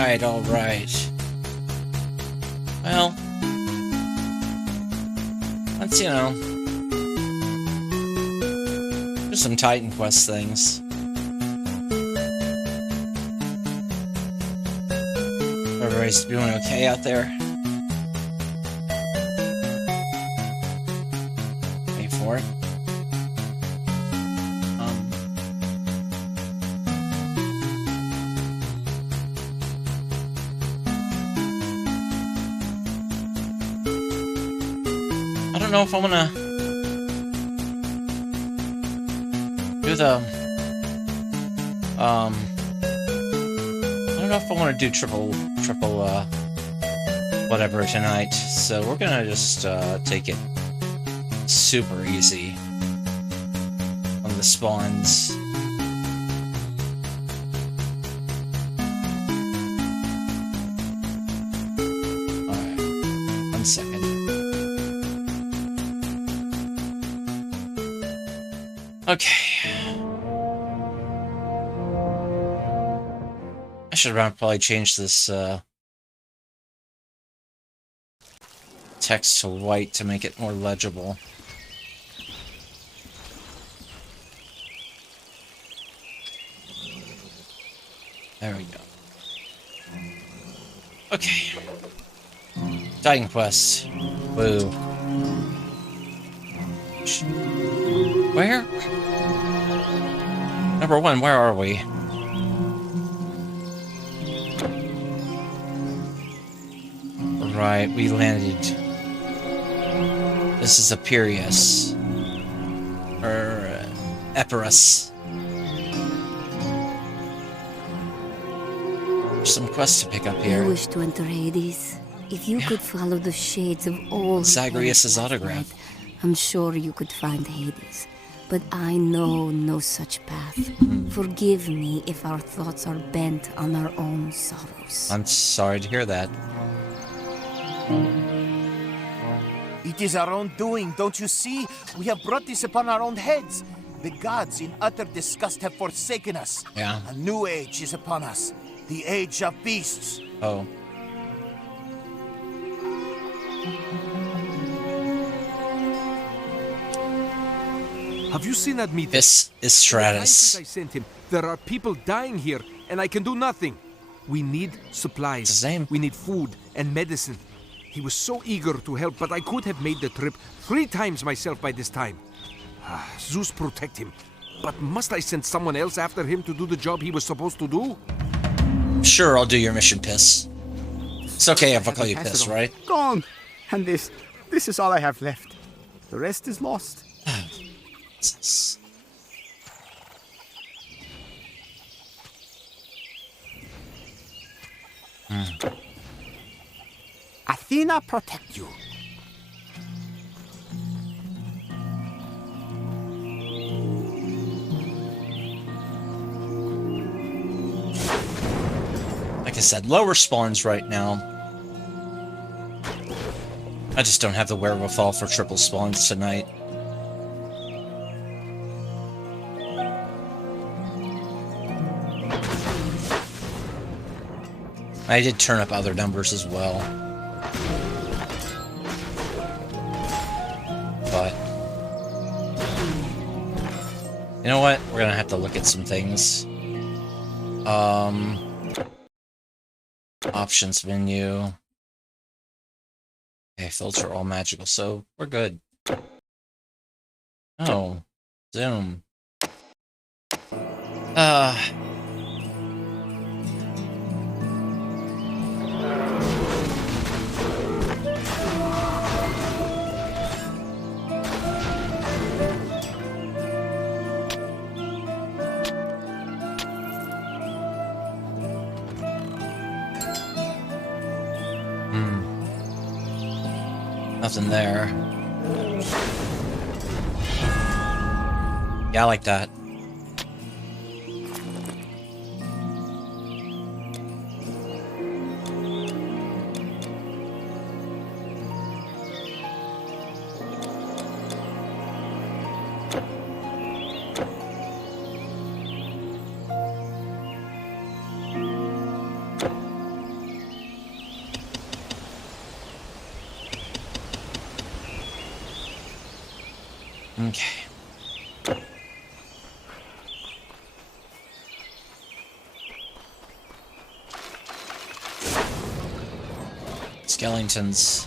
Alright. Well, let's, do some Titan Quest things. Everybody's doing okay out there? Wait for it. I don't know if I want to do the I don't know if I want to do triple whatever tonight, so we're gonna just take it super easy on the spawns. Alright, 1 second. Okay. I should probably change this text to white to make it more legible. There we go. Okay. Titan Quest. Woo. Where? Number 1, where are we? Right, we landed. This is Epirus. Or Epirus. There's some quests to pick up here. I wish to enter Hades. If you could follow the shades of all Zagreus' autograph. I'm sure you could find Hades. But I know no such path. Forgive me if our thoughts are bent on our own sorrows. I'm sorry to hear that. It is our own doing, don't you see? We have brought this upon our own heads. The gods in utter disgust have forsaken us. Yeah. A new age is upon us. The age of beasts. Oh. Have you seen that meeting? This is Stratus. I sent him. There are people dying here, and I can do nothing. We need supplies. It's the same. We need food and medicine. He was so eager to help, but I could have made the trip 3 times myself by this time. Zeus protect him. But must I send someone else after him to do the job he was supposed to do? Sure, I'll do your mission, Piss. It's okay if I call you Piss, right? Gone. And this is all I have left. The rest is lost. Jesus. Athena protect you. Like I said, lower spawns right now. I just don't have the wherewithal for triple spawns tonight. I did turn up other numbers as well. But you know what? We're gonna have to look at some things. Options menu. Okay, filter all magical, so we're good. Oh, zoom. Nothing there. Yeah, I like that. Okay. Skeletons.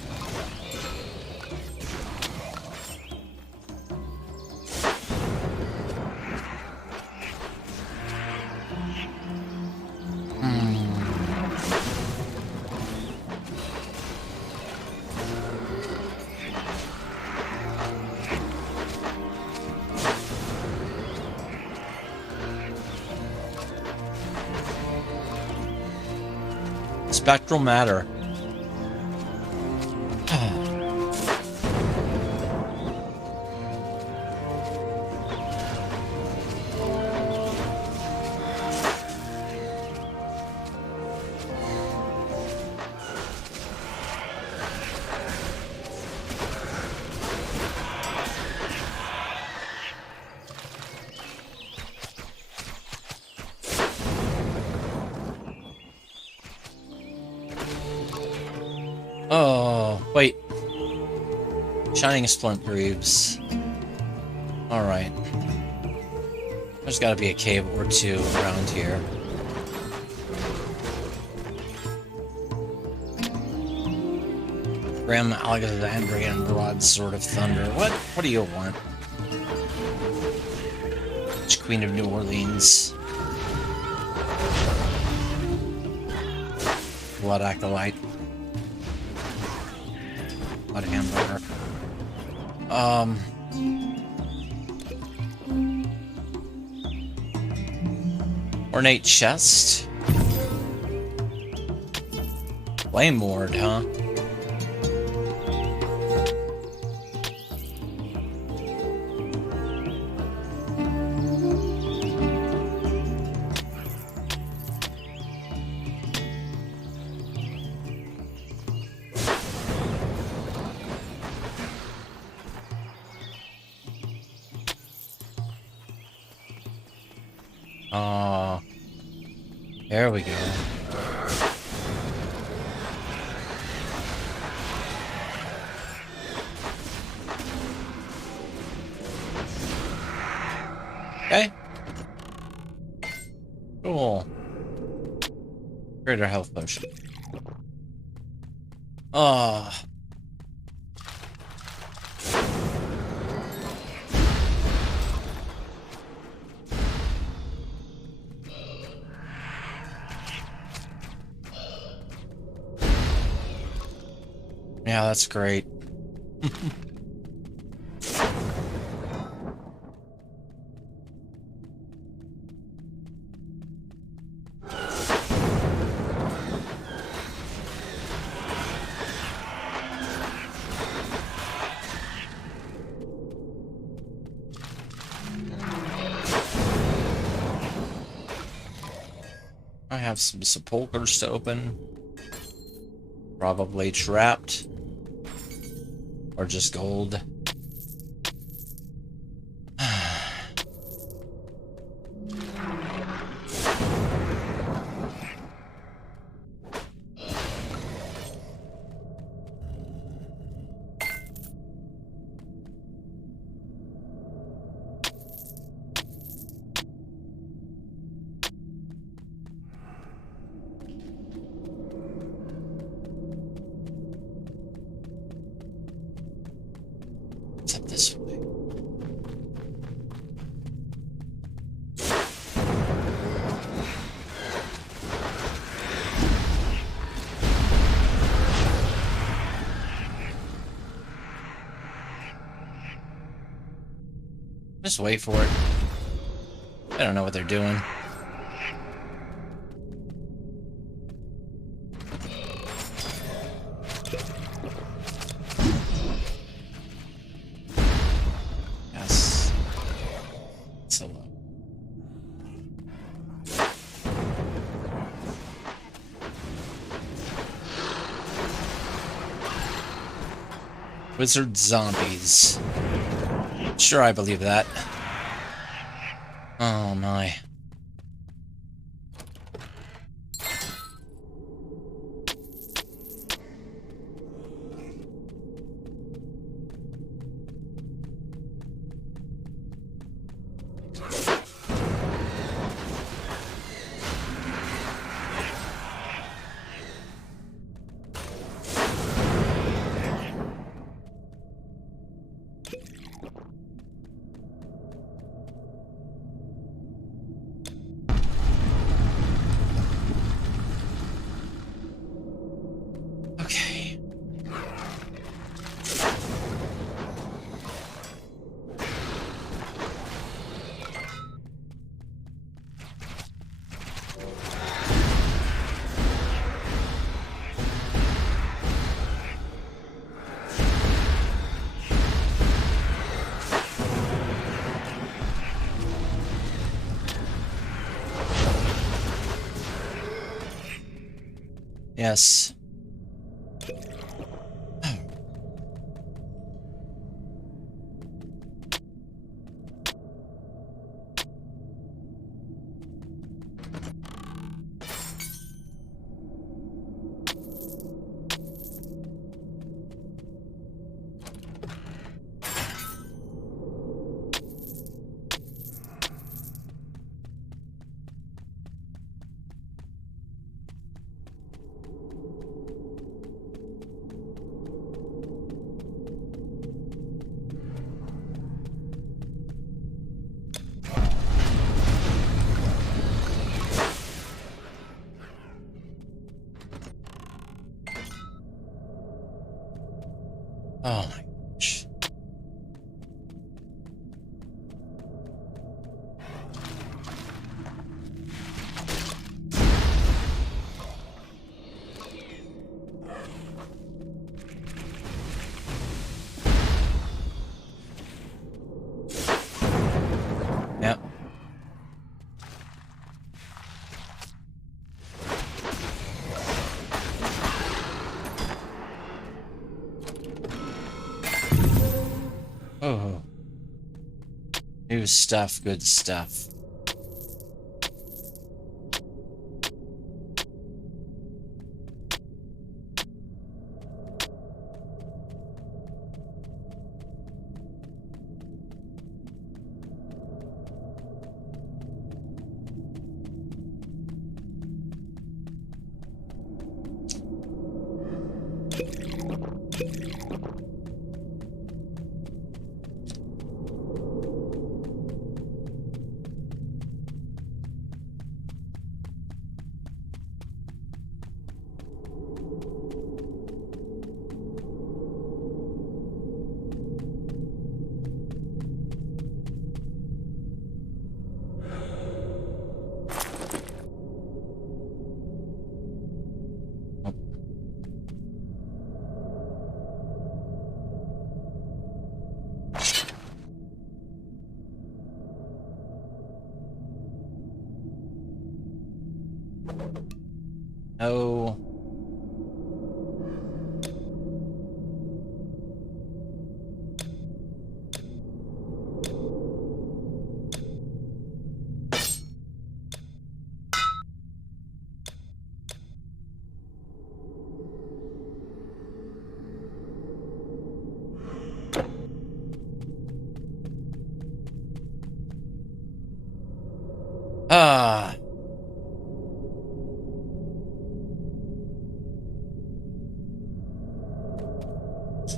Spectral matter. Oh, wait. Shining splint grooves. Alright. There's gotta be a cave or two around here. Grim Alexandrian broadsword of thunder. What do you want? Queen of New Orleans. Blood acolyte. Blood hamburger. Ornate chest. Flame ward, huh? There we go. Okay. Cool. Greater health potion. Oh. Yeah, that's great. I have some sepulchers to open. Probably trapped. Or just gold. What's up this way? Just wait for it. I don't know what they're doing. Yes. So low. Wizard zombies. Sure, I believe that. Oh my. Yes. Oh my gosh. Yep. Oh. New stuff, good stuff. No. Ah.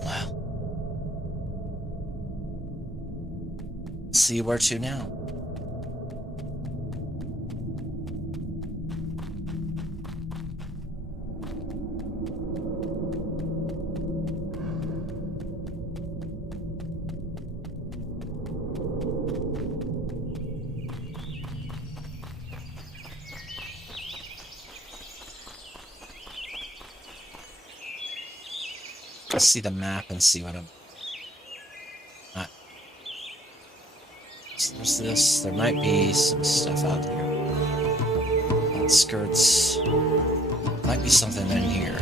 Well. See where to now. Let's see the map and see what I'm... So there's this. There might be some stuff out here. Outskirts. Might be something in here.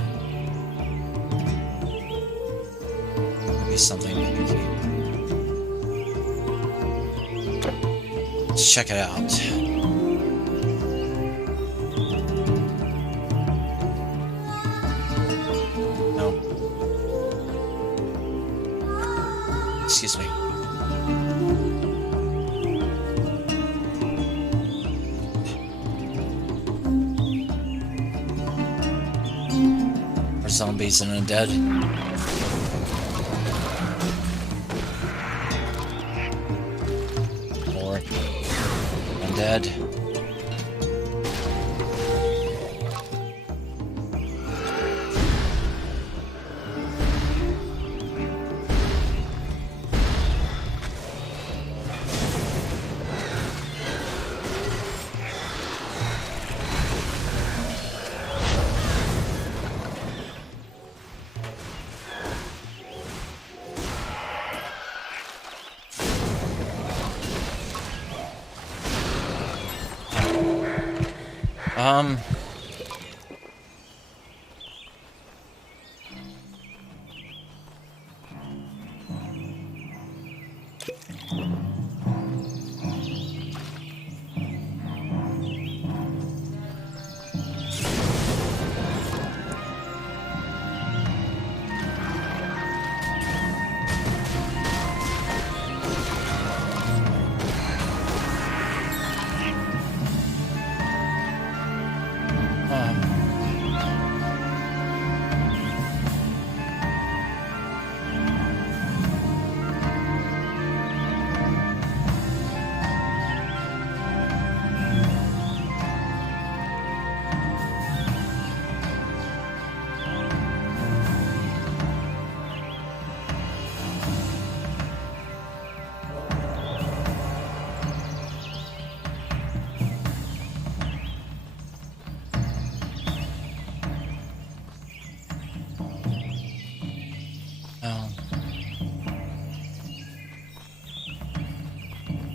Might be something in here. Let's check it out. No. Excuse me. Zombies and undead. Or undead.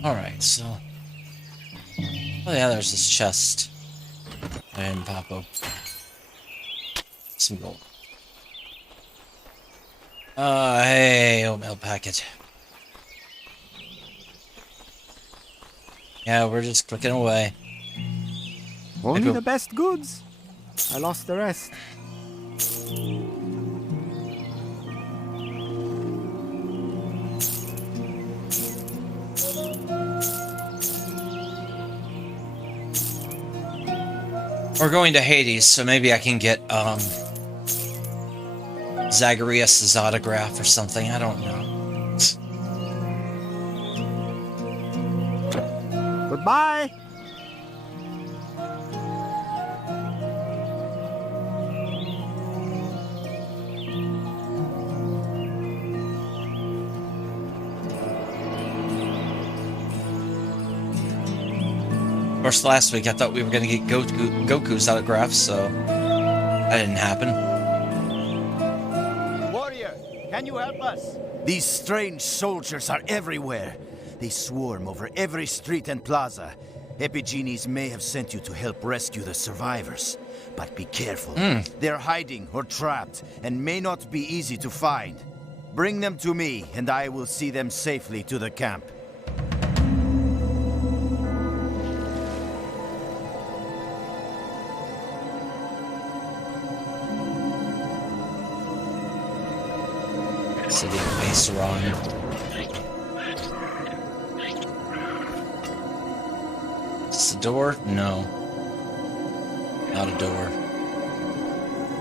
Alright, so... Oh yeah, there's this chest. I didn't pop up. Some gold. Hey, oatmeal packet. Yeah, we're just clicking away. Only the best goods. I lost the rest. We're going to Hades, so maybe I can get, Zagreus' autograph or something, I don't know. Goodbye. Of course, last week I thought we were going to get Goku's autograph, so that didn't happen. Warrior, can you help us? These strange soldiers are everywhere. They swarm over every street and plaza. Epigenes may have sent you to help rescue the survivors. But be careful. They're hiding or trapped and may not be easy to find. Bring them to me, and I will see them safely to the camp. City of Acheron. Is this a door? No. Not a door.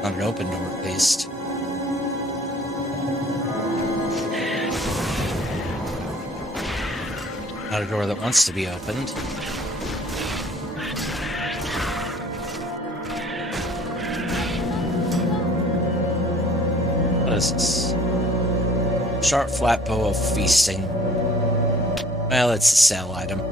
Not an open door, at least. Not a door that wants to be opened. What is this? Sharp flat bow of feasting. Well, it's a sell item.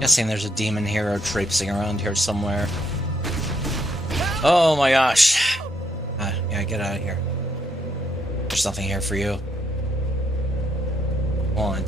Guessing there's a demon hero traipsing around here somewhere. Oh my gosh. Yeah, get out of here. There's nothing here for you. Come on.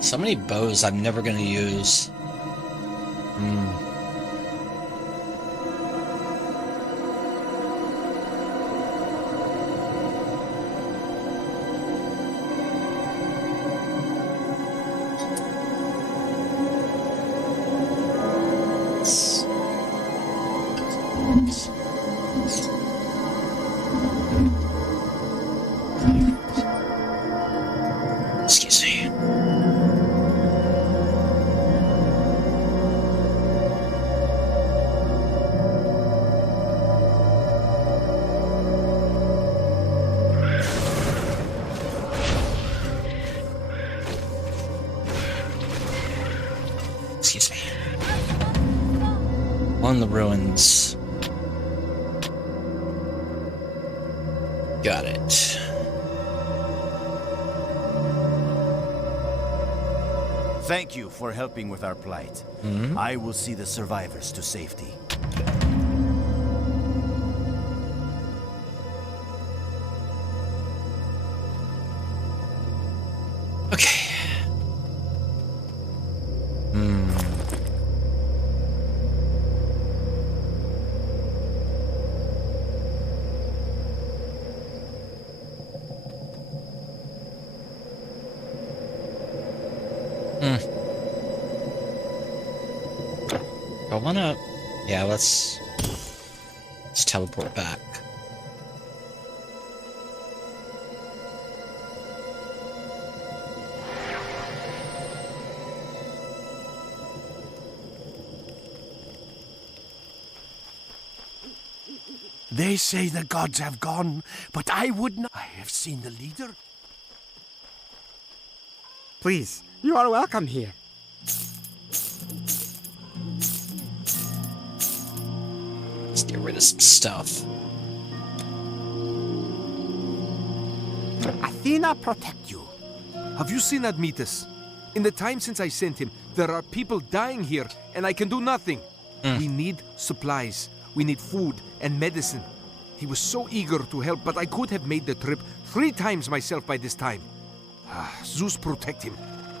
So many bows I'm never gonna use. Around the ruins. Got it. Thank you for helping with our plight. I will see the survivors to safety. Okay. I wanna... Yeah, let's teleport back. They say the gods have gone, but I would not. I have seen the leader. Please, you are welcome here. Let's get rid of some stuff. Athena protect you. Have you seen Admetus? In the time since I sent him, there are people dying here, and I can do nothing. We need supplies. We need food and medicine. He was so eager to help, but I could have made the trip 3 times myself by this time. Zeus protect him.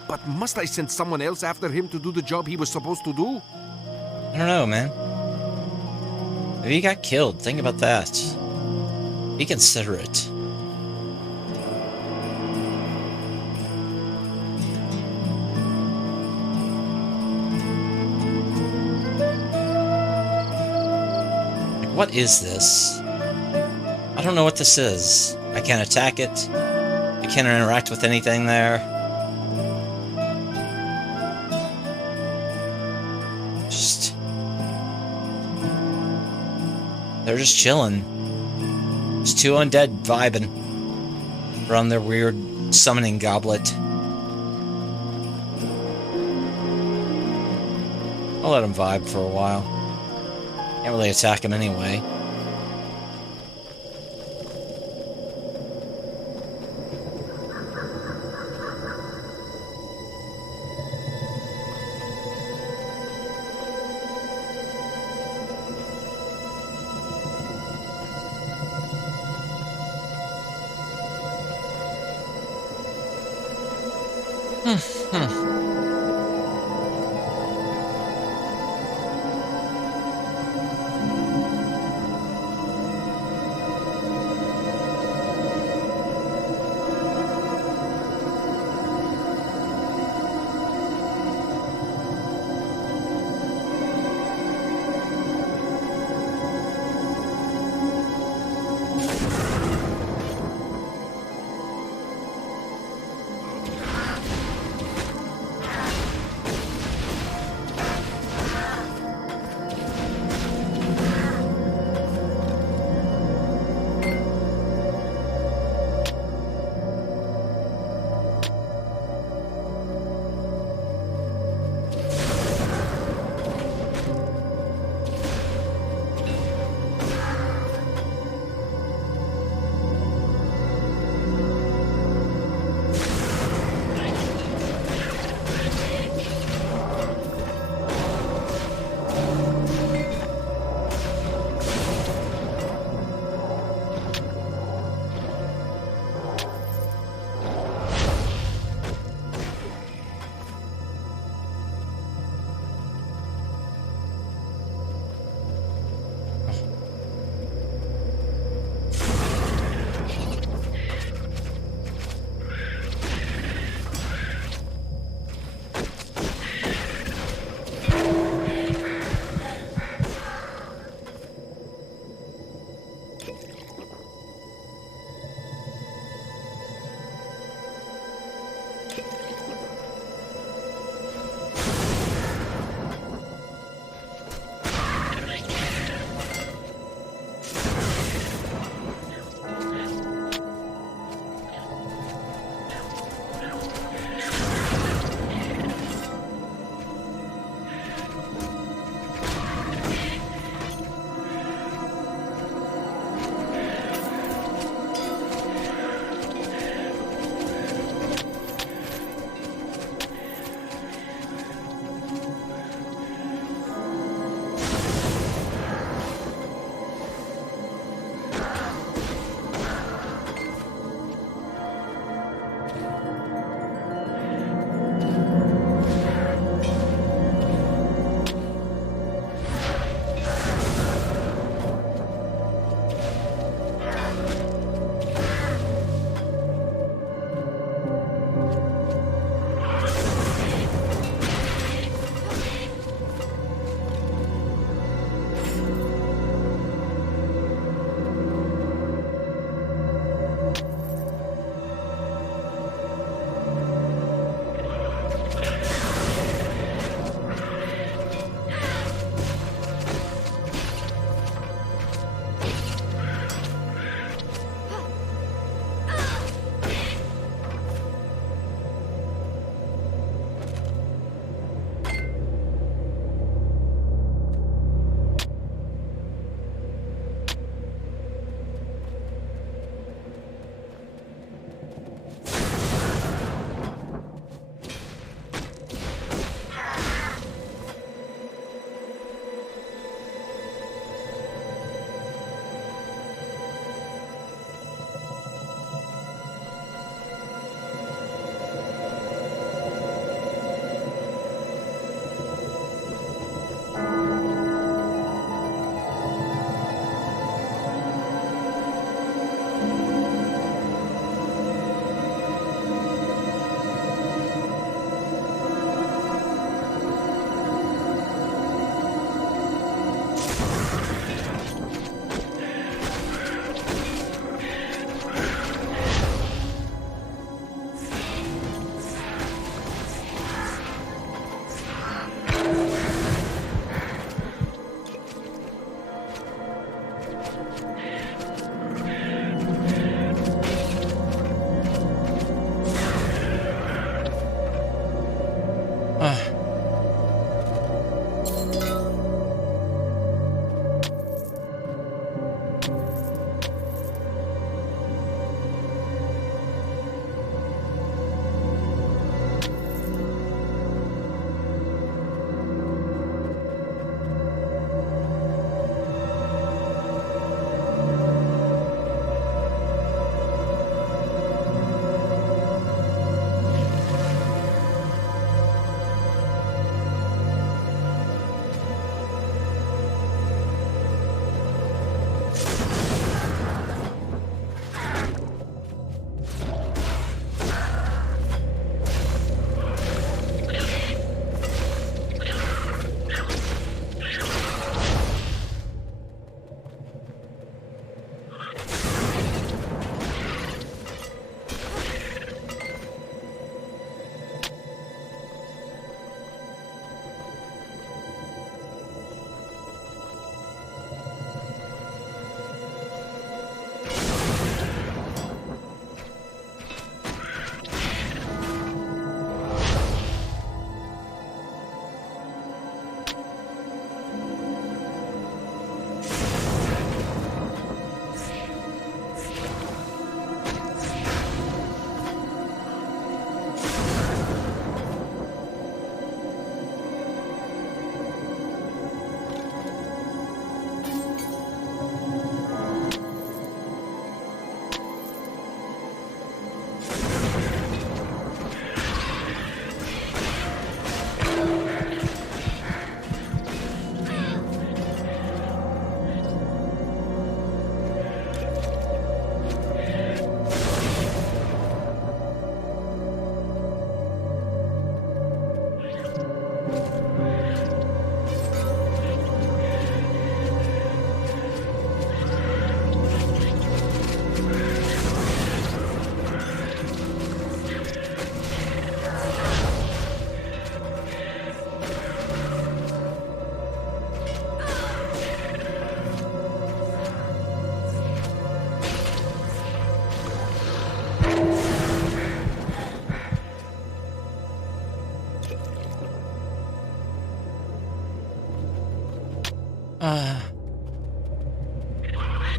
But must I send someone else after him to do the job he was supposed to do? I don't know, man. Maybe he got killed. Think about that. Be considerate. What is this? I don't know what this is. I can't attack it. I can't interact with anything there. They're just chilling. Just 2 undead vibing around their weird summoning goblet. I'll let them vibe for a while. Can't really attack him anyway.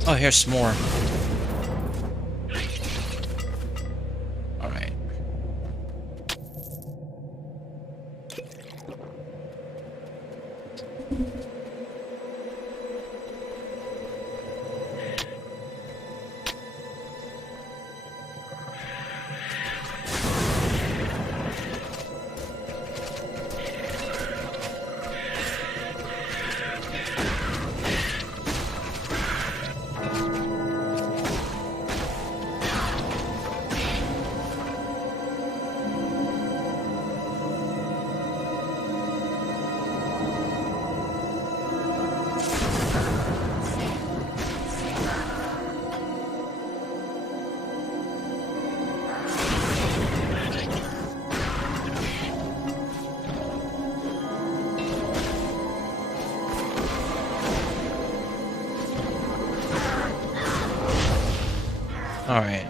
Oh, here's some more. Alright. Alright.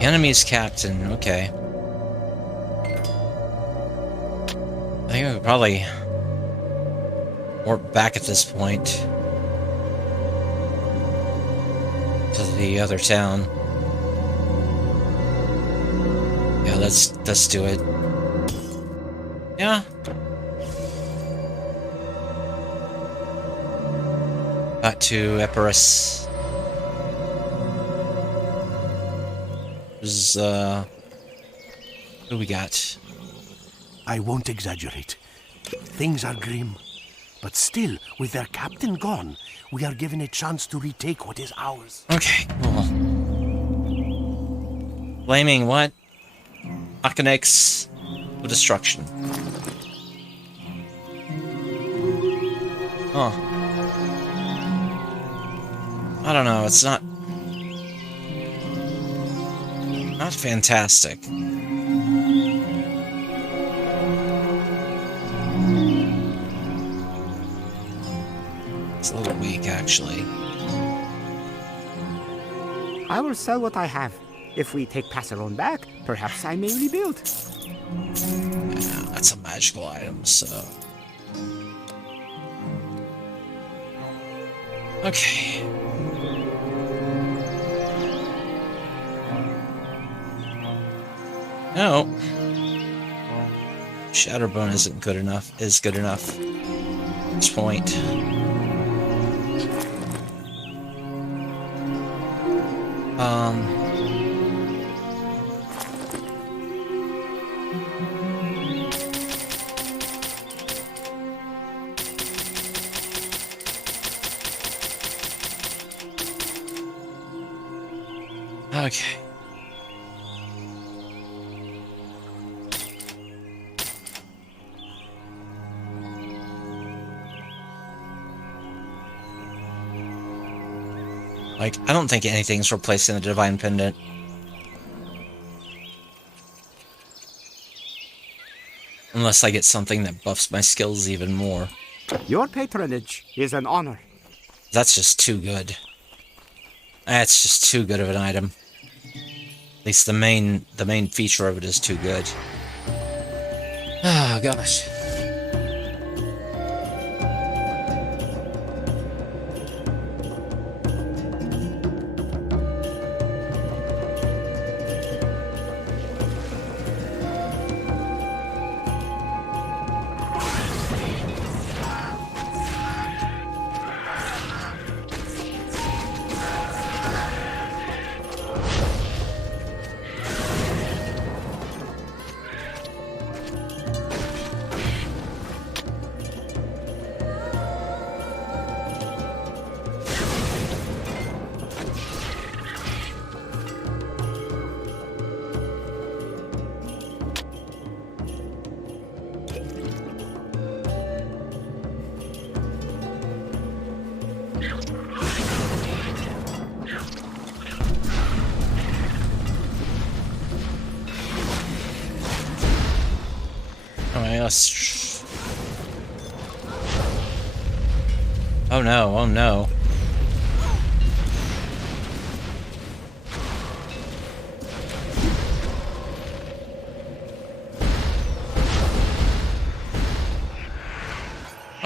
Enemy's captain, okay. I think we could probably warp back at this point to the other town. Yeah, let's do it. Yeah. Back to Epirus. There's, who do we got? I won't exaggerate. Things are grim. But still, with their captain gone, we are given a chance to retake what is ours. Okay, cool. Blaming what? Akonix for destruction. Huh. I don't know, it's not fantastic. It's a little weak, actually. I will sell what I have. If we take Passeron back, perhaps I may rebuild. Yeah, that's a magical item, so... Okay. No. Shatterbone isn't good enough. Is good enough. At this point. Okay. Like, I don't think anything's replacing the Divine Pendant. Unless I get something that buffs my skills even more. Your patronage is an honor. That's just too good. That's just too good of an item. At least the main feature of it is too good. Oh gosh. Oh no, oh no.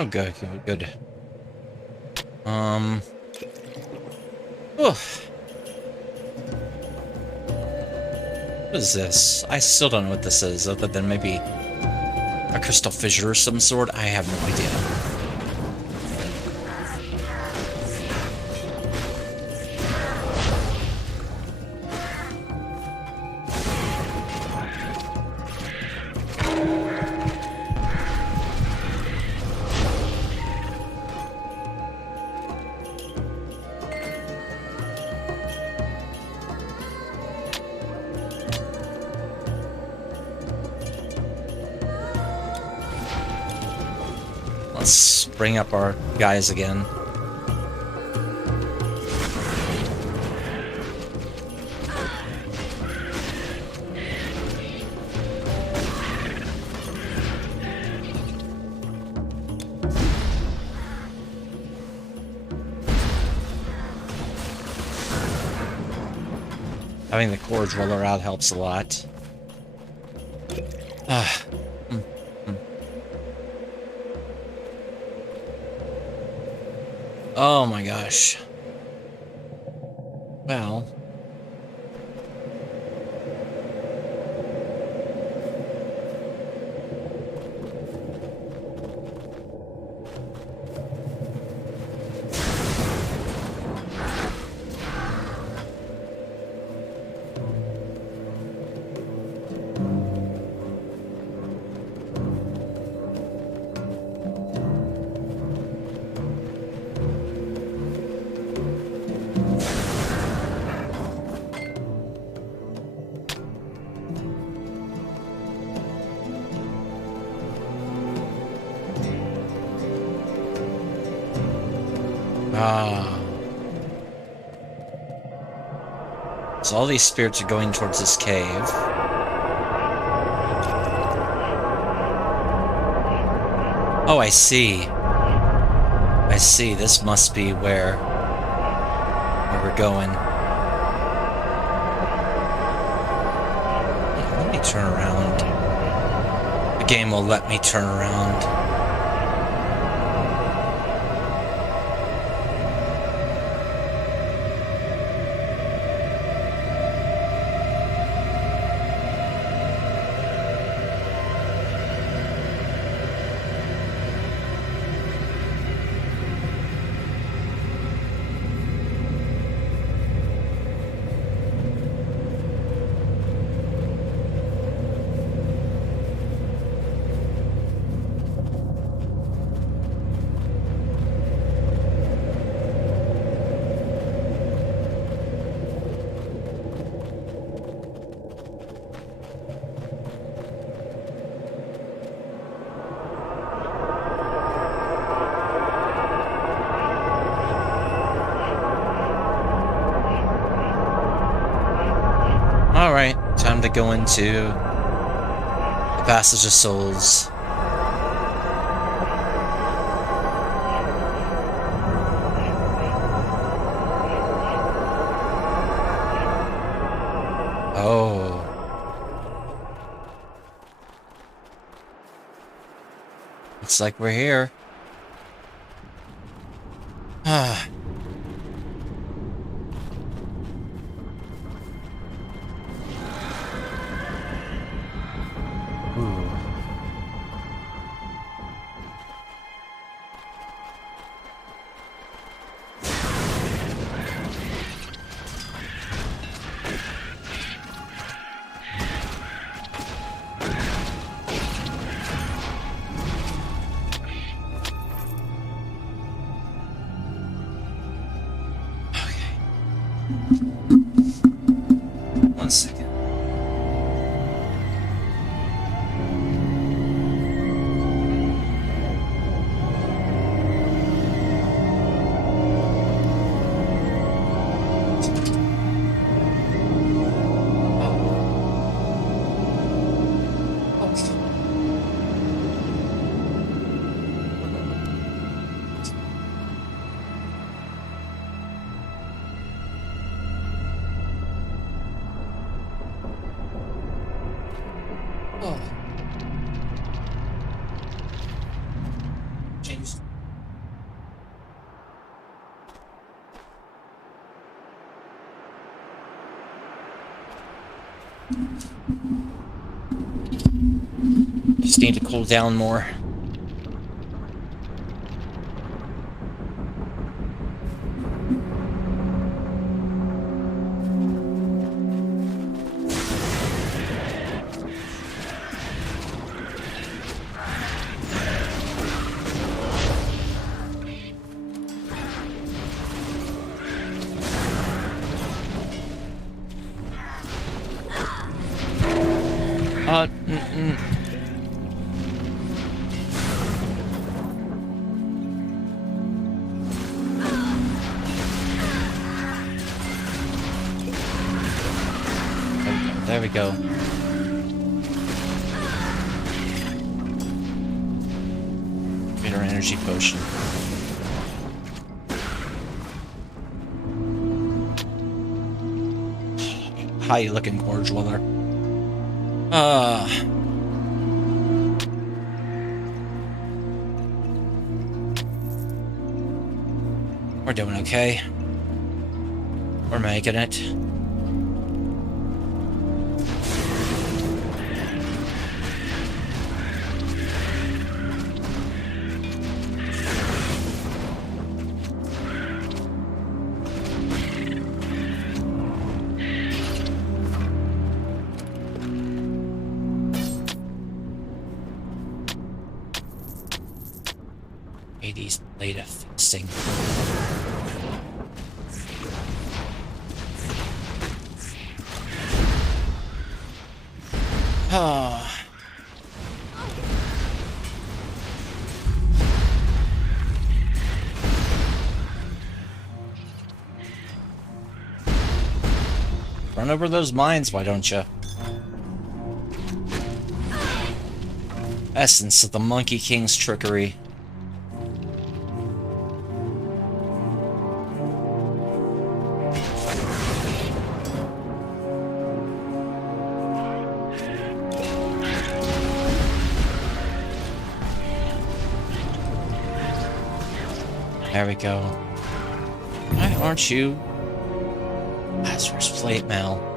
Oh, good, good, good. Oof. What is this? I still don't know what this is, other than maybe a crystal fissure of some sort. I have no idea. Let's bring up our guys again. Having the cords roller out helps a lot. Oh my gosh. Well. So all these spirits are going towards this cave. Oh, I see. I see. This must be where we're going. Let me turn around. The game will let me turn around. Alright, time to go into the Passage of Souls. Oh. Looks like we're here. Ah. One second. Just need to cool down more. There we go. Get our energy potion. How you looking, cordial there? We're doing okay. We're making it. Hades later fixing. Run over those mines, why don't you? Essence of the Monkey King's trickery. There we go. Why aren't you? Lazarus plate mail.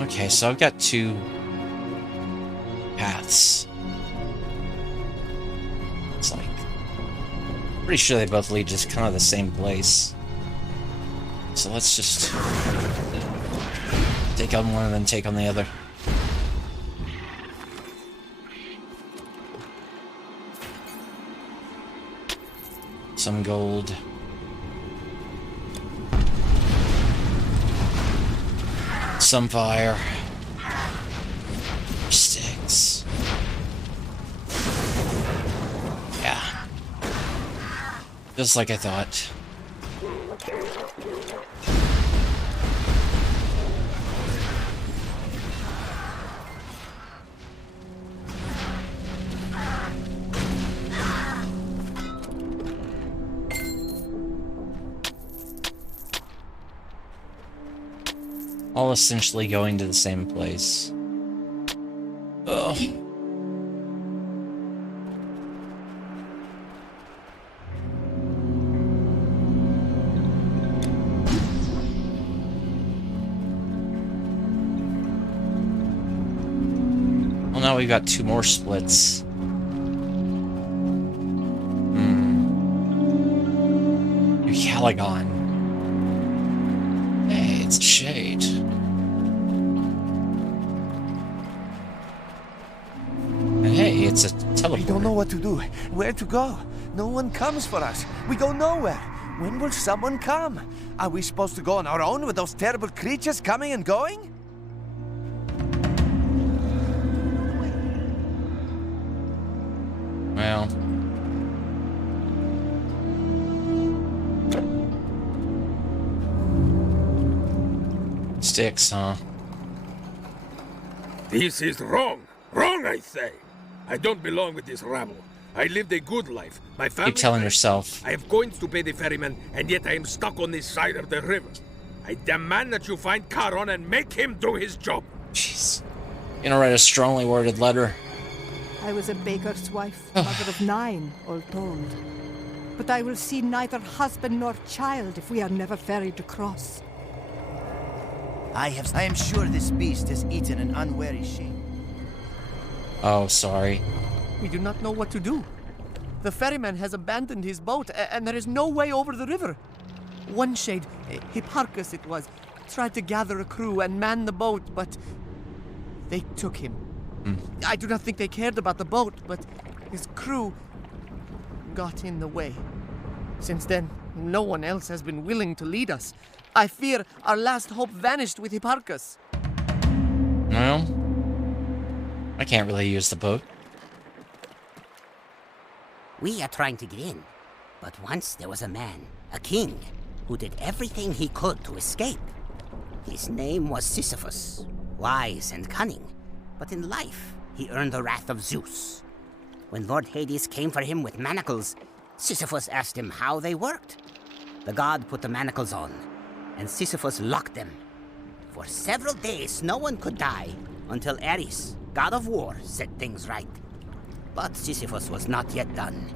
Okay, so I've got two paths. It's like, pretty sure they both lead to kind of the same place. So let's just take on one and then take on the other. Some gold. Some fire. Sticks. Yeah. Just like I thought. All essentially going to the same place. Ugh. Well, now we've got two more splits. Caligon. Hey, it's a shade. Hey, it's a teleport. We don't know what to do, where to go. No one comes for us. We go nowhere. When will someone come? Are we supposed to go on our own with those terrible creatures coming and going? Well. Sticks, huh? This is wrong. Wrong, I say. I don't belong with this rabble. I lived a good life. My family. Keep telling yourself. I have coins to pay the ferryman, and yet I am stuck on this side of the river. I demand that you find Charon and make him do his job. Jeez. You're gonna write a strongly worded letter. I was a baker's wife, mother of 9, all told. But I will see neither husband nor child if we are never ferried across. I am sure this beast has eaten an unwary sheep. Oh, sorry. We do not know what to do. The ferryman has abandoned his boat, and there is no way over the river. One shade, Hipparchus it was, tried to gather a crew and man the boat, but they took him. I do not think they cared about the boat, but his crew got in the way. Since then, no one else has been willing to lead us. I fear our last hope vanished with Hipparchus. Well, I can't really use the boat. We are trying to get in, but once there was a man, a king, who did everything he could to escape. His name was Sisyphus, wise and cunning, but in life he earned the wrath of Zeus. When Lord Hades came for him with manacles, Sisyphus asked him how they worked. The god put the manacles on, and Sisyphus locked them. For several days no one could die, until Ares, god of war, set things right. But Sisyphus was not yet done.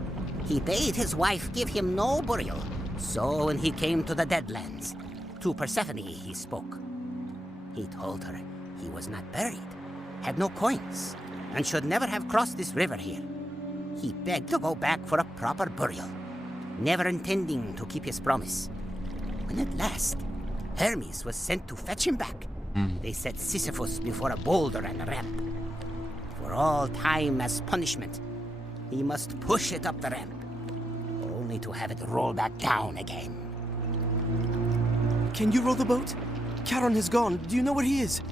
He bade his wife give him no burial, so when he came to the Deadlands, to Persephone he spoke. He told her he was not buried, had no coins, and should never have crossed this river here. He begged to go back for a proper burial, never intending to keep his promise. When at last, Hermes was sent to fetch him back, they set Sisyphus before a boulder and a ramp. For all time as punishment, he must push it up the ramp, only to have it roll back down again. Can you row the boat? Charon has gone. Do you know where he is?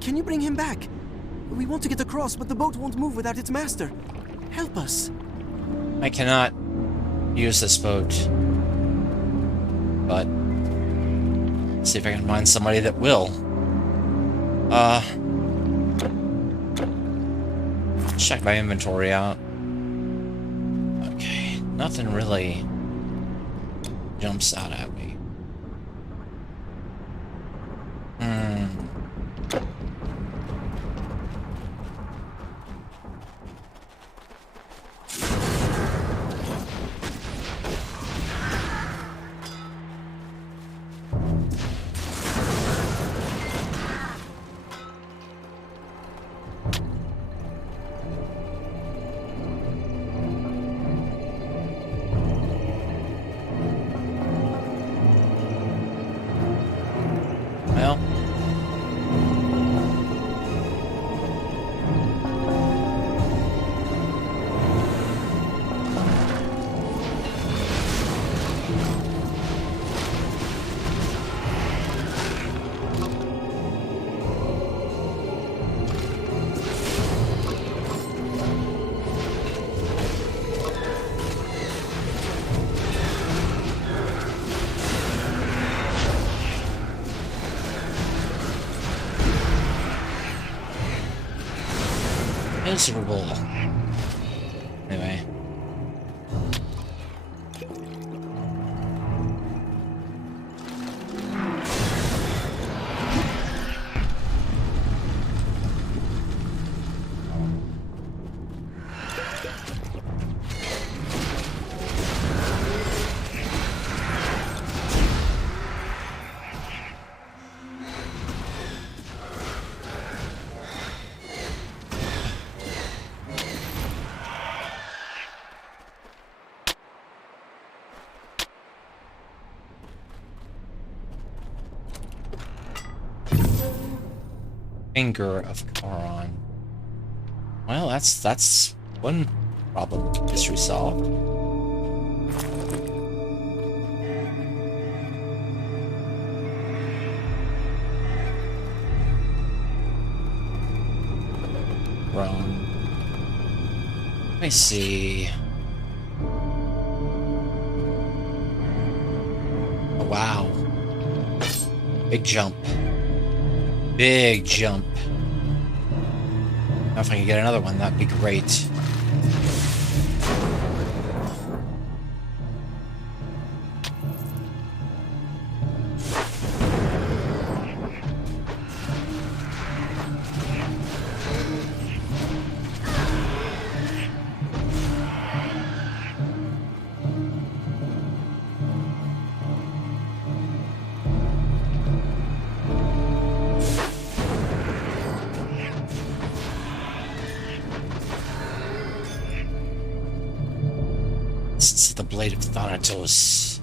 Can you bring him back? We want to get across, but the boat won't move without its master. Help us. I cannot use this boat. But let's see if I can find somebody that will. Check my inventory out. Okay, nothing really jumps out at me. Well, miserable. Anyway. Finger of Charon. Well, that's one problem mystery solved. Wrong. Let me see. Oh, wow. Big jump. Big jump. Now if I can get another one, that'd be great. This is the blade of Thanatos.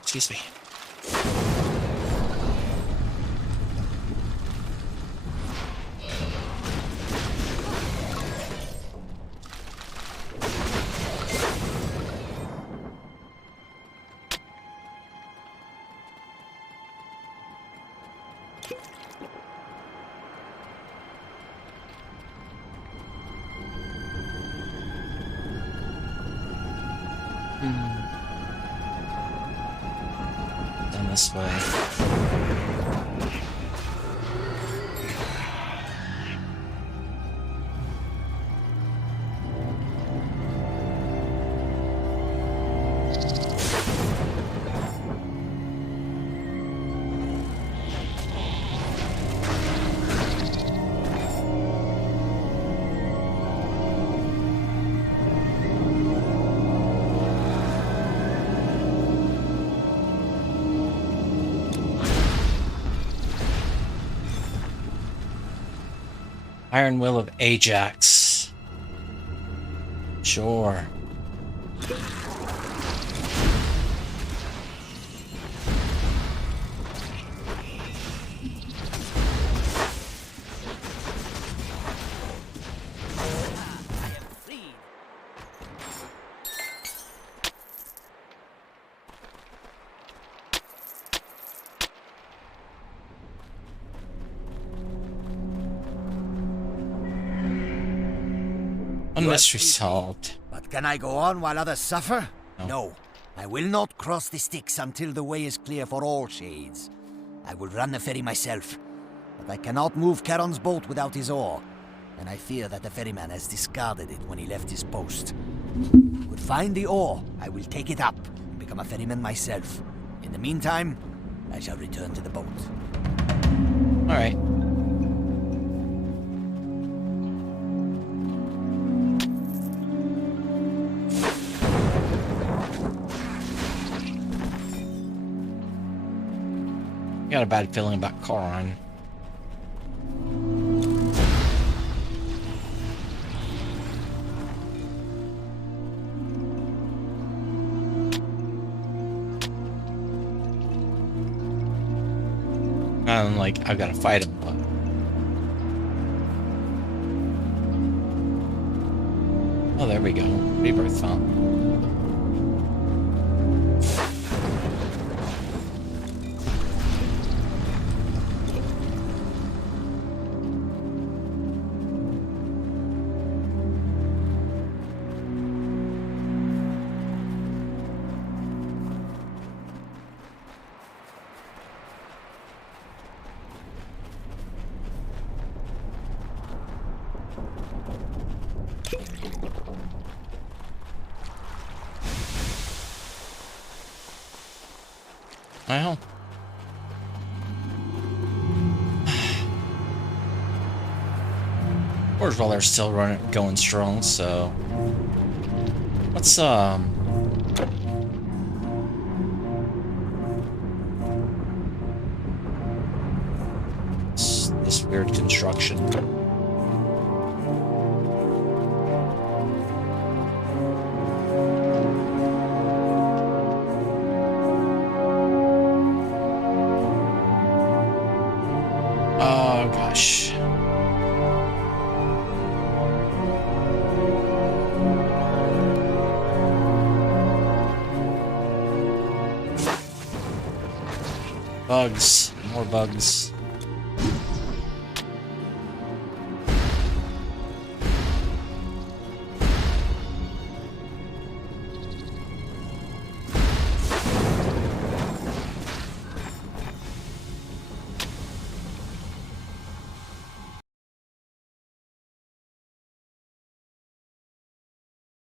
Excuse me. Down this way. Iron Will of Ajax. Sure. A mystery solved. But can I go on while others suffer? No. I will not cross the Styx until the way is clear for all shades. I will run the ferry myself, but I cannot move Charon's boat without his oar, and I fear that the ferryman has discarded it when he left his post. Would find the oar, I will take it up and become a ferryman myself. In the meantime, I shall return to the boat. Alright. Got a bad feeling about Charon. I'm like, I've got to fight him, but... Oh, there we go. Rebirth fountain. Well, Wars while they're still going strong, so let's this weird construction. Oh gosh. Bugs. More bugs.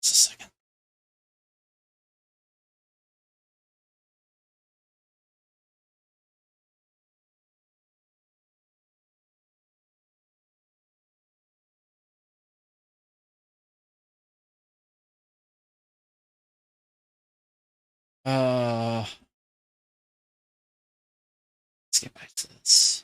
Just a second. back to this.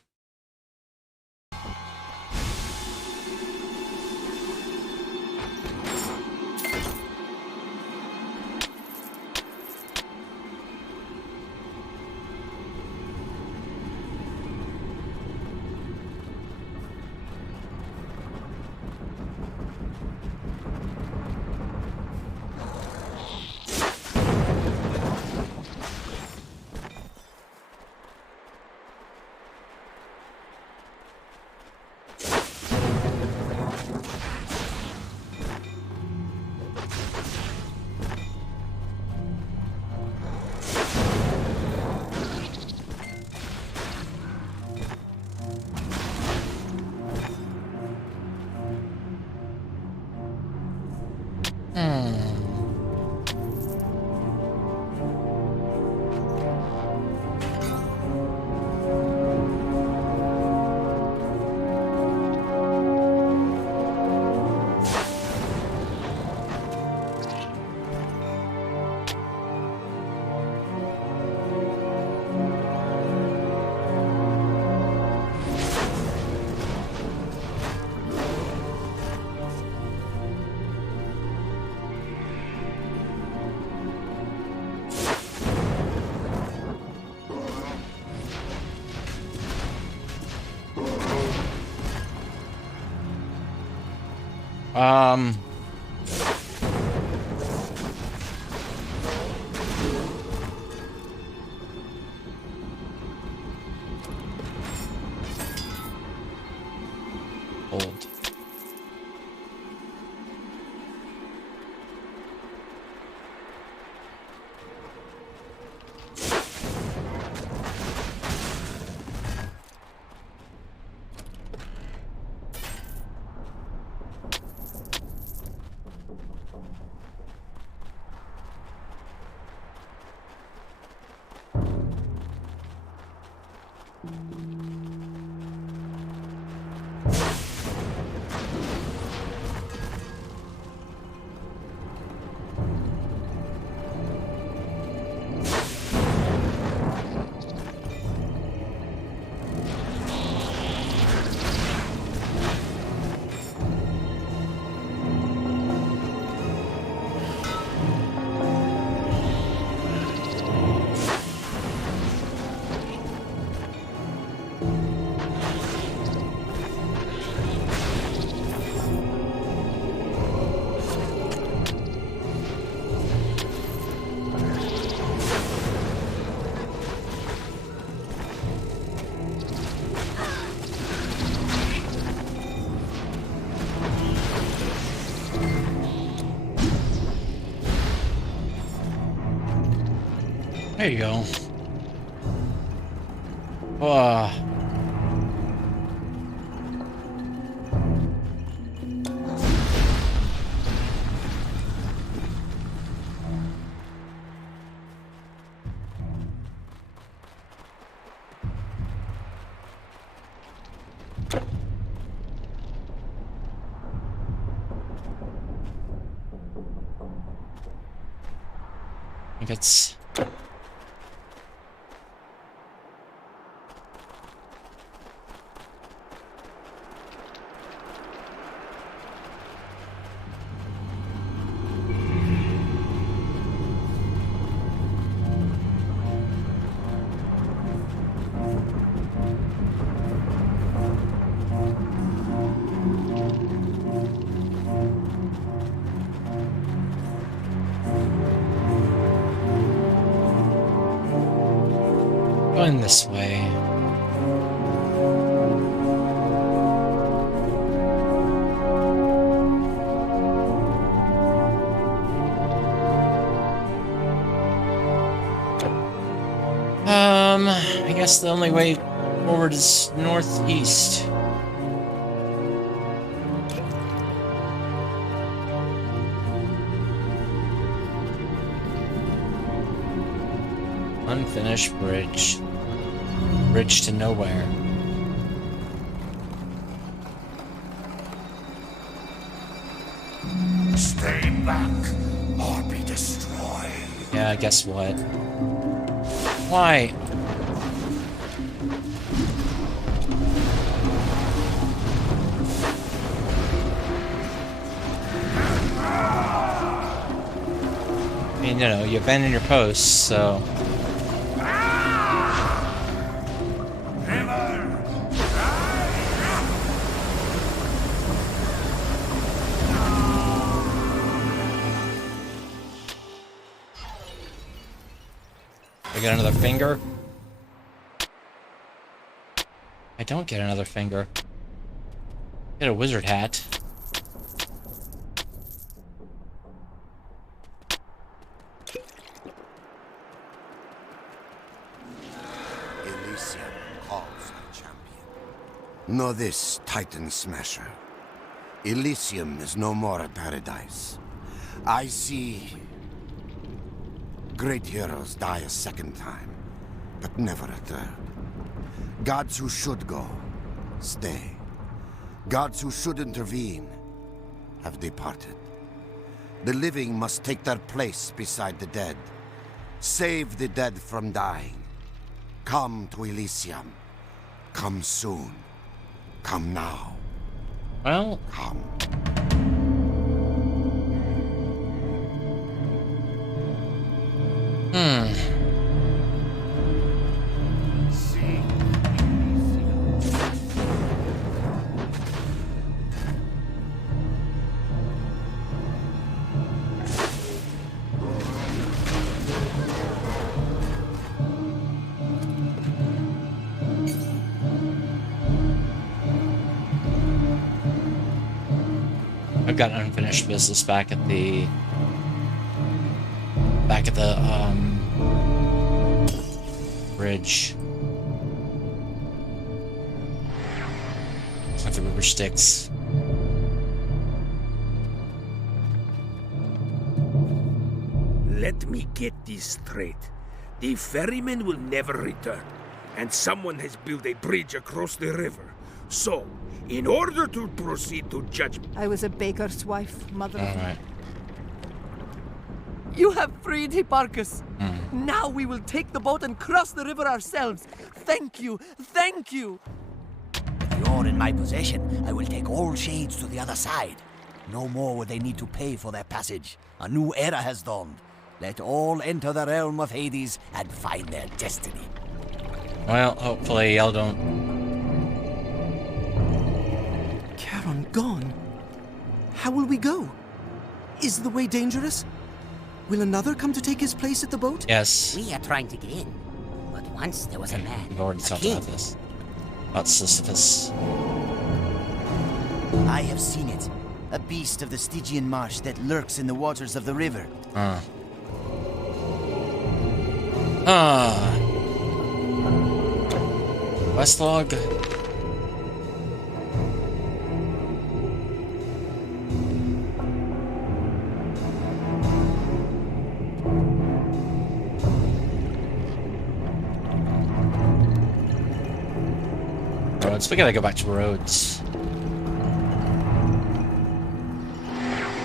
Hold. There you go. I think it's... going this way. I guess the only way forward is northeast. Unfinished bridge. Bridge to nowhere. Stay back or be destroyed. Yeah, guess what? Why? you know, you abandon your posts, so... I get another finger? I don't get another finger. Get a wizard hat. Elysium calls the champion. Know this, Titan Smasher. Elysium is no more a paradise. I see great heroes die a second time, but never a third. Gods who should go, stay. Gods who should intervene, have departed. The living must take their place beside the dead. Save the dead from dying. Come to Elysium. Come soon. Come now. Well... Come. I've got unfinished business back at the bridge. At the river Styx. Let me get this straight. The ferryman will never return, and someone has built a bridge across the river. So, in order to proceed to judgment... I was a baker's wife, mother. All right. You have freed Hipparchus. Now we will take the boat and cross the river ourselves. Thank you, thank you. If you're in my possession, I will take all shades to the other side. No more will they need to pay for their passage. A new era has dawned. Let all enter the realm of Hades and find their destiny. Well, hopefully y'all don't... Charon gone. How will we go? Is the way dangerous? Will another come to take his place at the boat? Yes. We are trying to get in, but once there was a man, We've already a talked king. about this. About Sisyphus. I have seen it. A beast of the Stygian marsh that lurks in the waters of the river. Quest log. Rhodes. We gotta go back to Rhodes.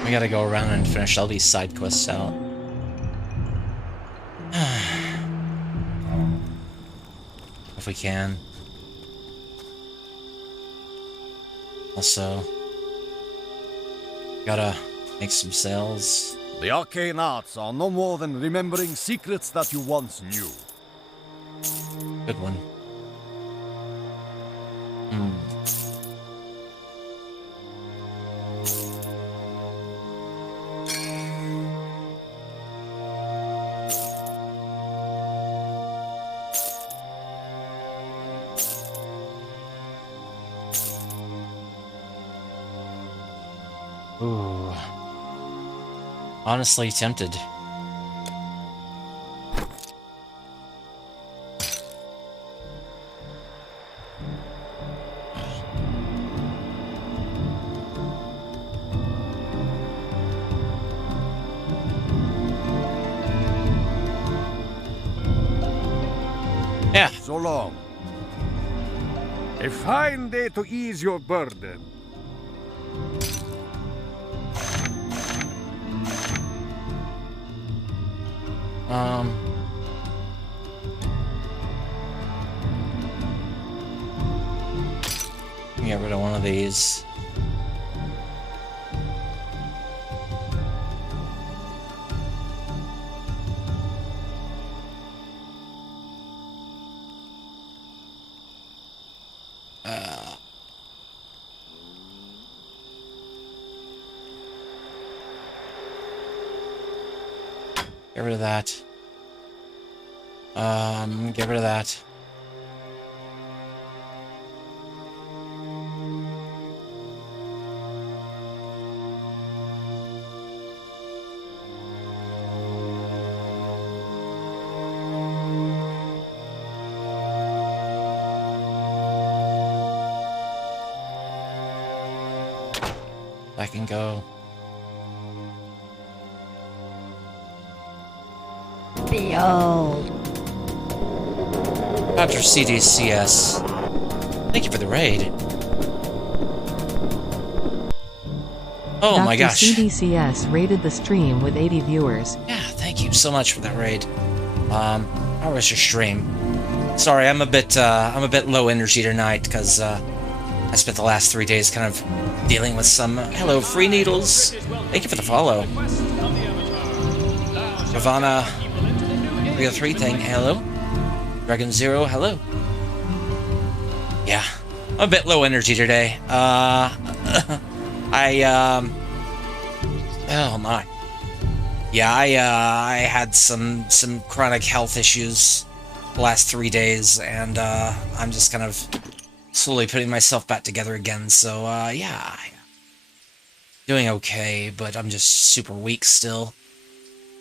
We gotta go around and finish all these side quests out. If we can. Also, gotta make some sales. The arcane arts are no more than remembering secrets that you once knew. Good one. Ooh. Honestly tempted. Yeah. So long. A fine day to ease your burden. Get rid of one of these. Get rid of that. Get rid of that. I can go. Behold. Dr. CDCS. Thank you for the raid. Oh my gosh. CDCS rated the stream with 80 viewers. Yeah, thank you so much for that raid. How was your stream? Sorry, I'm a bit low energy tonight because I spent the last 3 days kind of dealing with some. Hello, Free Needles. Thank you for the follow. Ravana 303 thing. Hello. Dragon Zero. Hello. Yeah, I'm a bit low energy today. Oh my. Yeah, I had some chronic health issues the last 3 days, and I'm just kind of slowly putting myself back together again. So yeah, doing okay, but I'm just super weak still.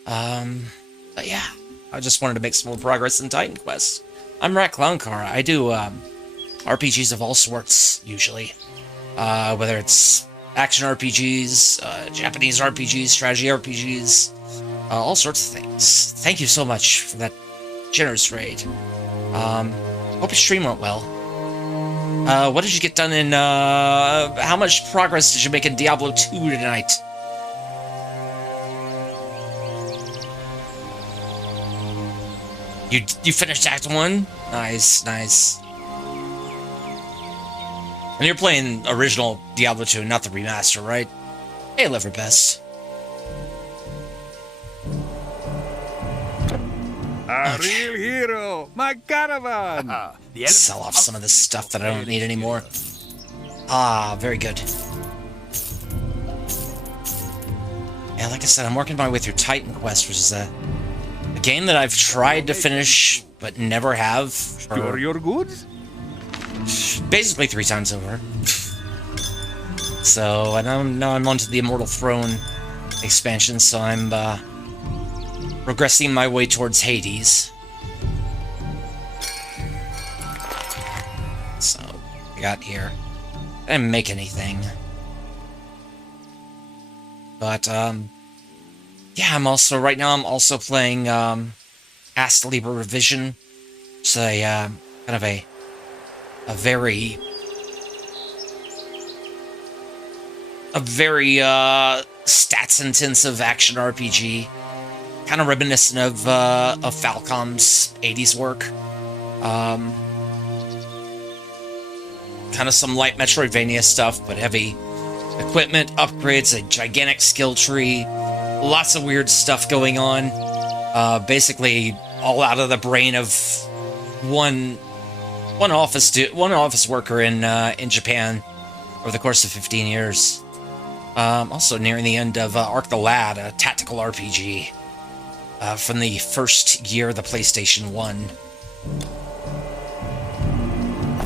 But yeah, I just wanted to make some more progress in Titan Quest. I'm Rat Clowncar. I do RPGs of all sorts usually, whether it's action RPGs, Japanese RPGs, strategy RPGs, all sorts of things. Thank you so much for that generous raid. Hope your stream went well. What did you get done in, how much progress did you make in Diablo 2 tonight? You finished Act 1? Nice, nice. And you're playing original Diablo 2, not the remaster, right? Hey, Liverbest. A real hero, my caravan. Sell off some of this stuff that I don't need anymore. Ah, very good. Yeah, like I said, I'm working my way through Titan Quest, which is a game that I've tried to finish, but never have. Store your goods? Basically 3 times over. So, and now I'm onto the Immortal Throne expansion, so I'm progressing my way towards Hades. So, I got here. I didn't make anything. But, yeah, right now I'm also playing, Ast Libra Revision. It's a, kind of a very stats-intensive action RPG. Kind of reminiscent of Falcom's 80s work. Kind of some light Metroidvania stuff, but heavy equipment, upgrades, a gigantic skill tree, lots of weird stuff going on. Basically, all out of the brain of one office worker in Japan over the course of 15 years. Also nearing the end of Ark the Lad, a tactical RPG from the first year of the PlayStation 1.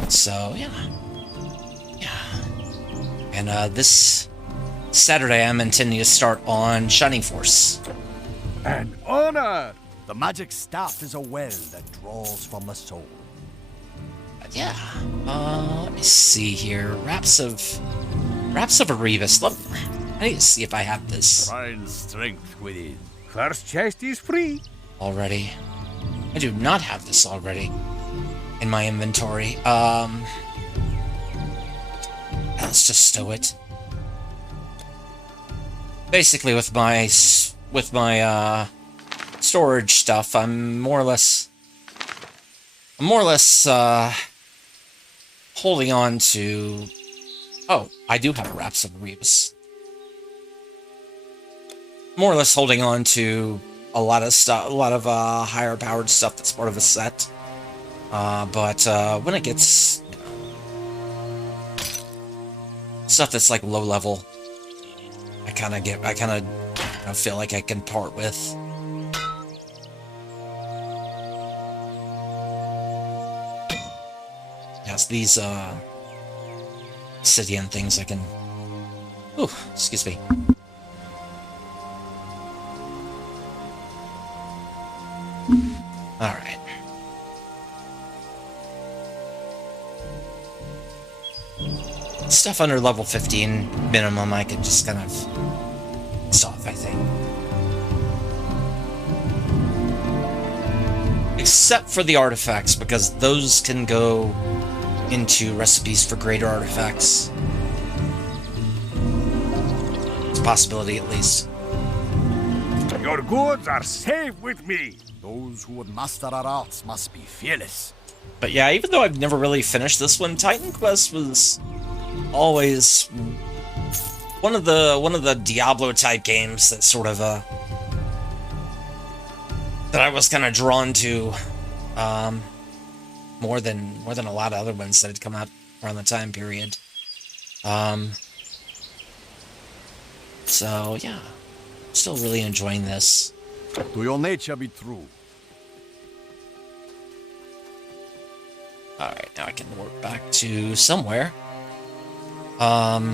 So, yeah. And this Saturday, I'm intending to start on Shining Force. An honor! The magic staff is a well that draws from the soul. Yeah. Let me see here. Raps of Erebus. I need to see if I have this. Find strength within. First chest is free. Already. I do not have this already in my inventory. Let's just stow it. Basically, with my storage stuff, I'm more or less holding on to. Oh, I do have Raps of Erebus. More or less holding on to a lot of stuff, a lot of higher powered stuff that's part of a set. But when it gets stuff that's like low level, I kind of feel like I can part with. yes, these obsidian things I can. Ooh, excuse me. All right. Stuff under level 15 minimum, I could just kind of stop, I think. Except for the artifacts, because those can go into recipes for greater artifacts. It's a possibility, at least. Your goods are safe with me. Those who would master our arts must be fearless. But yeah, even though I've never really finished this one, Titan Quest was always one of the Diablo type games that sort of that I was kind of drawn to more than a lot of other ones that had come out around the time period. So yeah, still really enjoying this. To your nature be true. Alright, now I can work back to somewhere. Hold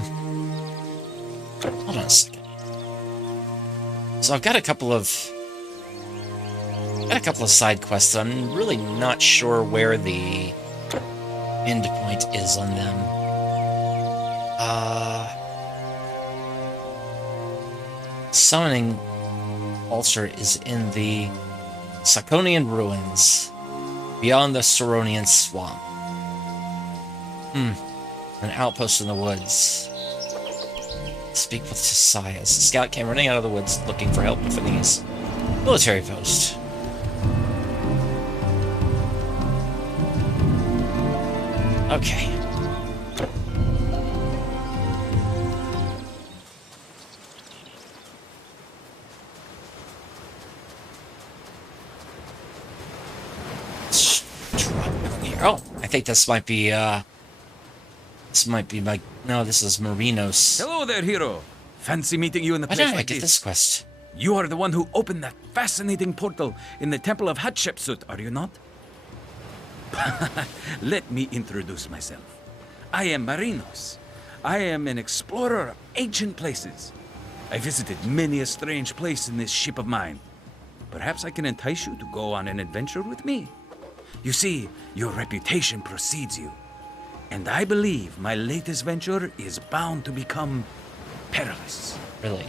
on a second. So I've got a couple of side quests. I'm really not sure where the end point is on them. Summoning altar is in the Sarkonian ruins, beyond the Saronian swamp. An outpost in the woods. Speak with Tessias. The scout came running out of the woods looking for help with Phineas. Military post. Okay. Oh, I think this might be my... No, this is Marinos. Hello there, hero. Fancy meeting you in the Why place did I like get this quest? You are the one who opened that fascinating portal in the Temple of Hatshepsut, are you not? Let me introduce myself. I am Marinos. I am an explorer of ancient places. I visited many a strange place in this ship of mine. Perhaps I can entice you to go on an adventure with me. You see, your reputation precedes you. And I believe my latest venture is bound to become perilous. Really?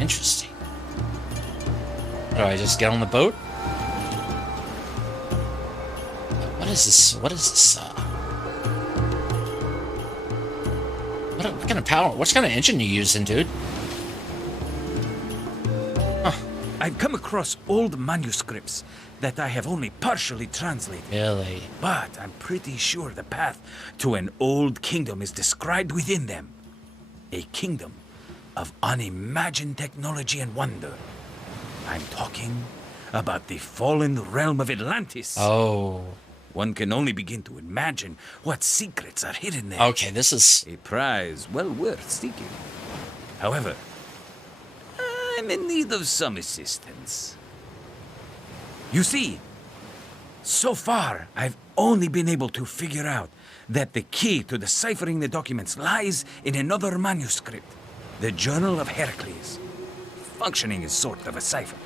Interesting. Do I just get on the boat? What is this? What is this? What kind of power? What kind of engine you using, dude? Huh. I've come across old manuscripts that I have only partially translated. Really? But I'm pretty sure the path to an old kingdom is described within them. A kingdom of unimagined technology and wonder. I'm talking about the fallen realm of Atlantis. Oh. One can only begin to imagine what secrets are hidden there. Okay, this is... a prize well worth seeking. However, I'm in need of some assistance. You see, so far, I've only been able to figure out that the key to deciphering the documents lies in another manuscript, the Journal of Heracles, functioning as sort of a cipher.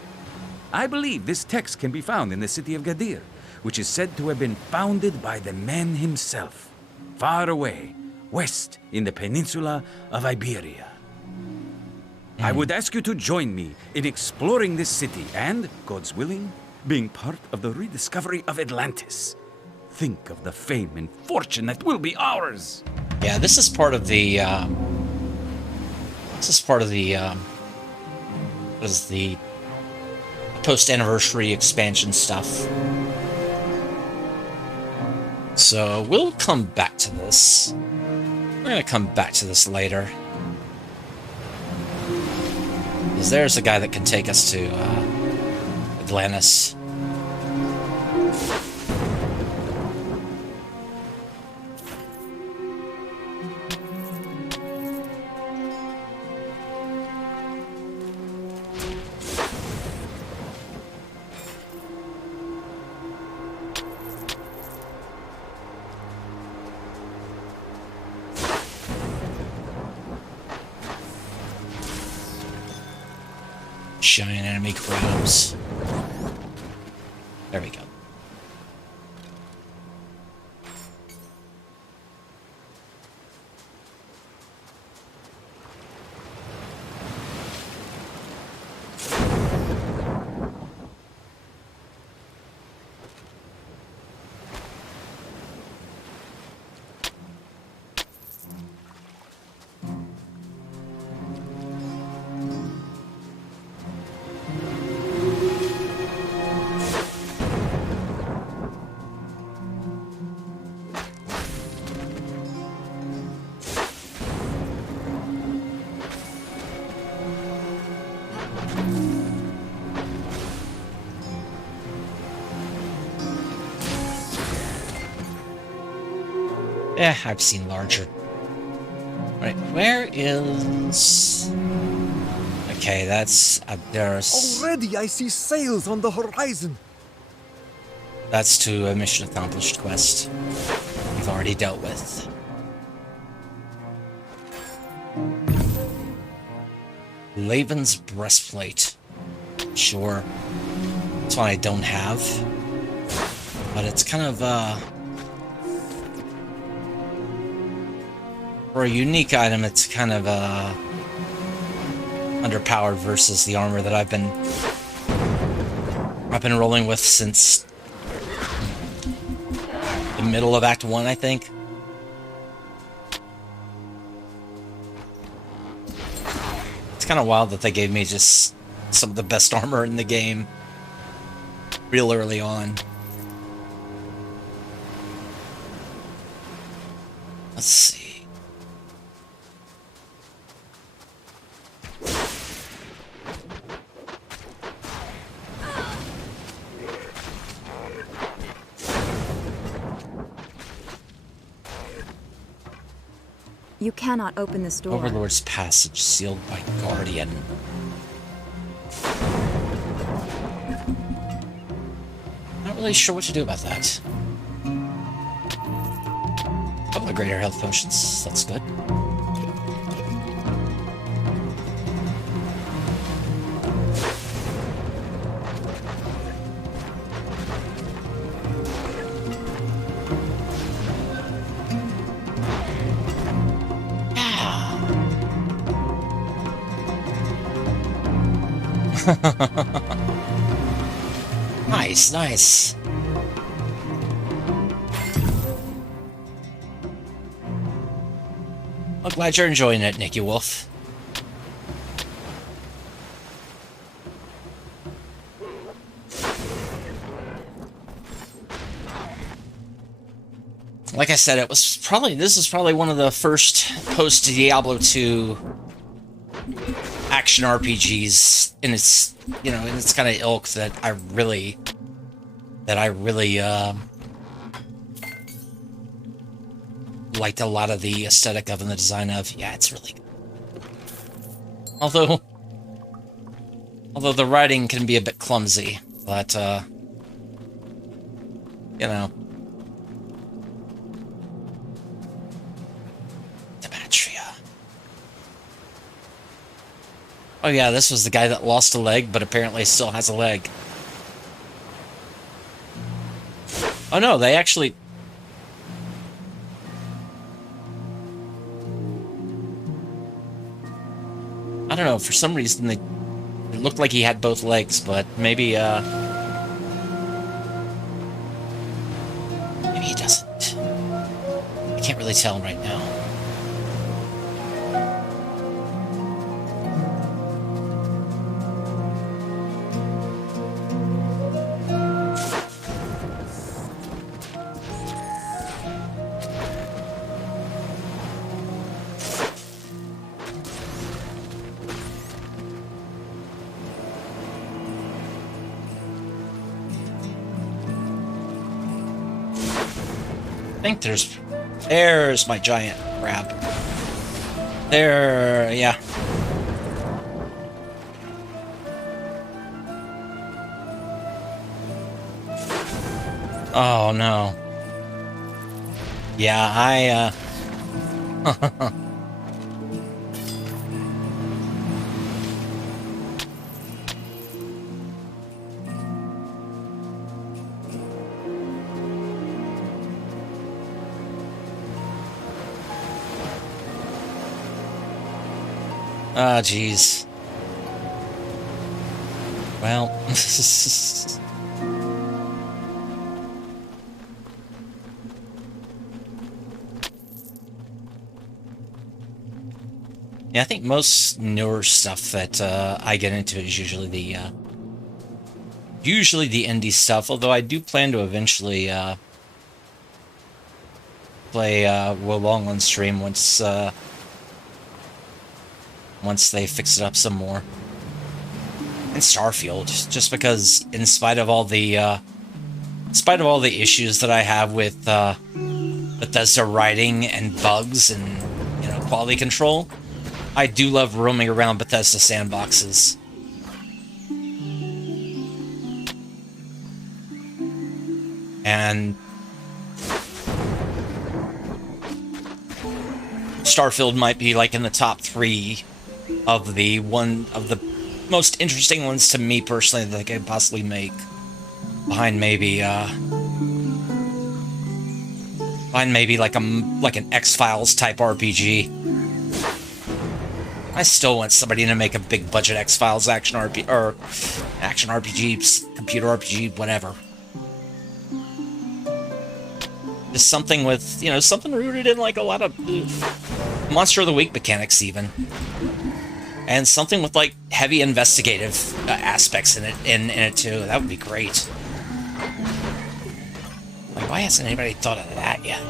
I believe this text can be found in the city of Gadir, which is said to have been founded by the man himself, far away, west in the peninsula of Iberia. I would ask you to join me in exploring this city and, God's willing, being part of the rediscovery of Atlantis. Think of the fame and fortune that will be ours. Yeah, this is part of the, what is the post-anniversary expansion stuff. So, we'll come back to this. We're gonna come back to this later. Because there's a guy that can take us to, Atlantis. Giant enemy crabs. There we go. Yeah, I've seen larger. Right, where is... Okay, that's... there's... Already I see sails on the horizon. That's to a mission accomplished quest we've already dealt with. Laban's breastplate. Sure. That's one I don't have. But it's kind of, for a unique item, it's kind of, underpowered versus the armor that I've been rolling with since the middle of Act 1, I think. It's kind of wild that they gave me just some of the best armor in the game real early on. Let's see. You cannot open this door. Overlord's Passage, sealed by Guardian. Not really sure what to do about that. Couple of greater health potions, that's good. Nice, nice. I'm glad you're enjoying it, Nicky Wolf. Like I said, this is probably one of the first post-Diablo 2 action RPGs in its, in its kind of ilk that I really liked a lot of the aesthetic of and the design of. Yeah, it's really good. Although the writing can be a bit clumsy, but oh yeah, this was the guy that lost a leg, but apparently still has a leg. Oh no, they actually... I don't know, for some reason it looked like he had both legs, but maybe, maybe he doesn't. I can't really tell right now. I think there's my giant crab. There, yeah. Oh no. Yeah, Ah, jeez. Well. Yeah, I think most newer stuff that I get into is usually the indie stuff. Although I do plan to eventually play Wolong on stream once they fix it up some more. And Starfield, just because, in spite of all the issues that I have with Bethesda writing and bugs and quality control, I do love roaming around Bethesda sandboxes. And Starfield might be like in the top 3 of the most interesting ones to me personally that I could possibly make. Behind maybe like an X-Files type RPG. I still want somebody to make a big budget X-Files action RPG, computer RPG, whatever. Just something with, something rooted in like a lot of Monster of the Week mechanics even. And something with like heavy investigative aspects in it too. That would be great. Like, why hasn't anybody thought of that yet?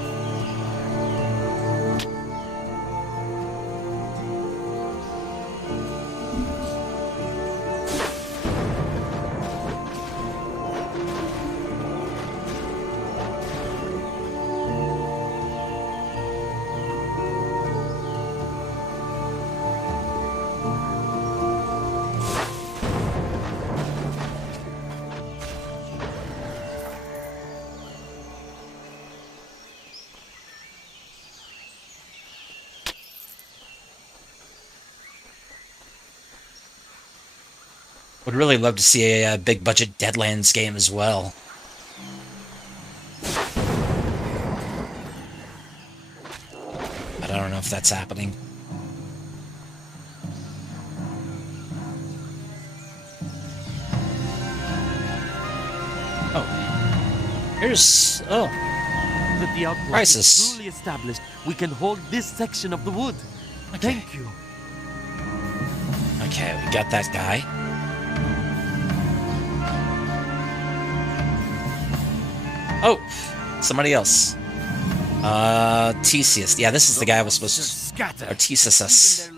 Would really love to see a big budget Deadlands game as well. But I don't know if that's happening. Oh. Here's... Oh. That the outpost Crisis. is truly established, we can hold this section of the wood. Okay. Thank you. Okay, we got that guy. Oh, somebody else. Theseus. Yeah, this is the guy I was supposed to... Or Theseus.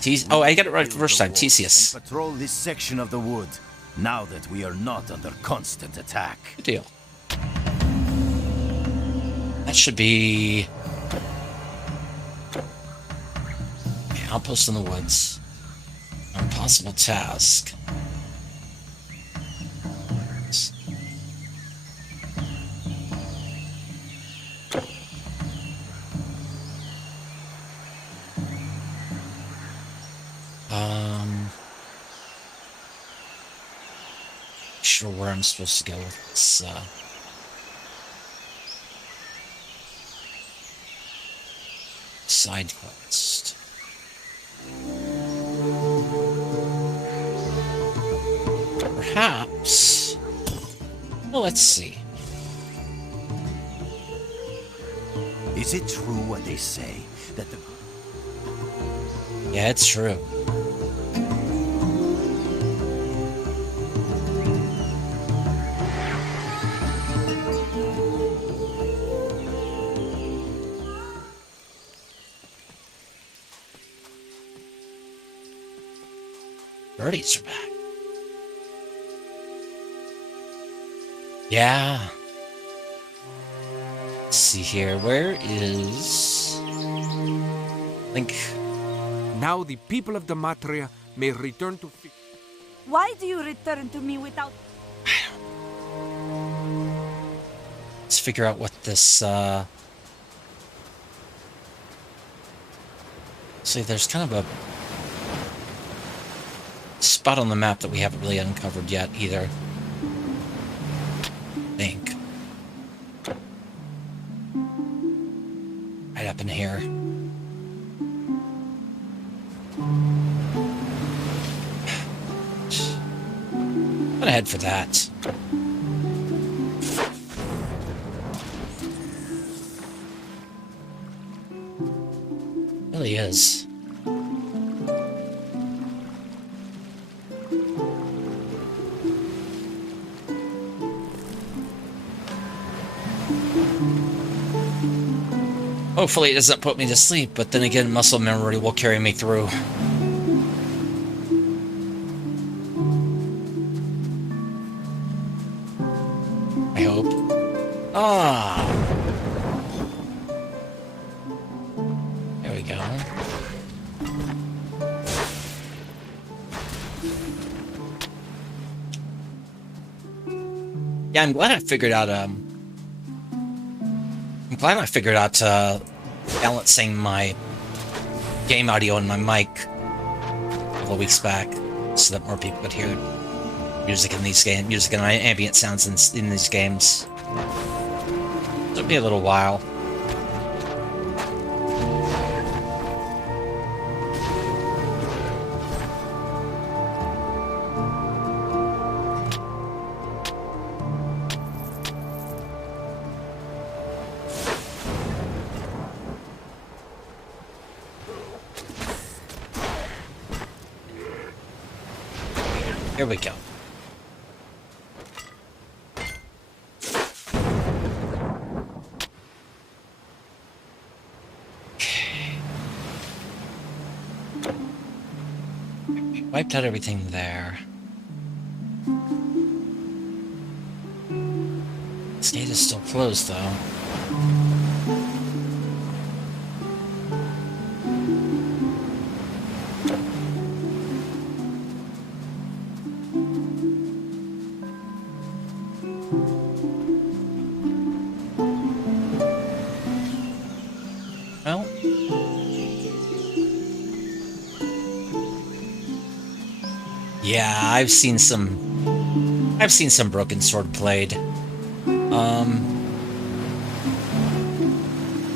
Theseus. Oh, I got it right the first time. Theseus. Patrol this section of the wood, now that we are not under constant attack. Good deal. That should be... Okay, outpost in the woods. Impossible task. Sure where I'm supposed to go with this, side quest. Perhaps... Well, let's see. Is it true what they say, that the... Yeah, it's true. Birdies are back. Yeah. Let's see here. Where is... I think... Now the people of Dematria may return to... Why do you return to me without... Let's figure out what this, See, there's kind of a spot on the map that we haven't really uncovered yet, either. I think. Right up in here. I'm gonna head for that. Really is. Hopefully it doesn't put me to sleep, but then again, muscle memory will carry me through. I hope. Ah! There we go. Yeah, I'm glad I figured out, balancing my game audio and my mic a couple of weeks back so that more people could hear music in these games, music and ambient sounds in these games. It'll be a little while. Here we go. Wiped out everything there. This gate is still closed, though. Well, yeah, I've seen some broken sword played.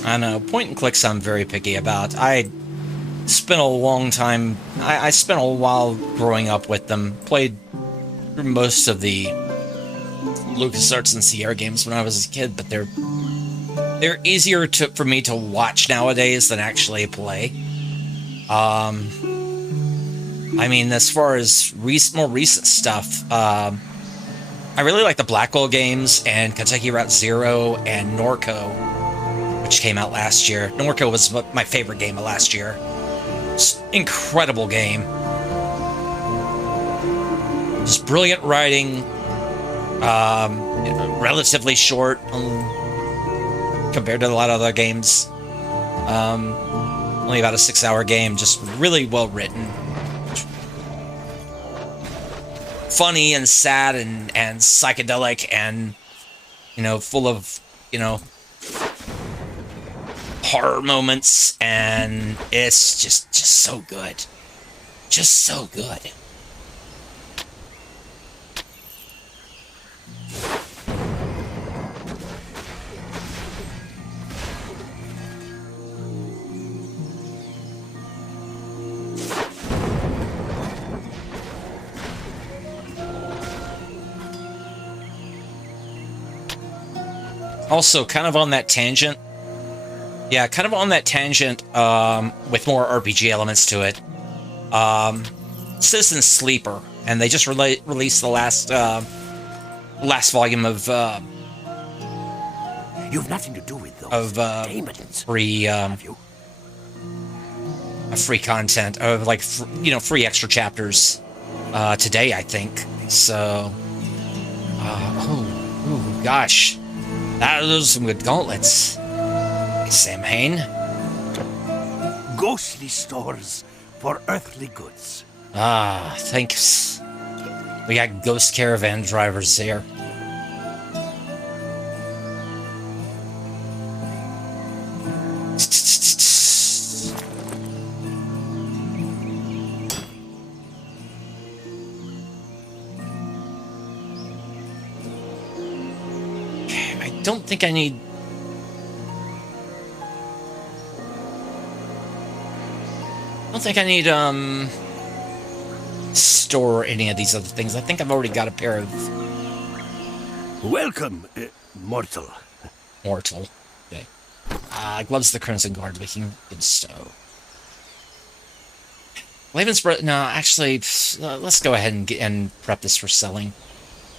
I know, point and clicks I'm very picky about. I spent a long time, I spent a while growing up with them, played through most of the LucasArts and Sierra games when I was a kid, but they're easier for me to watch nowadays than actually play. I mean, as far as more recent stuff, I really like the Blackwell games and Kentucky Route Zero and Norco, which came out last year. Norco was my favorite game of last year. It's an incredible game. Just brilliant writing, relatively short compared to a lot of other games. Only about a 6-hour game, just really well written. Funny and sad and psychedelic and, full of, horror moments, and it's just so good. Just so good. Also, kind of on that tangent. Yeah, kind of on that tangent, with more RPG elements to it. Citizen Sleeper, and they just released the last volume of You've nothing to do with those demons, have you? Free content of free extra chapters today, I think. So, oh gosh. Those are some good gauntlets. Hey, Sam Hain. Ghostly stores for earthly goods. Ah, thanks. We got ghost caravan drivers here. Don't think I need... don't think I need, store any of these other things. I think I've already got a pair of... Welcome, Mortal. Mortal. Okay. Gloves of the Crimson Guard, we can stow. Lavensborough, no, actually, let's go ahead and prep this for selling.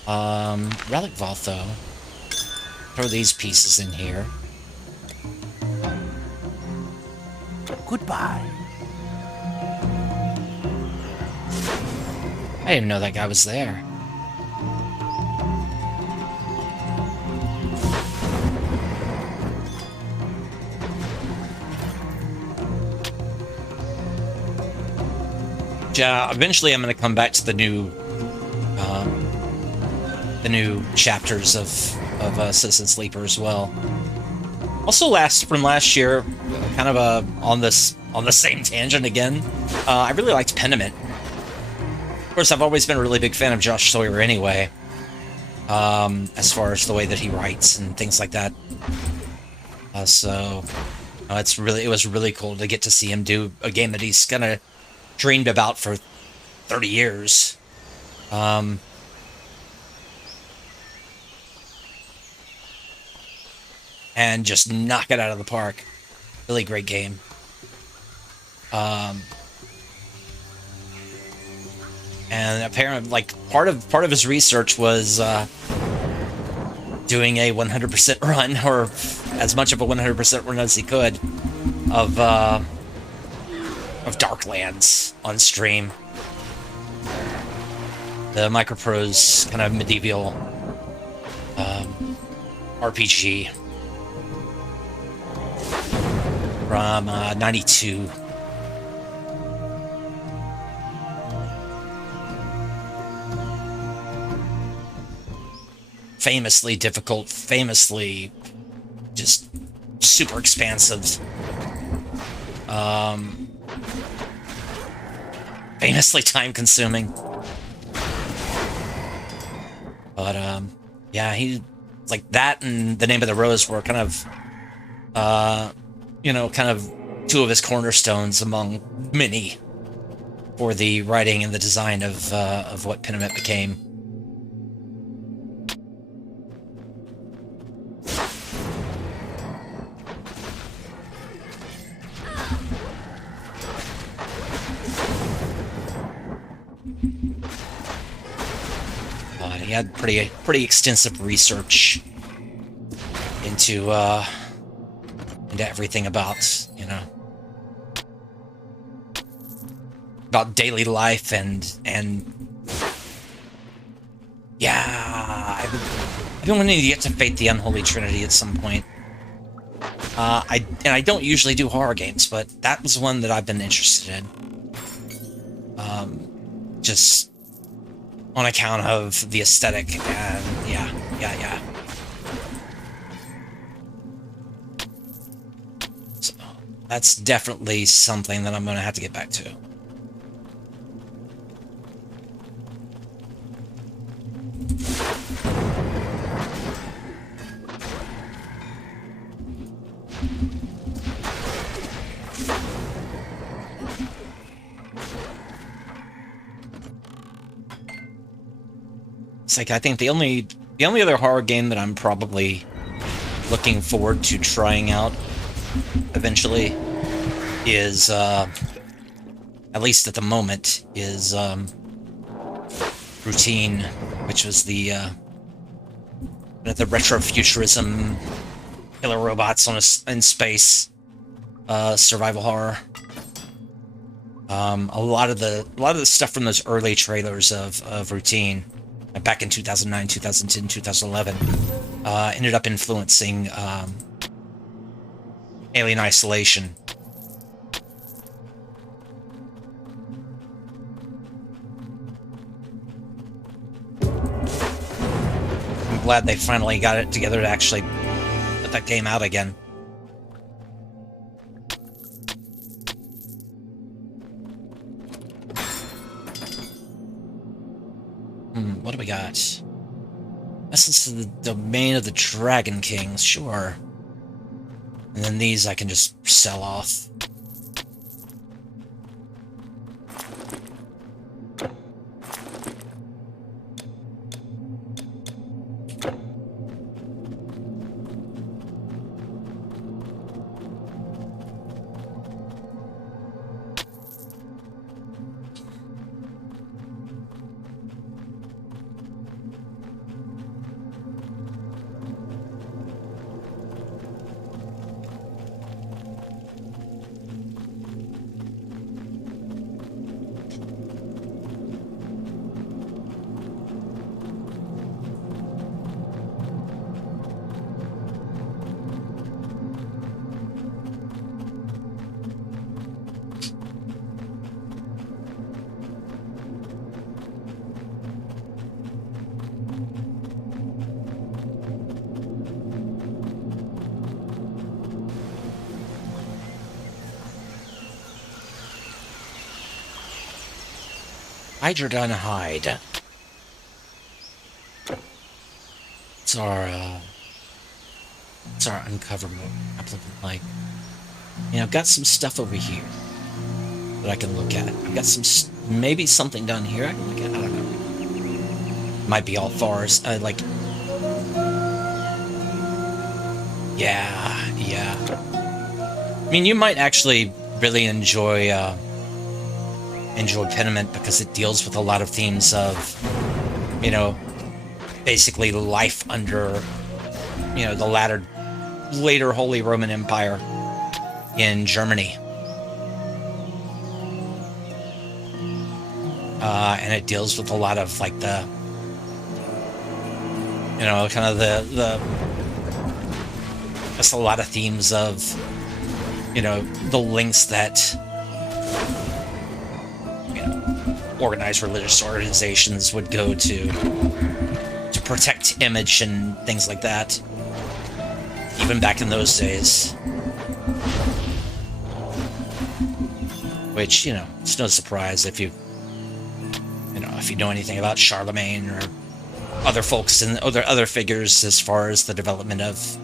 Relic Vault, though. Throw these pieces in here. Goodbye. I didn't know that guy was there. Yeah, eventually I'm going to come back to the new chapters of Citizen Sleeper as well. Also, from last year, kind of on the same tangent again. I really liked Pentiment. Of course, I've always been a really big fan of Josh Sawyer anyway, as far as the way that he writes and things like that. So it was really cool to get to see him do a game that he's kind of dreamed about for 30 years. And just knock it out of the park. Really great game. And apparently, like, part of his research was doing a 100% run, or as much of a 100% run as he could, of Darklands on stream. The Microprose kind of medieval RPG from 92. Famously difficult, famously just super expansive. Famously time-consuming. But, yeah, he... like, that and The Name of the Rose were kind of, kind of two of his cornerstones among many for the writing and the design of what Pentiment became. He had pretty extensive research into everything about, about daily life and yeah, I've been wanting to get to Fate the Unholy Trinity at some point. I don't usually do horror games, but that was one that I've been interested in. Just on account of the aesthetic, and yeah. So, that's definitely something that I'm going to have to get back to. It's like, I think the only other horror game that I'm probably looking forward to trying out eventually is, at least at the moment, is Routine, which was the retrofuturism killer robots in space survival horror. A lot of the stuff from those early trailers of Routine, back in 2009, 2010, 2011, ended up influencing Alien Isolation. I'm glad they finally got it together to actually put that game out again. What do we got? Essence of the Domain of the Dragon Kings, sure. And then these I can just sell off. Hydrodon hide. It's our uncover mode. I'm looking like, you know, I've got some stuff over here that I can look at. I've got some, maybe something down here I can look at. I don't know. Might be all Thor's. Like, yeah. I mean, you might actually really enjoy Pentiment because it deals with a lot of themes of, you know, basically life under, you know, the later Holy Roman Empire in Germany. And it deals with a lot of like the, you know, kind of the just a lot of themes of, you know, the links that, you know, organized religious organizations would go to protect image and things like that, even back in those days. Which, you know, it's no surprise if you know anything about Charlemagne or other folks and other figures as far as the development of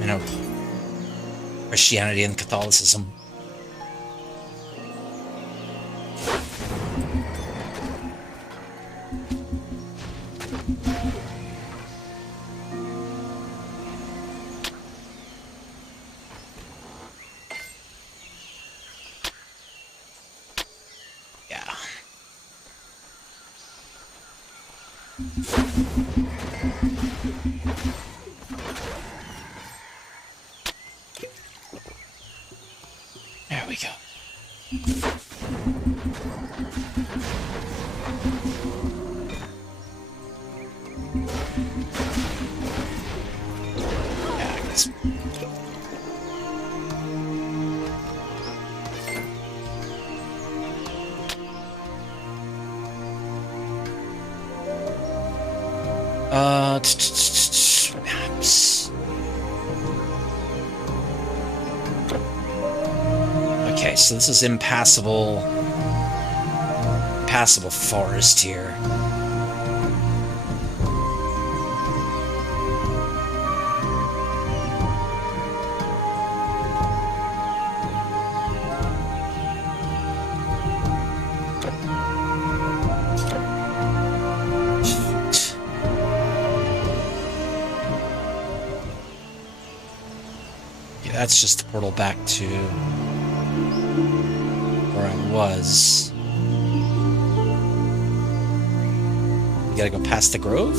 you know, Christianity and Catholicism. There we go. Yeah, I guess. Maps. Okay, so this is impassable forest here. That's just the portal back to where I was. You gotta go past the grove?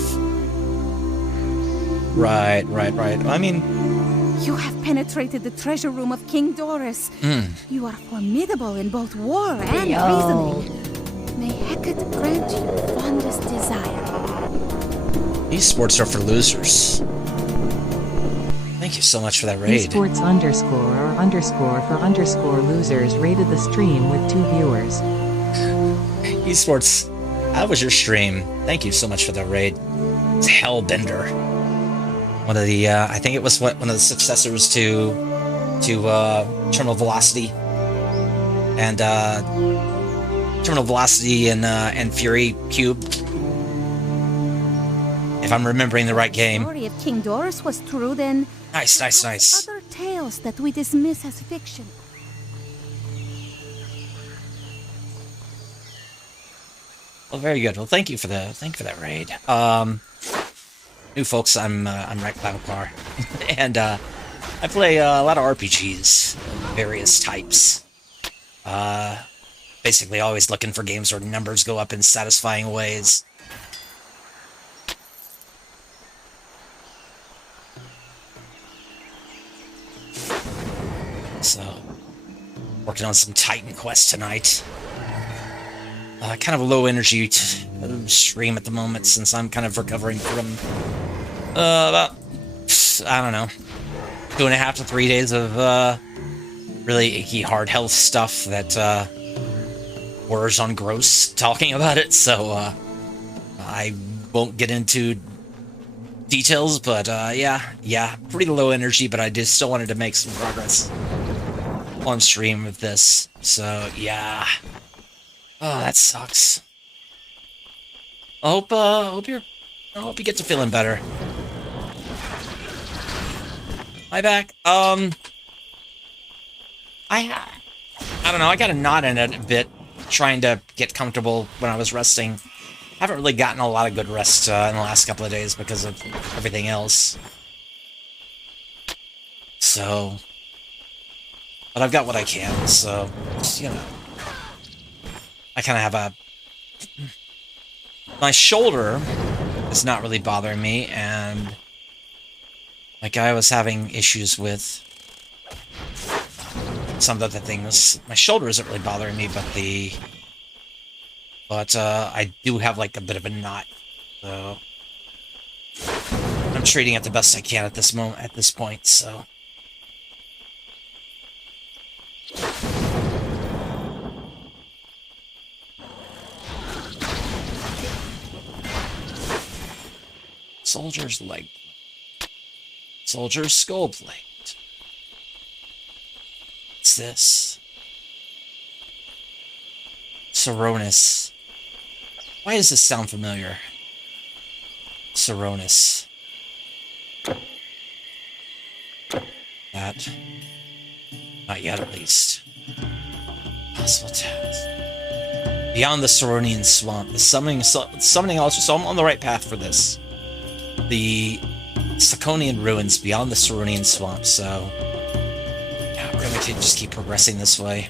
Right. I mean... You have penetrated the treasure room of King Doris. You are formidable in both war and reasoning. May Hecate grant you fondest desire. Esports are for losers. Thank you so much for that raid. Esports _or for _losers rated the stream with 2 viewers. Esports, how was your stream? Thank you so much for that raid. It's Hellbender. One of the, I think it was one of the successors to Terminal Velocity. And, Terminal Velocity and Fury Cube. If I'm remembering the right game. The story of King Doris was true, then... Nice. Other tales that we dismiss as fiction. Well, very good. Well, thank you for that raid. New folks, I'm Rat Cloudcar, and I play a lot of RPGs of various types. Basically, always looking for games where numbers go up in satisfying ways. So, working on some Titan Quest tonight. Kind of a low energy stream at the moment since I'm kind of recovering from about, I don't know, 2.5 to 3 days of really achy hard health stuff that borders on gross talking about it. So I won't get into details, but yeah, pretty low energy, but I just still wanted to make some progress on stream with this. So yeah. Oh, that sucks. I hope you get to feeling better. My back. I don't know. I got a knot in it a bit, trying to get comfortable when I was resting. Haven't really gotten a lot of good rest in the last couple of days because of everything else. So, but I've got what I can. So, you know, I kind of have a. My shoulder is not really bothering me, and like I was having issues with some of the things. My shoulder isn't really bothering me, but I do have like a bit of a knot, so I'm treating it the best I can at this moment, at this point. So. Soldier's leg. Soldier's skull plate. What's this? Coronis. Why does this sound familiar? Coronis. That. Not yet, at least. Possible task. Beyond the Ceronian swamp. The summoning also. So I'm on the right path for this. The Staconian ruins beyond the Ceronian swamp, so yeah, we're gonna just keep progressing this way.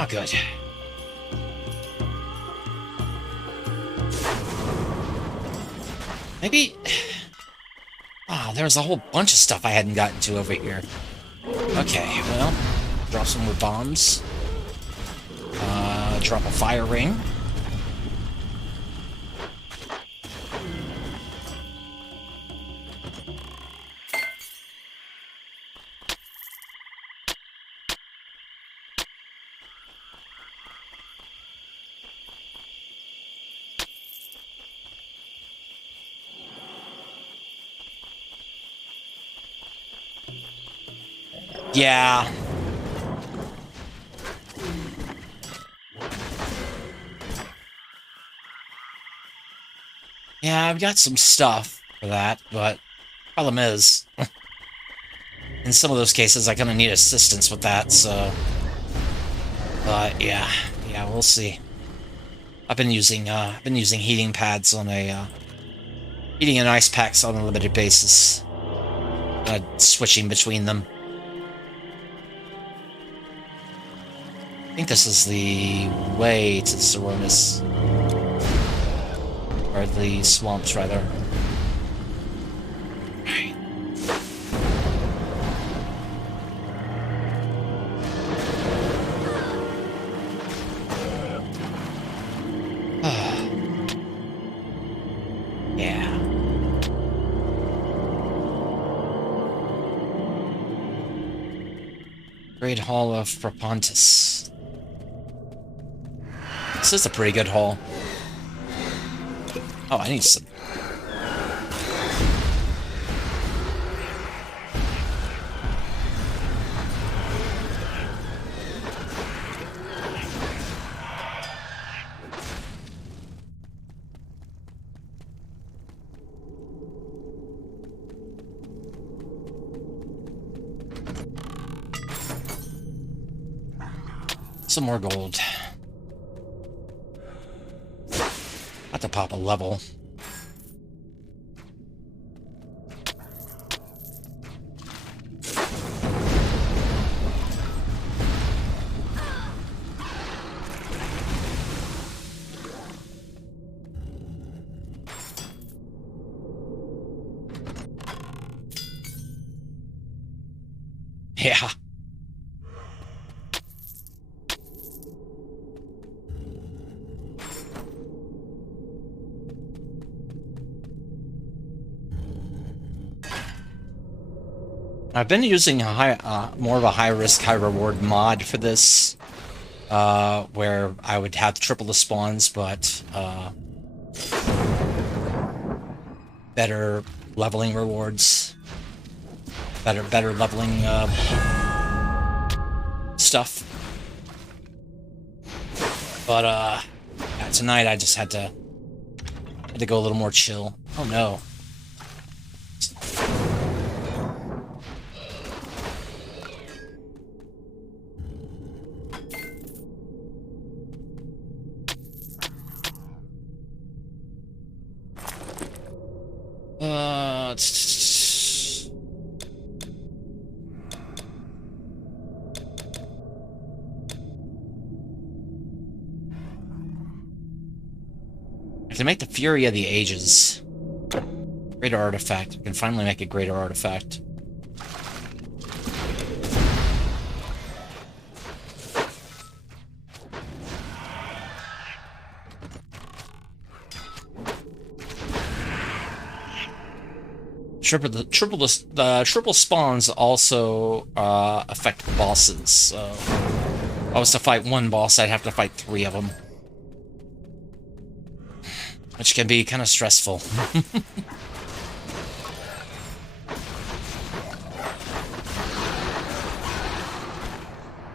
Oh, good. Maybe... Oh, there's a whole bunch of stuff I hadn't gotten to over here. Okay, well, drop some more bombs. Drop a fire ring. Yeah. Yeah, I've got some stuff for that, but problem is, in some of those cases, I'm gonna need assistance with that, so... But, yeah, we'll see. I've been using heating pads on a, heating and ice packs on a limited basis. Switching between them. I think this is the way to the Coronis. Or the swamps, rather. Right. Yeah. Great Hall of Propontis. This is a pretty good hall. Oh, I need some. Some more gold. Have to pop a level. Yeah. I've been using a more of a high risk, high reward mod for this, where I would have to triple the spawns, but better leveling rewards, better leveling stuff. But yeah, tonight I just had to go a little more chill. Oh no. To make the Fury of the Ages. Greater artifact. I can finally make a greater artifact. Triple spawns also affect bosses. So if I was to fight one boss, I'd have to fight 3 of them. Which can be kind of stressful.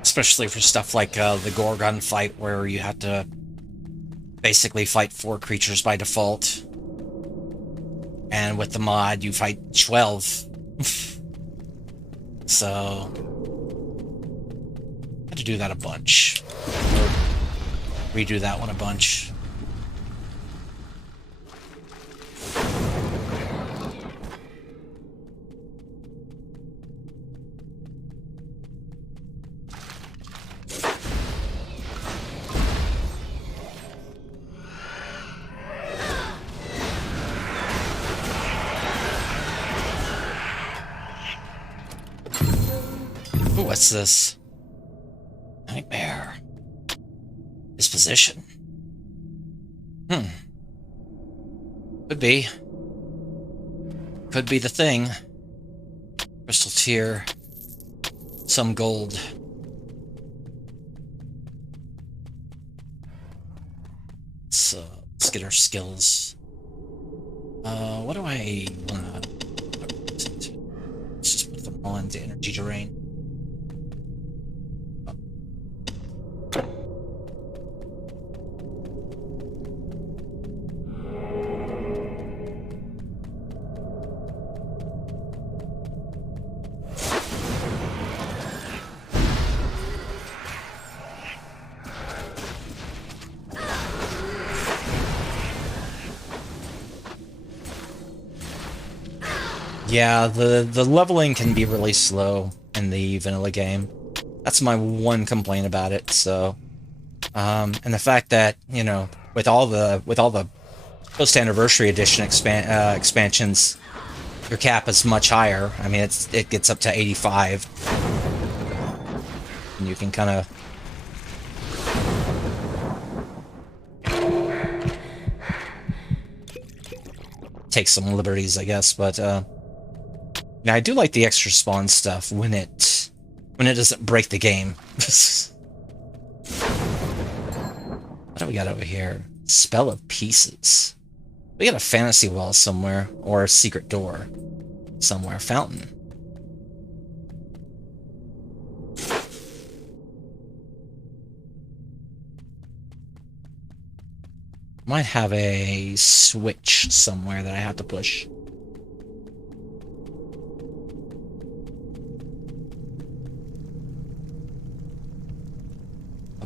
Especially for stuff like the Gorgon fight, where you have to basically fight 4 creatures by default. And with the mod, you fight 12. So I had to do that a bunch. Redo that one a bunch. What's this? Nightmare. Disposition. Could be. Could be the thing. Crystal tier. Some gold. Let's get our skills. What do I wanna... Let's just put them all into energy drain. Yeah, the leveling can be really slow in the vanilla game. That's my one complaint about it. So, and the fact that, you know, with all the post-anniversary edition expansions, your cap is much higher. I mean, it gets up to 85, and you can kind of take some liberties, I guess. But now I do like the extra spawn stuff when it doesn't break the game. What do we got over here? Spell of Pieces. We got a fantasy well somewhere, or a secret door somewhere. Fountain. Might have a switch somewhere that I have to push.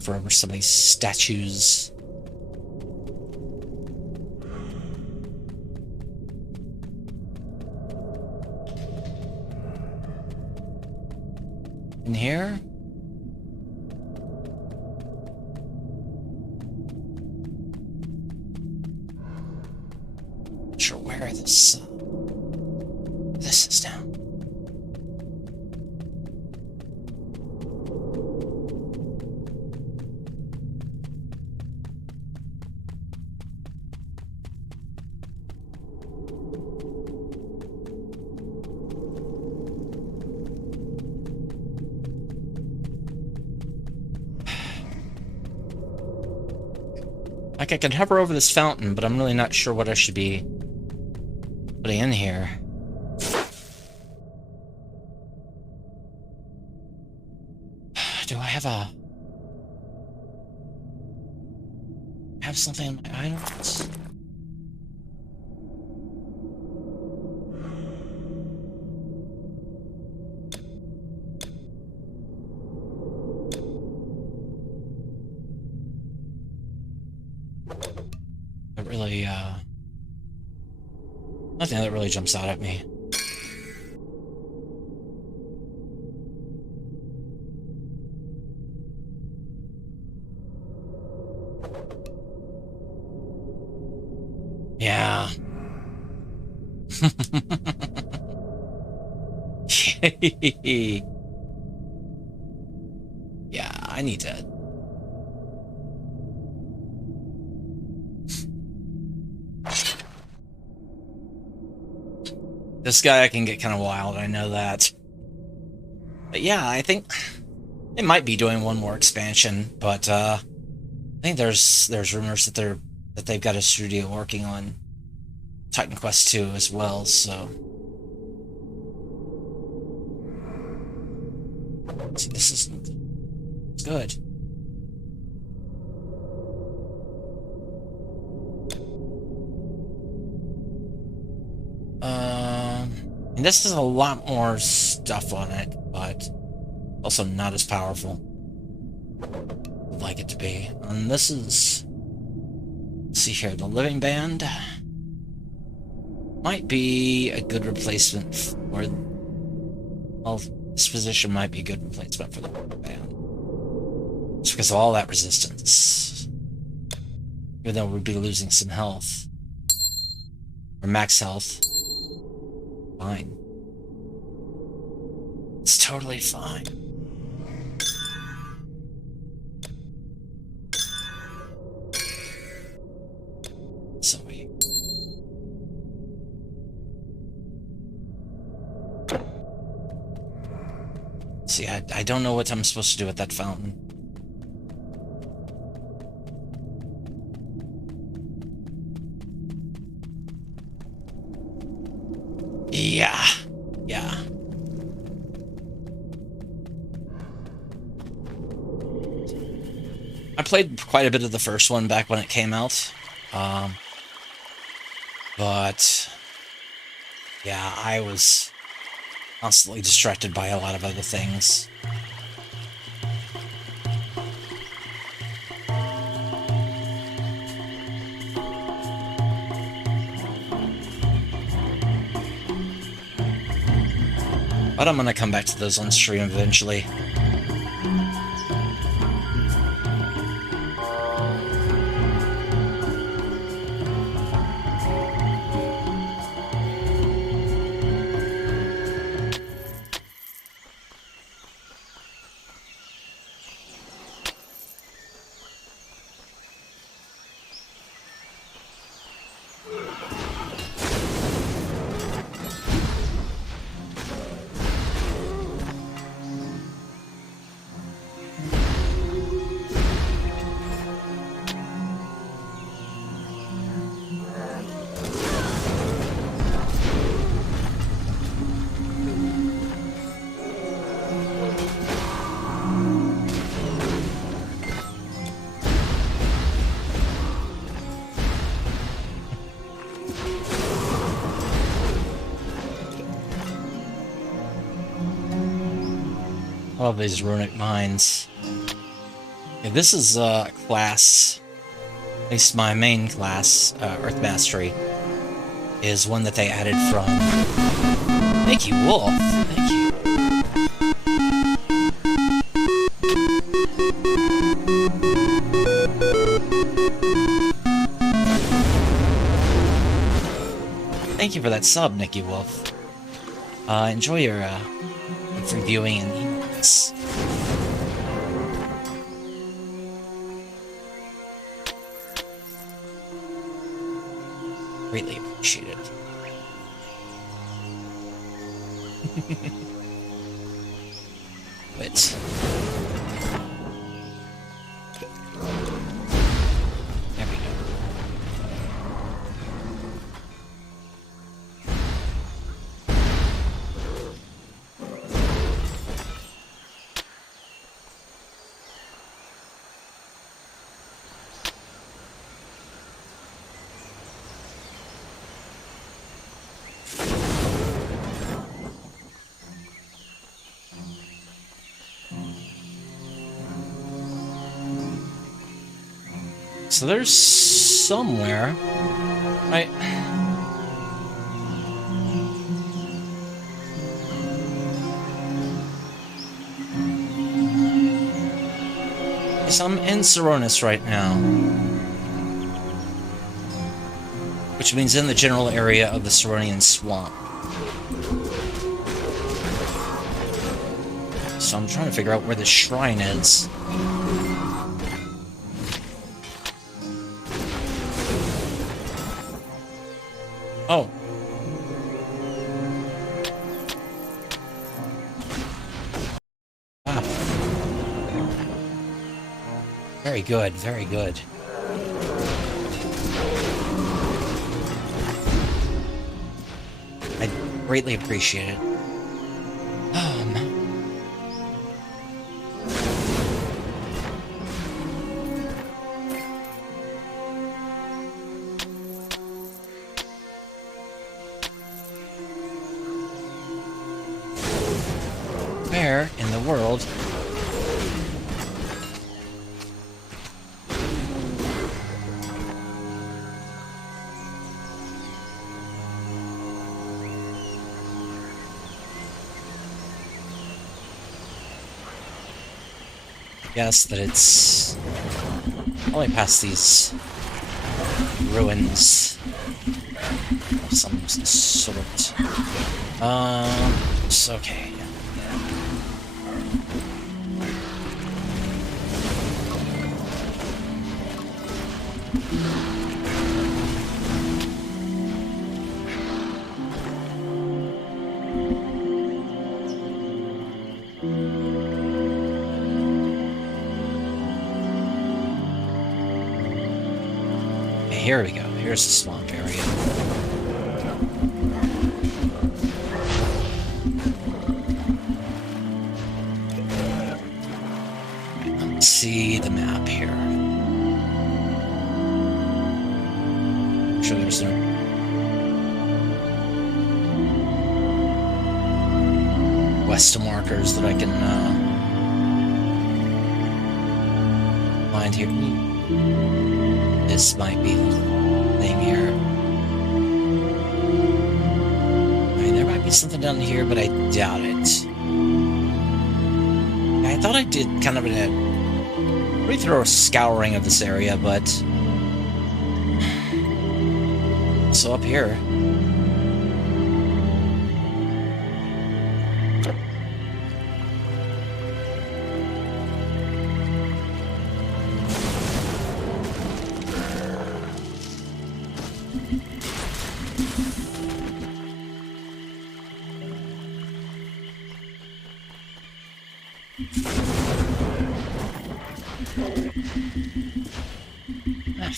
Over some of these statues. In here? Not sure where this is now. Like, I can hover over this fountain, but I'm really not sure what I should be putting in here. Do I have something in my items? Nothing that really jumps out at me. Yeah. Yeah, I need to... This guy can get kind of wild, I know that. But yeah, I think they might be doing one more expansion, but I think there's rumors that they've got a studio working on Titan Quest 2 as well, so... See, this isn't... It's good. And this has a lot more stuff on it, but also not as powerful. I'd like it to be. And this is... Let's see here, the Living Band might be a good replacement for... Well, this position might be a good replacement for the Living Band. Just because of all that resistance. Even though we'd be losing some health. Or max health. Fine. It's totally fine. So we... See, I don't know what I'm supposed to do with that fountain. Yeah. Yeah. I played quite a bit of the first one back when it came out. But yeah, I was constantly distracted by a lot of other things. But I'm gonna come back to those on stream eventually. I love these runic mines. Yeah, this is a class, at least my main class, Earth Mastery, is one that they added from... Thank you, Wolf. Thank you. Thank you for that sub, Nicky Wolf. Enjoy your free viewing and emails. Greatly appreciate it. Wait. There we go. So there's somewhere. Right. So I'm in Seronis right now. Which means in the general area of the Seronian swamp. So I'm trying to figure out where the shrine is. Oh. Ah. Very good, very good. I greatly appreciate it. Where in the world? Guess that it's only past these ruins of some sort. It's okay. Here we go. Here's the swamp area. Let's see the map here. I'm sure there's no west markers that I can find here. This might be the thing here. I mean, there might be something down here, but I doubt it. I thought I did kind of a pretty thorough scouring of this area, but... So up here...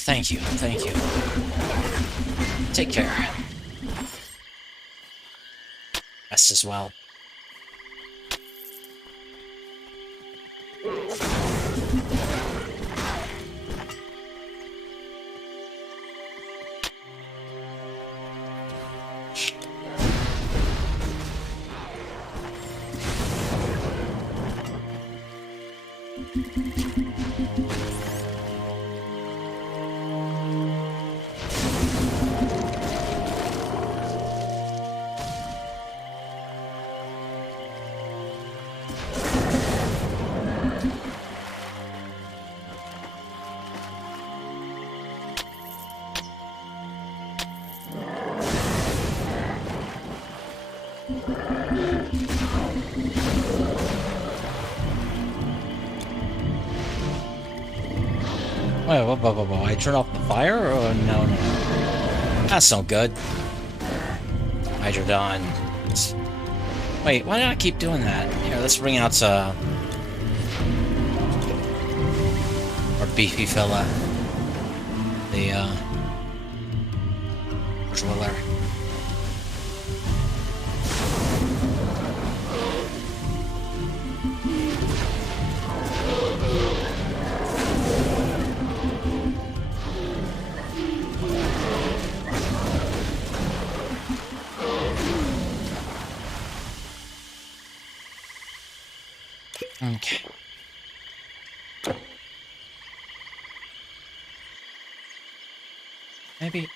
Thank you, thank you. Take care. Rest as well. Wait, whoa. I turn off the fire? Or no. That's no good. Hydrodon. Wait, why did I keep doing that? Here, let's bring out our beefy fella. The driller. Okay. Maybe.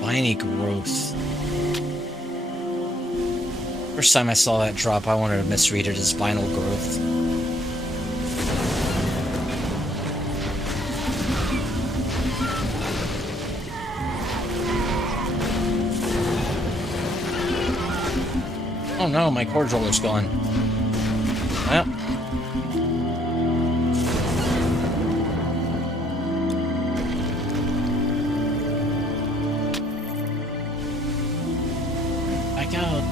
Spiny growth. First time I saw that drop, I wanted to misread it as spinal growth. Oh no, my cord roller's gone. Well. Back out.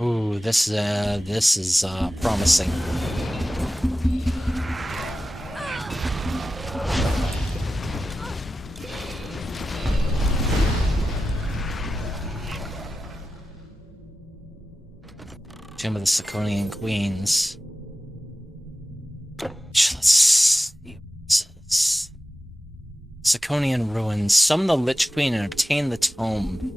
Ooh, this is promising. Tomb of the Saconian Queens. Let's see what this is. Saconian ruins. Summon the Lich Queen and obtain the tome.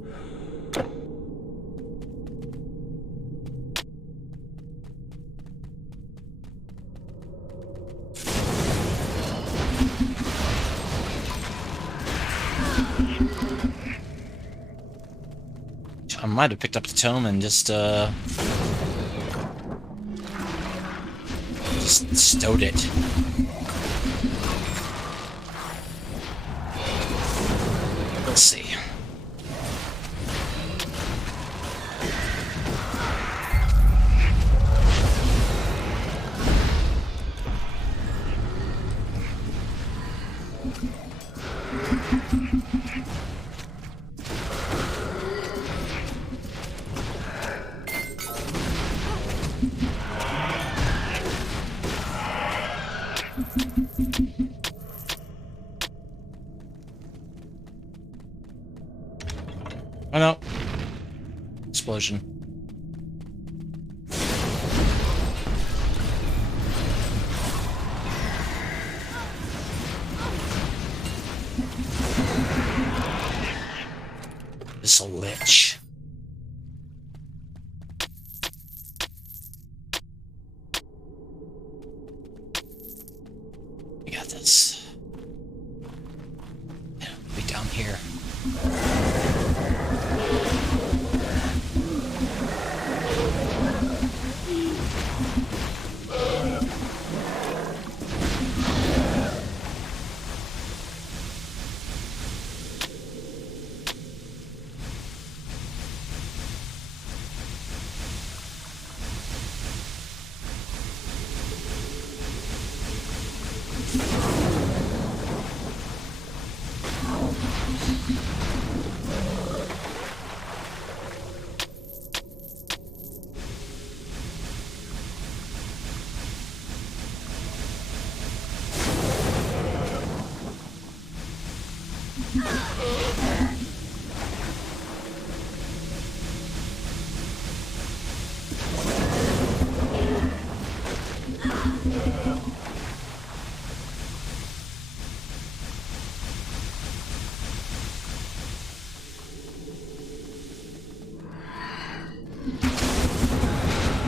I might have picked up the tome and just stowed it. We'll see. Oh no. Explosion. This a lich. We got this. Yeah, we'll be down here.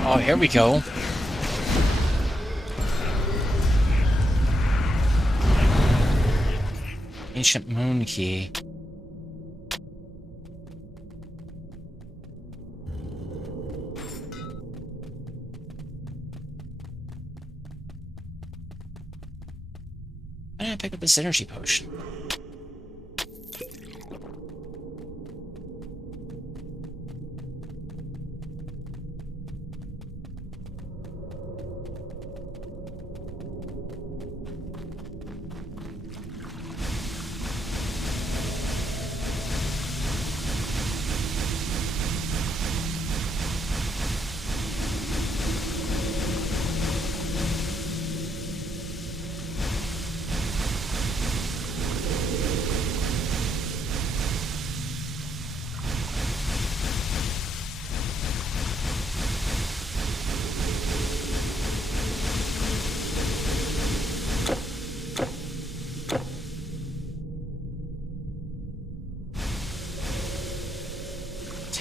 Oh, here we go. Ancient moon key. Why did I pick up this energy potion?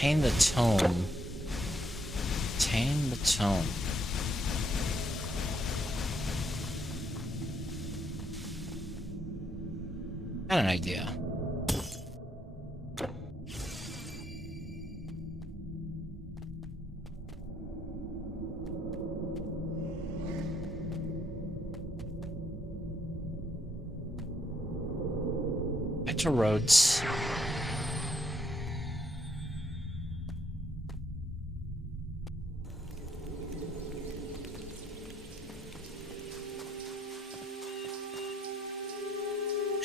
Obtain the tome. Obtain the tome. Got an idea. Back to Rhodes.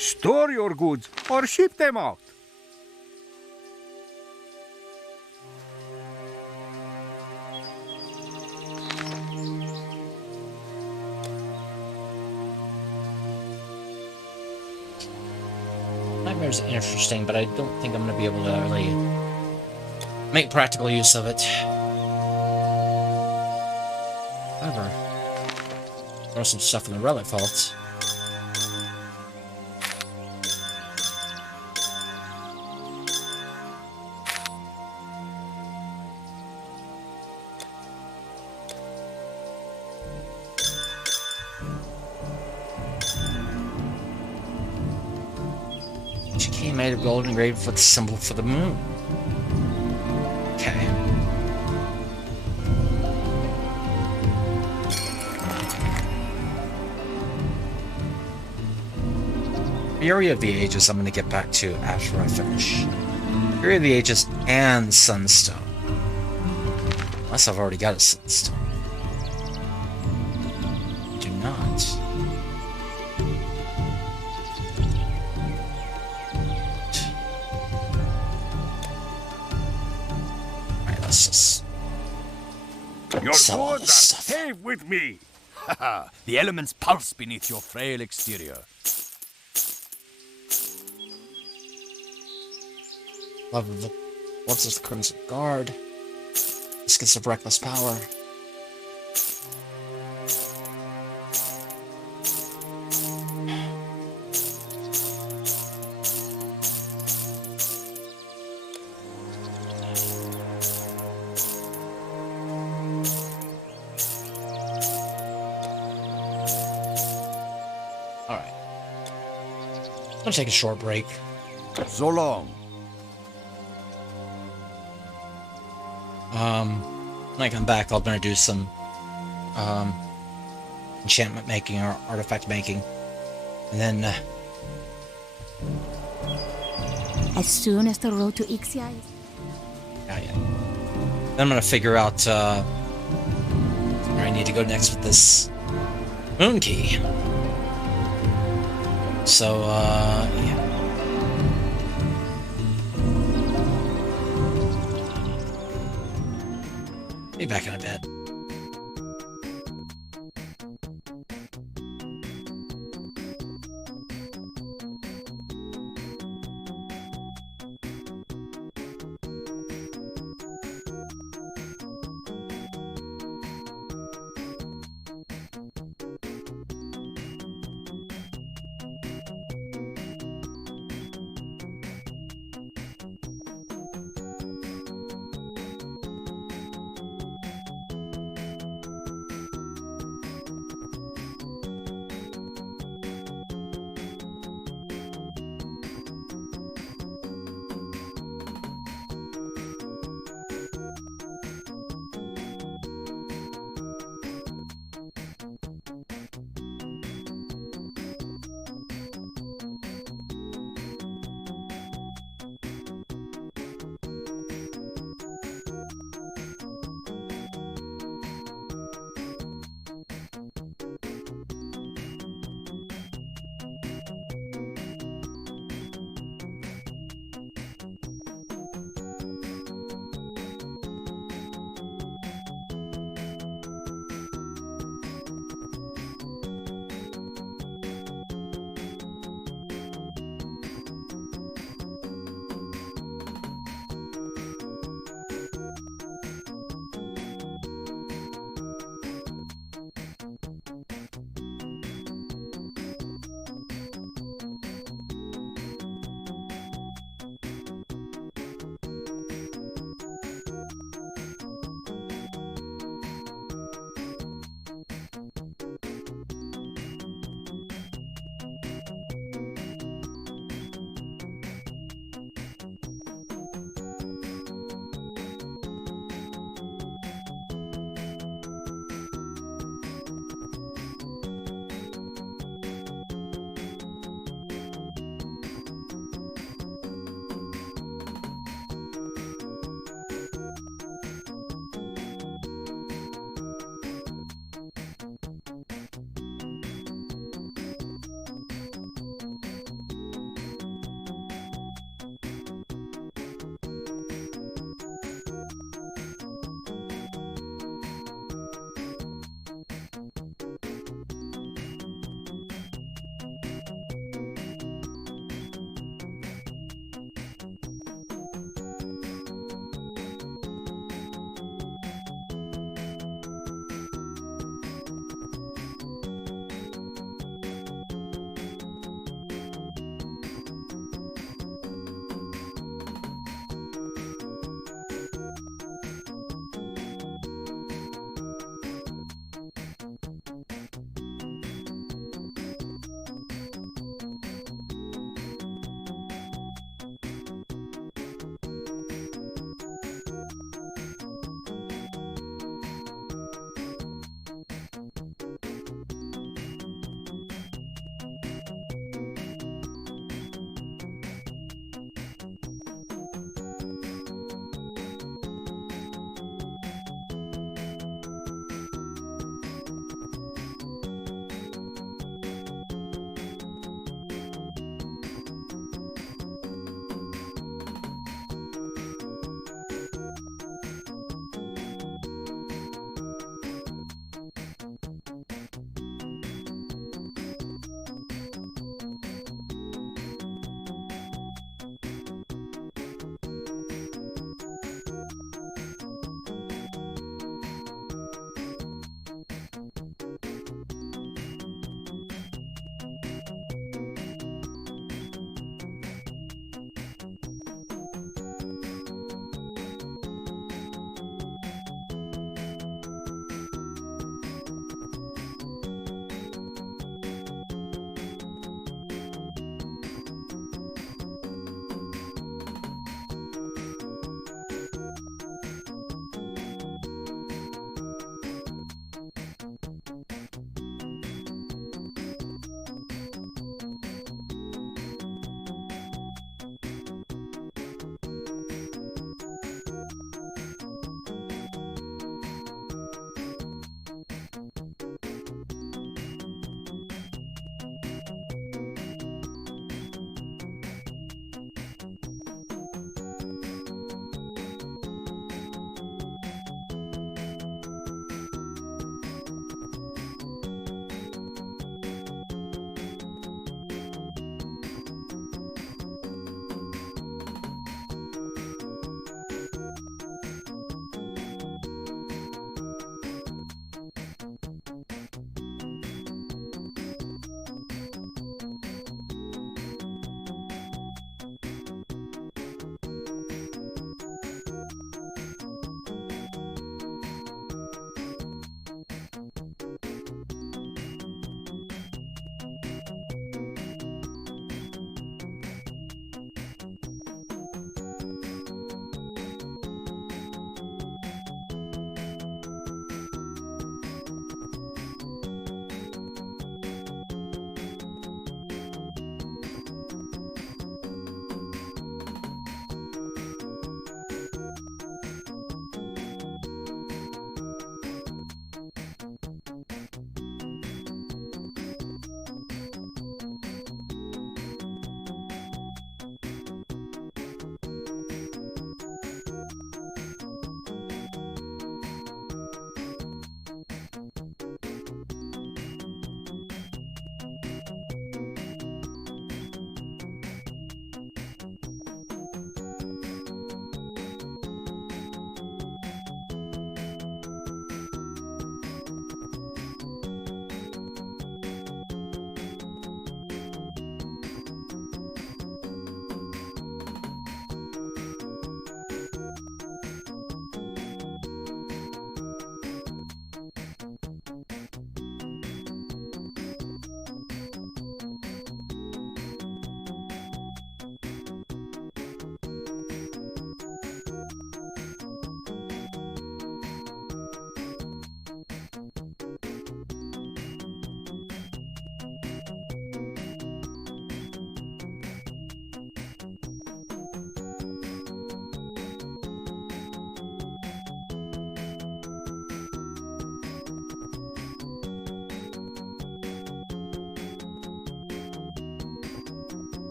Store your goods or ship them out. Nightmare's interesting, but I don't think I'm going to be able to really make practical use of it. However, throw some stuff in the relic vault. Made of gold engraved with the symbol for the moon. Okay. Fury of the Ages I'm going to get back to after I finish. Fury of the Ages and Sunstone. Unless I've already got a Sunstone. I do not. Your goods are safe with me. Haha, the elements pulse beneath your frail exterior. Love of the What's this Crimson Guard? Biscuits of Reckless Power. I'm gonna take a short break. So long. When I come back, I'm gonna do some enchantment making or artifact making, and then as soon as the road to Ixia is... yeah. Then I'm gonna figure out where I need to go next with this moon key. So, yeah. Be back in a bit.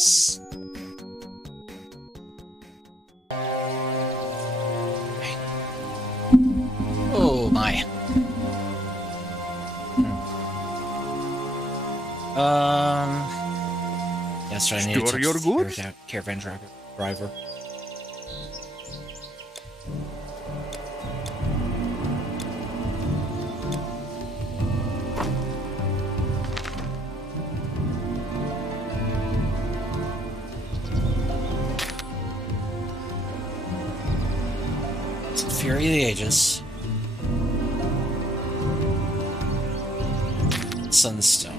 Kings. Oh my. That's right. I need to Store touch your the goods? caravan driver. Fury of the Ages. Sunstone.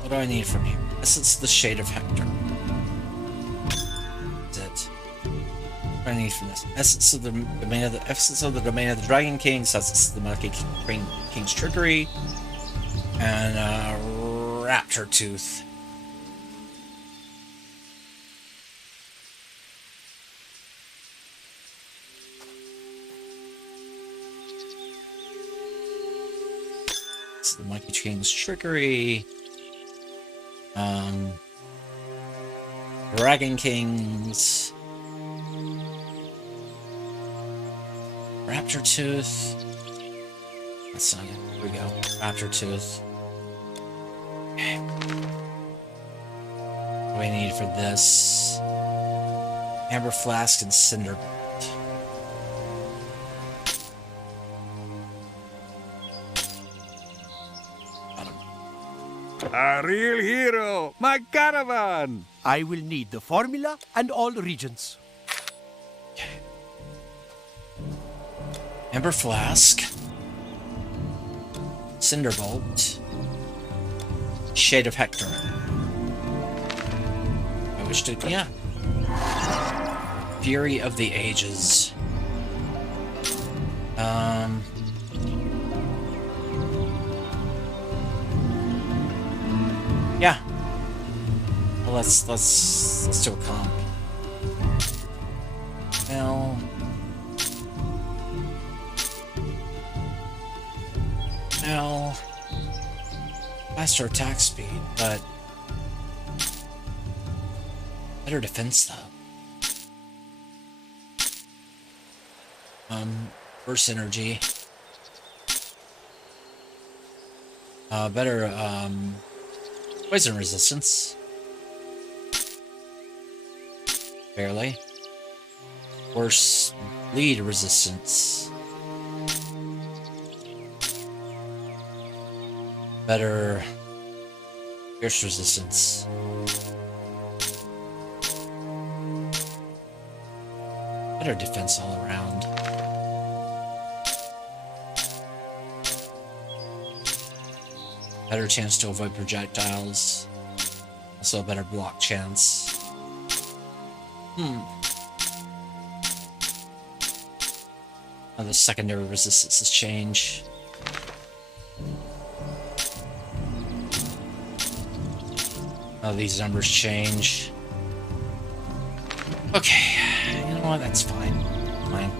What do I need from you? Essence of the Shade of Hector. That's it. What do I need from this? Essence of the Domain of the Dragon King, Essence of the Monkey King's Trickery, and Raptor Tooth. The Monkey King's Trickery, Dragon Kings, Raptor Tooth. That's not it. Here we go. Raptor Tooth. Okay. What do I need for this? Amber Flask and Cinder. A real hero, my caravan! I will need the formula and all regions. Amber Flask, Cinderbolt, Shade of Hector. I wish to, yeah. Fury of the Ages. Yeah. Well, let's do a comp. Well, faster attack speed, but better defense though. Burst energy. Better poison resistance. Barely. Worse bleed resistance. Better pierce resistance. Better defense all around. Better chance to avoid projectiles. Also a better block chance. Now the secondary resistances change. Now these numbers change. Okay, you know what? That's fine. Fine.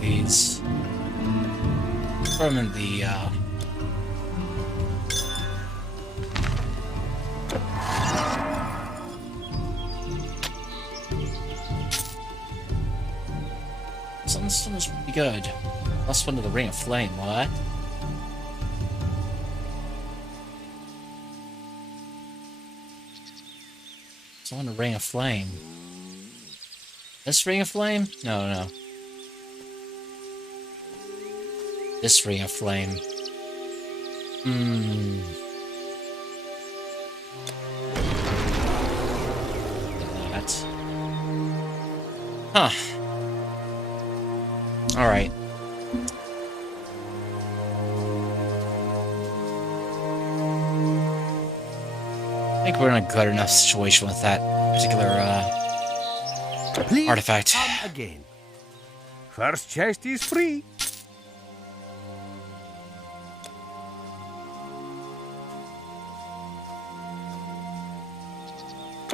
These. Throw them in the Sunstone is pretty good. Plus one to the Ring of Flame, what? So on the Ring of Flame. This Ring of Flame? No. This Ring of Flame. That. Huh. Alright. I think we're in a good enough situation with that particular artifact. Come again. First chest is free.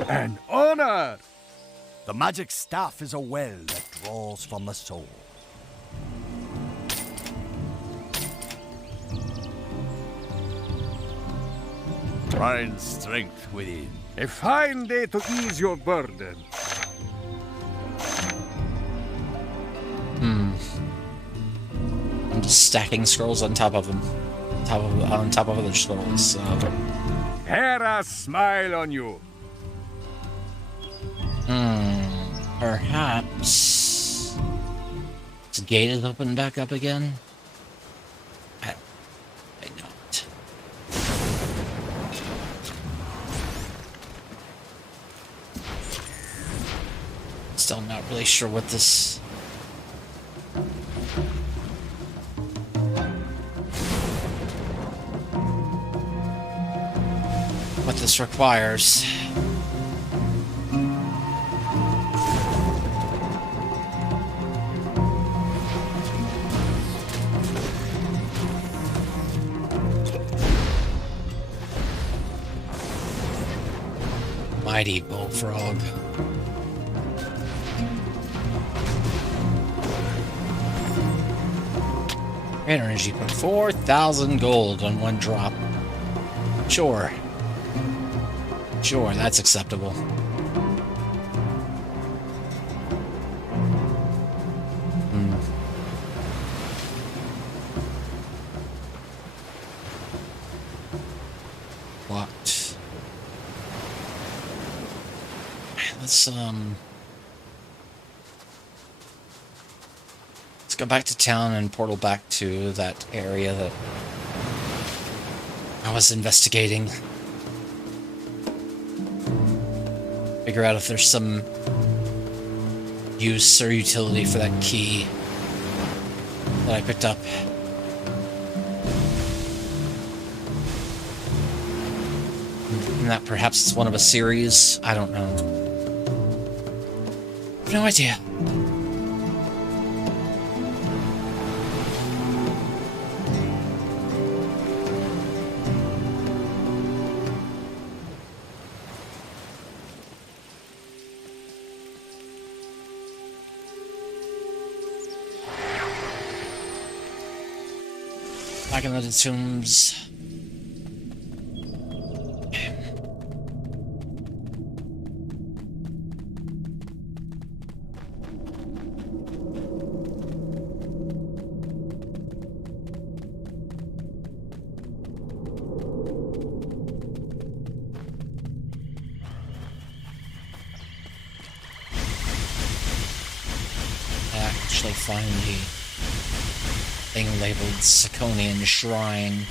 An honor! The magic staff is a well that draws from the soul. Find strength within. A fine day to ease your burden. I'm just stacking scrolls on top of them. On top of other scrolls, so... Hera smile on you. Perhaps... Is gated open back up again? I don't. Still not really sure what this... what this requires. Mighty bullfrog. Energy put 4,000 gold on one drop. Sure. Sure, that's acceptable. Locked. Let's go back to town and portal back to that area that I was investigating. Figure out if there's some use or utility for that key that I picked up. And that perhaps it's one of a series. I don't know. No idea. Back in the tombs. Actually find the thing labeled Saconian Shrine.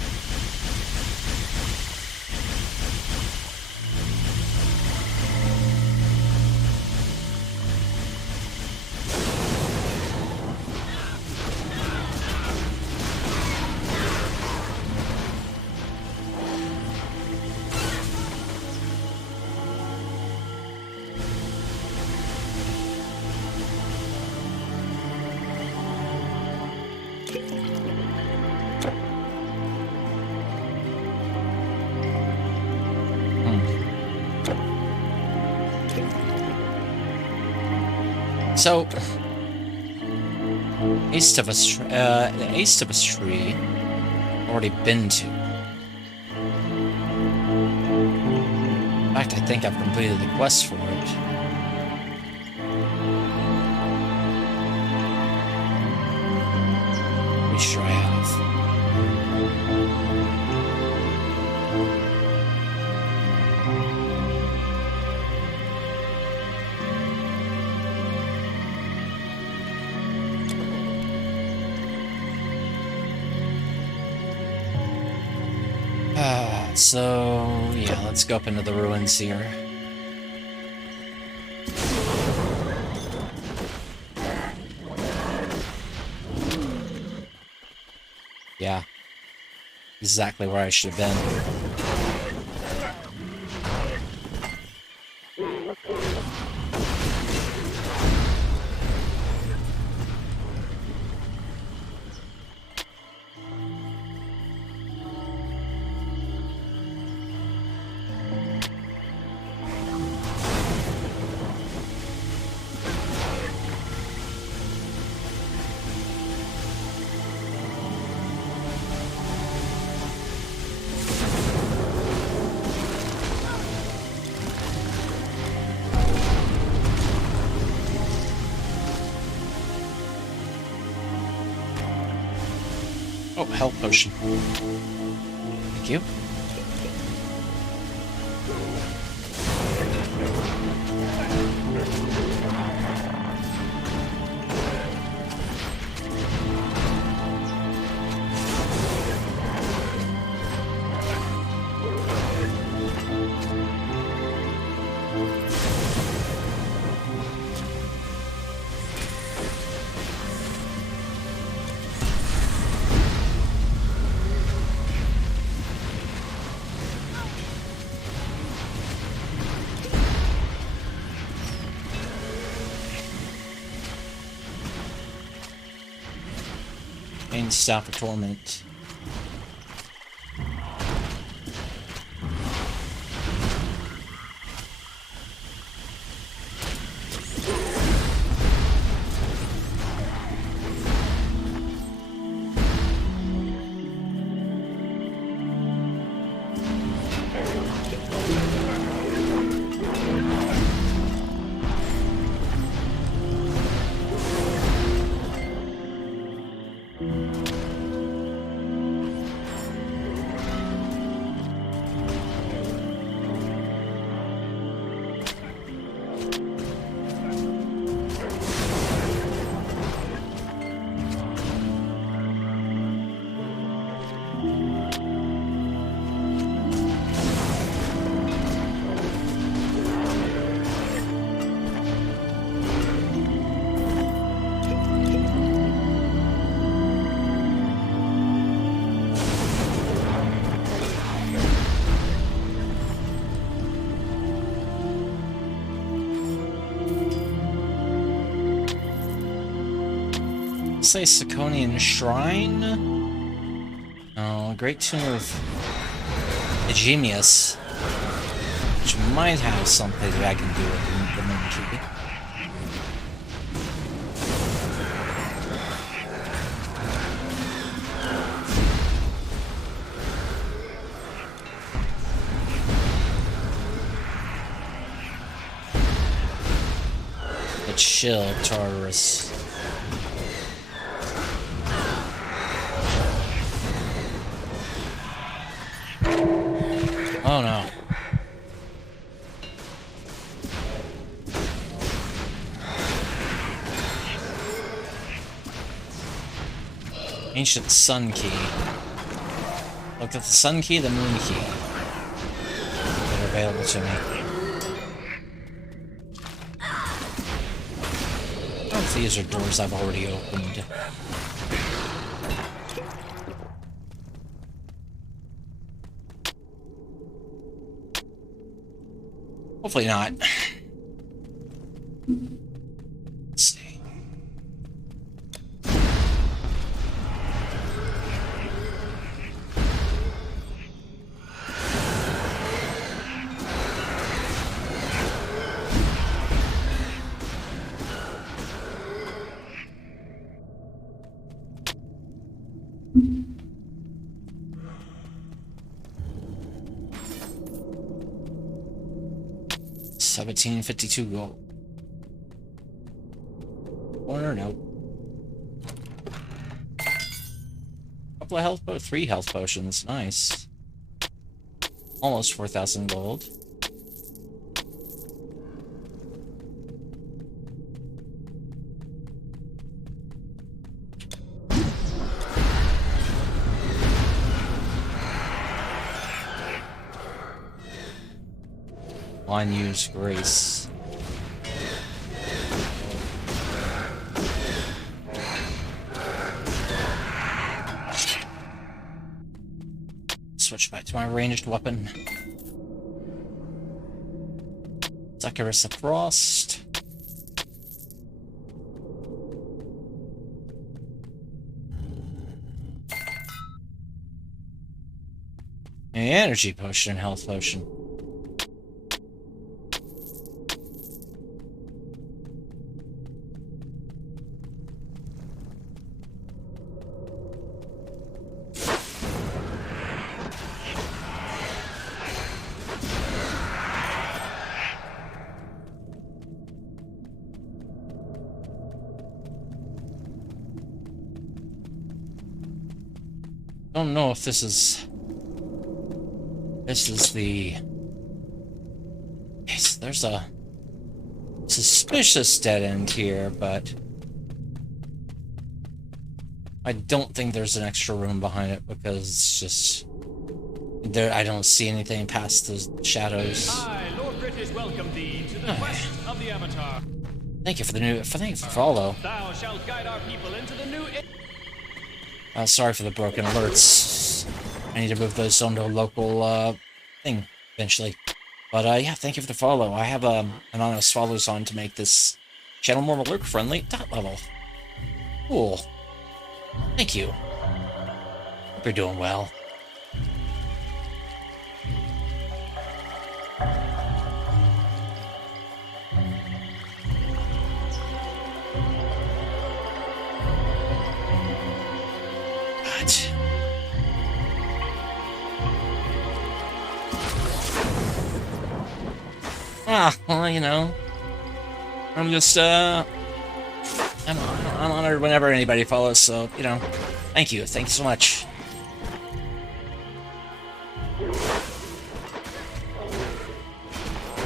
So, East of us, the East of us tree, I've already been to. In fact, I think I've completed the quest for it. Pretty sure I have. So, yeah, let's go up into the ruins here. Yeah. Exactly where I should have been. health potion. Thank you. And Staff of Torment. Say Saconian Shrine? Oh, Great Tomb of Egemius, which might have something that I can do with the moon key. But chill, Tartarus. Oh no. Ancient Sun Key. Looked at the Sun Key, the Moon Key. They're available to me. Oh, these are doors I've already opened. Hopefully not. Let's see. $17.52 gold. Corner, nope. Couple of health potions, 3 health potions, nice. Almost 4,000 gold. Unused grace. Switch back to my ranged weapon. Succubus of Frost. An energy potion, health potion. don't know if this is the... Yes, there's a suspicious dead end here, but I don't think there's an extra room behind it because it's just there. I don't see anything past the shadows. I, Lord British, welcome thee to the quest of the Avatar. Thank you for the follow. Thou shalt guide our people into the new. Sorry for the broken alerts. I need to move those onto a local thing eventually. But yeah, thank you for the follow. I have anonymous follows on to make this channel more alert friendly. Dot level. Cool. Thank you. Hope you're doing well. What? Well, you know, I'm just, I'm honored whenever anybody follows, so, you know, thank you so much.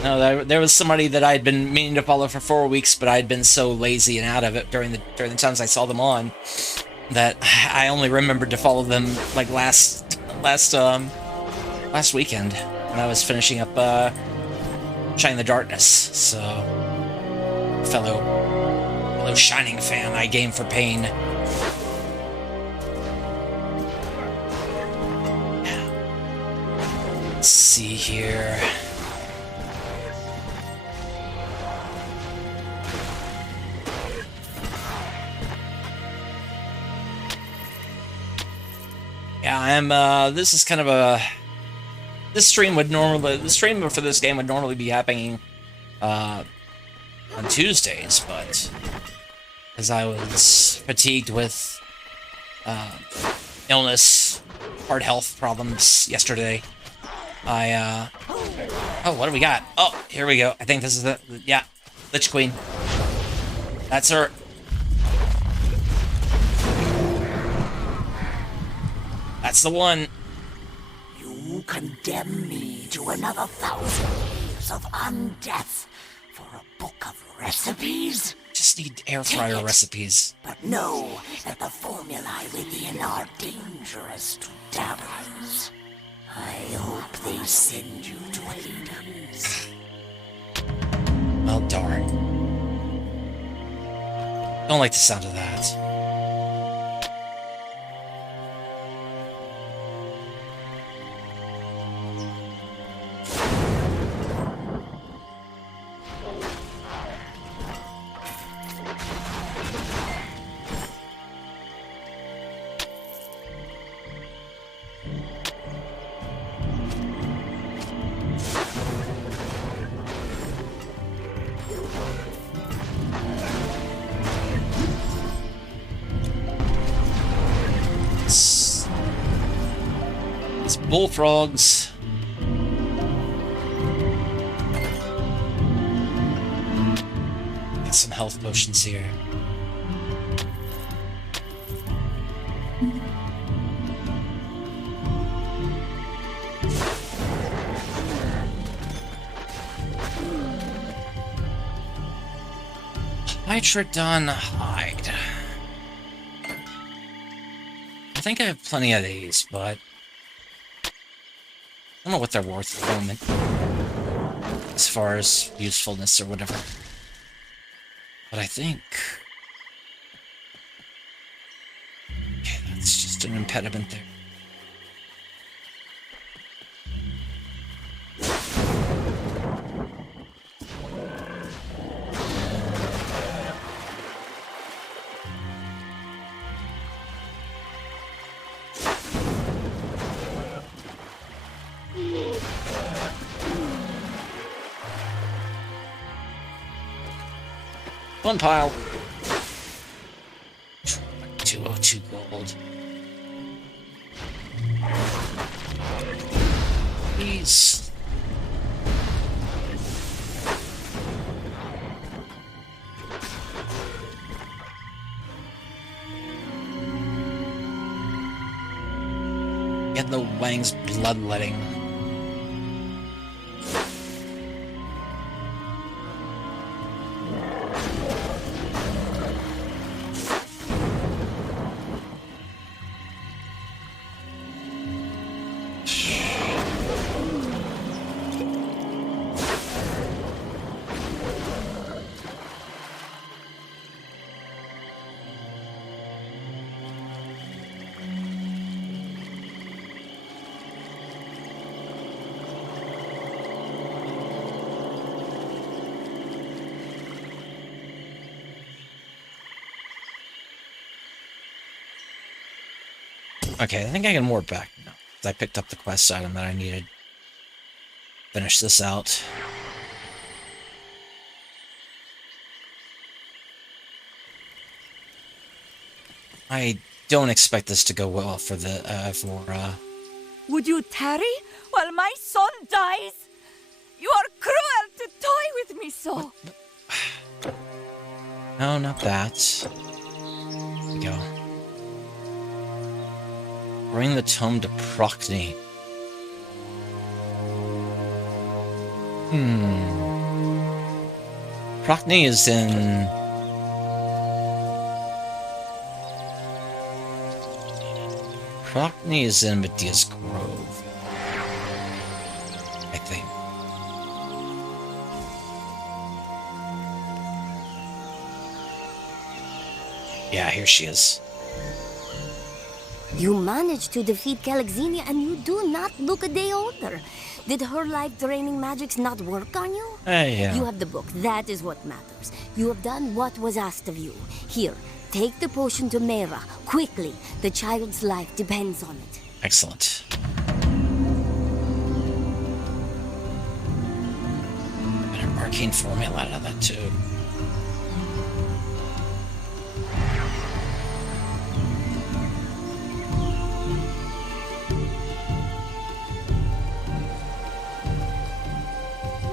No, there was somebody that I'd been meaning to follow for 4 weeks, but I'd been so lazy and out of it during the times I saw them on, that I only remembered to follow them, like, last weekend, when I was finishing up, Shine the Darkness, so fellow Shining fan, I game for pain. Let's see here. Yeah, this is kind of a... the stream for this game would normally be happening on Tuesdays, but as I was fatigued with illness, hard health problems yesterday, oh, what do we got? Oh, here we go. I think this is yeah, Lich Queen. That's her. That's the one. You condemn me to another 1,000 years of undeath for a book of recipes? Just need air fryer recipes. But know that the formulae within are dangerous to dabblers. I hope they send you to Hades. Well, darn. Don't like the sound of that. Bullfrogs. Get some health potions here. Nitrodon hide. I think I have plenty of these, but I don't know what they're worth at the moment, as far as usefulness or whatever. But I think... okay, that's just an impediment there. One pile. 202 gold. Please. had no Wang's bloodletting. Okay, I think I can warp back now. I picked up the quest item that I needed. Finish this out. I don't expect this to go well for the, Would you tarry while my son dies? You are cruel to toy with me so. No, not that. Here we go. Bring the tome to Procne. Procne is in... Procne is in Medea's Grove, I think. Yeah, here she is. You managed to defeat Calixenia and you do not look a day older. Did her life-draining magics not work on you? Yeah. You have the book. That is what matters. You have done what was asked of you. Here, take the potion to Mera. Quickly. The child's life depends on it. Excellent. Got an arcane formula out of that too.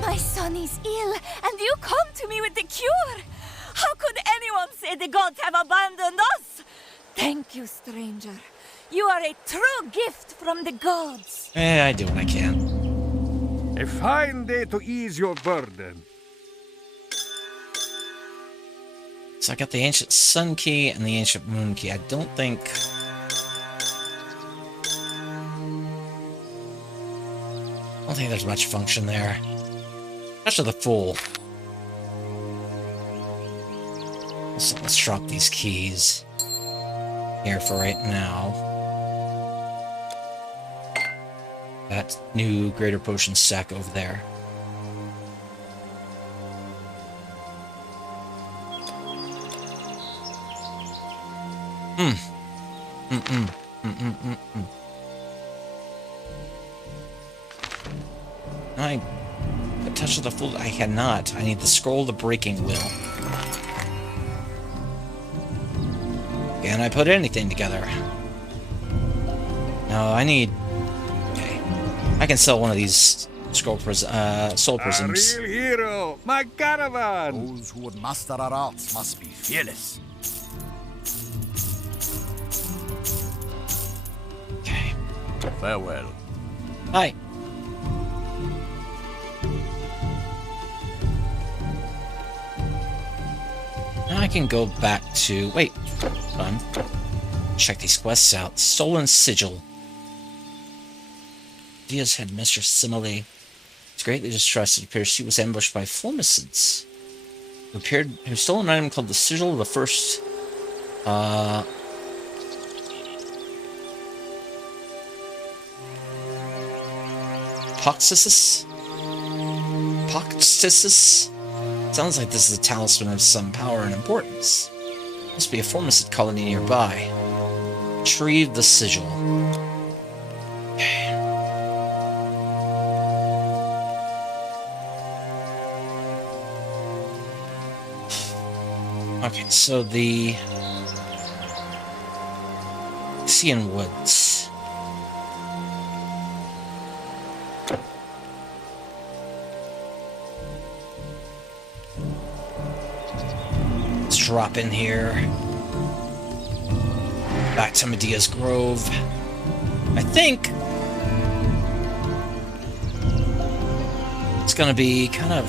My son is ill, and you come to me with the cure. How could anyone say the gods have abandoned us? Thank you, stranger. You are a true gift from the gods. I do what I can. A fine day to ease your burden. So I got the Ancient Sun Key and the Ancient Moon Key. I don't think... there's much function there. Especially the Fool. So let's drop these keys here for right now. That new Greater Potion stack over there. I a touch of the Fool. I cannot. I need the Scroll of the Breaking Will. Can I put anything together? No, I need... Okay. I can sell one of these soul prisms. A real hero, my caravan! Those who would master our arts must be fearless. Okay. Farewell. Hi. Now I can go back to... Wait. Hold on. Check these quests out. Stolen Sigil. Dia's head mistress Simile is greatly distressed. It appears she was ambushed by Formicids, who stole an item called the Sigil of the First... Poxysis? Poxysis? Sounds like this is a talisman of some power and importance. Must be a Formicid colony nearby. Retrieve the Sigil. Okay. Okay, so the Xian Woods. Let's drop in here. Back to Medea's Grove. I think It's gonna be kind of...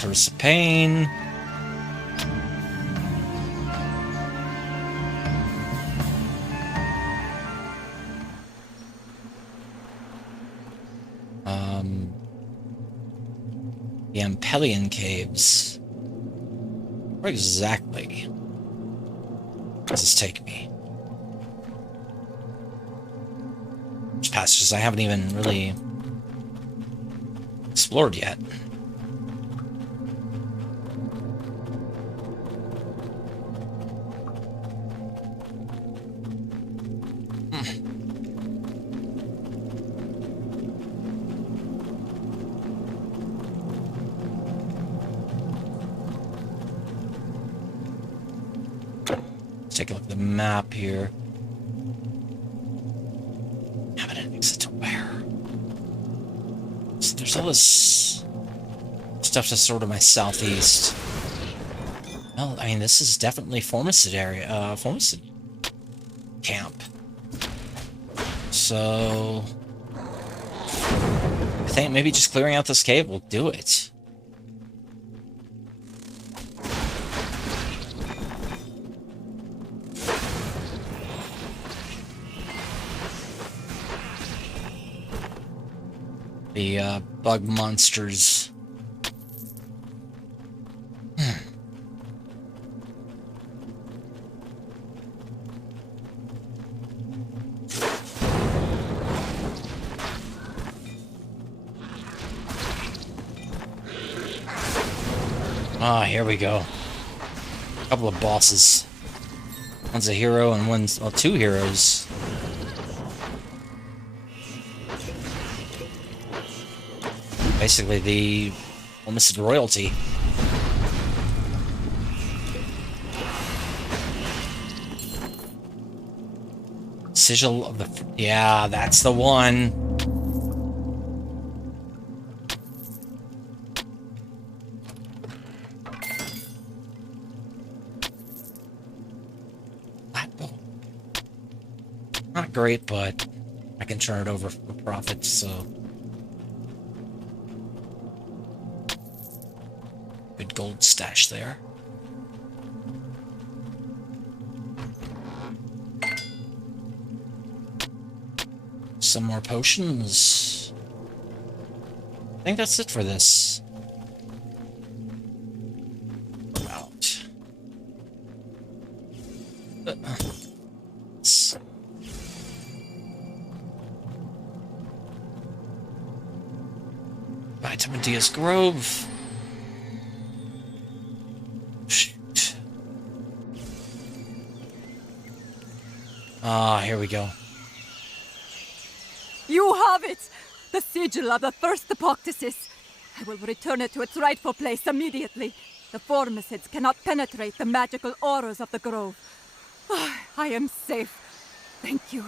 Curse of Pain. The Ampelian Caves. Where exactly does this take me? Which passages I haven't even really explored yet. Take a look at the map here. Have an exit to where? So there's all this stuff to sort of my southeast. Well, I mean, this is definitely Formicid area. Formicid camp. So I think maybe just clearing out this cave will do it. The bug monsters. Ah, here we go. A couple of bosses. One's a hero and one's, well, two heroes. Basically the almost royalty. Sigil of the... Yeah, that's the one. Not great, but I can turn it over for profit, so... Good gold stash there. Some more potions. I think that's it for this. Out. Vitamin Diaz Grove. Ah, here we go. You have it! The sigil of the first Apoctasis. I will return it to its rightful place immediately. The Formicids cannot penetrate the magical auras of the grove. I am safe. Thank you.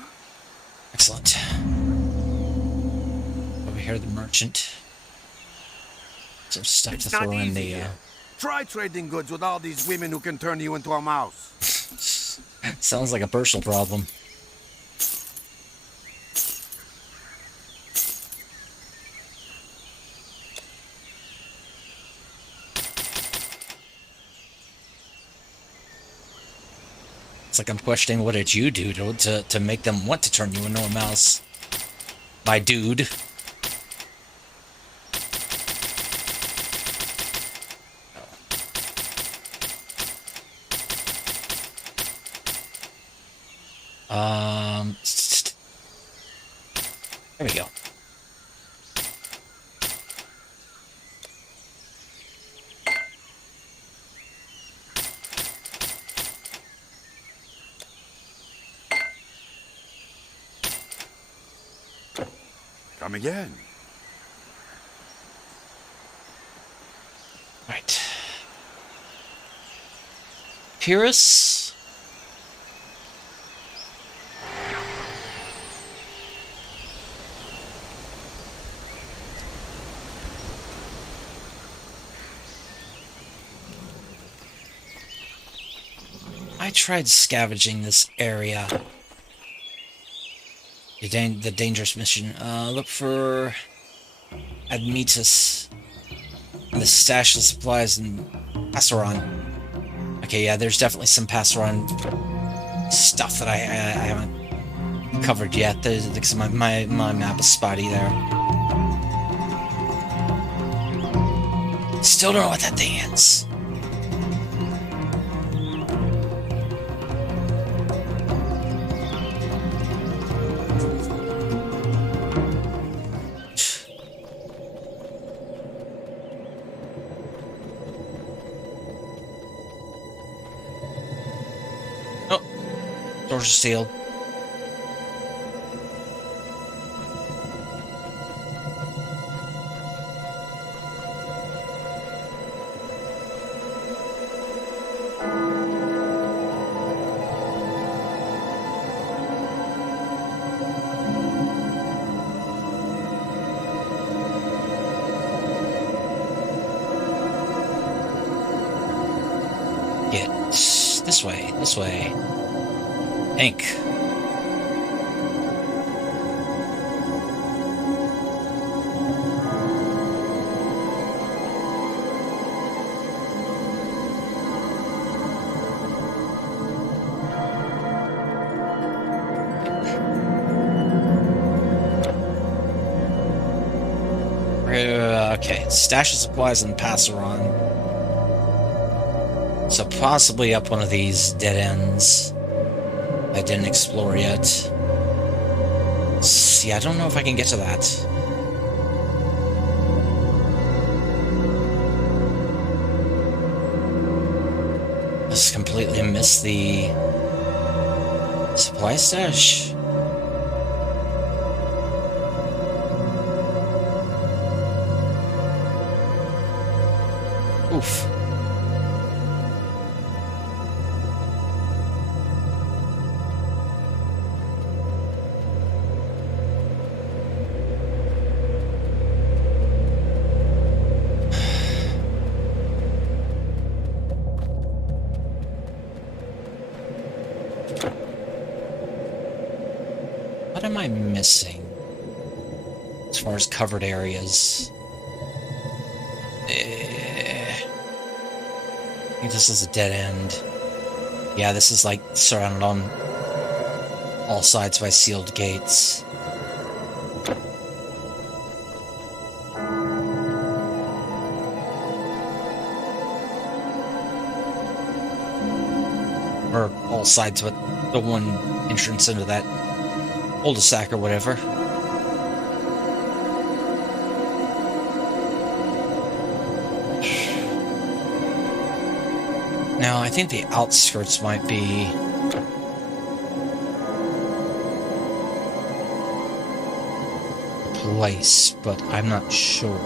Excellent. Over here, the merchant. Some stuff It's to throw not in easy the... here. Try trading goods with all these women who can turn you into a mouse. Sounds like a personal problem. It's like I'm questioning what did you do to make them want to turn you into a mouse. My dude. There we go. Come again. Right. Pyrrhus. I tried scavenging this area. The dangerous mission. Look for Admetus. And the stash of supplies in Passaron. Okay, yeah, there's definitely some Passaron stuff that I haven't covered yet. Because my map is spotty there. Still don't know what that thing is. Doors are sealed. Yes, this way, this way. Ink. Okay, stash of supplies in Passaron. So possibly up one of these dead ends I didn't explore yet. See, I don't know if I can get to that. Just completely missed the supply stash. Oof. What am I missing as far as covered areas? I think this is a dead end. Yeah, this is like surrounded on all sides by sealed gates. Or all sides but the one entrance into that cul-de-sac or whatever. Now, I think the outskirts might be a place, but I'm not sure.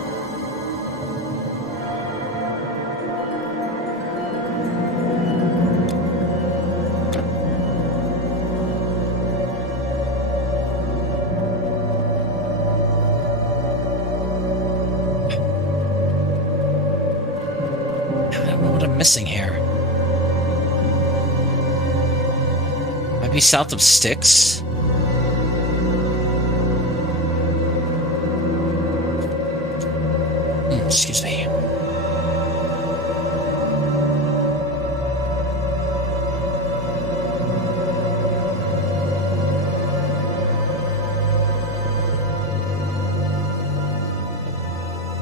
I don't know what I'm missing here. Maybe south of Styx? Excuse me.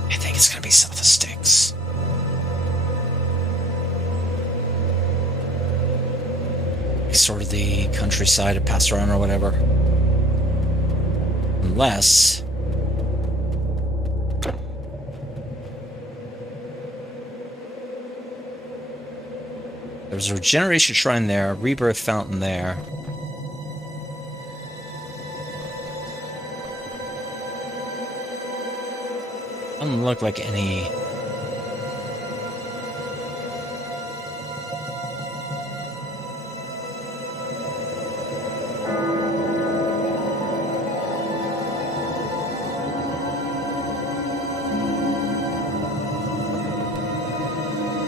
I think it's gonna be south of Styx. Sort of the countryside of Passaron or whatever. Unless there's a regeneration shrine there, a rebirth fountain there. Doesn't look like any...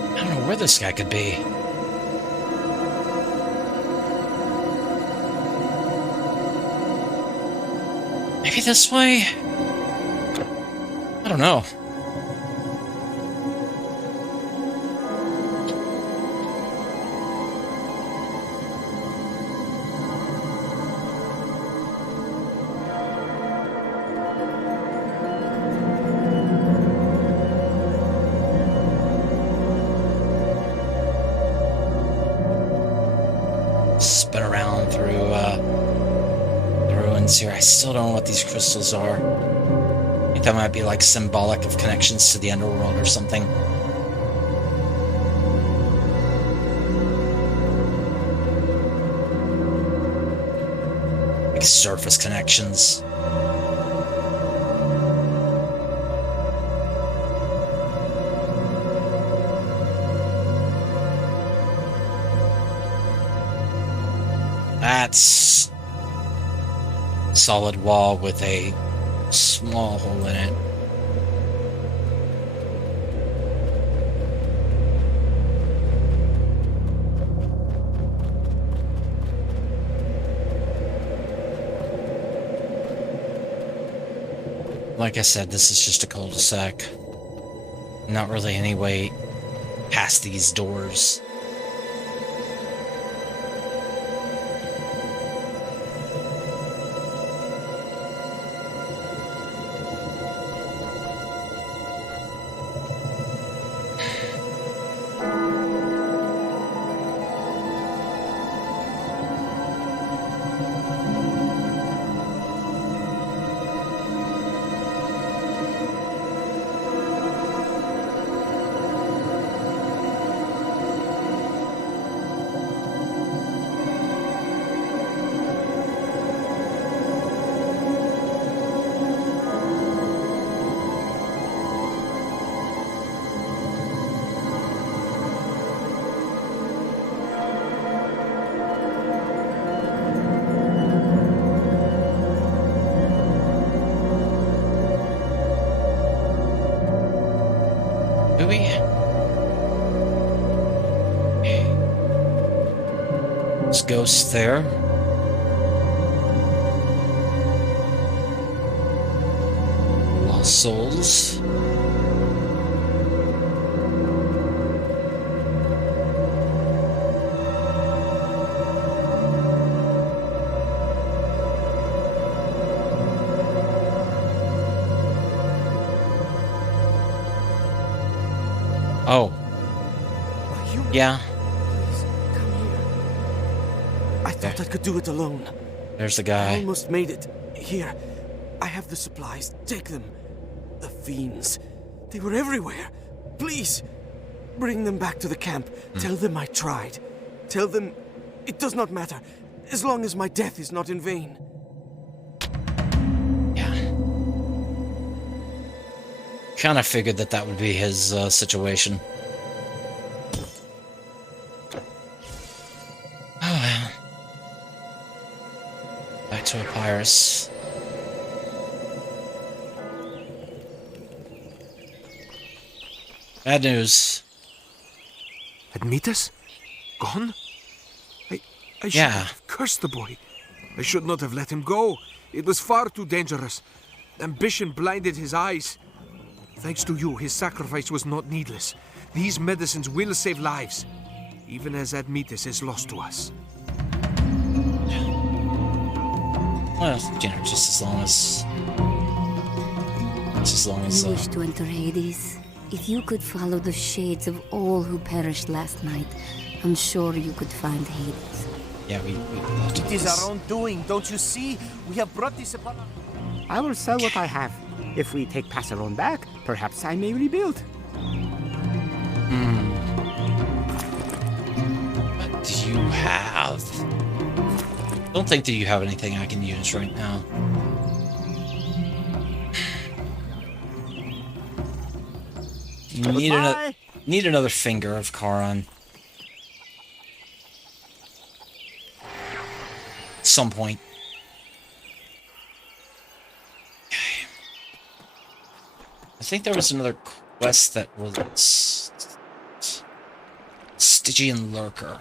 I don't know where this guy could be. Maybe this way? I don't know. Spin around through the ruins here. I still don't know what these crystals are. I think that might be like symbolic of connections to the underworld or something. Like surface connections. That's solid wall with a small hole in it. Like I said, this is just a cul-de-sac. Not really any way past these doors. Do we? There's ghosts there. Lost souls. Oh. Yeah. I thought I could do it alone. There's the guy. I almost made it. Here. I have the supplies. Take them. The fiends. They were everywhere. Please. Bring them back to the camp. Tell them I tried. Tell them it does not matter. As long as my death is not in vain. Kind of figured that that would be his situation. Oh well. Back to Epirus. Bad news. Admetus? Gone? I should Yeah. have cursed the boy. I should not have let him go. It was far too dangerous. Ambition blinded his eyes. Thanks to you, his sacrifice was not needless. These medicines will save lives, even as Admetus is lost to us. Well, you know, just as long as... You wish to enter Hades? If you could follow the shades of all who perished last night, I'm sure you could find Hades. Yeah, we It is our own doing, don't you see? We have brought this upon... I will sell what I have. If we take Passerone back, perhaps I may rebuild. What do you have? Don't think that you have anything I can use right now. Need another finger of Charon. At some point. Okay. I think there was another quest that was Stygian Lurker.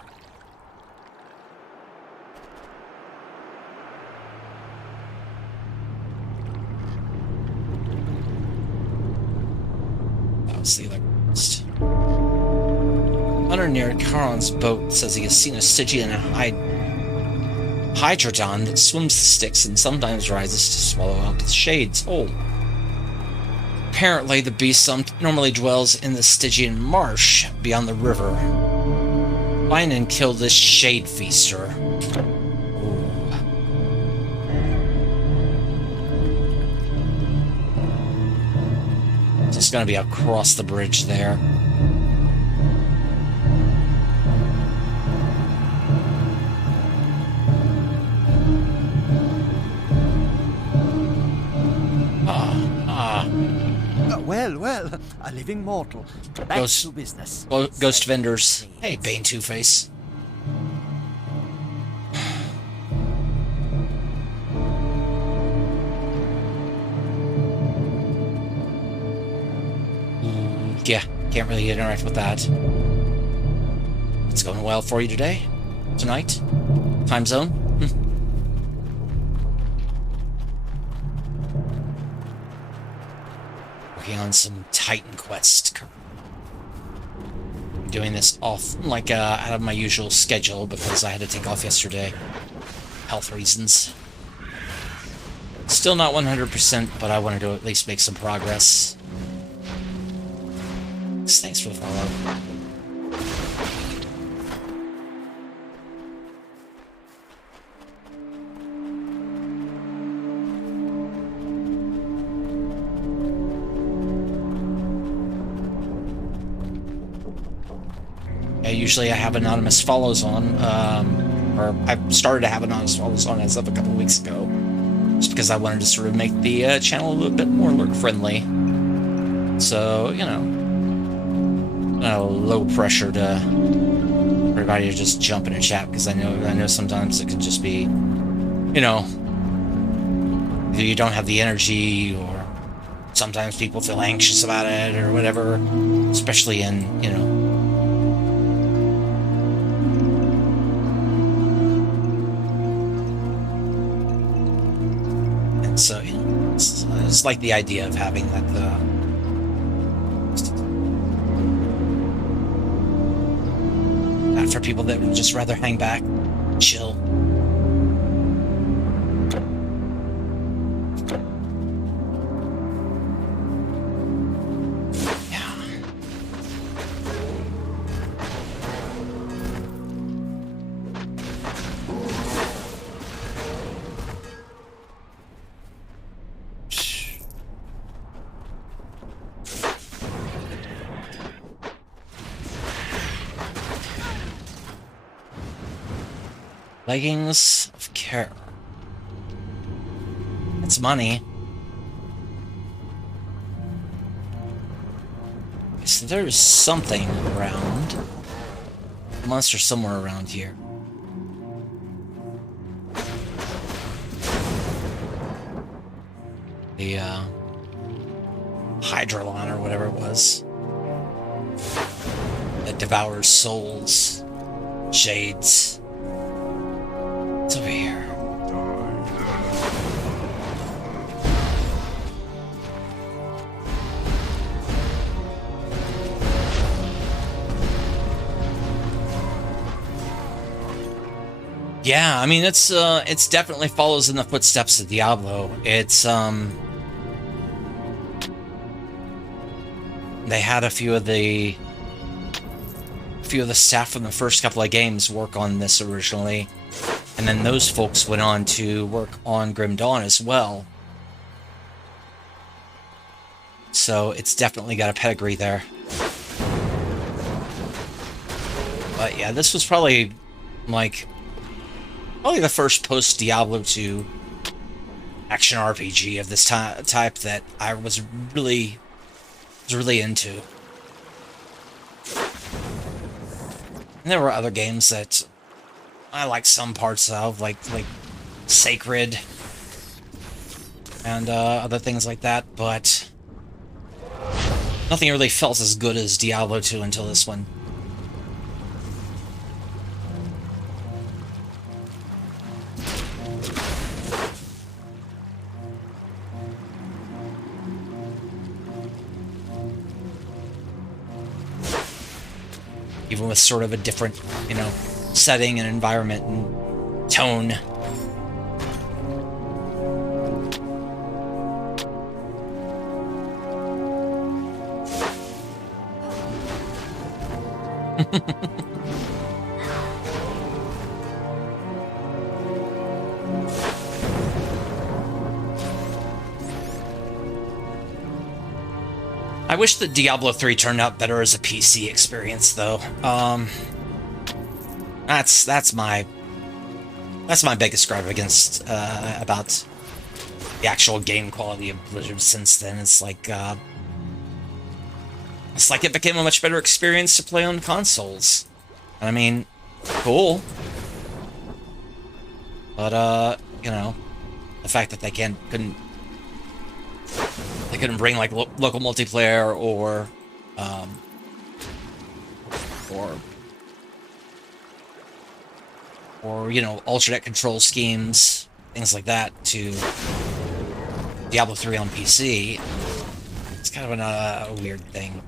That was the other quest. Hunter near Charon's boat says he has seen a Stygian Hydrodon that swims the Styx and sometimes rises to swallow out the Shade's whole. Apparently, the beast normally dwells in the Stygian marsh beyond the river. Find and kill this Shade Feaster. So it's gonna be across the bridge there. Well, a living mortal. Back to business. Ghost vendors. Hey, Bane Two-Face. Yeah, can't really interact with that. It's going well for you today? Tonight? Time zone? Working on some Titan quest. I'm doing this off, like, out of my usual schedule because I had to take off yesterday. Health reasons. Still not 100%, but I wanted to at least make some progress. Thanks for the follow. Usually I have anonymous follows on, or I've started to have anonymous follows on as of a couple weeks ago, just because I wanted to sort of make the channel a little bit more lurk-friendly. So, you know, low pressure to everybody to just jump in a chat, because I know sometimes it could just be, you know, either you don't have the energy, or sometimes people feel anxious about it, or whatever, especially in, you know, so you know, it's like the idea of having that for people that would just rather hang back, chill. Leggings of care. It's money. So there's something around. A monster somewhere around here. The Hydrolon or whatever it was. That devours souls. Shades. It's over here. Yeah, I mean it's definitely follows in the footsteps of Diablo. It's they had a few of the staff from the first couple of games work on this originally. And then those folks went on to work on Grim Dawn as well. So it's definitely got a pedigree there. But yeah, this was probably the first post-Diablo 2 action RPG of this type that I was really into. And there were other games that I liked some parts of, like Sacred and other things like that, but nothing really felt as good as Diablo 2 until this one. Even with sort of a different, you know, setting and environment and tone. I wish that Diablo 3 turned out better as a PC experience, though. That's my biggest gripe against about the actual game quality of Blizzard since then. It's like it became a much better experience to play on consoles. I mean, cool, but you know, the fact that they couldn't bring like local multiplayer or you know, alternate control schemes, things like that to Diablo 3 on PC. It's kind of a weird thing.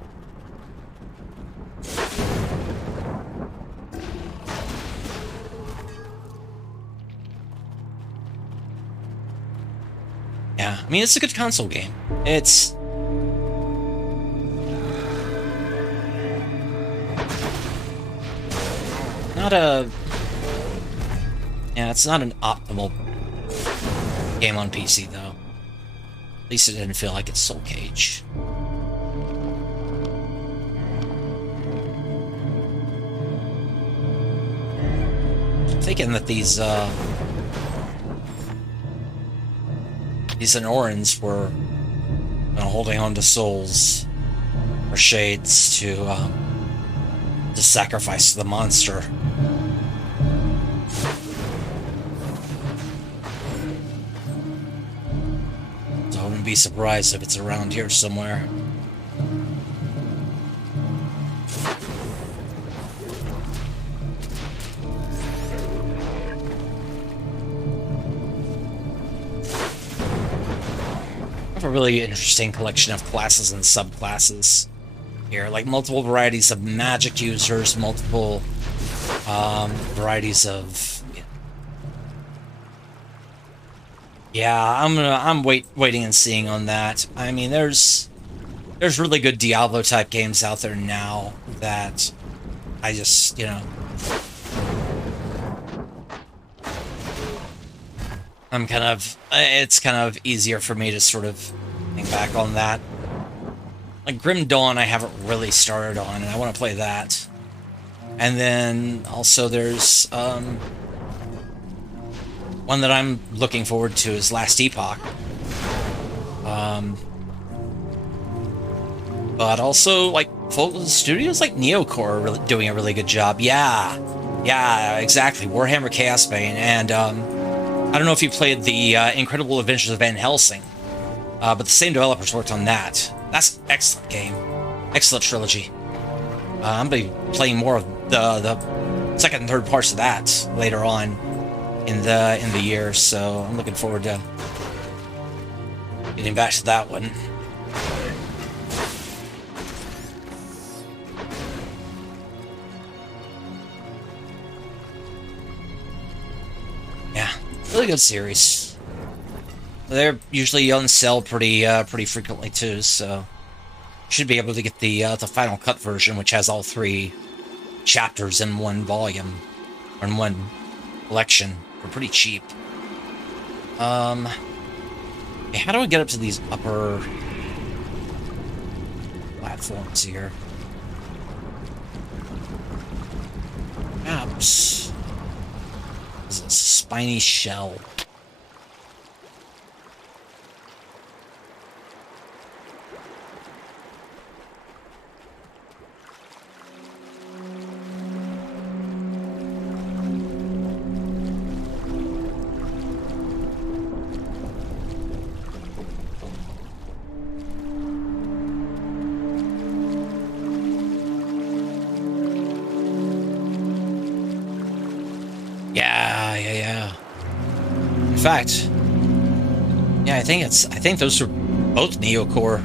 Yeah, I mean, it's a good console game. It's not a... Yeah, it's not an optimal game on PC, though. At least it didn't feel like it's Soul Cage. I'm thinking that these Anorans were holding on to souls or shades to sacrifice to the monster. So I wouldn't be surprised if it's around here somewhere. A really interesting collection of classes and subclasses here, like multiple varieties of magic users, multiple varieties of... Yeah, I'm waiting and seeing on that. I mean, there's really good Diablo type games out there now that I just, you know, it's kind of easier for me to sort of think back on that. Like Grim Dawn I haven't really started on, and I want to play that. And then also there's one that I'm looking forward to is Last Epoch. But also, like, studios like Neocore are really doing a really good job. Yeah, exactly. Warhammer Chaos Bane, and I don't know if you played the Incredible Adventures of Van Helsing, but the same developers worked on that. That's an excellent game. Excellent trilogy. I'm going to be playing more of the second and third parts of that later on in the year, so I'm looking forward to getting back to that one. Yeah, really good series. They're usually on sale pretty frequently too, so should be able to get the Final Cut version, which has all 3 chapters in one volume or in one collection for pretty cheap. Okay, how do I get up to these upper platforms here? Perhaps this is a spiny shell. Yeah. In fact, yeah, I think those are both Neocore.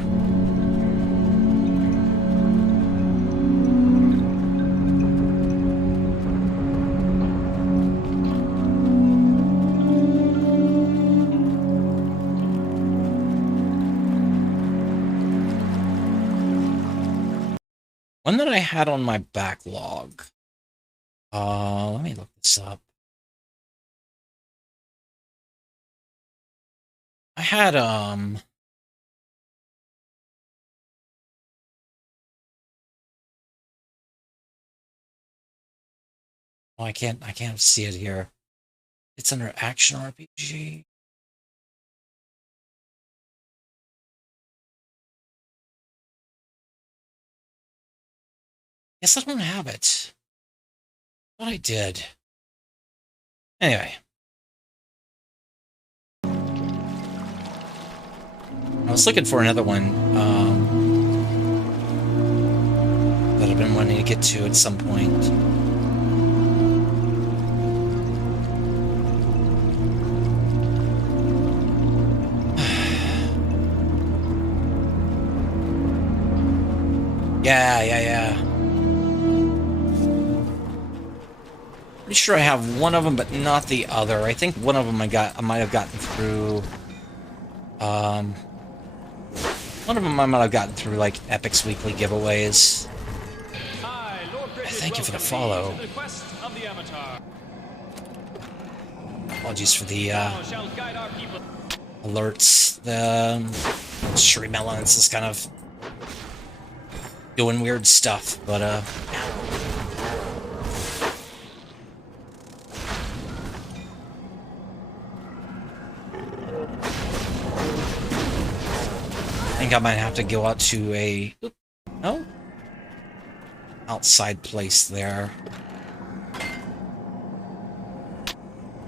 One that I had on my backlog. Let me look this up. I had, oh, I can't see it here. It's under Action RPG. Guess I don't have it. I thought I did. Anyway. I was looking for another one that I've been wanting to get to at some point. Yeah. Pretty sure I have one of them, but not the other. I think one of them I might have gotten through. One of them I might have gotten through like Epic's weekly giveaways. Thank you for the follow. Apologies for the alerts. The Shri Melons is kind of doing weird stuff, but I think I might have to go out to a outside place there.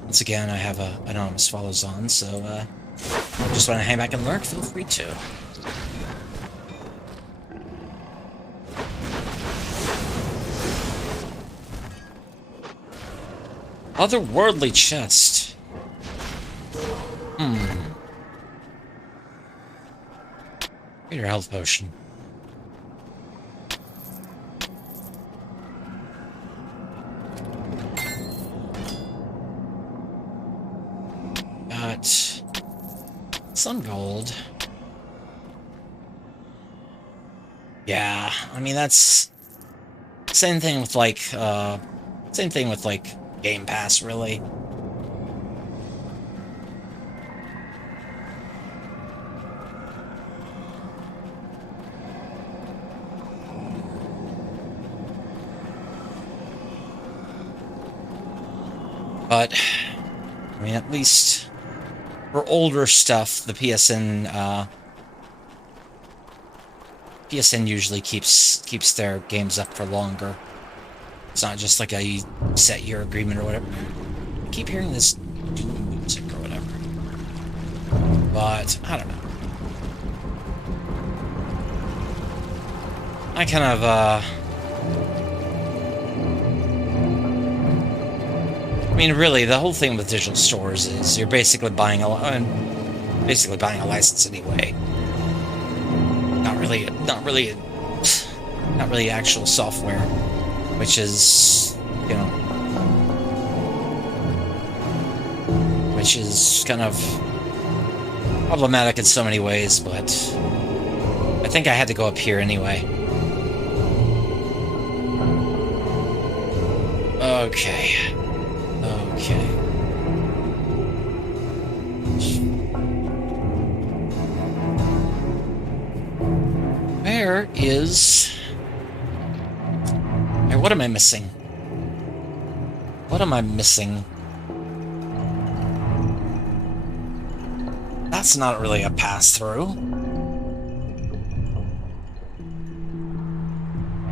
Once again, I have anonymous follows on, so just want to hang back and lurk, feel free to. Otherworldly chest. Greater health potion. Got some gold. Yeah, I mean that's same thing with like Game Pass, really. But, I mean, at least for older stuff, the PSN usually keeps their games up for longer. It's not just like a set year agreement or whatever. I keep hearing this Doom music or whatever. But, I don't know. I kind of, I mean, really, the whole thing with digital stores is you're basically buying a license anyway. Not really actual software, which is, you know, which is kind of problematic in so many ways. But I think I had to go up here anyway. Okay. Where is... What am I missing? What am I missing? That's not really a pass-through.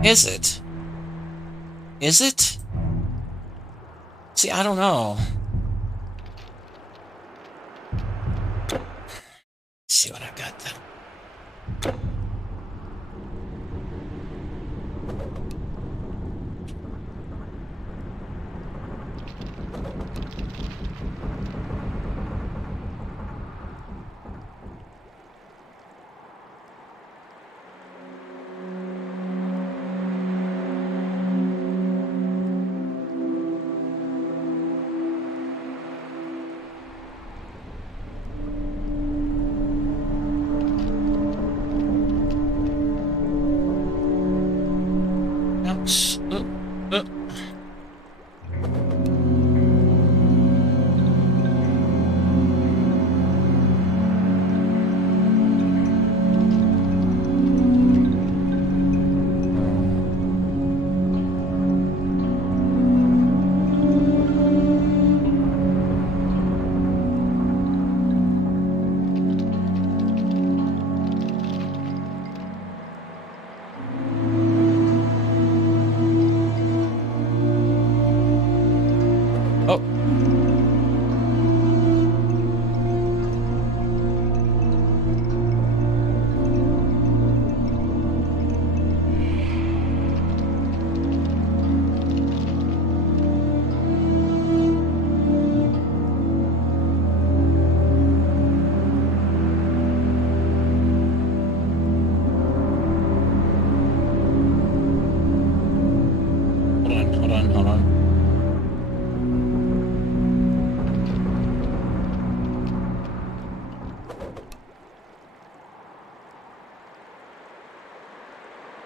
Is it? Is it? See, I don't know. Let's see what I've got then.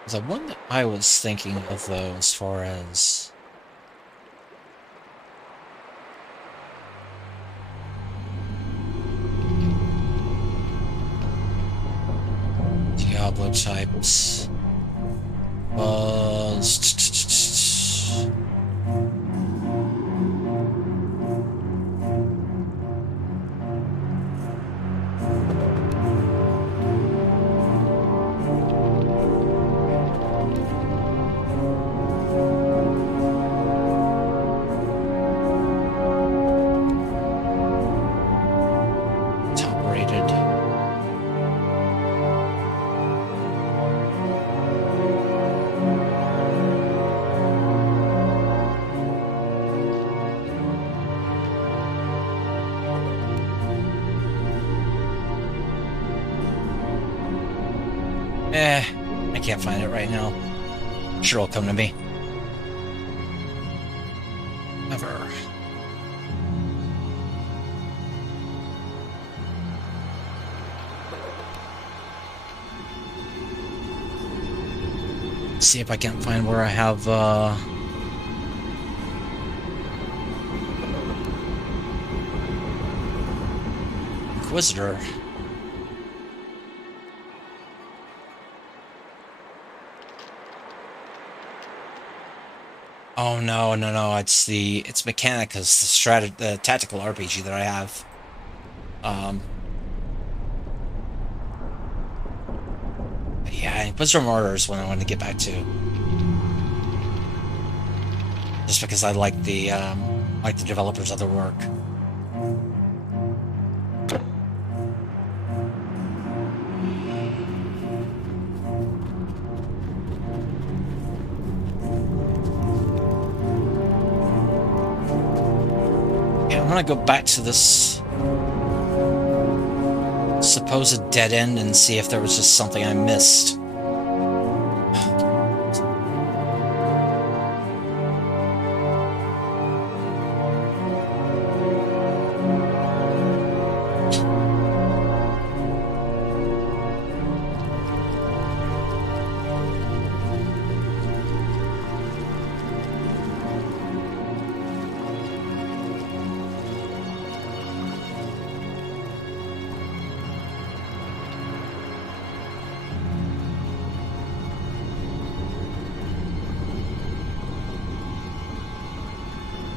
The one that I was thinking of, though, as far as... Diablo types was... top rated. I can't find it right now. Sure it'll come to me. Never. See if I can't find where I have, Inquisitor. Oh no, it's Mechanicus, the tactical RPG that I have. Yeah, Inquisitor Martyr is one I wanted to get back to. Just because I like the developers' other work. I'm gonna go back to this supposed dead end and see if there was just something I missed.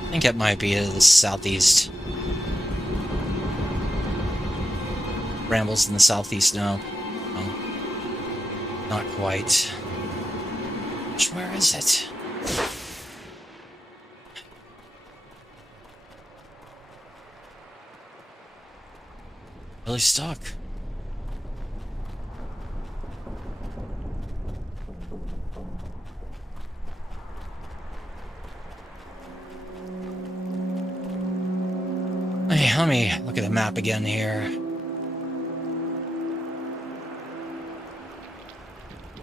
I think it might be the southeast. Rambles in the southeast now. Oh, not quite. Where is it? Really stuck. Hey, let me look at the map again here.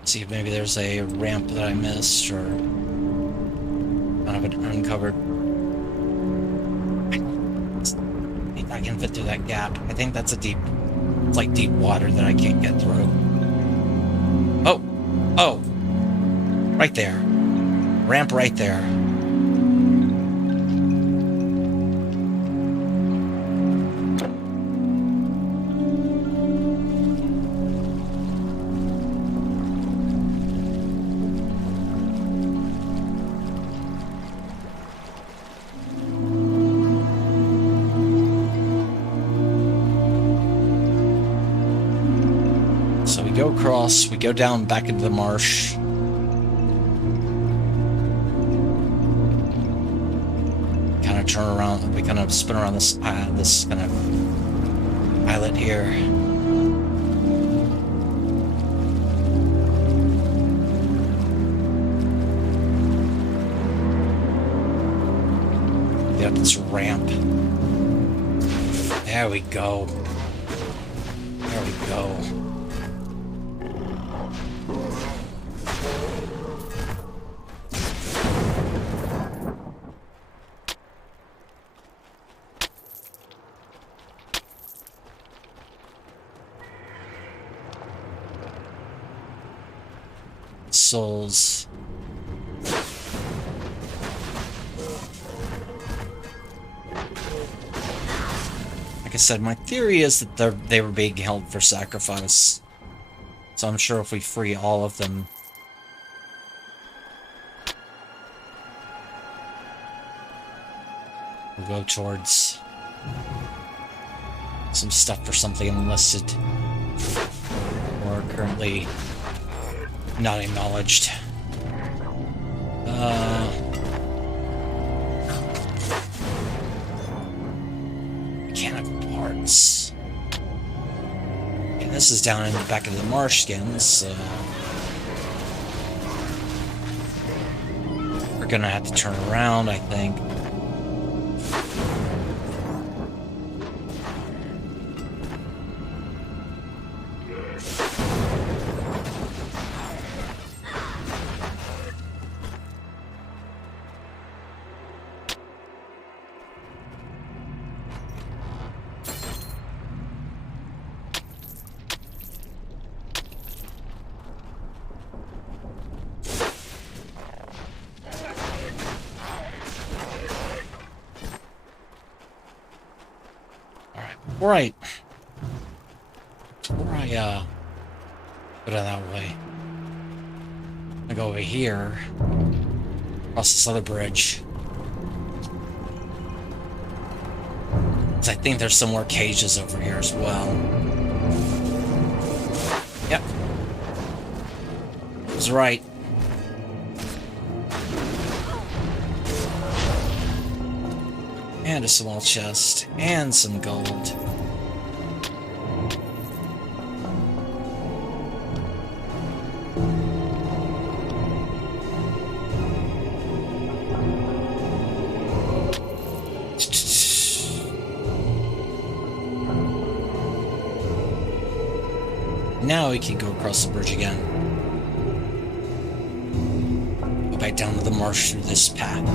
See if maybe there's a ramp that I missed or kind of an uncovered. I think I can fit through that gap. I think that's a deep, like deep water that I can't get through. Oh, right there. Ramp right there. Across, we go down back into the marsh. Kind of turn around, we kind of spin around this this kind of islet here. Get up this ramp. There we go. There we go. souls. Like I said, my theory is that they were being held for sacrifice. So I'm sure if we free all of them... we'll go towards some stuff for something enlisted. Or currently not acknowledged. Mechanical parts. And this is down in the back of the marsh skins, so we're gonna have to turn around, I think. Right. Before I, put it that way. I go over here. Across this other bridge. 'Cause I think there's some more cages over here as well. Yep. I was right. And a small chest. And some gold. Now we can go across the bridge again. Go back down to the marsh through this path.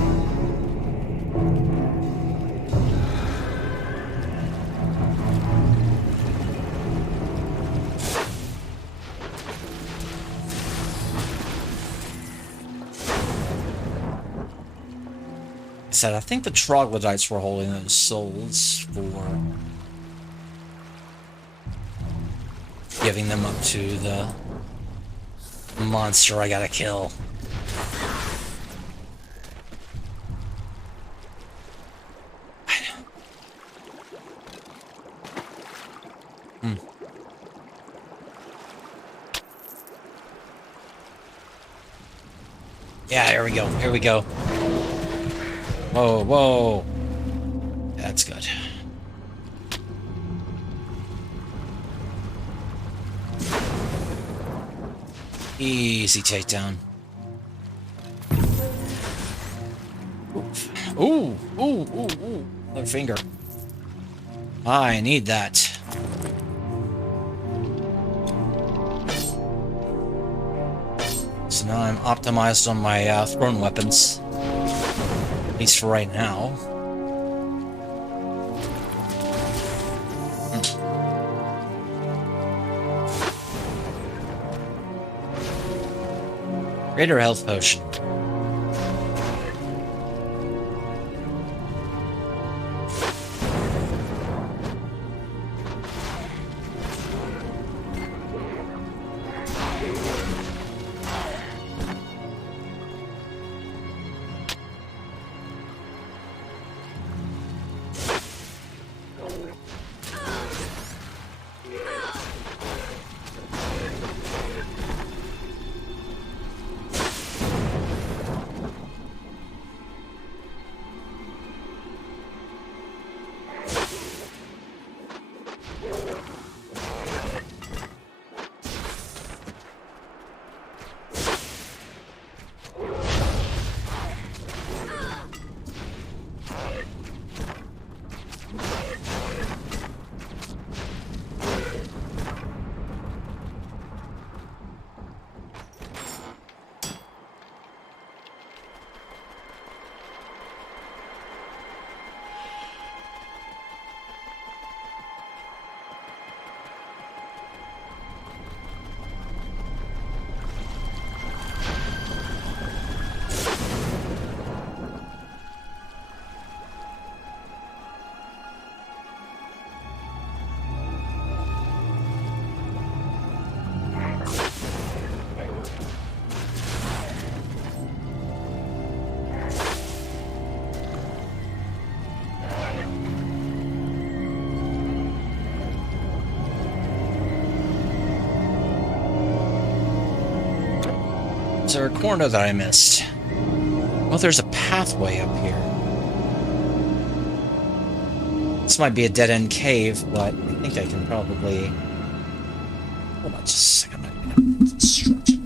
I think the troglodytes were holding those souls for giving them up to the monster I gotta kill. Yeah, here we go. Here we go. Whoa, whoa. That's good. Easy takedown. Ooh, ooh, ooh, ooh. Another finger. I need that. So now I'm optimized on my thrown weapons. At least for right now. Greater health potion. Is there a corner that I missed? Oh, there's a pathway up here. This might be a dead-end cave, but I think I can probably... Hold on just a second. I'm gonna stretch it.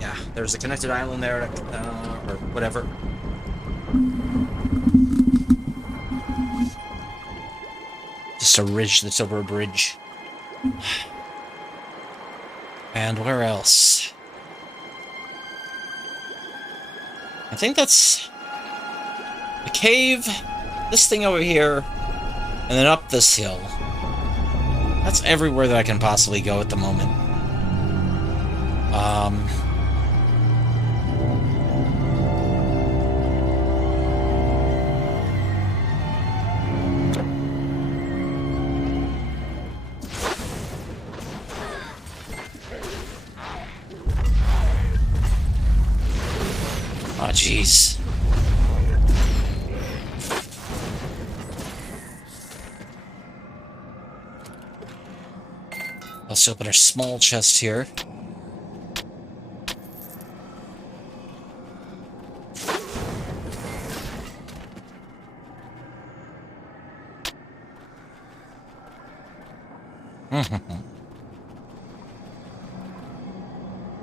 Yeah, there's a connected island there, or whatever. Just a ridge that's over a bridge. And where else? I think that's the cave, this thing over here, and then up this hill. That's everywhere that I can possibly go at the moment. Oh, jeez. Let's open a small chest here.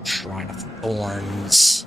Shrine of Thorns.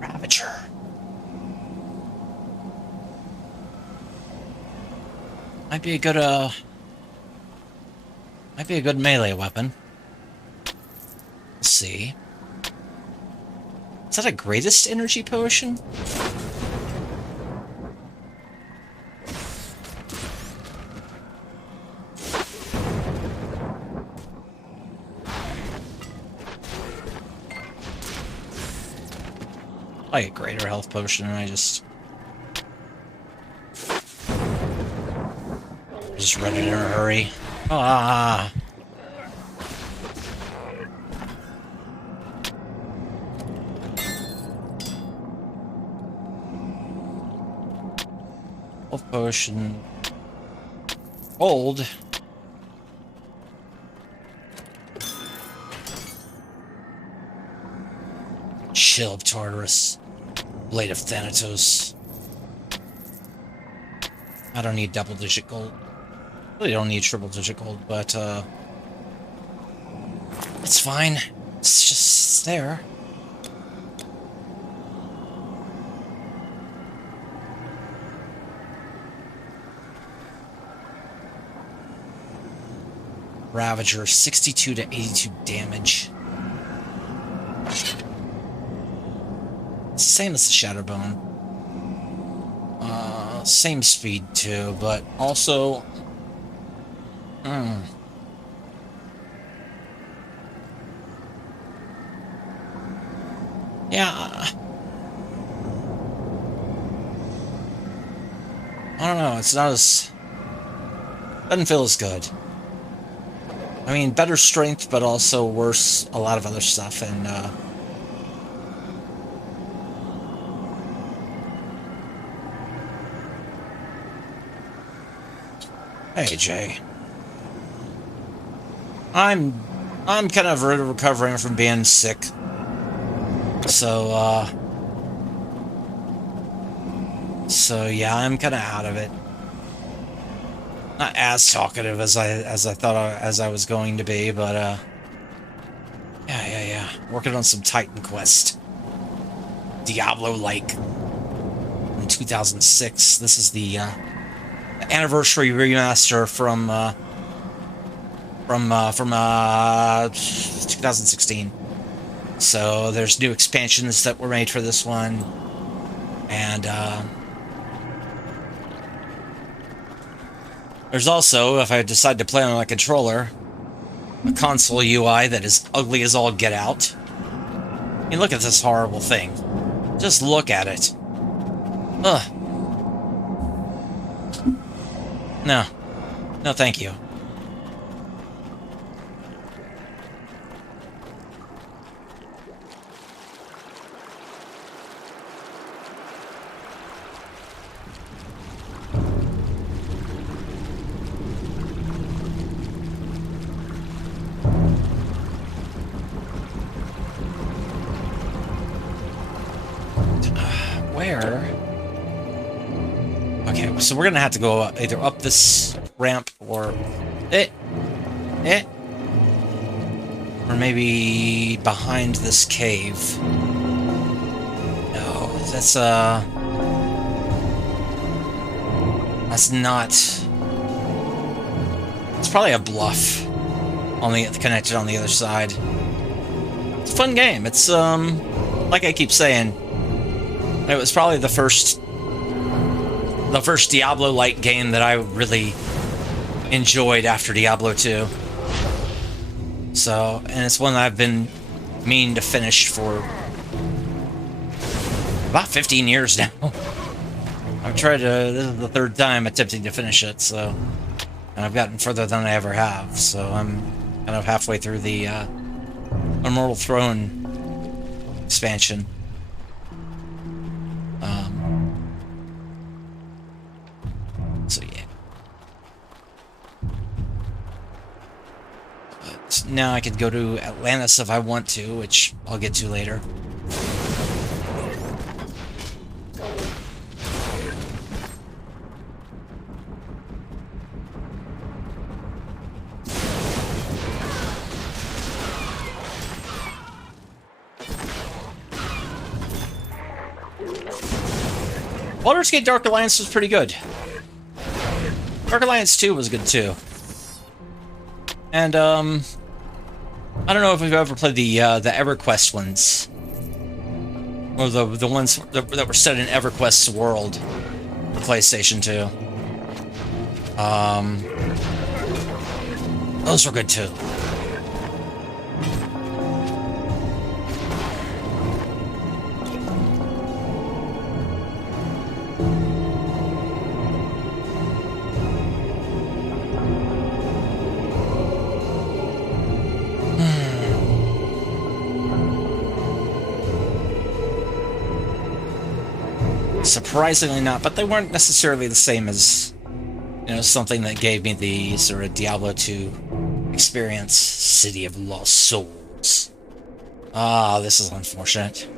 Ravager. Might be a good melee weapon. Let's see. Is that a greatest energy potion? Like a greater health potion, and I just read it in a hurry. Ah. Health potion. Old. Chill of Tartarus. Blade of Thanatos. I don't need double-digit gold. Really don't need triple-digit gold, but it's fine. It's just there. Ravager, 62 to 82 damage. Same as the Shatterbone. Same speed too, but also... Yeah. I don't know, it's not as... Doesn't feel as good. I mean, better strength, but also worse a lot of other stuff, and, Hey, Jay. I'm kind of recovering from being sick. So yeah, I'm kind of out of it. Not as talkative as I thought as I was going to be, but yeah, working on some Titan Quest. Diablo-like. In 2006. This is the anniversary remaster from 2016. So there's new expansions that were made for this one, and there's also, if I decide to play on my controller, a console UI that is ugly as all get out. I mean, look at this horrible thing. Just look at it. Ugh. No. No, thank you. Where? Okay, so we're gonna have to go either up this ramp or or maybe behind this cave. No, that's not. It's probably a bluff on the connected on the other side. It's a fun game. It's like I keep saying. It was probably the first Diablo-like game that I really enjoyed after Diablo 2. So, and it's one that I've been meaning to finish for about 15 years now. I've tried to, this is the third time attempting to finish it, so, and I've gotten further than I ever have, so I'm kind of halfway through the Immortal Throne expansion. So yeah. But now I could go to Atlantis if I want to, which I'll get to later. Baldur's Gate Dark Alliance was pretty good. Dark Alliance 2 was good too. And I don't know if you've ever played the EverQuest ones. Or the ones that were set in EverQuest's world for PlayStation 2. Those were good too. Surprisingly not, but they weren't necessarily the same as, you know, something that gave me the sort of Diablo 2 experience. City of Lost Souls. Ah, this is unfortunate.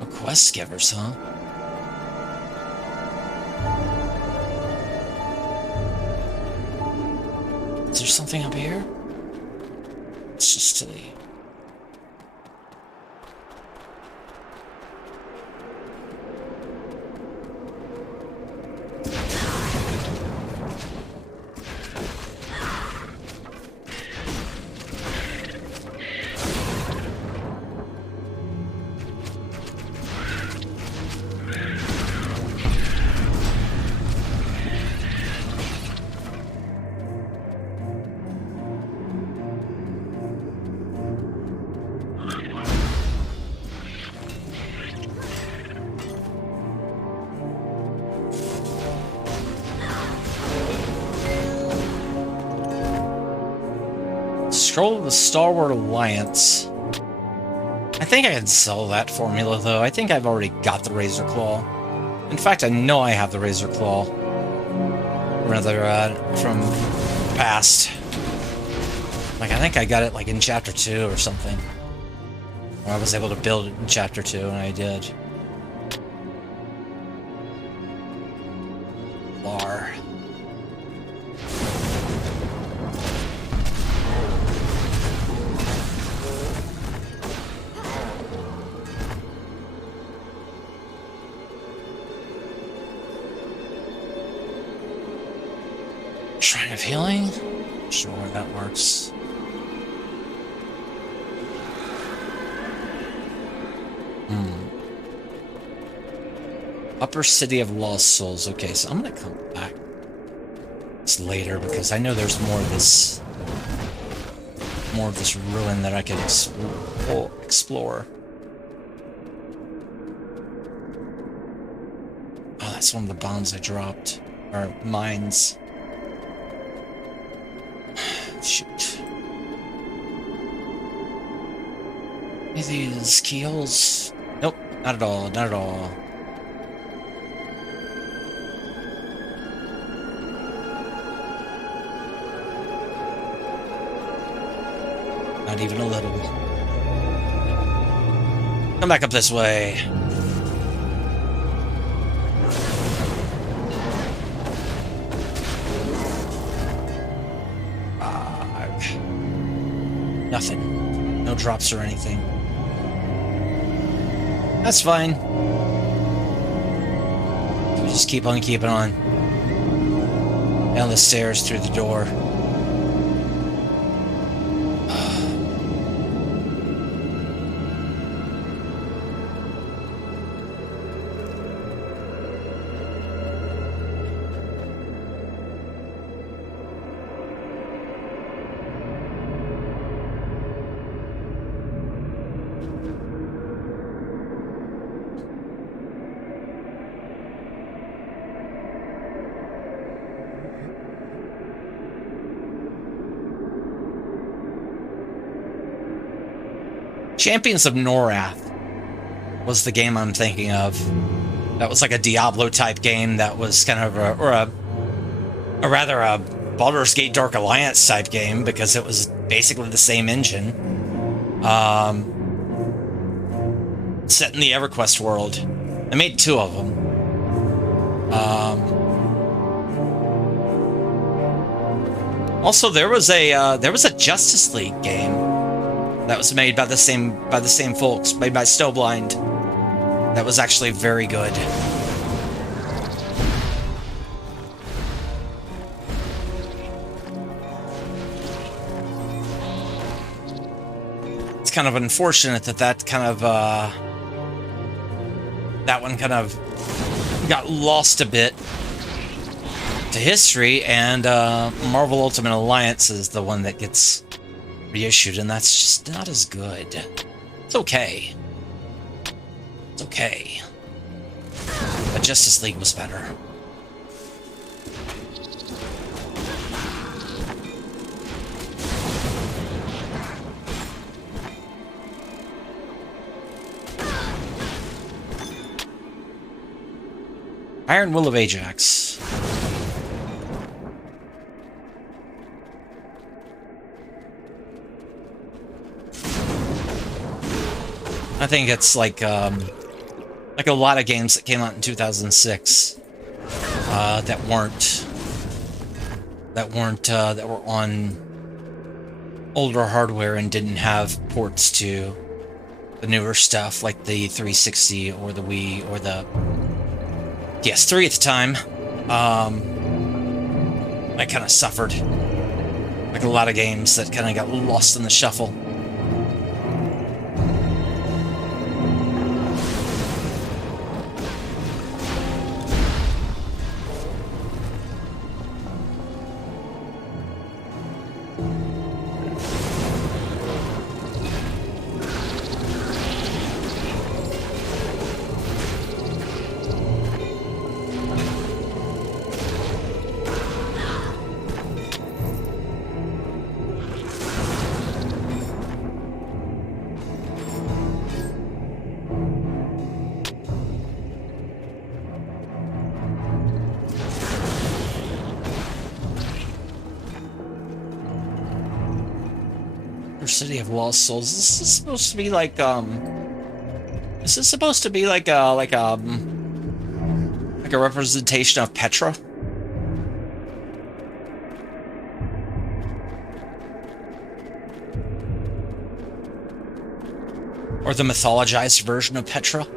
Oh, quest givers, huh? Is there something up here? It's just to the... Scroll of the Starward Alliance. I think I can sell that formula, though. I think I've already got the Razor Claw. In fact, I know I have the Razor Claw. Rather, from the past. Like, I think I got it, like, in Chapter 2 or something. Or I was able to build it in Chapter 2, and I did. Bar. Shrine of Healing? Sure, that works. Upper City of Lost Souls. Okay, so I'm gonna come back this later because I know there's more of this ruin that I can explore. Oh, that's one of the bombs I dropped. Or mines. Shoot. Any of these keyholes? Nope, not at all, not at all. Not even a little. Come back up this way. Nothing. No drops or anything. That's fine. We just keep on keeping on. Down the stairs, through the door. Champions of Norath was the game I'm thinking of. That was like a Diablo-type game that was kind of a Baldur's Gate Dark Alliance-type game because it was basically the same engine. Set in the EverQuest world. I made 2 of them. Also, there was a Justice League game that was made by the same folks, made by Snowblind. That was actually very good. It's kind of unfortunate that that one kind of got lost a bit to history, and Marvel Ultimate Alliance is the one that gets reissued, and that's just not as good. It's okay. It's okay. But Justice League was better. Iron Will of Ajax. I think it's like a lot of games that came out in 2006 that were on older hardware and didn't have ports to the newer stuff like the 360 or the Wii or the PS3 at the time. I kind of suffered, like a lot of games that kind of got lost in the shuffle. City of Lost Souls. This is supposed to be like Is this supposed to be like a representation of Petra? Or the mythologized version of Petra?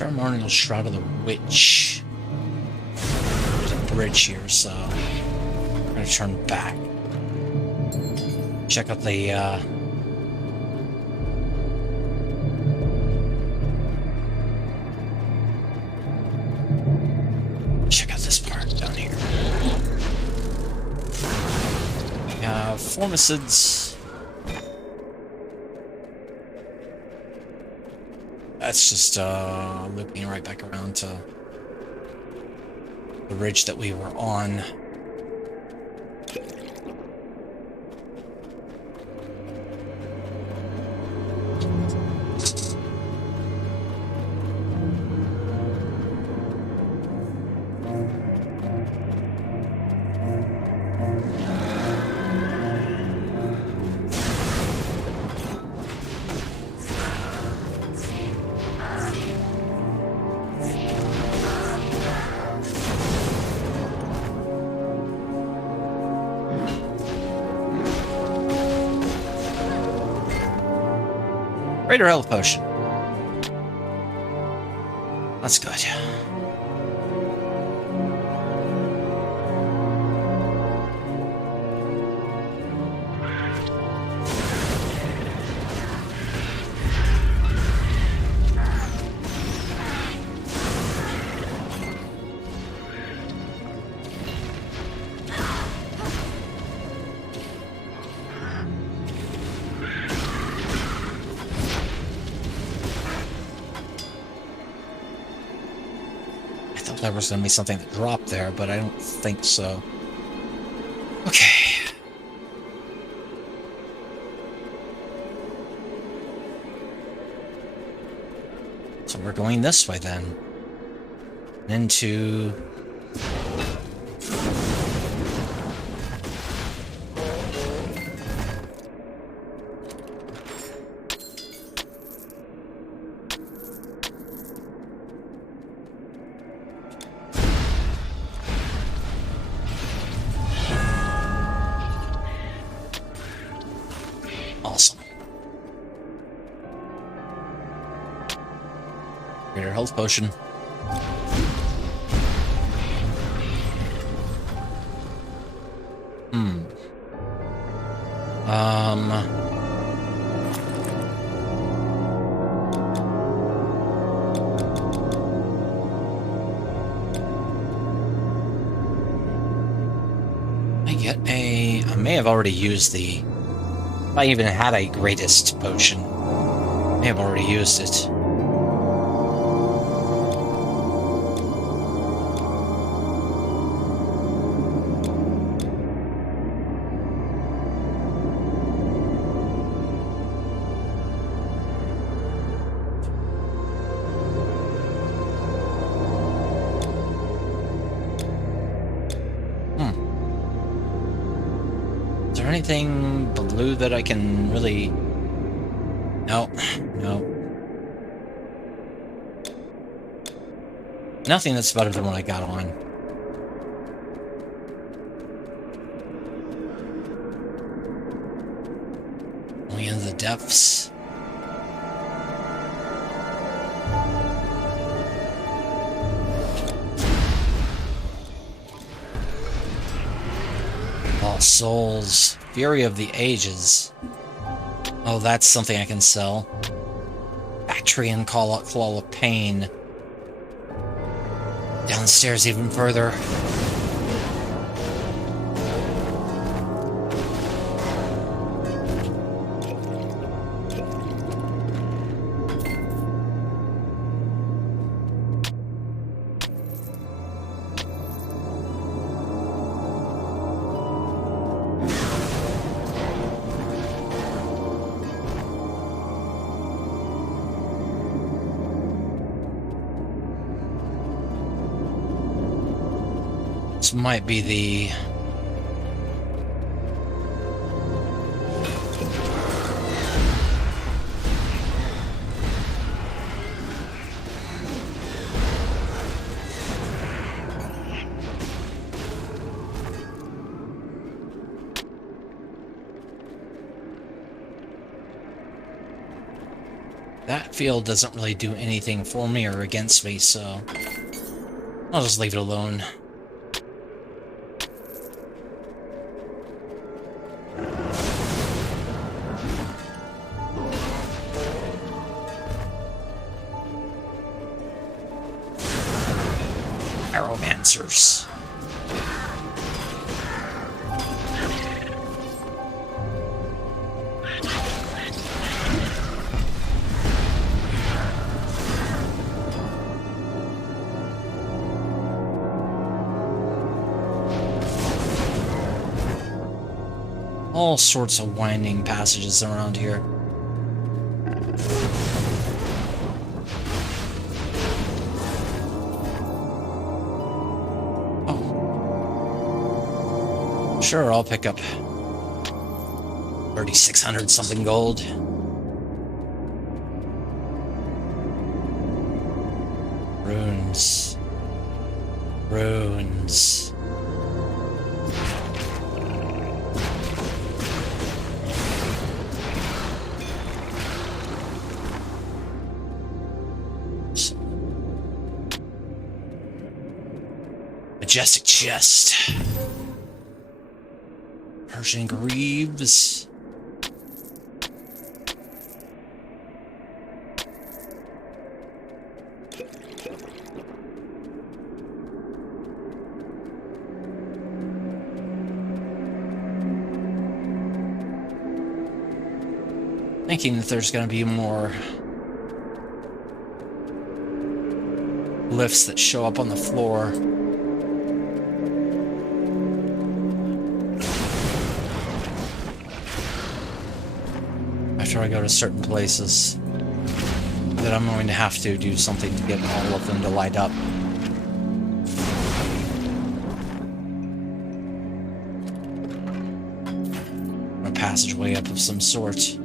Ceremonial Shroud of the Witch. There's a bridge here, so I'm gonna turn back. Check out the check out this part down here. Formicids. That's just looping right back around to the ridge that we were on. Greater health potion. That's good. There was going to be something that dropped there, but I don't think so. Okay. So we're going this way then. Into... Awesome. Greater health potion. I may have already used the... If I even had a greatest potion, I may have already used it. Anything blue that I can really... No. Nothing that's better than what I got on. Only in the depths. Lost Souls. Fury of the Ages. Oh, that's something I can sell. Bactrian Claw of Pain. Downstairs even further. This might be the... That field doesn't really do anything for me or against me, so I'll just leave it alone. Arrowmancers. All sorts of winding passages around here. Oh. Sure, I'll pick up 3,600 something gold. Runes. Runes. Majestic chest. Persian greaves. Thinking that there's going to be more lifts that show up on the floor. After I go to certain places, that I'm going to have to do something to get all of them to light up. A passageway up of some sort.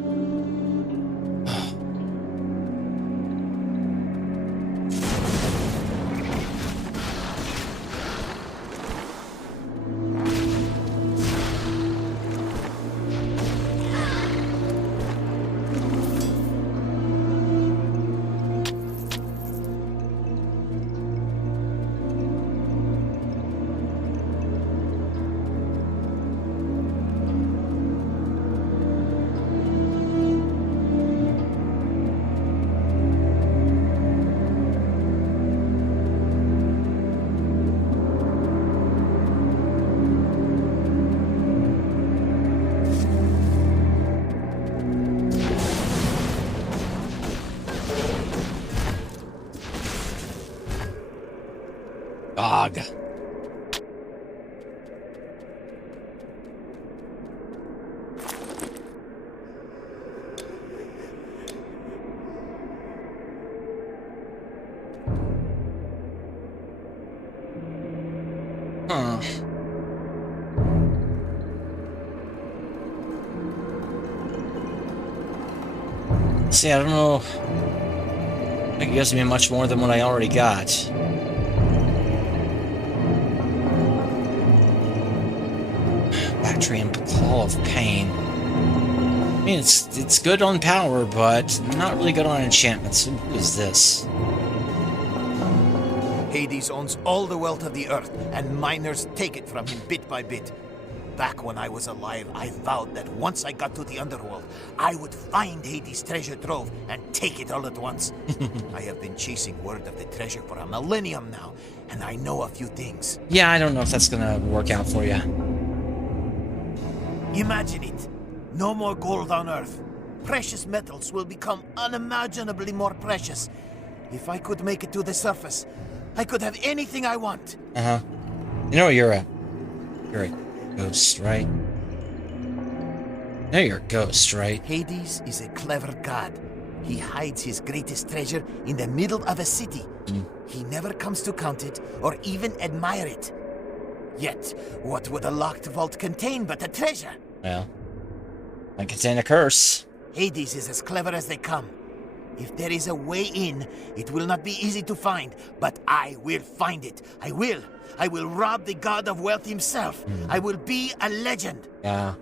Dog. Huh. See, I don't know. It gives me much more than what I already got. Bactrian Claw of Pain. I mean, it's good on power, but not really good on enchantments. Who is this? Hades owns all the wealth of the earth, and miners take it from him bit by bit. Back when I was alive, I vowed that once I got to the underworld, I would find Hades' treasure trove and take it all at once. I have been chasing word of the treasure for a millennium now, and I know a few things. Yeah, I don't know if that's gonna work out for you. Imagine it. No more gold on Earth. Precious metals will become unimaginably more precious. If I could make it to the surface, I could have anything I want. Uh-huh. You know you're a ghost, right? No, you're a ghost, right? Hades is a clever god. He hides his greatest treasure in the middle of a city. He never comes to count it or even admire it. Yet, what would a locked vault contain but a treasure? Well, might contain a curse. Hades is as clever as they come. If there is a way in, it will not be easy to find, but I will find it. I will. I will rob the god of wealth himself. I will be a legend. Yeah.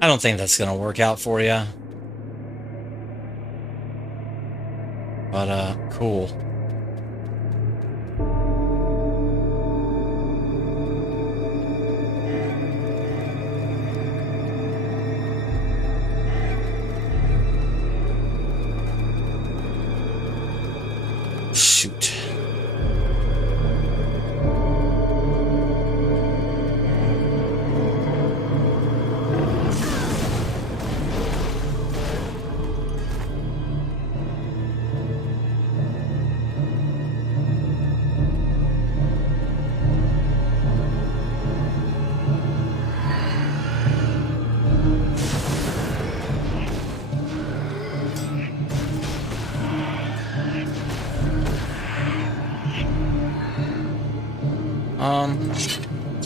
I don't think that's gonna work out for you. But, cool. Shoot.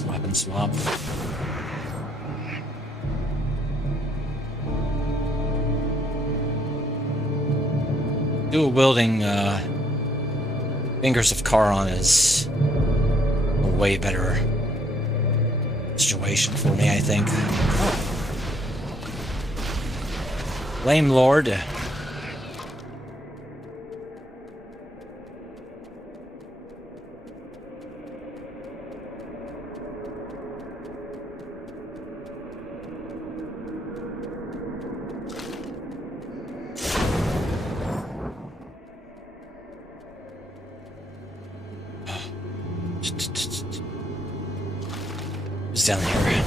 Weapon swap. Dual wielding, Fingers of Charon is a way better situation for me, I think. Flame Lord. Who's down here?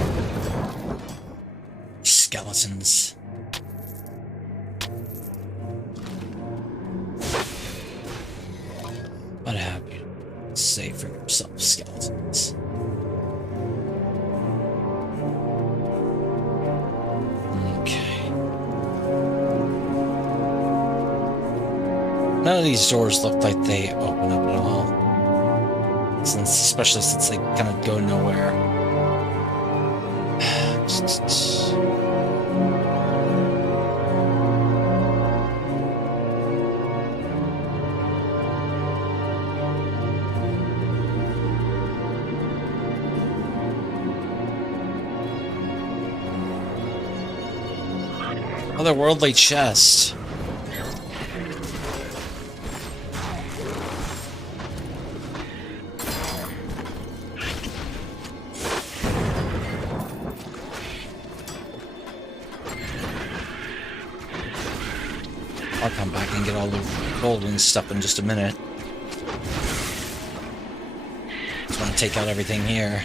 Skeletons. What have you to say for yourself, skeletons? Okay. None of these doors look like they open up at all. Especially since they kind of go nowhere. Otherworldly chest. I'll come back and get all the gold and stuff in just a minute. Just want to take out everything here.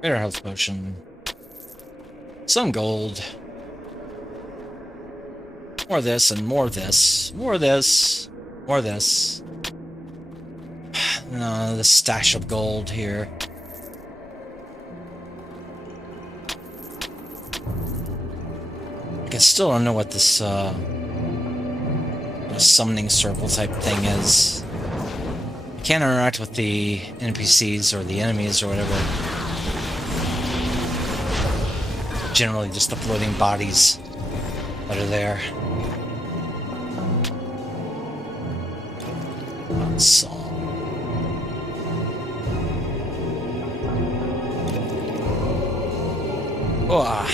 Greater health potion. Some gold. More of this and more of this. More of this. More of this. No, the stash of gold here. I still don't know what this summoning circle type thing is. I can't interact with the NPCs or the enemies or whatever. Generally just the floating bodies that are there. So. Oh.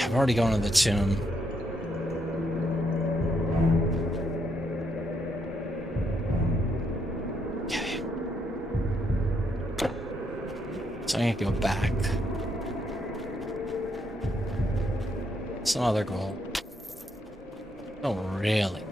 I've already gone to the tomb. Okay. So I can go back. Some other goal. Oh, really?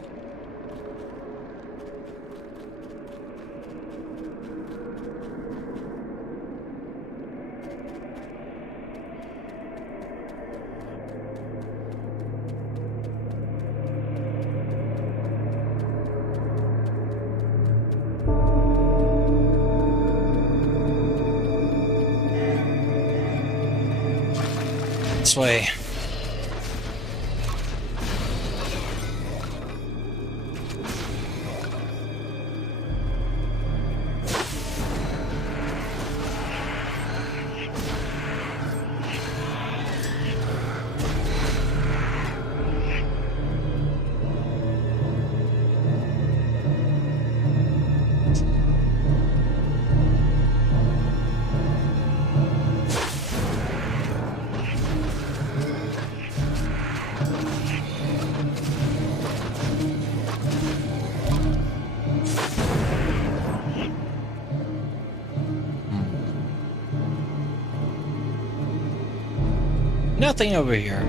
this way. Nothing over here.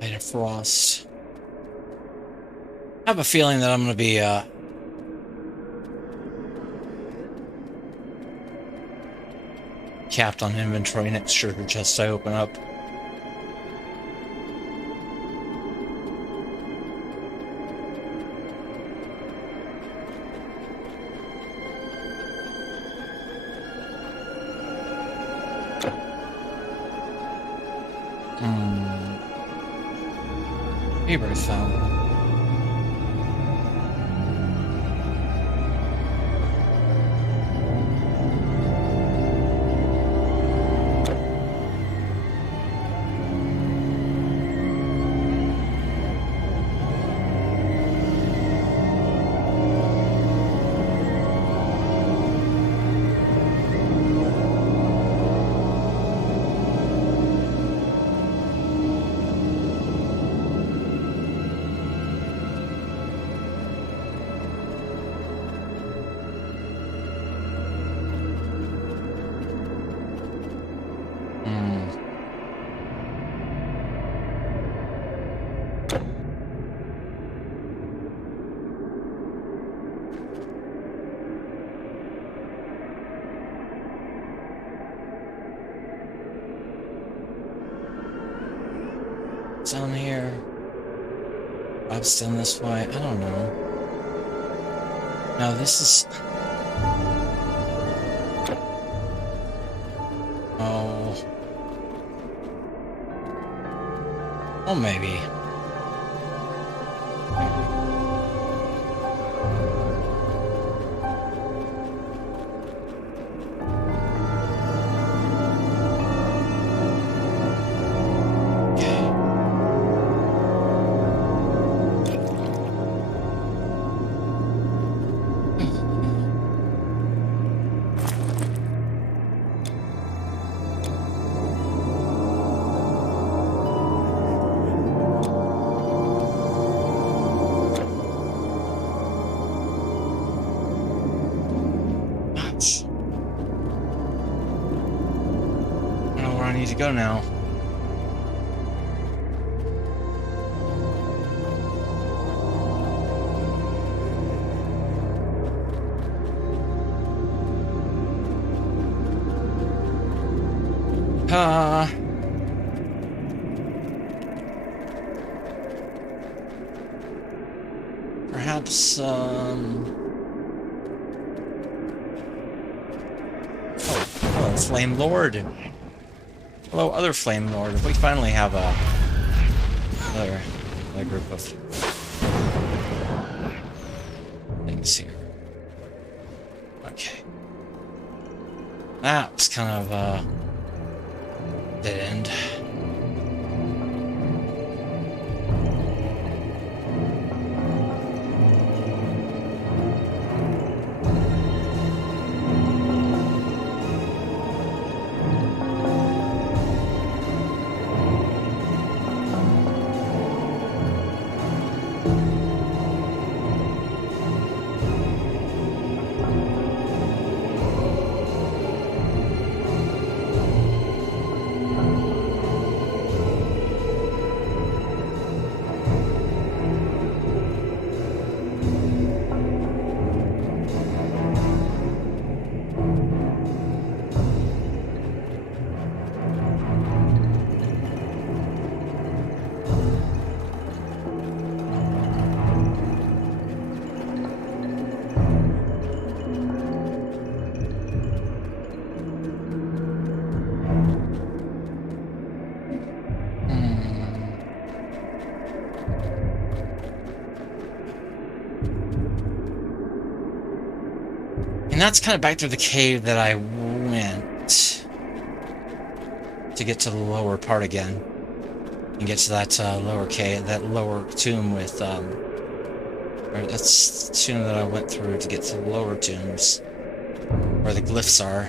Light of frost. I have a feeling that I'm going to be capped on inventory next treasure chest I open up. Rebirth fountain. Down here. Up down this way. I don't know. No, this is. Oh. Oh, maybe. To go now. Perhaps oh, Flame Lord. Hello, other Flame Lord. We finally have another group of things here. Okay. That was kind of dead end. And that's kind of back through the cave that I went to get to the lower part again. And get to that lower cave, that lower tomb with, or that's the tomb that I went through to get to the lower tombs, where the glyphs are.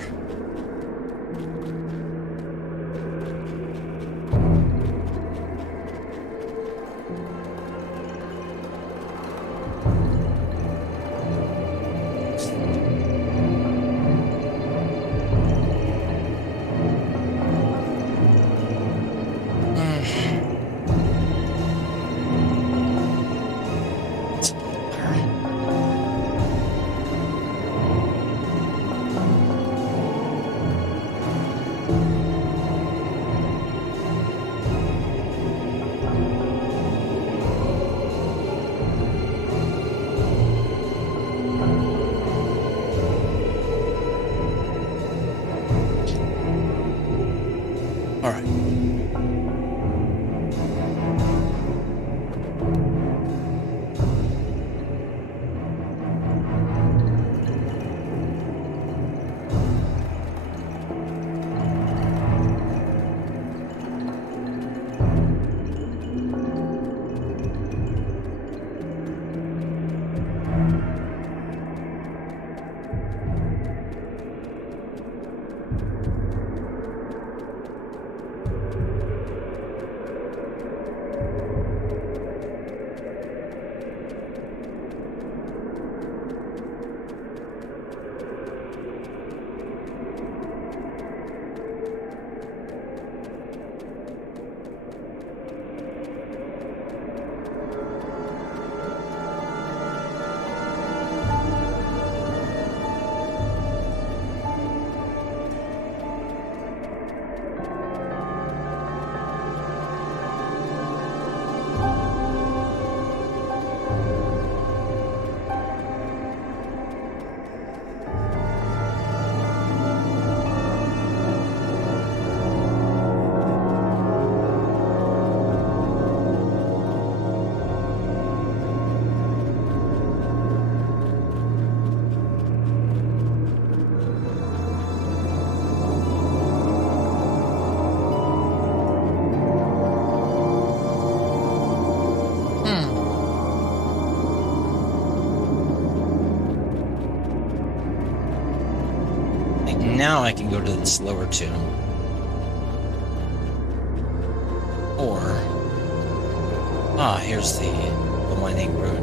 Now I can go to this lower tomb. Or... here's the winding road.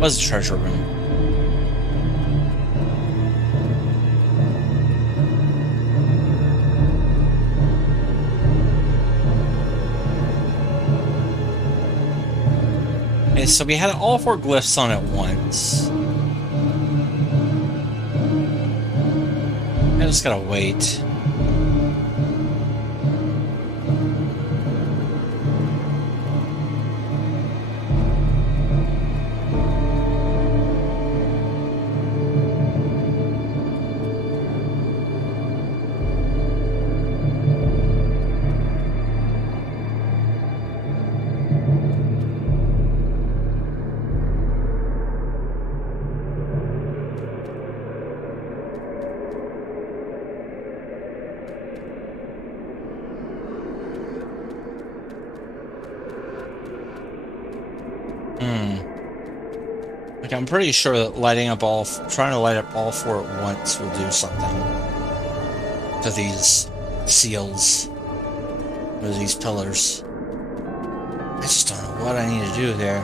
Was a treasure room. Okay, so we had all 4 glyphs on at once. I just gotta wait. Like, I'm pretty sure that trying to light up all 4 at once will do something to these seals. What are these pillars? I just don't know what I need to do here.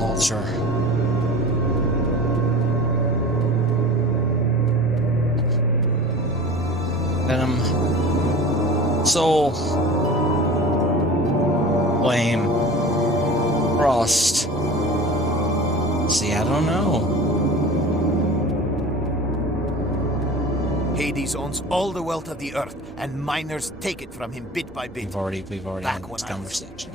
Altar. Venom. Soul. Flame. Frost. See, I don't know. Hades owns all the wealth of the earth, and miners take it from him bit by bit. We've already Back had when this I was- conversation.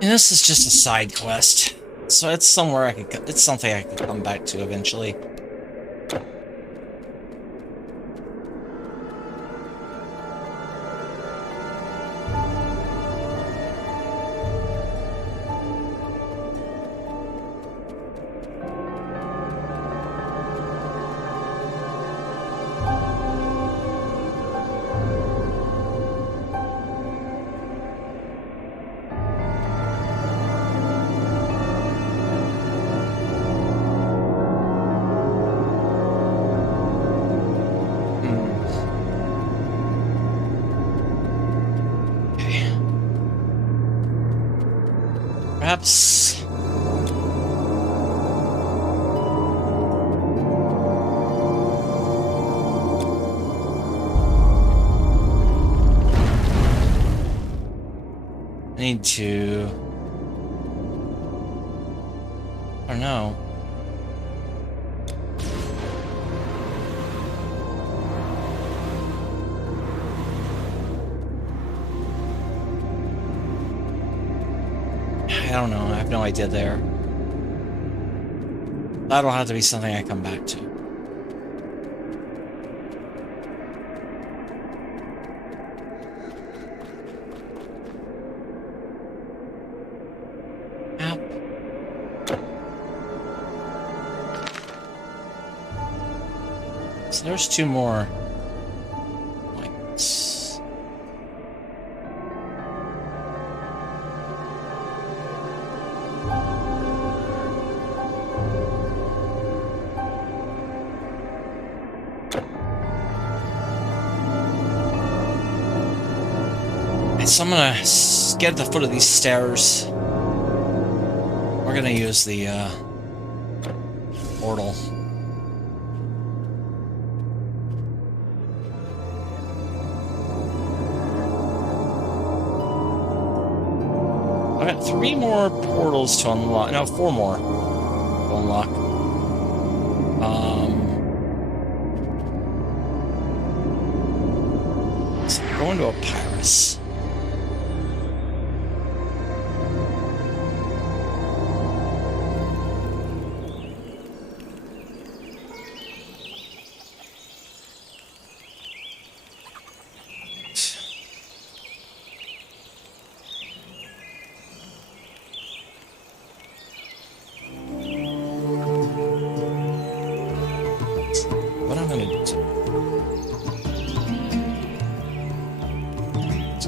And this is just a side quest, so it's somewhere I could. It's something I could come back to eventually. Perhaps. I need to. I don't know. I don't know. I have no idea there. That'll have to be something I come back to. Ow. So there's two more. Lights. So I'm gonna get at the foot of these stairs. We're gonna use the portal. I've got 3 more portals to unlock. No, 4 more to unlock. So we're going to a Pyrus.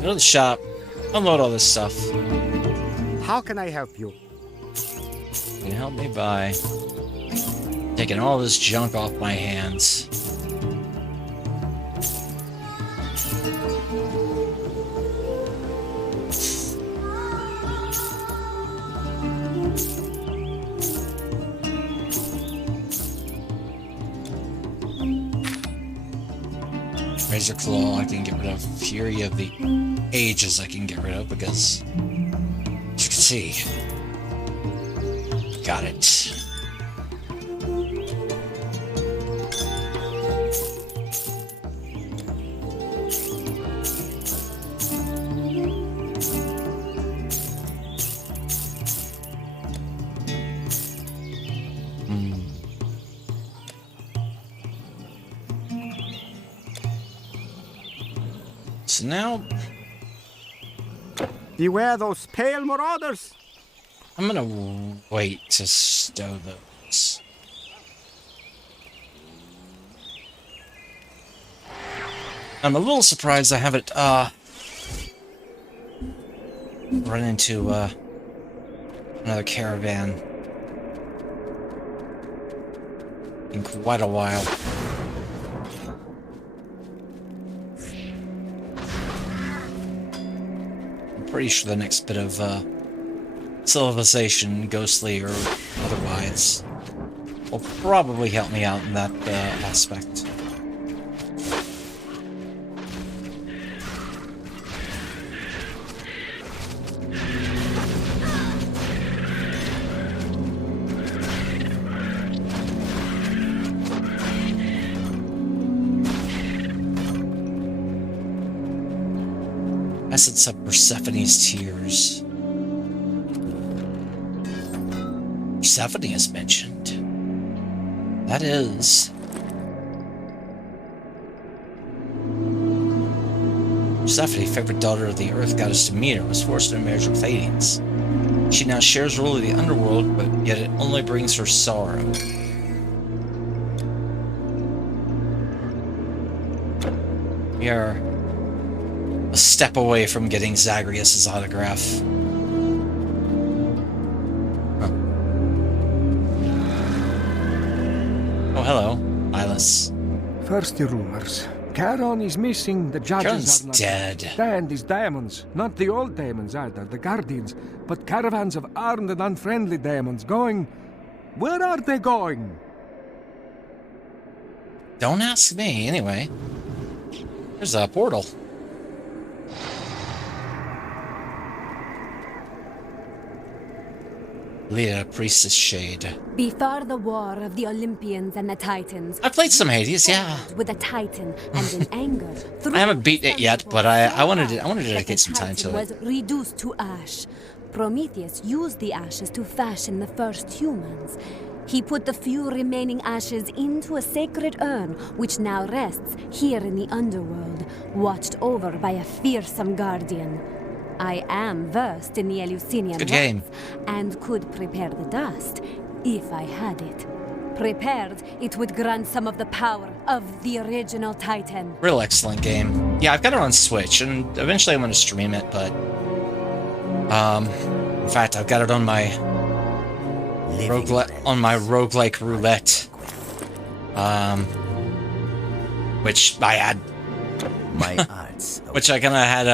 Go to the shop, unload all this stuff. How can I help you? You can help me by taking all this junk off my hands. Razor Claw I can get rid of. Fury of the Ages I can get rid of because, as you can see, got it. So now... Beware those pale marauders! I'm gonna wait to stow those. I'm a little surprised I haven't, run into, another caravan in quite a while. I'm pretty sure the next bit of, civilization, ghostly or otherwise, will probably help me out in that, aspect. Essence of Persephone's tears. Persephone is mentioned. That is. Persephone, favorite daughter of the earth goddess Demeter, was forced into marriage with Hades. She now shares rule of the underworld, but yet it only brings her sorrow. We are a step away from getting Zagreus' autograph. Huh. Oh, hello, Ilis. First the rumors. Charon is missing, the judges Charon's are not dead. And these demons, not the old demons either, the guardians, but caravans of armed and unfriendly demons going... Where are they going? Don't ask me, anyway. There's a portal. Leah, Priestess Shade. Before the war of the Olympians and the Titans, I played some Hades, yeah. with a Titan and in anger. I haven't beaten it yet, but I wanted to dedicate some time to was it. reduced to ash. Prometheus used the ashes to fashion the first humans. He put the few remaining ashes into a sacred urn, which now rests here in the underworld, watched over by a fearsome guardian. I am versed in the Eleusinian Good game. rites, and could prepare the dust, if I had it. Prepared, it would grant some of the power of the original Titan. Real excellent game. Yeah, I've got it on Switch, and eventually I'm going to stream it, but... in fact, I've got it on my... roguelike roulette. Which I had... My arts. Which I kind of had,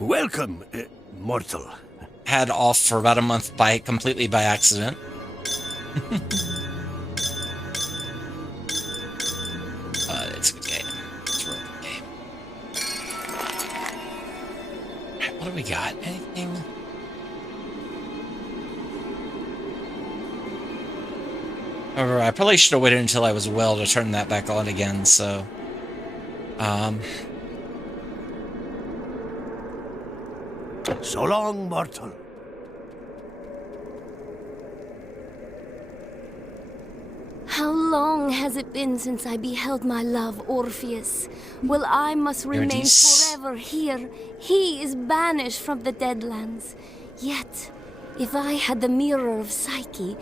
Welcome, mortal. had off for about a month completely by accident. It's a good game. It's a real good game. Alright, what do we got? Anything? However, I probably should have waited until I was well to turn that back on again, so... So long, mortal. How long has it been since I beheld my love, Orpheus? Well, I must remain Eurydice. forever here. He is banished from the Deadlands. Yet, if I had the mirror of Psyche,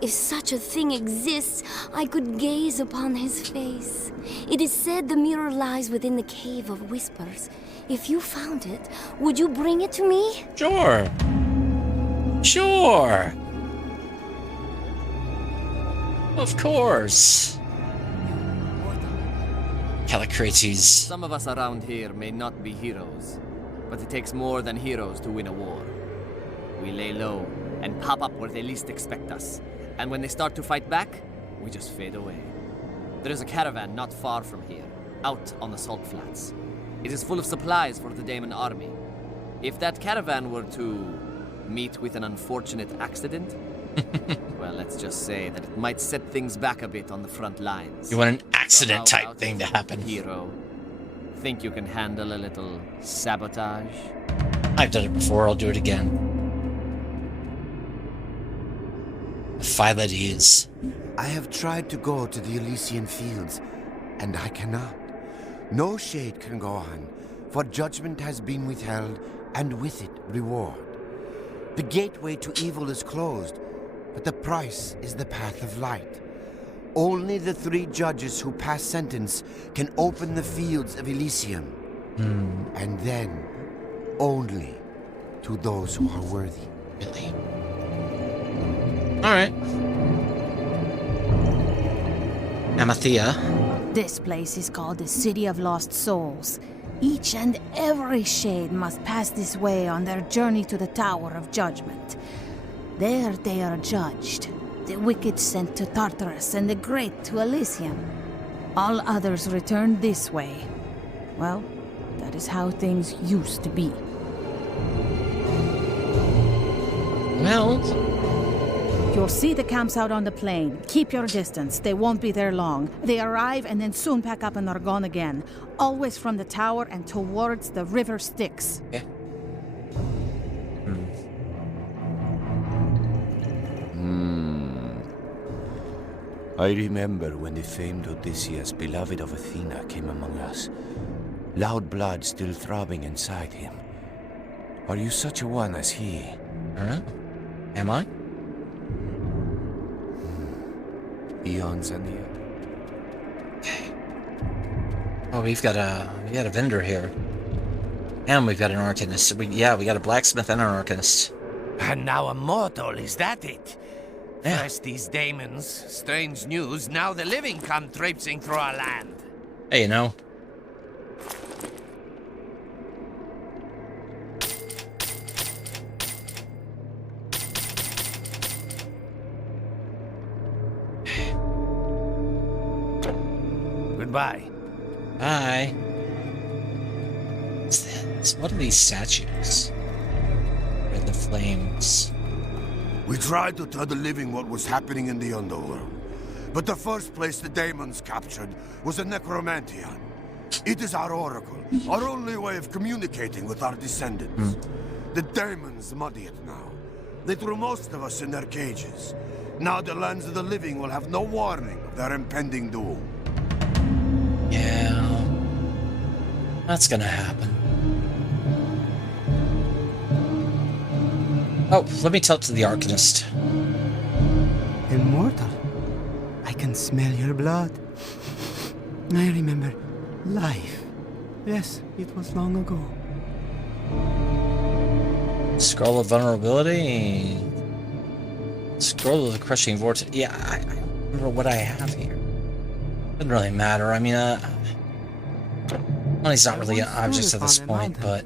if such a thing exists, I could gaze upon his face. It is said the mirror lies within the Cave of Whispers. If you found it, would you bring it to me? Sure. Sure. Of course. Callicrates. Some of us around here may not be heroes, but it takes more than heroes to win a war. We lay low and pop up where they least expect us, and when they start to fight back, we just fade away. There is a caravan not far from here, out on the salt flats. It is full of supplies for the Daemon army. If that caravan were to meet with an unfortunate accident, well, let's just say that it might set things back a bit on the front lines. You want an So accident how type about thing it, to happen. Hero? Think you can handle a little sabotage? I've done it before, I'll do it again. Phylides. I have tried to go to the Elysian fields, and I cannot. No shade can go on, for judgment has been withheld, and with it reward. The gateway to evil is closed, but the price is the path of light. Only the 3 judges who pass sentence can open the fields of Elysium. And then, only to those who are worthy. Really? Alright. Amathea. This place is called the City of Lost Souls. Each and every shade must pass this way on their journey to the Tower of Judgment. There they are judged. The wicked sent to Tartarus and the great to Elysium. All others return this way. Well, that is how things used to be. Well, you'll see the camps out on the plain. Keep your distance. They won't be there long. They arrive and then soon pack up and are gone again. Always from the tower and towards the river Styx. Yeah. I remember when the famed Odysseus, beloved of Athena, came among us. Loud blood still throbbing inside him. Are you such a one as he? Am I? Eons anear. Okay. Oh, we've got a vendor here. And we've got an arcanist. We got a blacksmith and an arcanist. And now Immortal, is that it? Yeah. First these demons, strange news, now the living come traipsing through our land. Hey, you know. Goodbye. Bye. What are these statues? Red the flames. We tried to tell the living what was happening in the underworld. But the first place the demons captured was a necromantian. It is our oracle, our only way of communicating with our descendants. The demons muddy it now. They threw most of us in their cages. Now the lands of the living will have no warning of their impending doom. Yeah. That's gonna happen. Oh, let me talk to the arcanist. Immortal, I can smell your blood. I remember life. Yes, it was long ago. Scroll of vulnerability. Scroll of the crushing vortex. Yeah, I remember what I have here. Doesn't really matter. I mean, money's not really an object at this point, but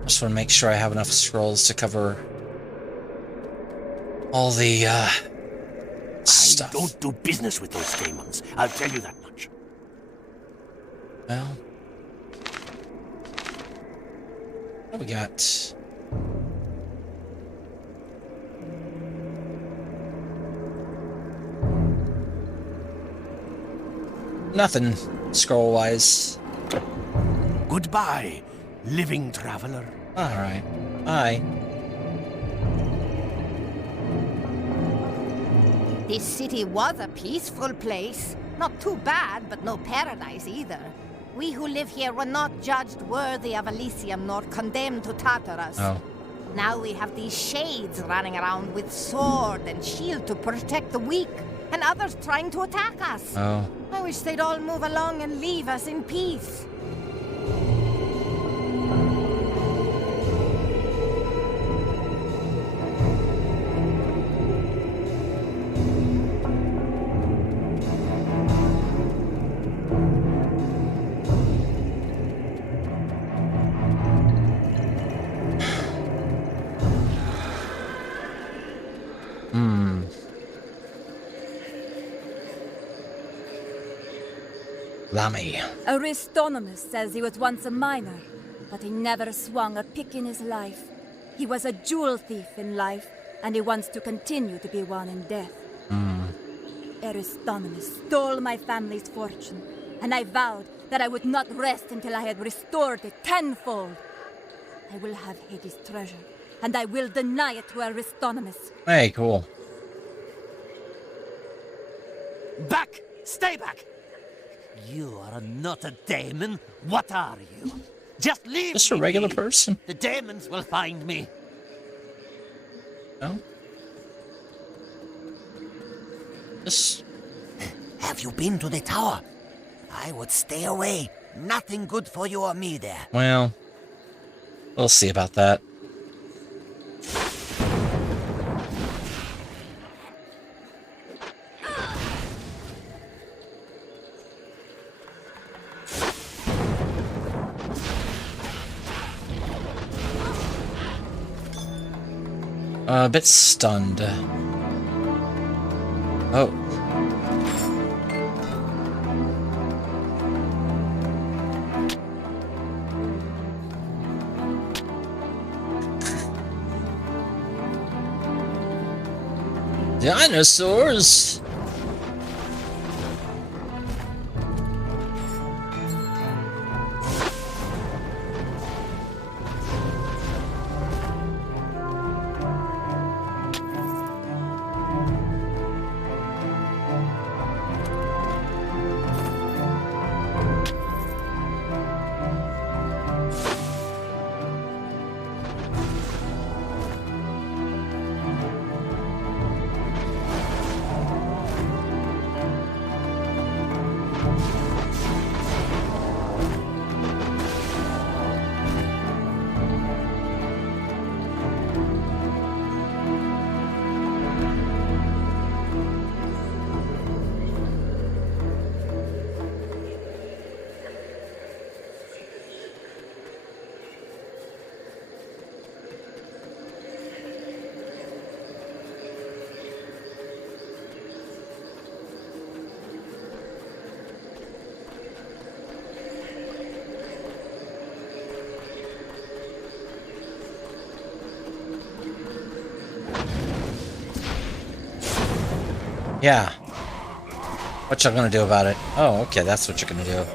I just want to make sure I have enough scrolls to cover all the stuff. I don't do business with those demons, I'll tell you that much. Well, what do we got? Nothing scroll-wise. Goodbye, living traveler. Alright. Bye. This city was a peaceful place. Not too bad, but no paradise either. We who live here were not judged worthy of Elysium nor condemned to Tartarus. Oh. Now we have these shades running around with sword and shield to protect the weak, and others trying to attack us. Oh. I wish they'd all move along and leave us in peace. Lamy. Aristonomus says he was once a miner, but he never swung a pick in his life. He was a jewel thief in life, and he wants to continue to be one in death. Aristonomus stole my family's fortune, and I vowed that I would not rest until I had restored it tenfold. I will have Hades' treasure, and I will deny it to Aristonomus. Hey, cool. Back! Stay back! You are not a demon. What are you? Just leave Just a me regular be. person. The demons will find me. No? Just... Have you been to the tower? I would stay away. Nothing good for you or me there. Well, we'll see about that. A bit stunned. Oh. Dinosaurs! Yeah. What you gonna do about it? Oh, okay, that's what you're gonna do.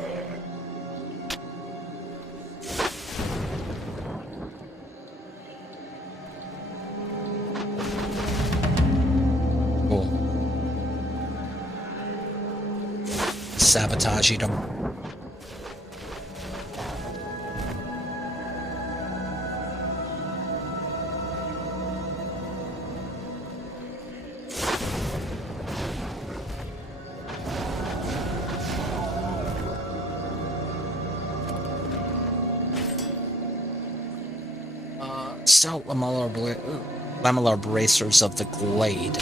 Cool. Sabotaging them. Stout lamellar bracers of the glade.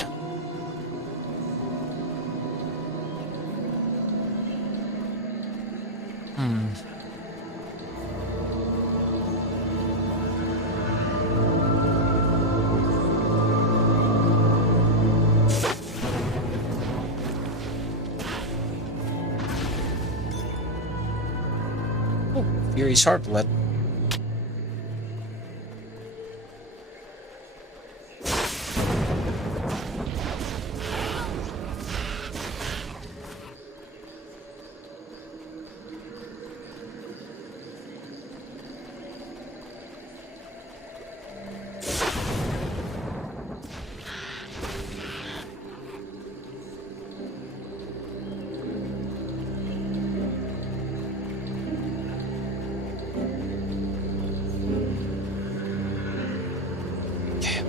Oh, Fury's Heartblood.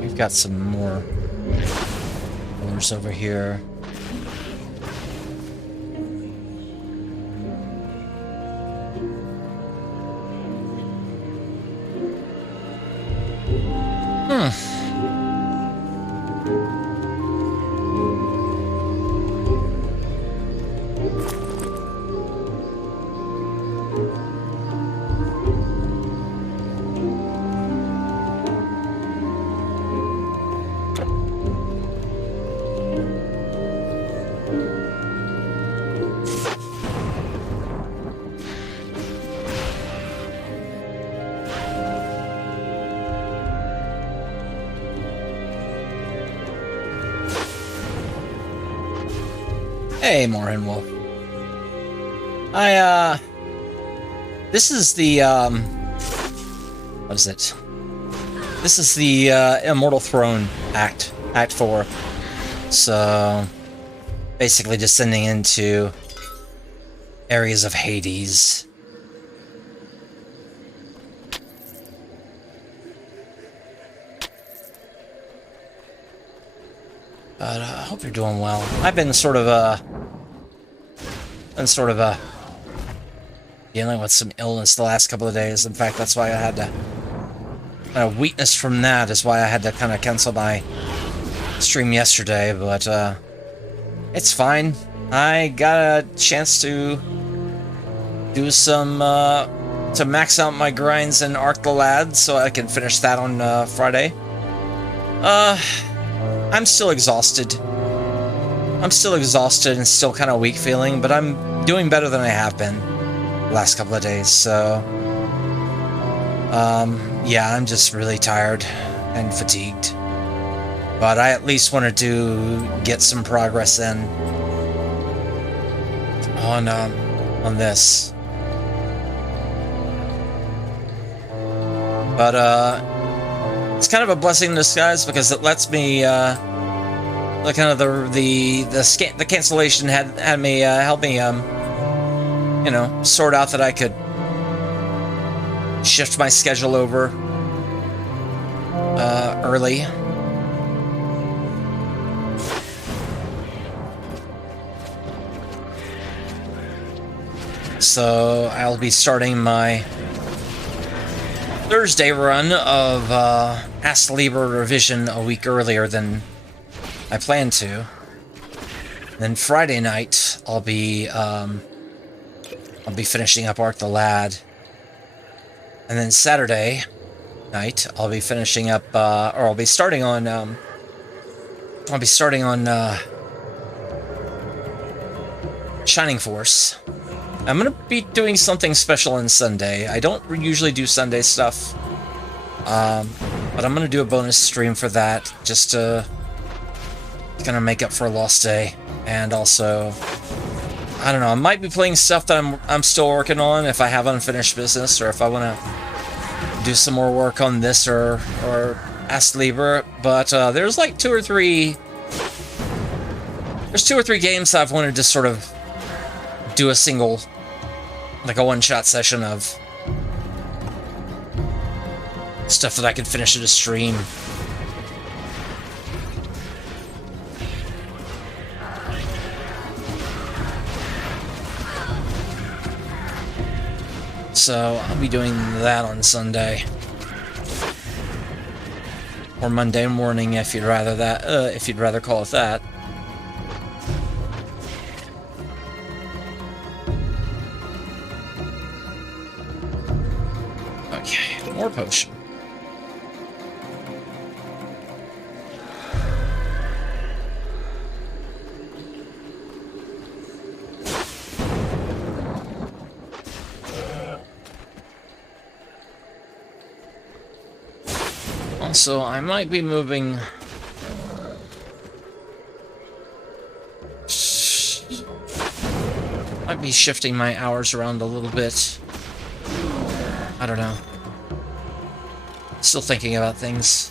We've got some more doors over here. Hey, Morin Wolf. This is the, what is it? This is the, Immortal Throne Act 4. So, basically descending into areas of Hades. But I hope you're doing well. I've been sort of dealing with some illness the last couple of days. In fact, that's why I had to weakness from that is why I had to kind of cancel my stream yesterday, but it's fine. I got a chance to do some to max out my grinds in Arc the Lad so I can finish that on Friday. I'm still exhausted. I'm still exhausted and still kind of weak feeling, but I'm doing better than I have been the last couple of days, so yeah, I'm just really tired and fatigued. But I at least wanted to get some progress in on this. But it's kind of a blessing in disguise because it lets me the cancellation had me help me you know, sort out that I could shift my schedule over early. So I'll be starting my Thursday run of Ask Liber revision a week earlier than I planned to. Then Friday night I'll be finishing up Arc the Lad, and then Saturday night I'll be finishing up, or I'll be starting on Shining Force. I'm gonna be doing something special on Sunday. I don't usually do Sunday stuff, but I'm gonna do a bonus stream for that, just to kind of make up for a lost day, and also, I don't know, I might be playing stuff that I'm still working on if I have unfinished business, or if I want to do some more work on this or Ask Liber. But there's like two or three games I've wanted to sort of do a single, like a one-shot session of stuff that I could finish at a stream. So I'll be doing that on Sunday, or Monday morning, if you'd rather call it that. Okay, more potion. So I might be moving. Might be shifting my hours around a little bit. I don't know. Still thinking about things.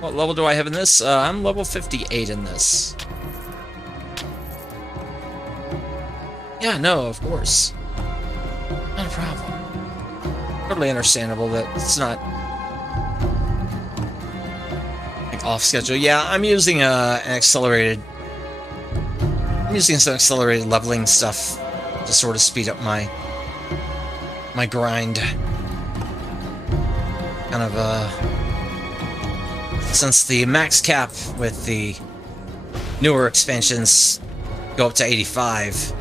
What level do I have in this? I'm level 58 in this. Yeah, no, of course. Not a problem. Totally understandable that it's not off schedule. Yeah, I'm using some accelerated leveling stuff to sort of speed up my grind. Kind of since the max cap with the newer expansions go up to 85,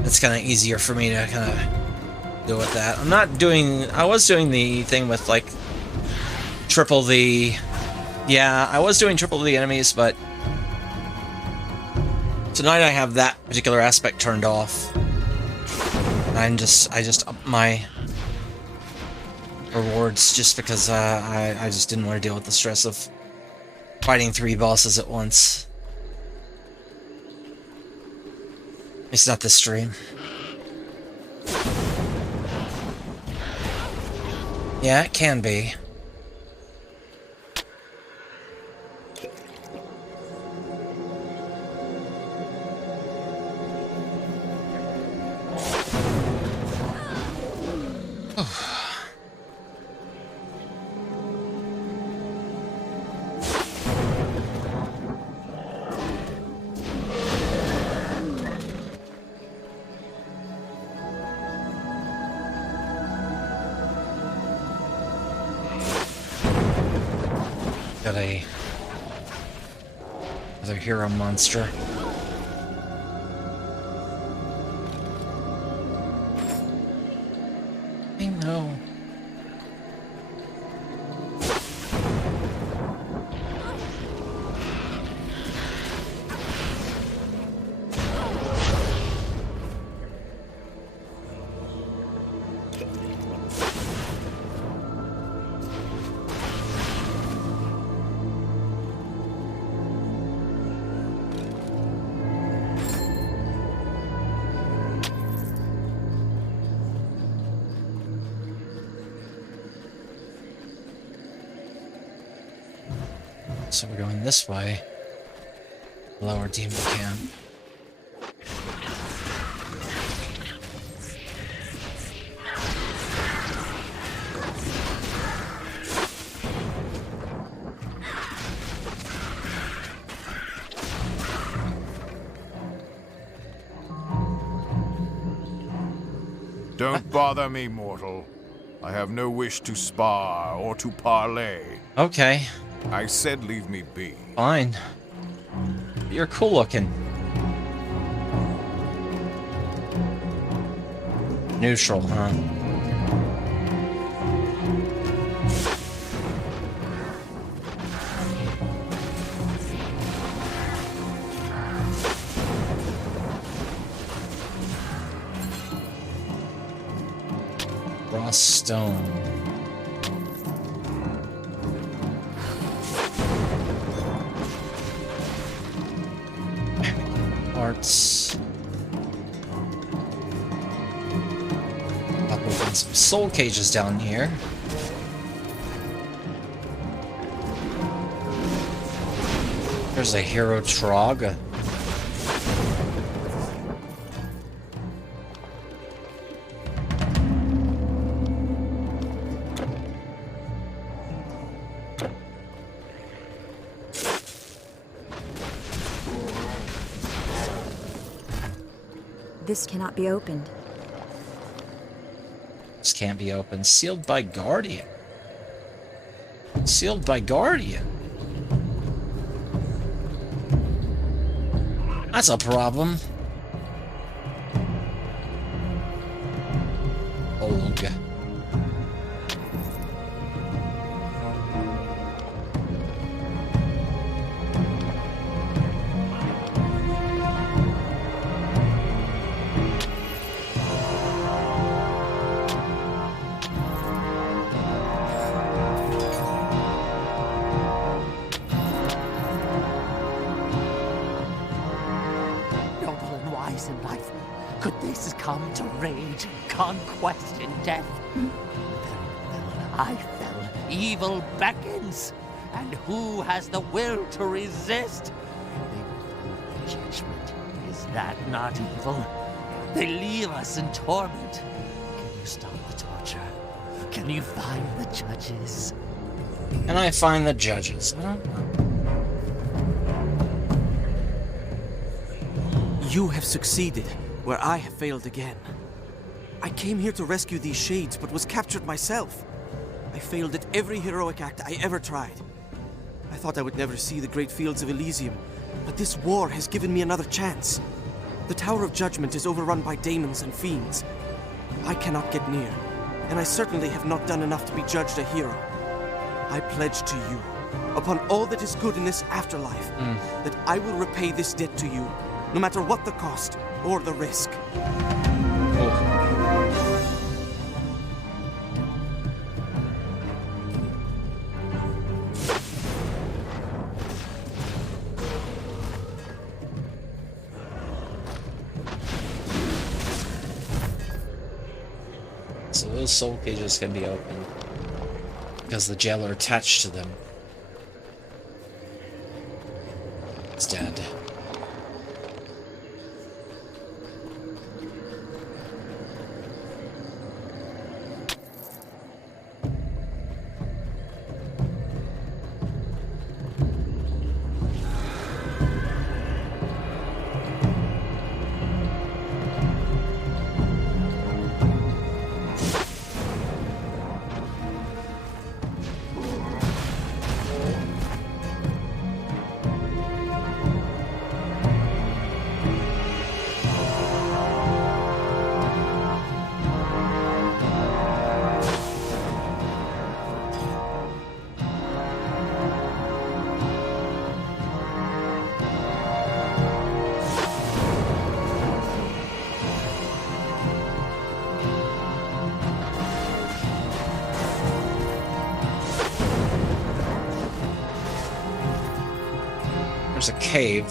it's kind of easier for me to kind of deal with that. I was doing the thing with like triple the. Yeah, I was doing triple the enemies, but tonight I have that particular aspect turned off. I just upped my rewards just because I just didn't want to deal with the stress of fighting 3 bosses at once. It's not this stream. Yeah, it can be. Got another hero monster. I know. So we're going this way. Lower demon camp. Don't bother me, mortal. I have no wish to spar or to parley. Okay. I said leave me be. Fine. You're cool looking. Neutral, huh? Raw stone. Arts. Pop open some soul cages down here. There's a hero trog. This cannot be opened. This can't be opened. Sealed by Guardian. Sealed by Guardian. That's a problem. Olga. In life, could this come to rage, conquest, and death? I fell, evil beckons, and who has the will to resist? They withhold the judgment. Is that not evil? They leave us in torment. Can you stop the torture? Can you find the judges? Can I find the judges? I don't know. You have succeeded, where I have failed again. I came here to rescue these shades, but was captured myself. I failed at every heroic act I ever tried. I thought I would never see the great fields of Elysium, but this war has given me another chance. The Tower of Judgment is overrun by daemons and fiends. I cannot get near, and I certainly have not done enough to be judged a hero. I pledge to you, upon all that is good in this afterlife, that I will repay this debt to you, no matter what the cost or the risk. So those soul cages can be opened because the jailer attached to them is dead. There's a cave.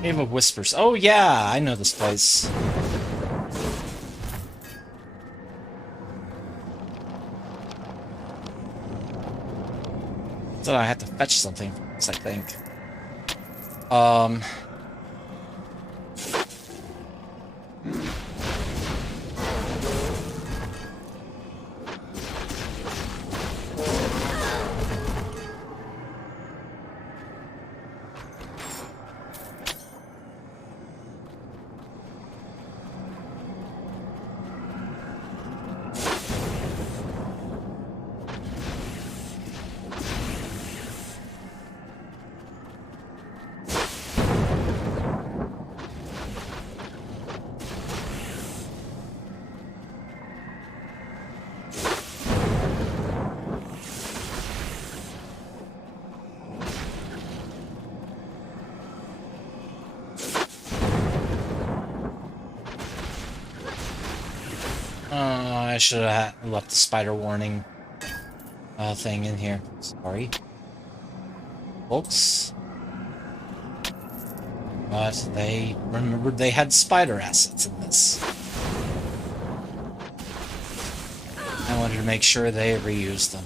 Cave of Whispers. Oh yeah, I know this place. So I had to fetch something from this, I think. I should have left the spider warning thing in here. Sorry. Folks. But they remembered they had spider assets in this. I wanted to make sure they reused them.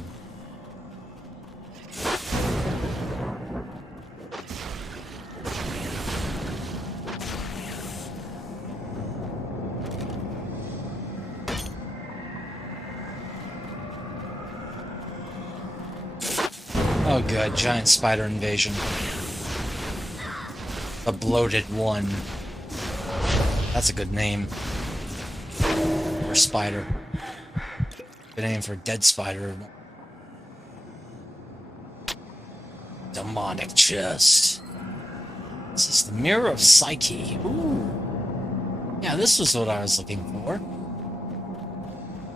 Oh good, giant spider invasion. The bloated one. That's a good name. For spider. Good name for dead spider. Demonic chest. This is the Mirror of Psyche. Ooh. Yeah, this was what I was looking for.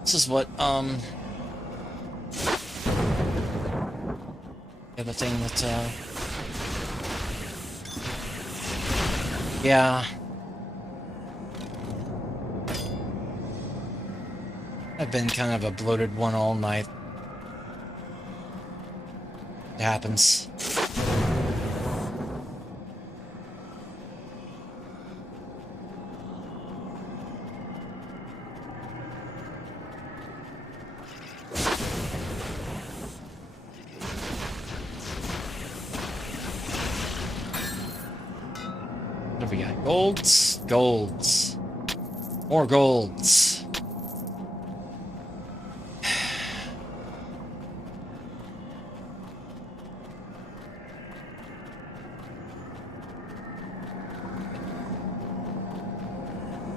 This is what, the other thing that, yeah. I've been kind of a bloated one all night. It happens. What have we got? Golds? Golds. More golds.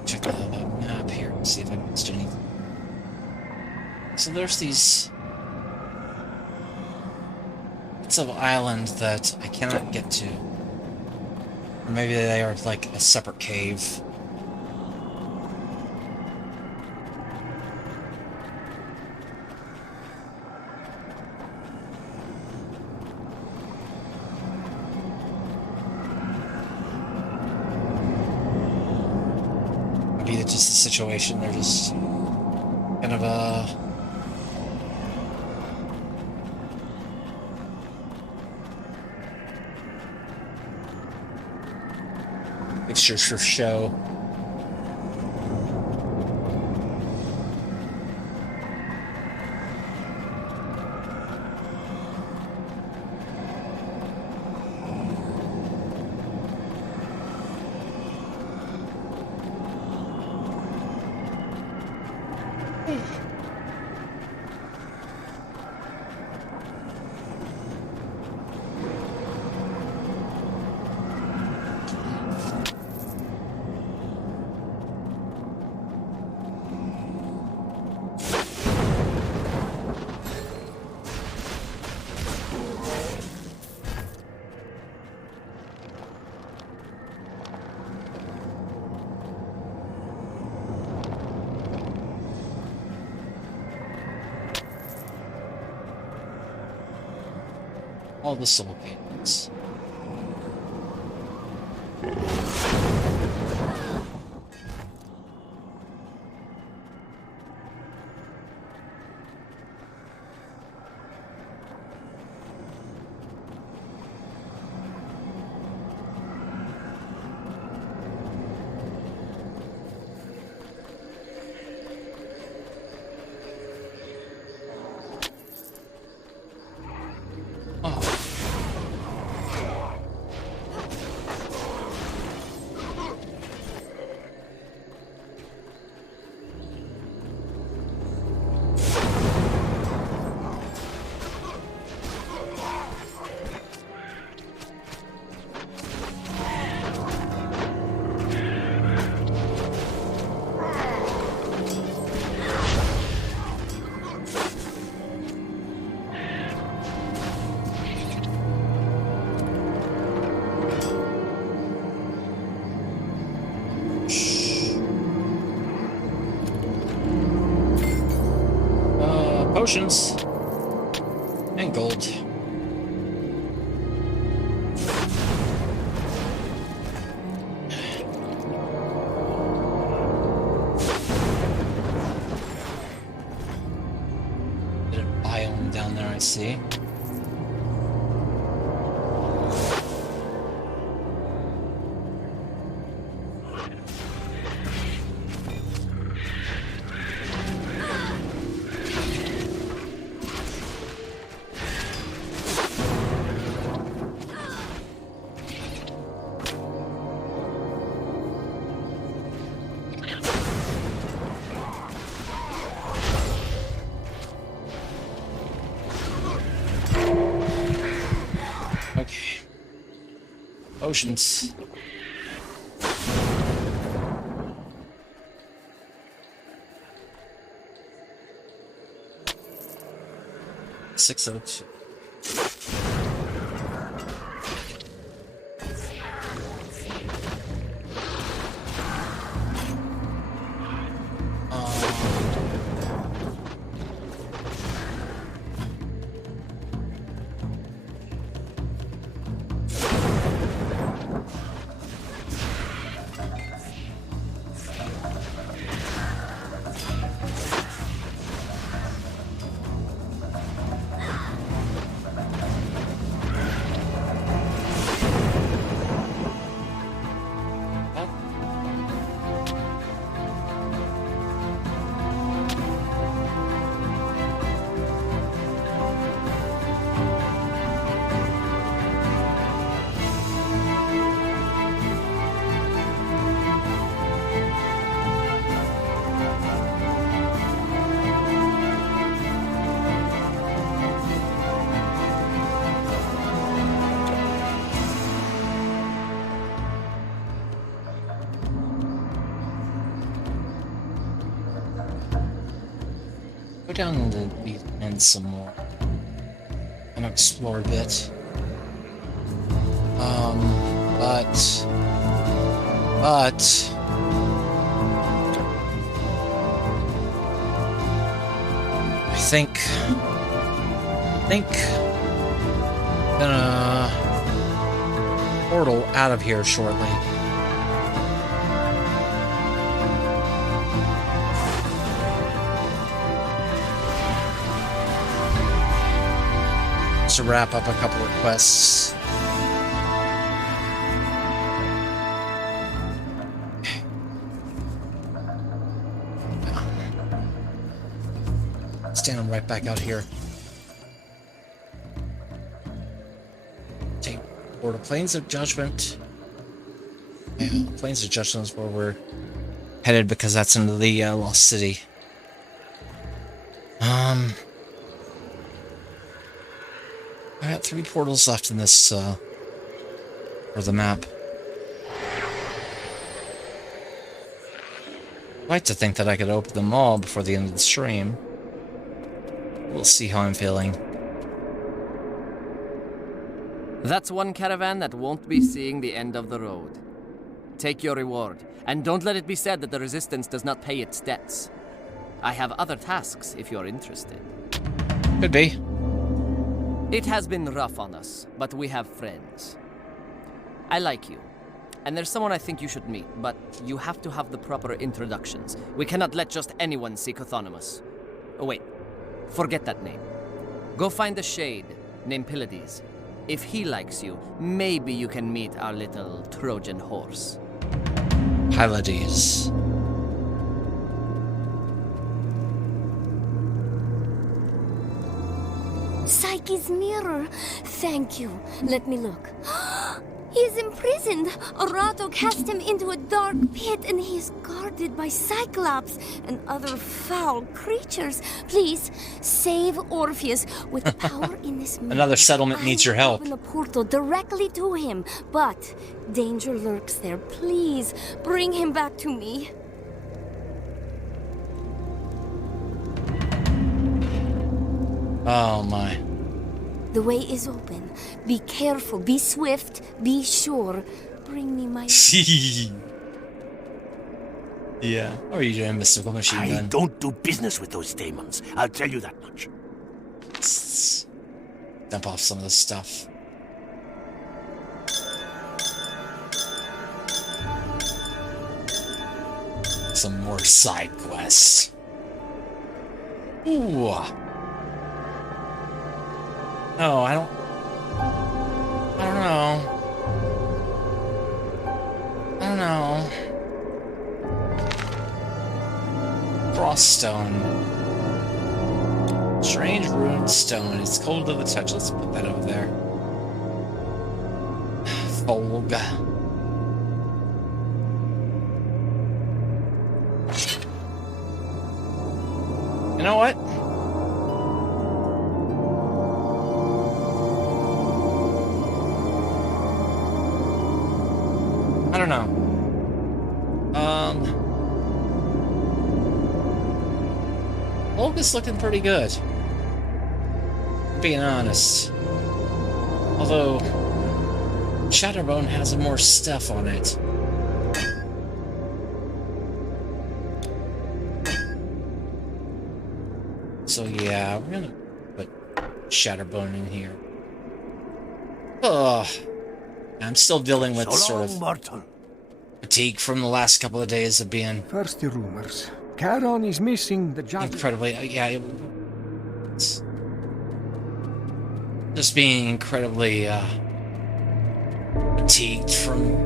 Check the map here and see if I missed anything. So there's these bits of island that I cannot get to. Or maybe they are like a separate cave. Maybe it's just a situation, they're just kind of a fixtures for show. All the soul games. Potions and gold. Bit of biome down there, I see. Potions. $602. Go down into the end some more and explore a bit. But I think I'm gonna portal out of here shortly. To wrap up a couple of quests. Standing right back out here. Take Board of Plains of Judgment. Yeah, Plains of Judgment is where we're headed because that's into the Lost City. I got 3 portals left in this, or the map. I'd like to think that I could open them all before the end of the stream. We'll see how I'm feeling. That's one caravan that won't be seeing the end of the road. Take your reward, and don't let it be said that the Resistance does not pay its debts. I have other tasks if you're interested. Could be. It has been rough on us, but we have friends. I like you. And there's someone I think you should meet, but you have to have the proper introductions. We cannot let just anyone see Chthonimus. Oh wait, forget that name. Go find a shade named Pylades. If he likes you, maybe you can meet our little Trojan horse. Pylades. Psyche's mirror. Thank you. Let me look. He is imprisoned. Arato cast him into a dark pit, and he is guarded by Cyclops and other foul creatures. Please, save Orpheus with the power in this mirror. Another settlement needs your help. Open a portal directly to him, but danger lurks there. Please, bring him back to me. Oh my. The way is open. Be careful, be swift, be sure. Bring me my... Yeah. What are you doing, Mystical Machine Gun? I don't do business with those demons. I'll tell you that much. Dump off some of this stuff. Some more side quests. Ooh. No, I don't know. I don't know. Froststone. Strange ruined stone. It's cold to the touch. Let's put that over there. Fog. You know what? I don't know. Fog is looking pretty good. Being honest. Although Shatterbone has more stuff on it. So yeah, we're gonna put Shatterbone in here. Ugh. I'm still dealing with sort of fatigue from the last couple of days of being First the rumors. Charon is missing the judge. Incredibly, yeah. It's just being incredibly fatigued from.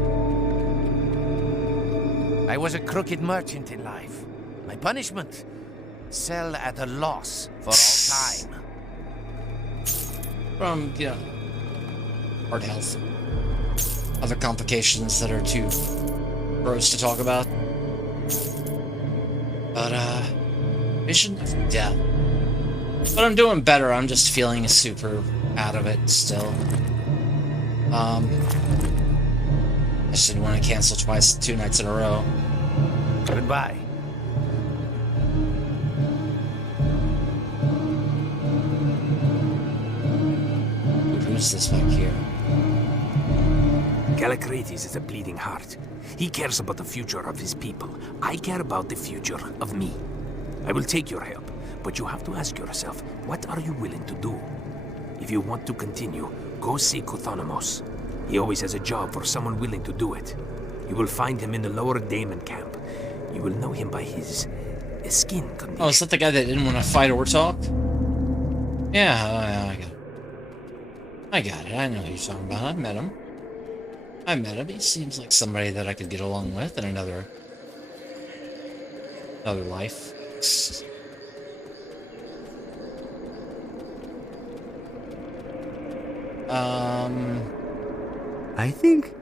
I was a crooked merchant in life. My punishment: sell at a loss for all time. From heart health, other complications that are too gross to talk about. But mission of death. But I'm doing better. I'm just feeling super out of it still. I just didn't want to cancel 2 nights in a row. Goodbye. Who's this back here? Callicrates is a bleeding heart. He cares about the future of his people. I care about the future of me. I will take your help, but you have to ask yourself, what are you willing to do? If you want to continue, go see Chthonimus. He always has a job for someone willing to do it. You will find him in the Lower Daemon camp. You will know him by his skin condition. Oh, is that the guy that didn't want to fight or talk? Yeah, I got it. I know who you're talking about. I met him. He seems like somebody that I could get along with in another life. I think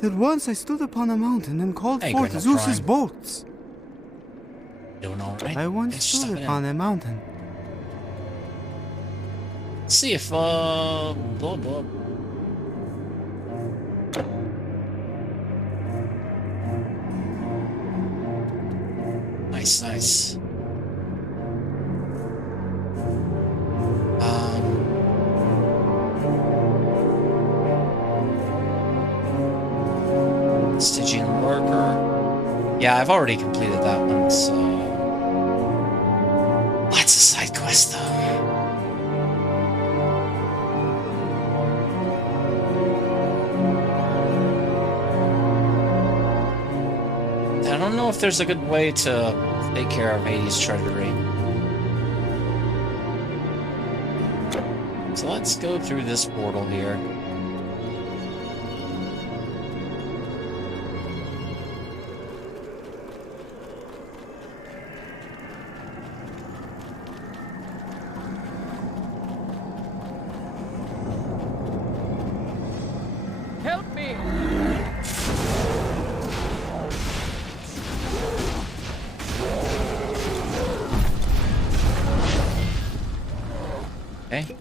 that once I stood upon a mountain and called Hey, forth Grandma Zeus's Prime. bolts. Doing all right. I once Thanks for stood stopping upon in. a mountain. See if blah, blah. Nice. Stygian Lurker. Yeah, I've already completed that one, so... Lots of side quests, though. don't know if there's a good way to take care of Hades' treasury. So let's go through this portal here. Help me! Okay.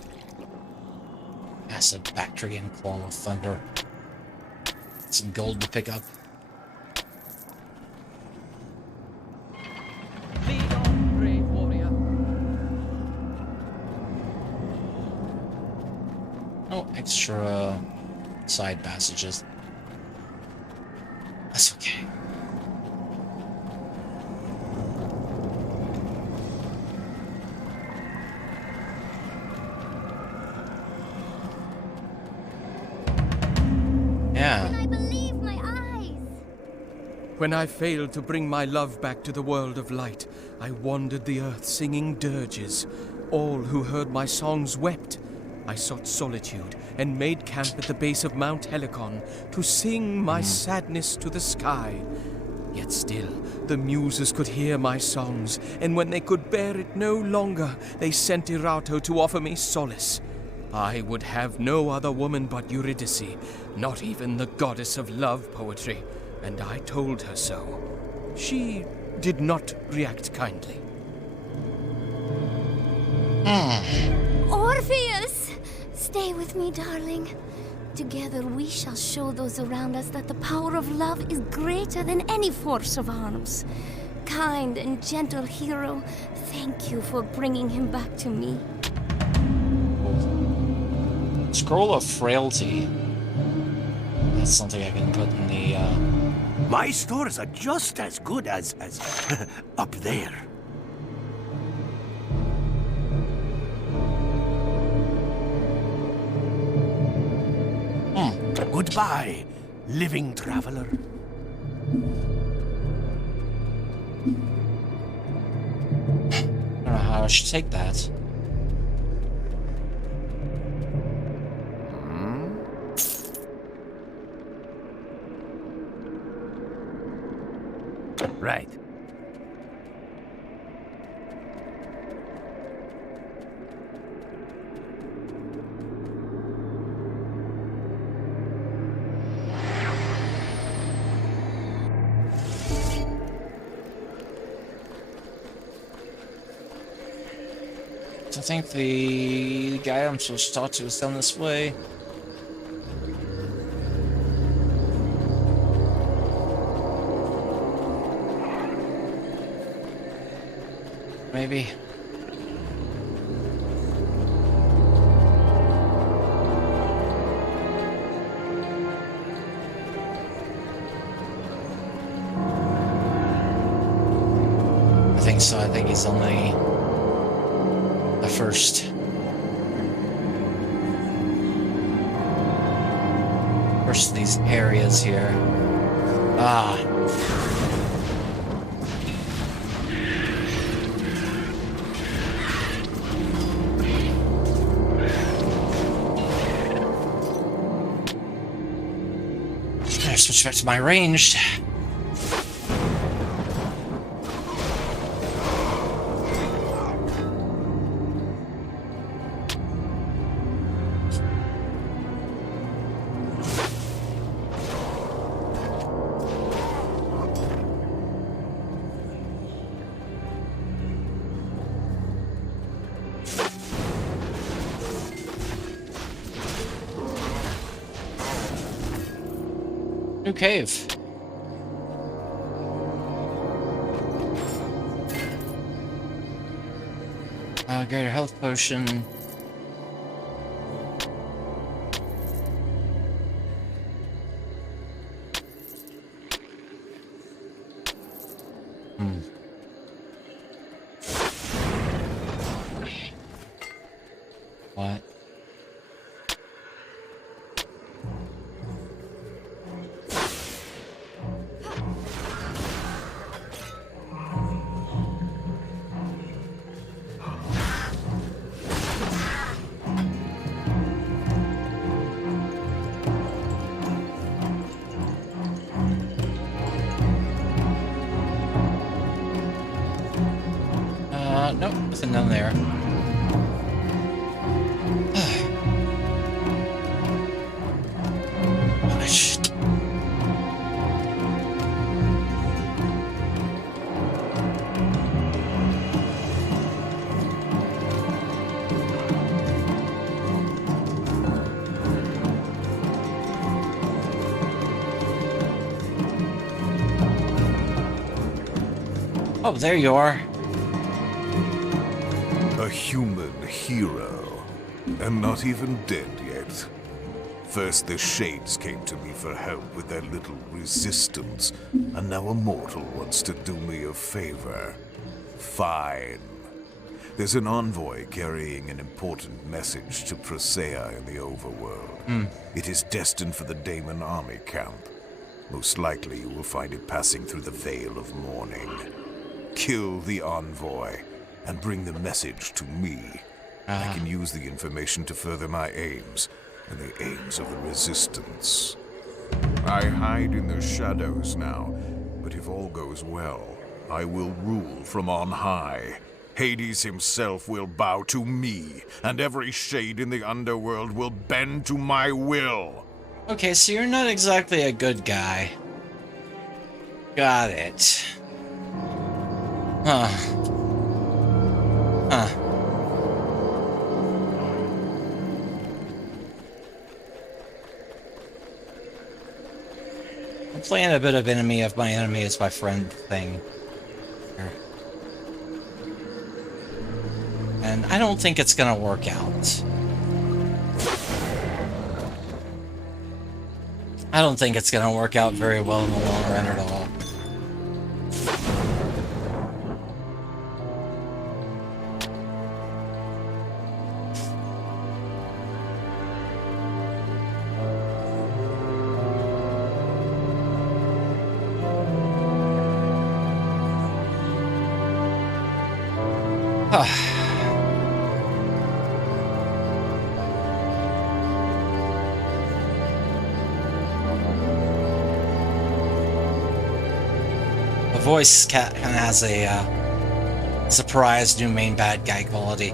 Acid Bactrian Claw of Thunder. Some gold to pick up. Lead on, brave warrior. No extra side passages. That's okay. Yeah. Can I believe my eyes? When I failed to bring my love back to the world of light, I wandered the earth singing dirges. All who heard my songs wept. I sought solitude and made camp at the base of Mount Helicon to sing my sadness to the sky. Yet still, the muses could hear my songs, and when they could bear it no longer, they sent Erato to offer me solace. I would have no other woman but Eurydice, not even the goddess of love poetry, and I told her so. She did not react kindly. Orpheus! Stay with me, darling. Together we shall show those around us that the power of love is greater than any force of arms. Kind and gentle hero, thank you for bringing him back to me. Scroll of Frailty. That's something I can put in the, My stores are just as good as up there. Goodbye, living traveler. I don't know how I should take that. Right. I think the guy I'm supposed to talk to is down this way. Maybe. I think so. I think he's on the first of these areas here. Ah. Better switch back to my ranged. New cave. Greater health potion. What? Nope, nothing down there. Gosh. Oh, there you are. A human hero, and not even dead yet. First the Shades came to me for help with their little resistance, and now Immortal wants to do me a favor. Fine. There's an envoy carrying an important message to Presea in the overworld. It is destined for the Daemon army camp. Most likely you will find it passing through the Veil of Mourning. Kill the envoy, and bring the message to me. I can use the information to further my aims, and the aims of the Resistance. I hide in the shadows now, but if all goes well, I will rule from on high. Hades himself will bow to me, and every shade in the underworld will bend to my will. Okay, so you're not exactly a good guy. Got it. Huh. Huh. I'm playing a bit of enemy of my enemy is my friend thing. Here. And I don't think it's gonna work out. I don't think it's gonna work out very well in the long run at all. The voice kind of has a surprise new main bad guy quality.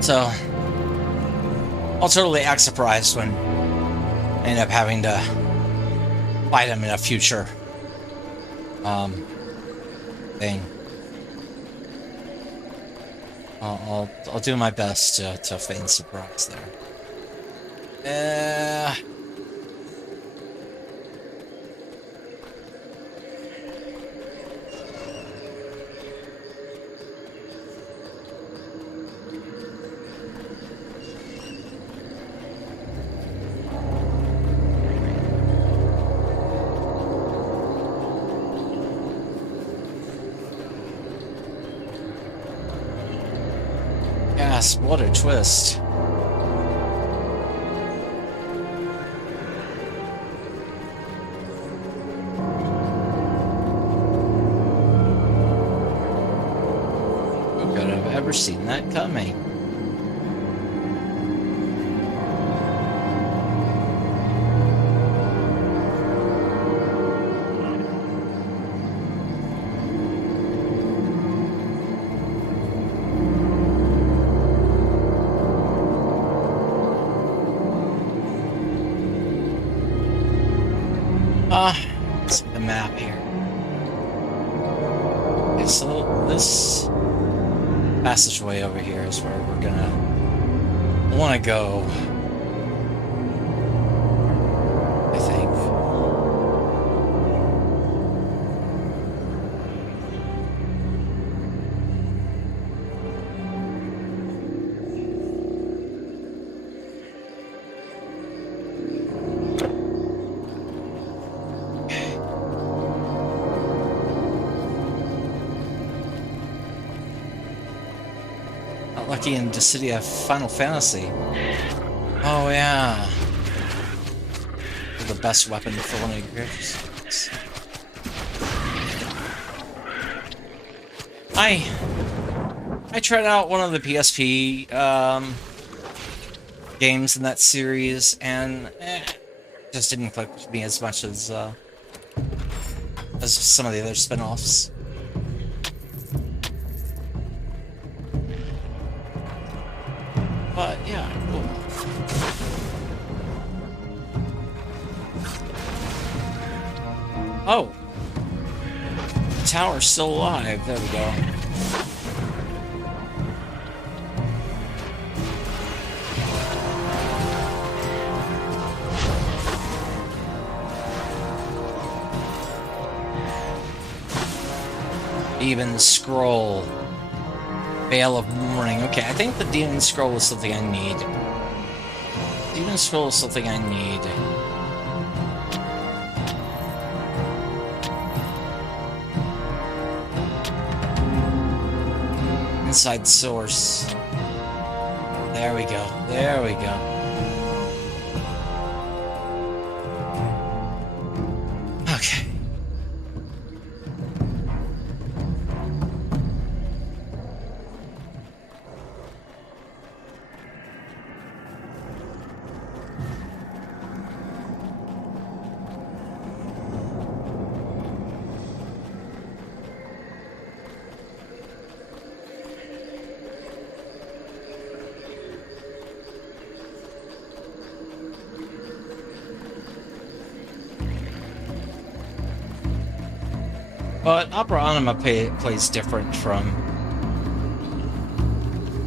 So, I'll totally act surprised when I end up having to fight him in a future thing. I'll do my best to feign surprise there. Yes, what a twist. Who could have ever seen that coming? Let's see the map here. Okay, so this passageway over here is where we're gonna want to go, I think. Not lucky in Dissidia Final Fantasy. Oh yeah. The best weapon for one of your characters. I tried out one of the PSP games in that series, and just didn't click with me as much as some of the other spin-offs. But yeah, cool. Oh! The tower's still alive. There we go. Demon Scroll. Veil of Mourning. Okay, I think the Demon Scroll is something I need. Demon Scroll is something I need. Inside source. There we go. There we go. Okay. But Opera Anima plays different from...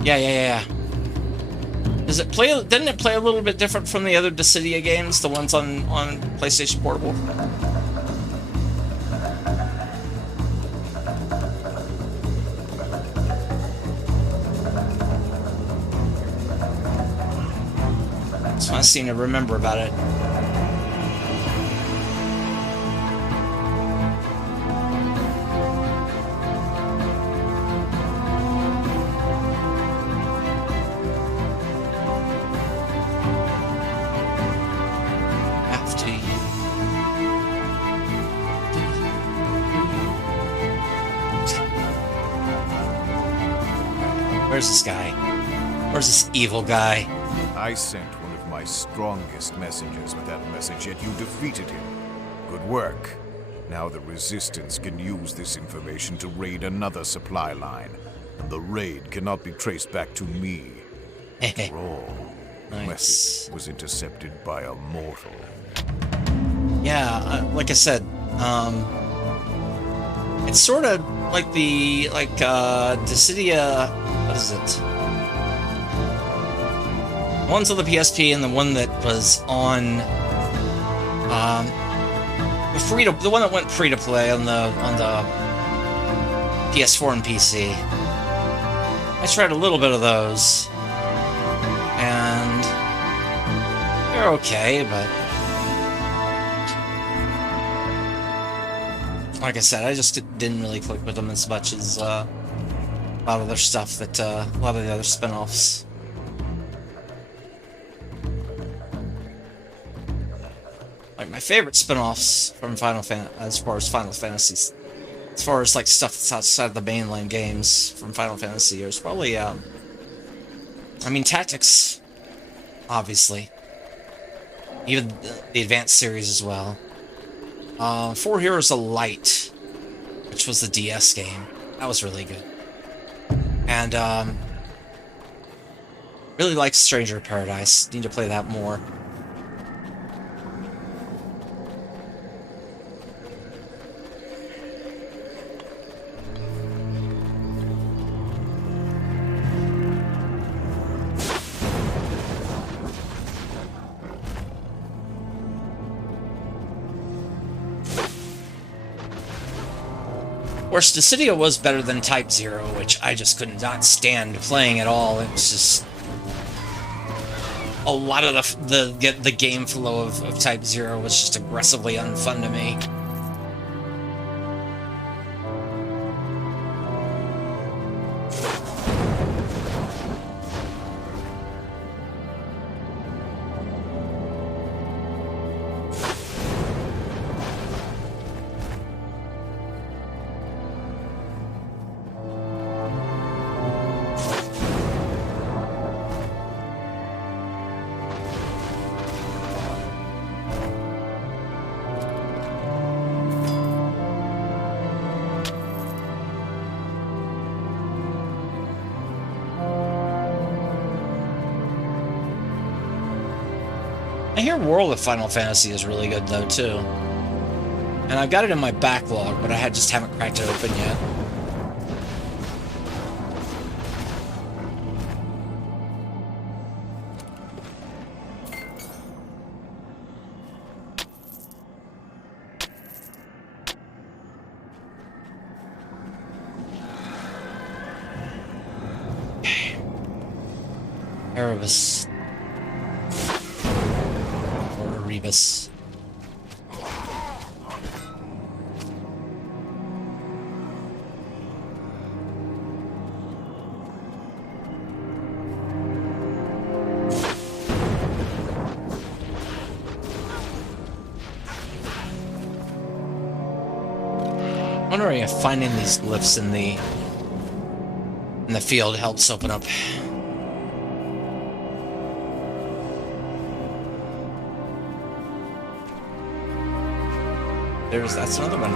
Yeah. Does it play? Didn't it play a little bit different from the other Dissidia games, the ones on PlayStation Portable? That's what I seem to remember about it. Where's this guy? Where's this evil guy? I sent one of my strongest messengers with that message, yet you defeated him. Good work. Now the Resistance can use this information to raid another supply line. And the raid cannot be traced back to me. After all, the message was intercepted by Immortal. Yeah, like I said, it's sort of like Dissidia, what is it? One's on the PSP and the one that was on the one that went free to play on the PS4 and PC. I tried a little bit of those, and they're okay, but like I said, I just didn't really click with them as much as a lot of their stuff that a lot of the other spin-offs. Like my favorite spin-offs from Final Fantasy, as far as Final Fantasy, as far as like stuff that's outside the mainline games from Final Fantasy, is probably I mean Tactics, obviously, even the Advanced series as well. Four Heroes of Light, which was the DS game, that was really good, and really liked Stranger of Paradise. Need to play that more. Of course, Dissidia was better than Type 0, which I just could not stand playing at all. It was just a lot of the game flow of Type 0 was just aggressively unfun to me. I hear World of Final Fantasy is really good though too. And I've got it in my backlog, but I just haven't cracked it open yet. Erebus. Or Erebus. I'm wondering if finding these glyphs in the field helps open up. That's another one.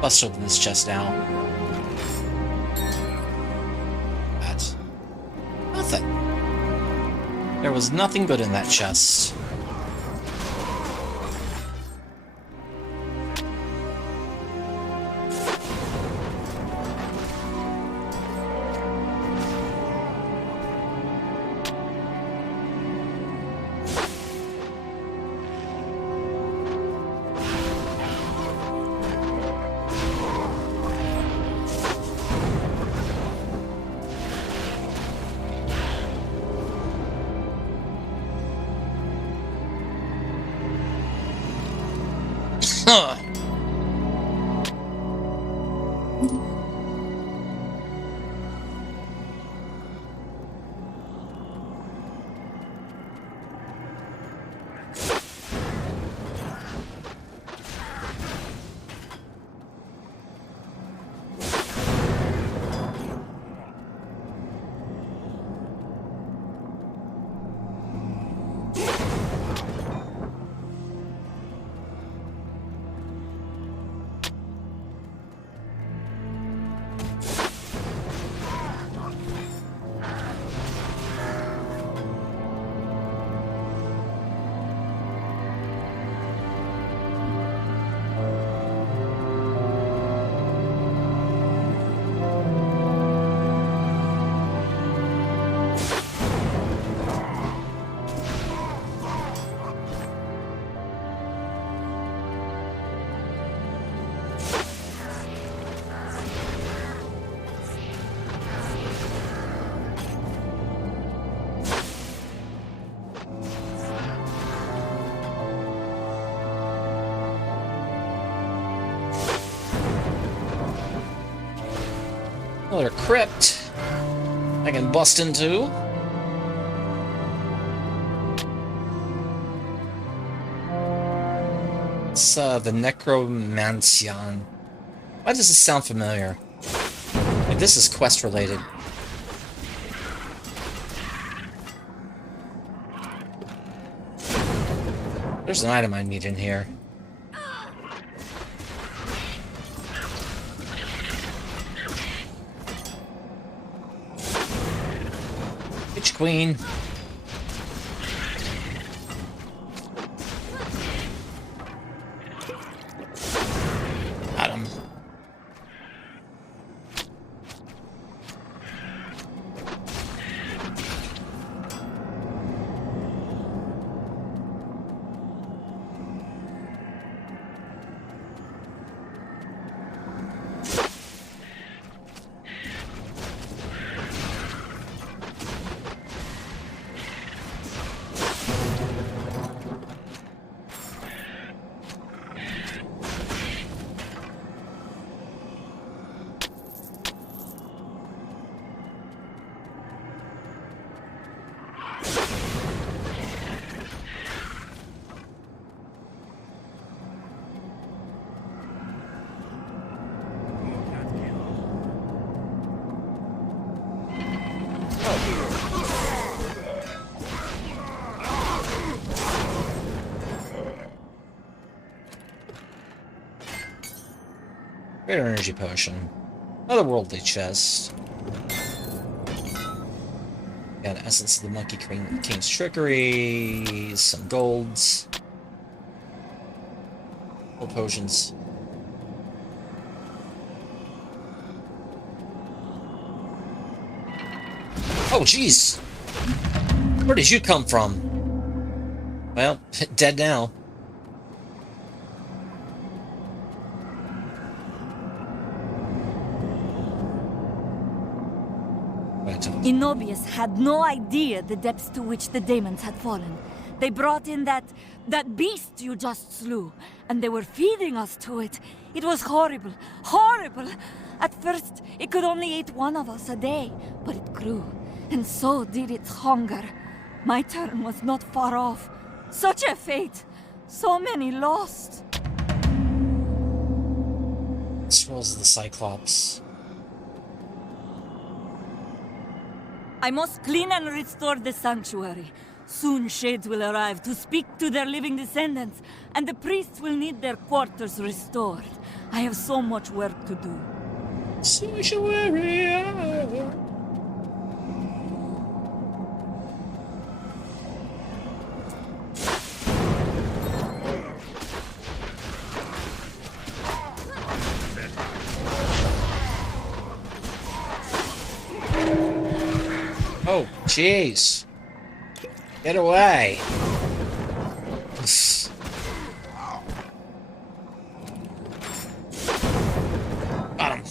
Bust open this chest now. That. Nothing. There was nothing good in that chest. Huh. Another crypt I can bust into. It's the Necromancion. Why does this sound familiar? Like this is quest related. There's an item I need in here. Witch Queen. Got him. Greater energy potion. Otherworldly chest. Got essence of the Monkey King's trickery. Some golds. Gold potions. Oh, jeez! Where did you come from? Well, dead now. Enobius had no idea the depths to which the demons had fallen. They brought in that beast you just slew, and they were feeding us to it. It was horrible, horrible. At first, it could only eat one of us a day, but it grew, and so did its hunger. My turn was not far off. Such a fate! So many lost! Scrolls of the Cyclops. I must clean and restore the sanctuary. Soon shades will arrive to speak to their living descendants, and the priests will need their quarters restored. I have so much work to do. Sanctuary. Oh, jeez. Get away. Got him.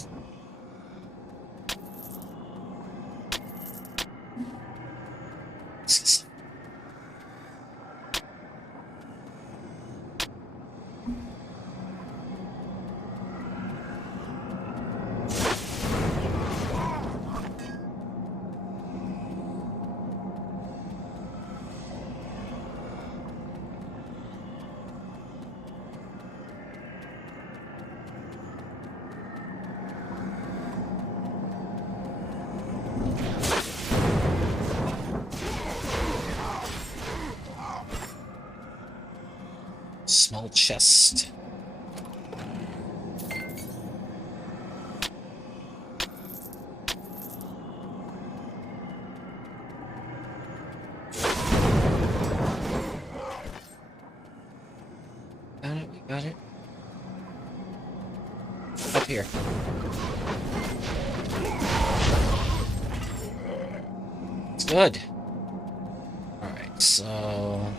Small chest. Got it, we got it. Up here. It's good. Alright, so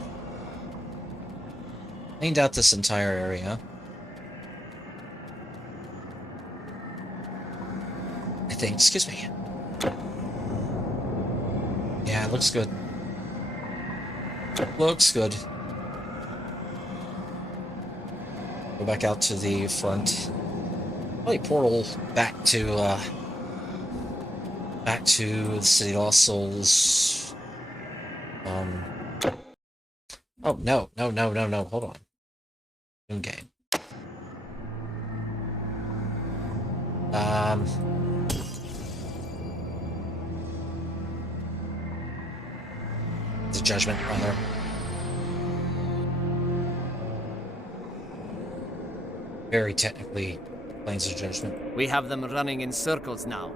cleaned out this entire area. I think, excuse me. Yeah, it looks good. Looks good. Go back out to the front. Probably portal back to the City of Lost Souls. Oh no, hold on. Okay. The judgment, rather. Very technically, planes of judgment. We have them running in circles now.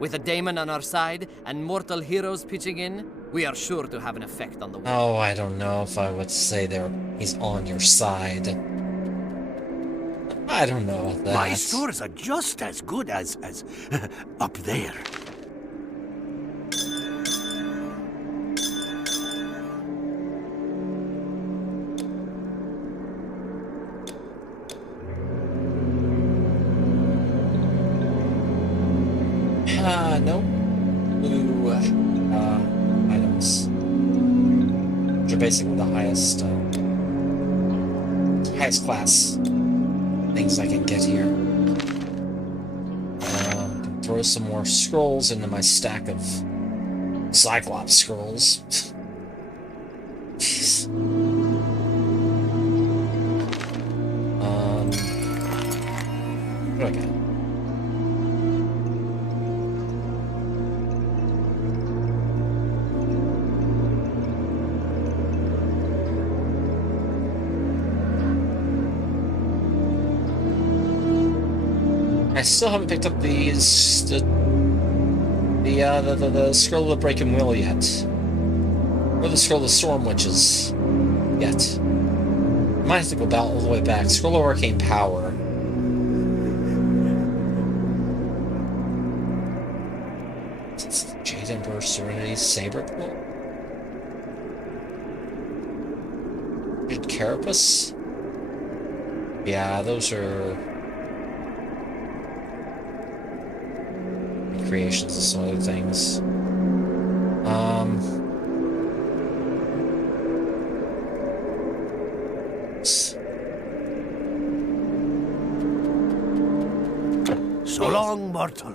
With a daemon on our side and mortal heroes pitching in, we are sure to have an effect on the world. Oh, I don't know if I would say he's on your side. I don't know about that. My stores are just as good as up there. No. Blue items. Which are basically the highest class things I can get here. Can throw some more scrolls into my stack of Cyclops scrolls. Jeez. What do I got? I still haven't picked up the scroll of the Breaking Will yet, or the scroll of the Storm Witches yet. Might have to go about all the way back. Scroll of Arcane Power. Jade Emperor Serenity Saber Quill. Carapace. Yeah, those are creations and some other things. So long, mortal.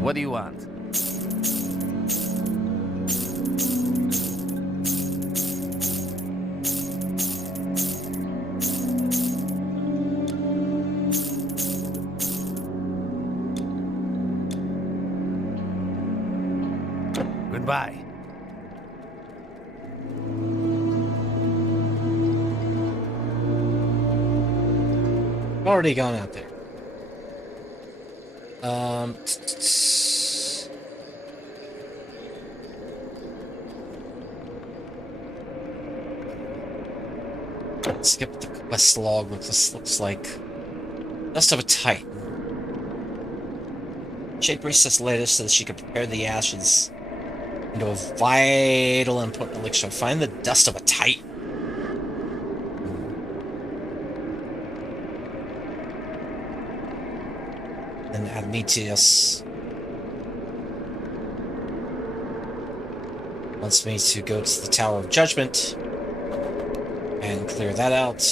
What do you want? Goodbye. Already gone out there. Skip the quest log. This looks like Dust of a Titan. Shade Priestess later says she could prepare the ashes into a vital and potent elixir. Find the Dust of a Titan. And Admetius wants me to go to the Tower of Judgment and clear that out.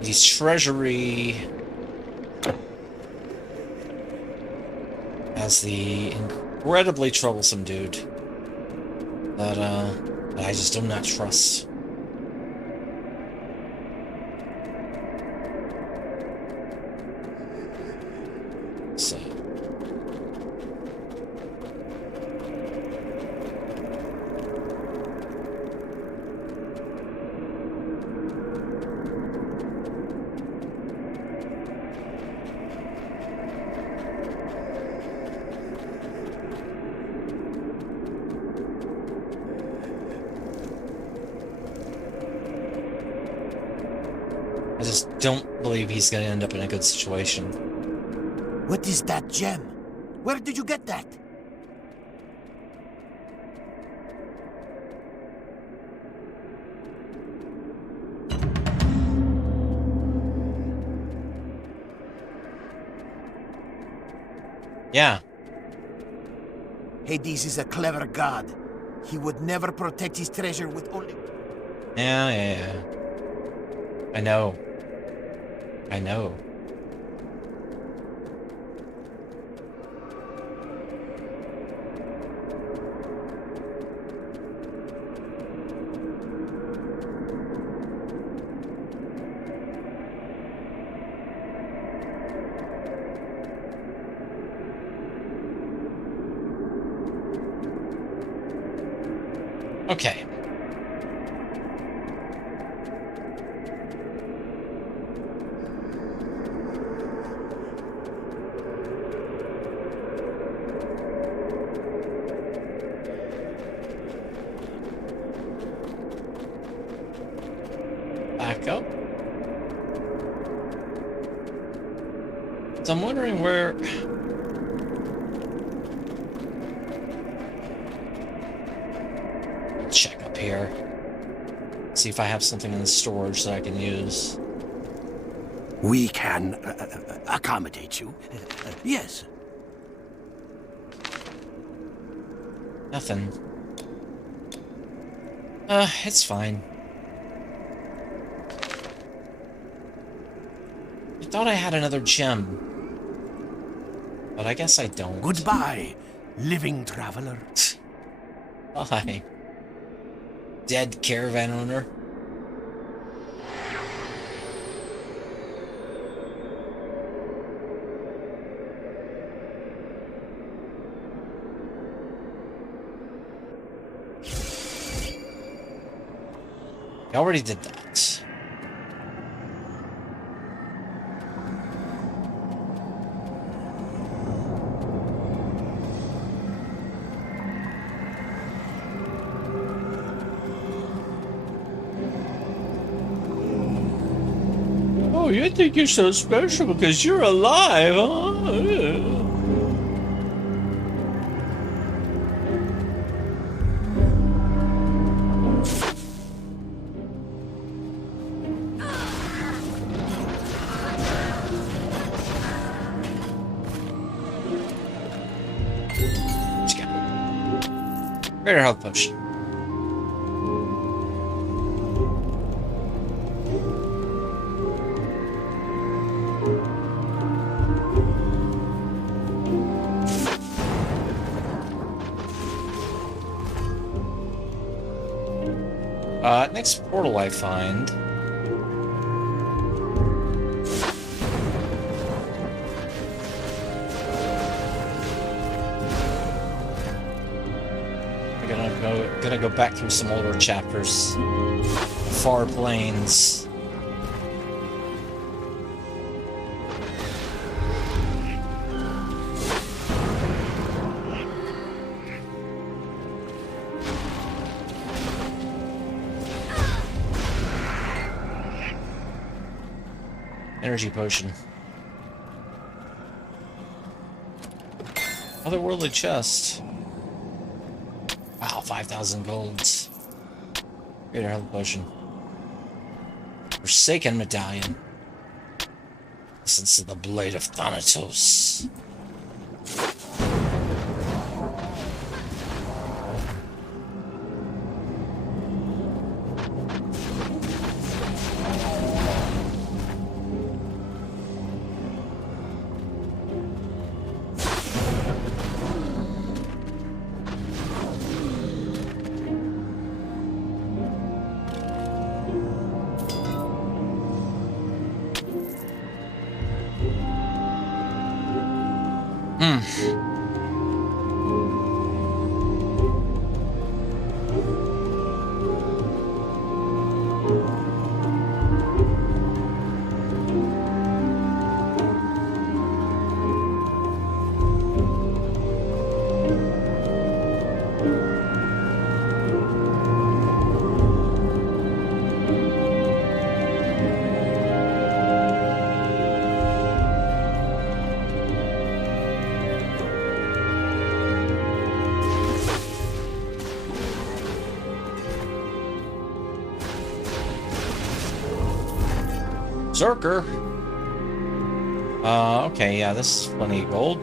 His treasury as the incredibly troublesome dude that I just do not trust. So I just don't believe he's going to end up in a good situation. What is that gem? Where did you get that? Yeah. Hades is a clever god. He would never protect his treasure with only... Yeah. I know. Okay. Back up. So I'm wondering where... Check up here. See if I have something in the storage that I can use. We can accommodate you. Yes. Nothing. It's fine. I thought I had another gem. But I guess I don't. Goodbye, living traveler. Bye. Dead caravan owner. I already did that. Oh, you think you're so special because you're alive, huh? Yeah. Greater health potion. Next portal I find. Gonna go back through some older chapters. Far Plains. Energy potion. Otherworldly chest. Wow, 5,000 golds. Greater health potion. Forsaken medallion. Essence of the blade of Thanatos. Zerker. Okay, yeah, this is plenty of gold.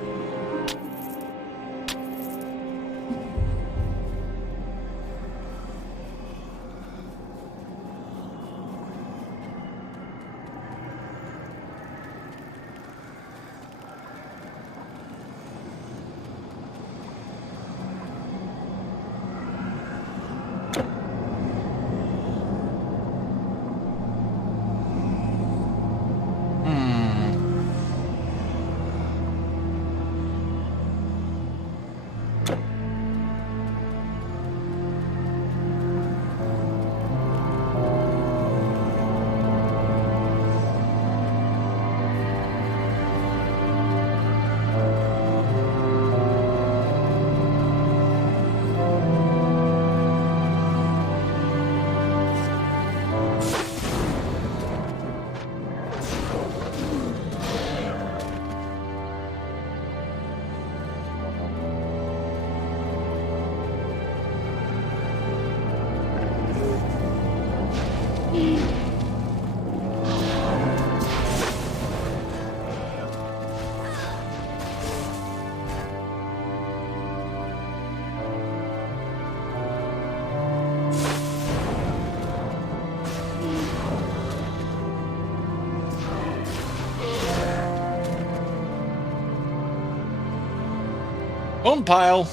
Bone pile.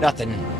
Nothing.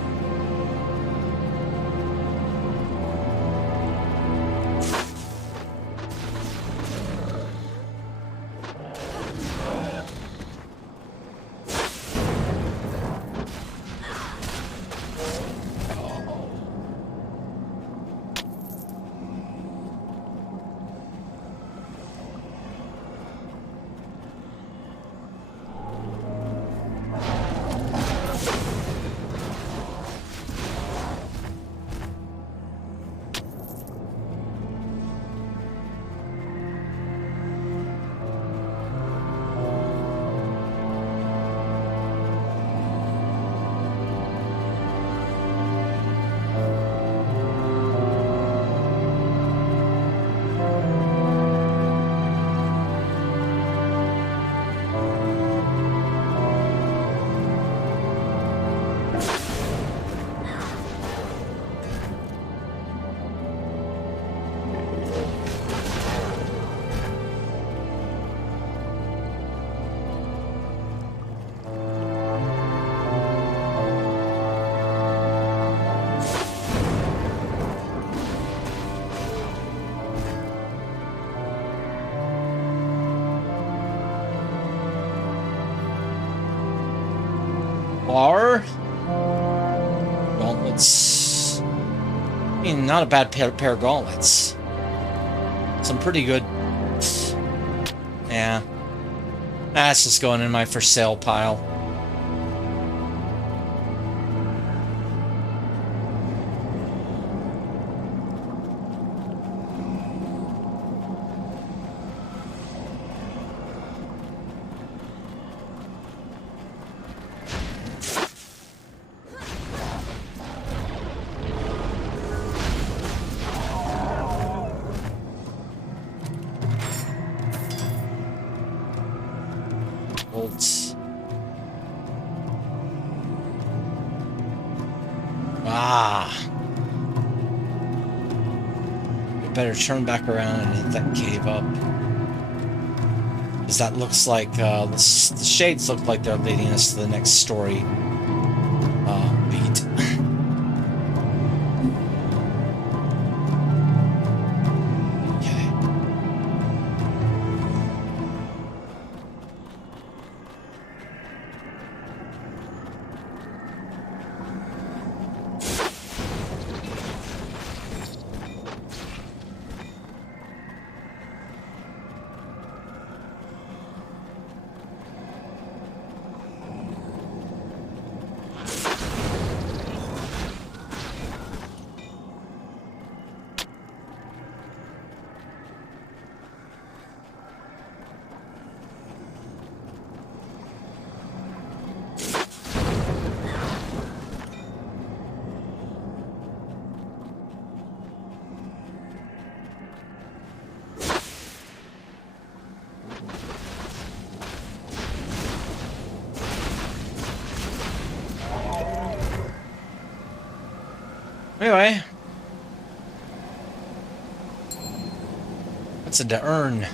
Bar. Gauntlets. I mean, not a bad pair of gauntlets. Some pretty good. Yeah. That's just going in my for sale pile. Bolts. Ah. We better turn back around and hit that cave up. Because that looks like, the shades look like they're leading us to the next story beat. Anyway. What's in the urn?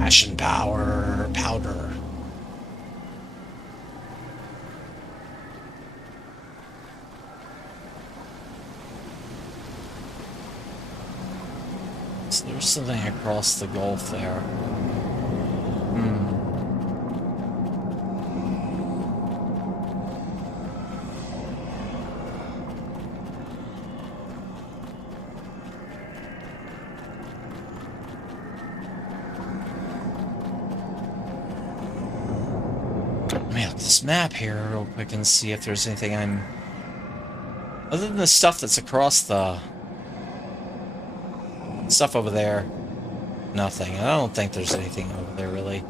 Ashen powder. So there's something across the gulf there. This map here real quick and see if there's anything I'm... Other than the stuff that's across the... stuff over there. Nothing. I don't think there's anything over there, really.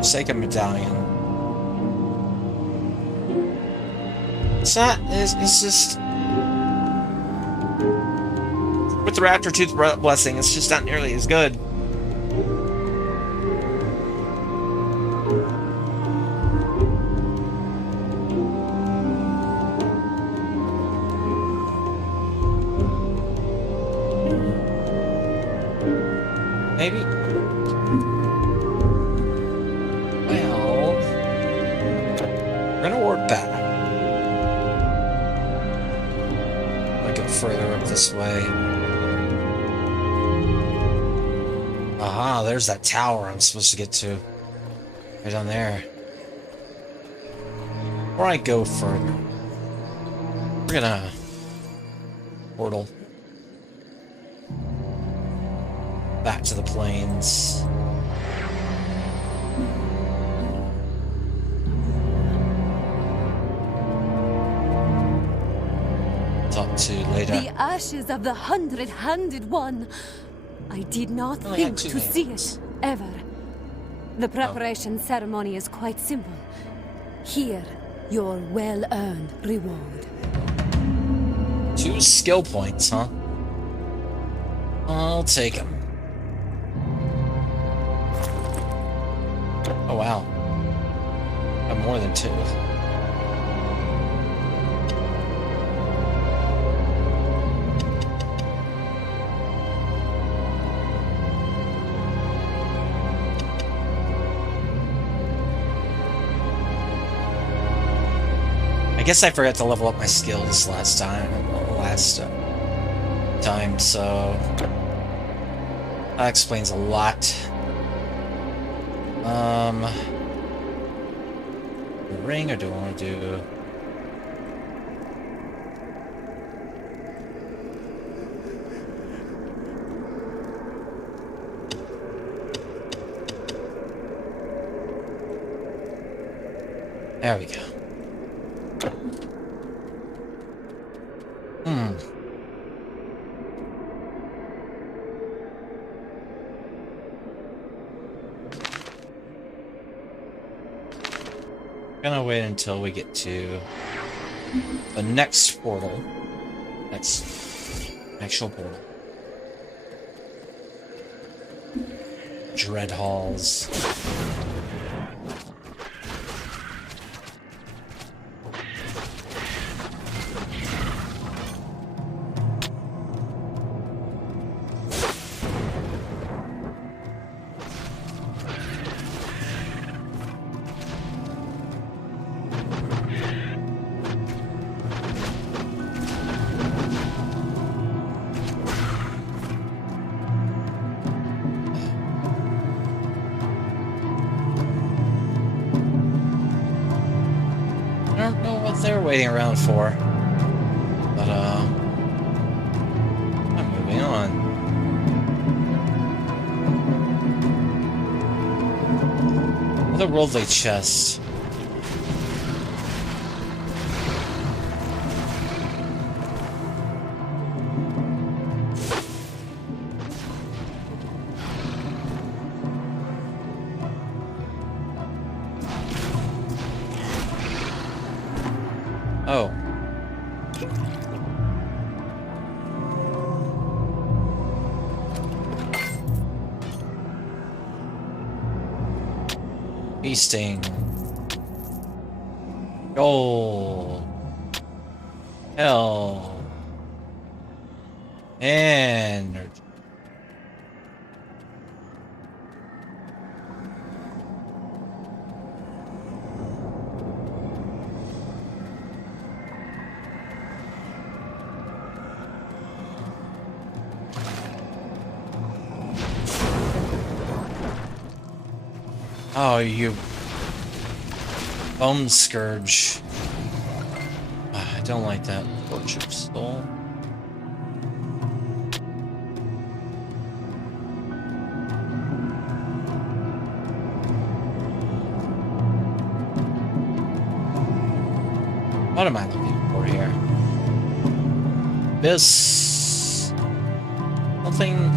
Forsaken medallion. It's not. It's just with the Raptor Tooth blessing. It's just not nearly as good. Maybe. Well, we're gonna warp back. I go further up this way. Aha, there's that tower I'm supposed to get to. Right down there. Before I go further, we're gonna portal back to the plains. Talk to you later. The ashes of the 100-handed one. I did not Only had think 2 to see hands. it, ever. The preparation ceremony is quite simple. Here, your well-earned reward. 2 skill points, huh? I'll take them. Oh wow. Got more than 2. I guess I forgot to level up my skills last time, so that explains a lot. The ring, or do I want to do? There we go. Gonna wait until we get to the next portal. Next actual portal. Dread Halls. I don't know what they're waiting around for, but I'm moving on. Otherworldly chest. Oh. Feasting. Gold. Hell. Energy. Oh, you bone scourge. I don't like that. Torch of Soul. What am I looking for here? This. Nothing.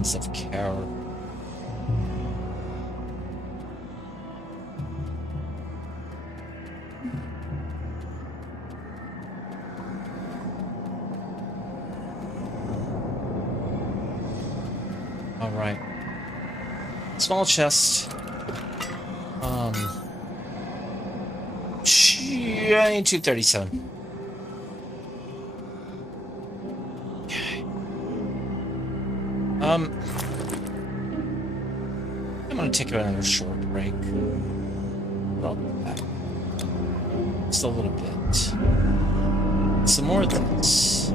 Legends of Care. Alright. Small chest. Yeah, 237. Okay. I'm gonna take another short break. I'll be back. Just a little bit. Some more of this.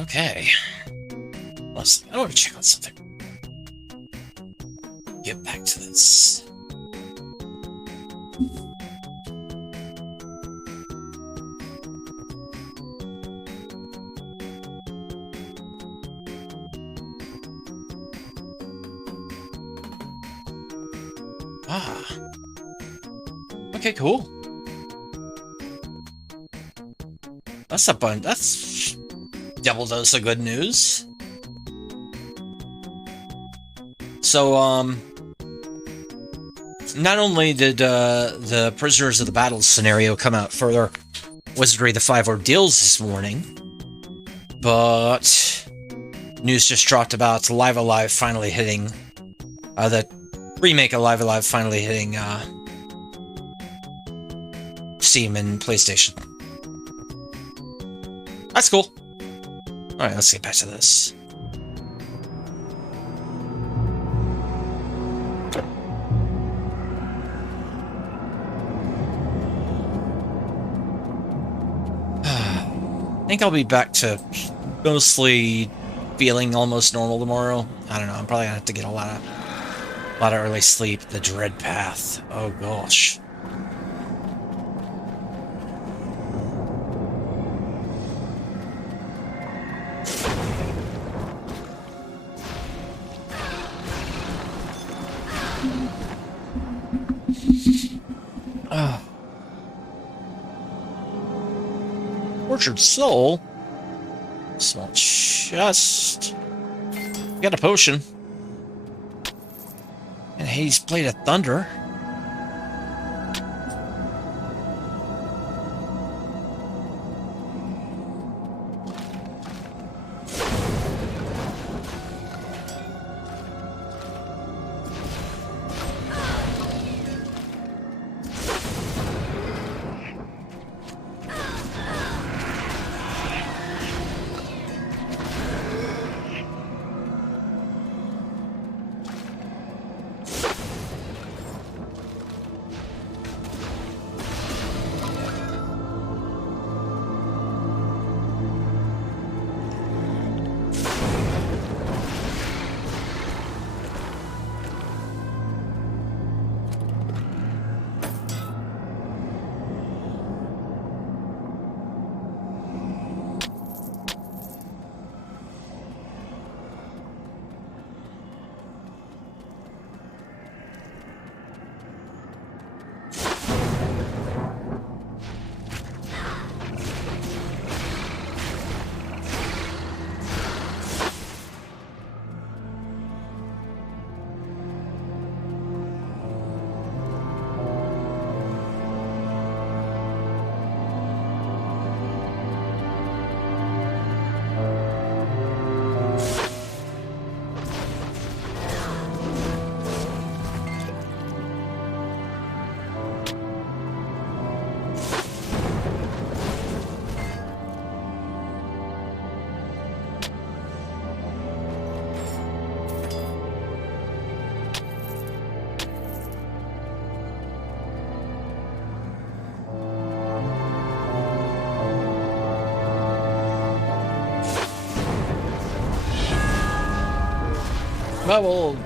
Okay. Listen, I want to check on something. Get back to this. Ah. Okay, cool. That's a bunch. That's double dose of good news. So, not only did the Prisoners of the Battle scenario come out for Wizardry the 5 Ordeals this morning, but news just dropped about Live Alive finally hitting, the remake of Live Alive finally hitting Steam and PlayStation. That's cool. Alright, let's get back to this. I think I'll be back to mostly feeling almost normal tomorrow. I don't know, I'm probably gonna have to get a lot of early sleep. The dread path. Oh gosh. Orchard Soul? Small chest. Got a potion. And Hades Blade of Thunder. Bubble.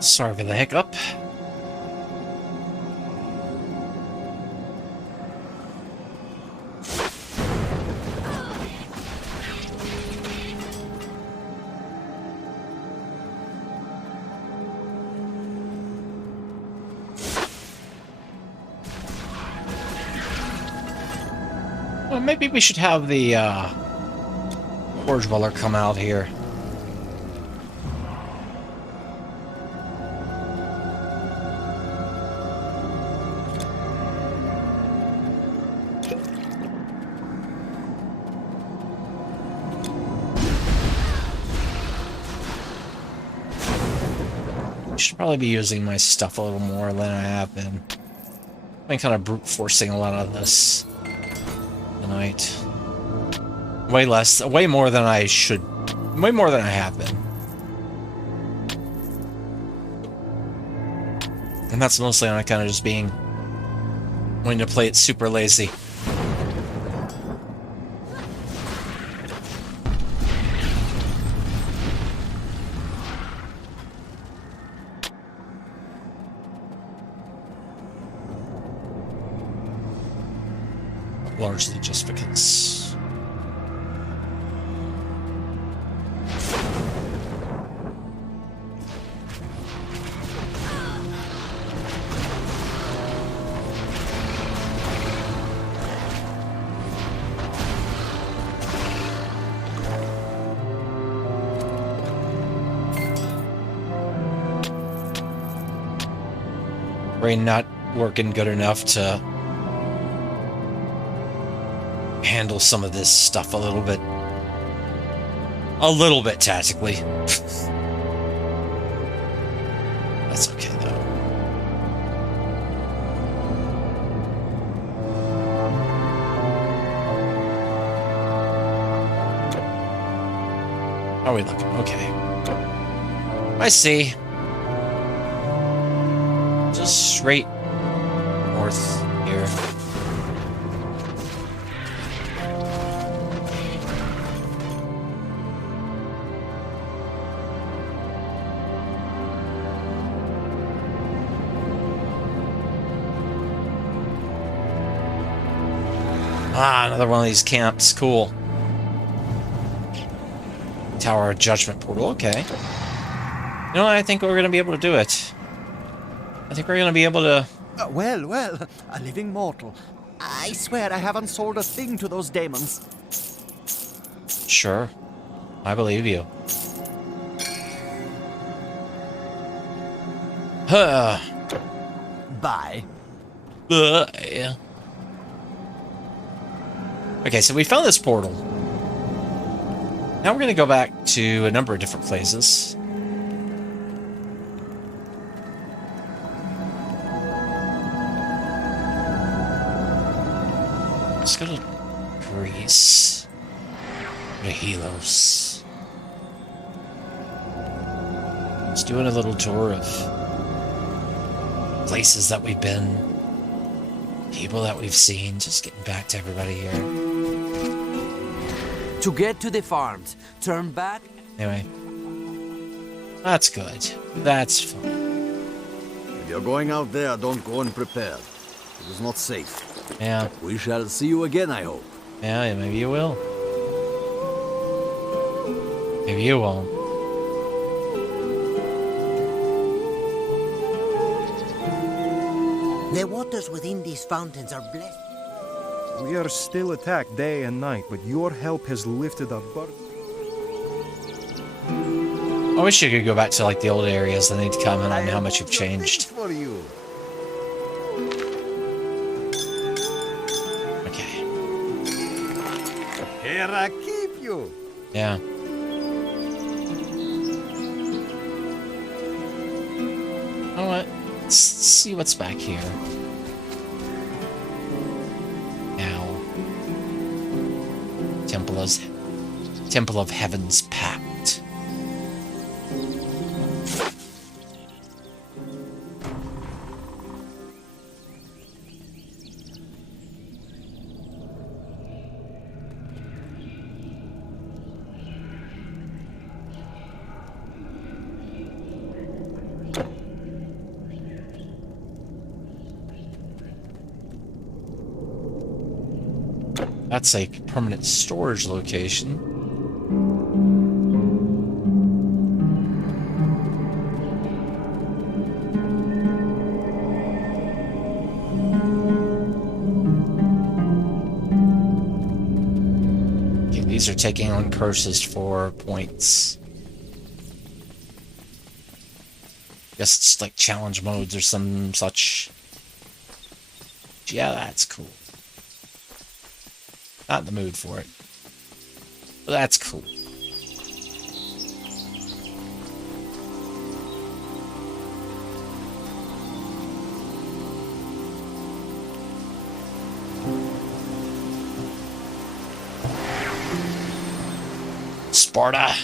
Sorry for the hiccup. Well, maybe we should have the Forge Dweller come out here. Should probably be using my stuff a little more than I have been. I've been kind of brute forcing a lot of this tonight. Way more than I should, way more than I have been. And that's mostly on kind of just wanting to play it super lazy. Largely just because. Brain not working good enough to handle some of this stuff a little bit tactically. That's okay though. How are we looking? Okay. I see. Just straight north here. Ah, another one of these camps. Cool. Tower of Judgment portal. Okay. You know what? I think we're going to be able to do it. I think we're going to be able to... Well, a living mortal. I swear I haven't sold a thing to those demons. Sure. I believe you. Huh. Bye. Yeah. Okay, so we found this portal. Now we're going to go back to a number of different places. Let's go to Greece. To Helos. Just doing a little tour of places that we've been, people that we've seen, just getting back to everybody here. To get to the farms, turn back. Anyway. That's good. That's fun. If you're going out there, don't go unprepared. It is not safe. Yeah. We shall see you again, I hope. Yeah, maybe you will. Maybe you won't. The waters within these fountains are blessed. We are still attacked day and night, but your help has lifted our burden. I wish you could go back to like the old areas and they'd comment on how much you've changed. For you. Okay. Here I keep you. Yeah. You know what? Let's see what's back here. Now. Temple of Heaven's Pact. That's a permanent storage location. Okay, these are taking on curses for points. Guess it's like challenge modes or some such. Yeah, that's cool. Not in the mood for it. But that's cool. Sparta.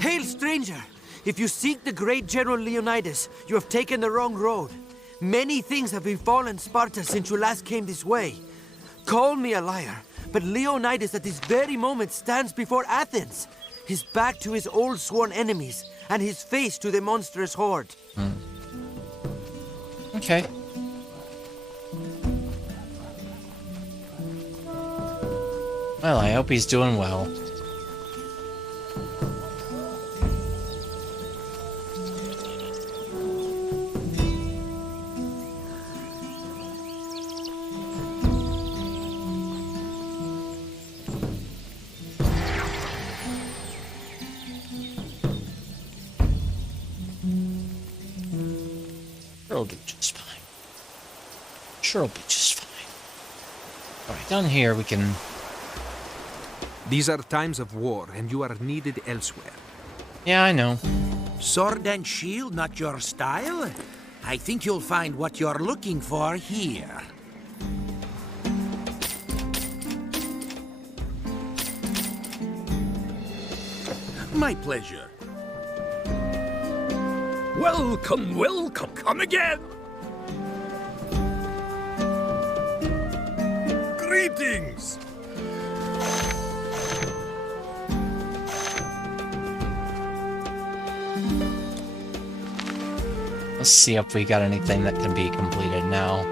Hail, stranger! If you seek the great General Leonidas, you have taken the wrong road. Many things have befallen Sparta since you last came this way. Call me a liar, but Leonidas at this very moment stands before Athens, his back to his old sworn enemies, and his face to the monstrous horde. Okay. Well, I hope he's doing well. Sure, will do just fine. Sure, will be just fine. Alright, down here we can... These are times of war, and you are needed elsewhere. Yeah, I know. Sword and shield, not your style? I think you'll find what you're looking for here. My pleasure. Welcome, welcome, come again! Greetings! Let's see if we got anything that can be completed now.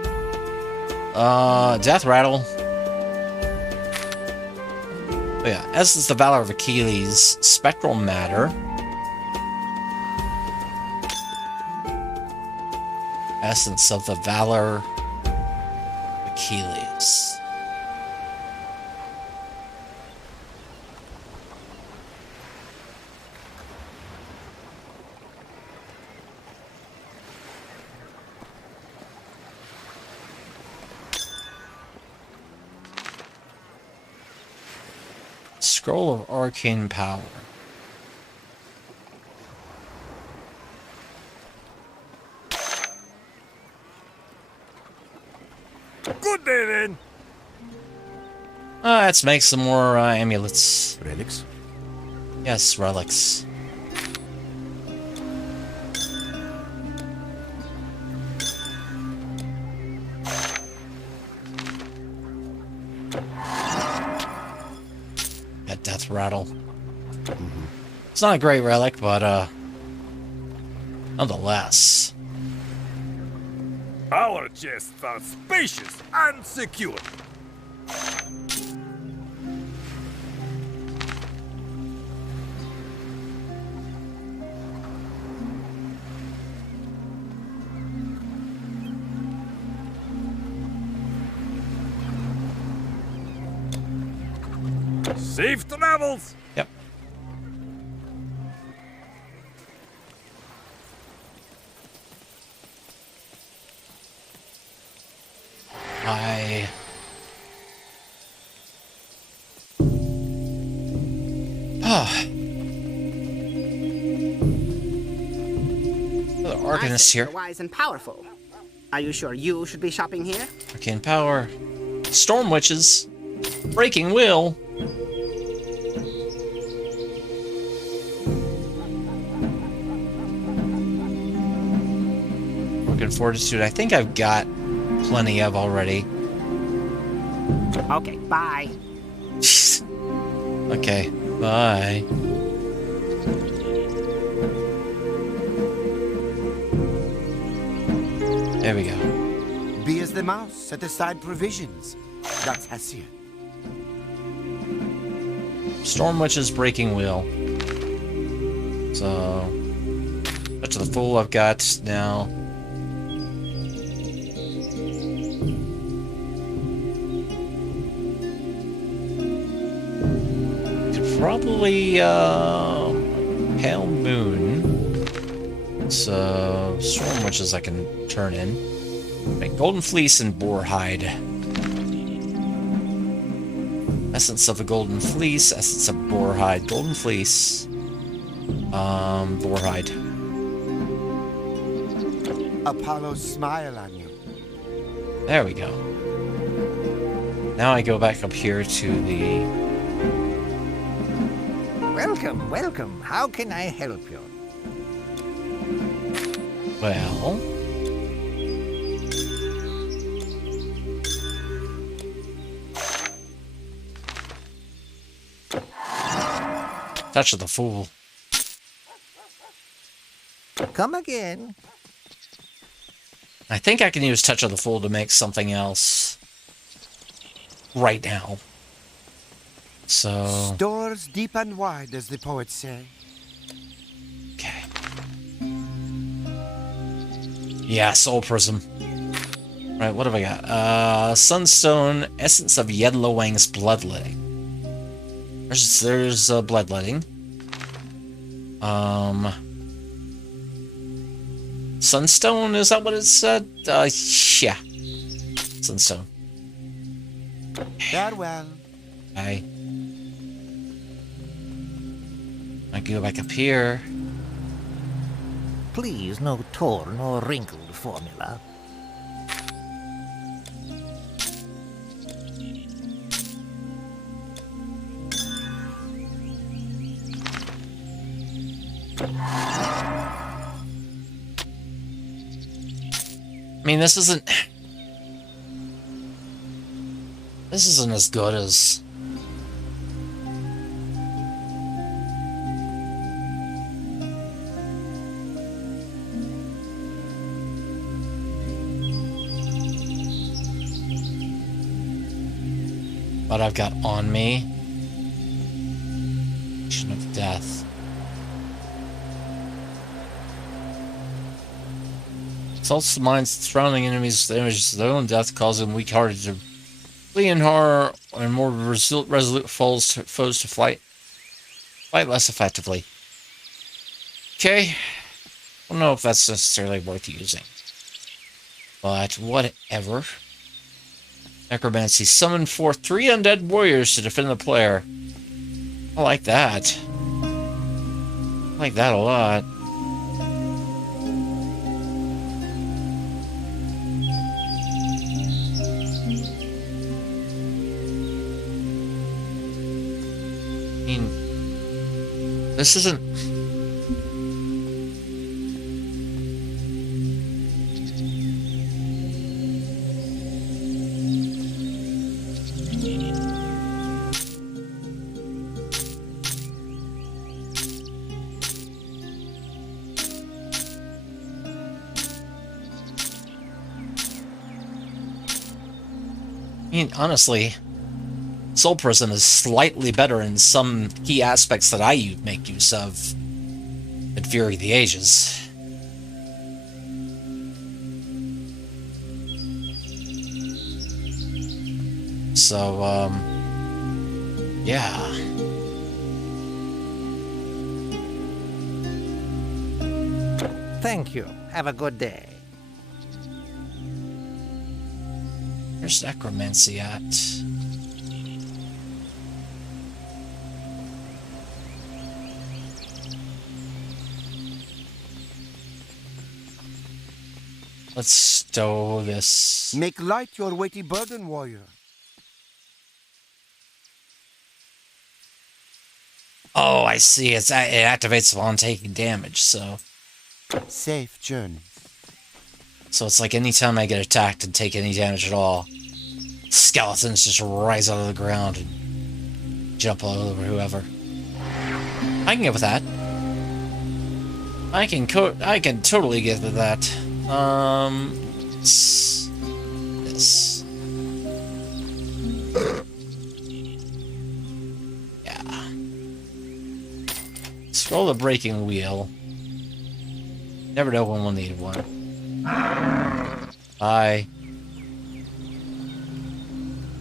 Death Rattle. Oh yeah, Essence the Valor of Achilles, Spectral Matter. Essence of the Valor Achilles. Scroll of Arcane Power. Good day, then. Let's make some more amulets. Relics? Yes, relics. That death rattle. It's not a great relic, but nonetheless. Our chests are spacious and secure. Safe travels! Yep. The Arcanist here. Wise and powerful. Are you sure you should be shopping here? Arcane Power. Storm Witches. Breaking Will. Broken Fortitude. I think I've got plenty of already. Okay, bye. Okay, bye. There we go. Be as the mouse, set aside provisions. That's Hessia. Storm Witch's Breaking Wheel. So, that's the full I've got now. Could probably, Pale Moon. So, Storm Witches I can turn in. Make Golden Fleece and Boarhide. Essence of a Golden Fleece, Essence of Boarhide, Golden Fleece, Boarhide. Apollo's smile on you. There we go. Now I go back up here to the... Welcome, welcome. How can I help you? Well... Touch of the Fool. Come again. I think I can use Touch of the Fool to make something else right now. So... Doors deep and wide, as the poets say. Okay. Yeah, Soul Prism. Right, what have I got? Sunstone, Essence of Yedlowang's Bloodletting. There's Bloodletting. Sunstone, is that what it said? Yeah. Sunstone. Farewell. Okay. I can go back up here. Please, no torn or wrinkled formula. I mean, this isn't as good as... what I've got on me. Vision of Death. Assaults the minds surrounding enemies, the images of their own death, causing weak-hearted to flee in horror and more resolute foes to fight less effectively. Okay, I don't know if that's necessarily worth using, but whatever. Necromancy. Summon forth 3 undead warriors to defend the player. I like that. I like that a lot. I mean, this isn't... I mean, honestly, Soul Prism is slightly better in some key aspects that I make use of than Fury of the Ages. So, yeah. Thank you. Have a good day. Where's Necromancy at? Let's stow this. Make light your weighty burden, warrior. Oh, I see. It activates upon taking damage, so... Safe journey. So it's like anytime I get attacked and take any damage at all, skeletons just rise out of the ground and jump all over whoever. I can get with that. I can totally get with that. This. Yeah. Scroll the breaking wheel. Never know when we'll need one. Bye.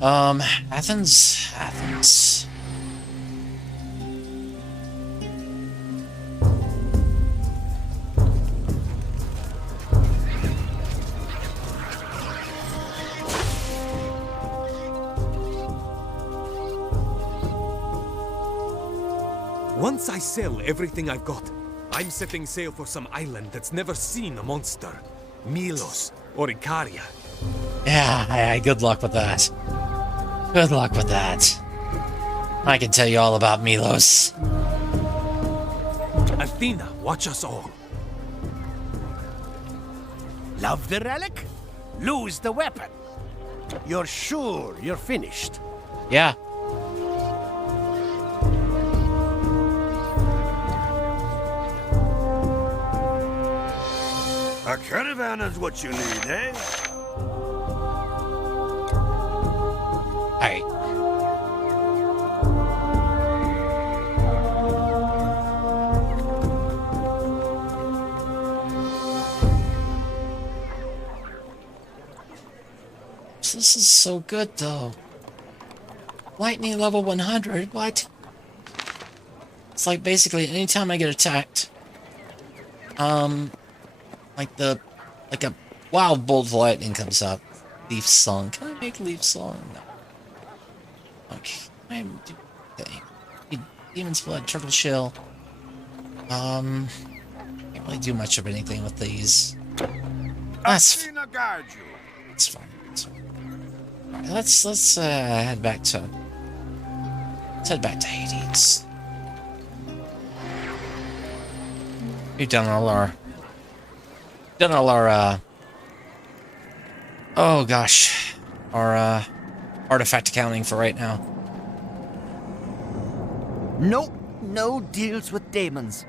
Athens. Once I sell everything I've got, I'm setting sail for some island that's never seen a monster. Milos or Icaria. Yeah, good luck with that. Good luck with that. I can tell you all about Milos. Athena, watch us all. Love the relic? Lose the weapon. You're sure you're finished? Yeah. A caravan is what you need, eh? Alright. This is so good, though. Lightning level 100? What? It's like basically anytime I get attacked, like a wild bolt of lightning comes up. Leaf song. Can I make leaf song? No. Okay. Okay. Demon's blood, turtle shell. Can't really do much of anything with these. That's fine. It's fine. Alright, let's head back to Hades. We've done all our oh gosh, our artifact accounting for right now. Nope, no deals with demons.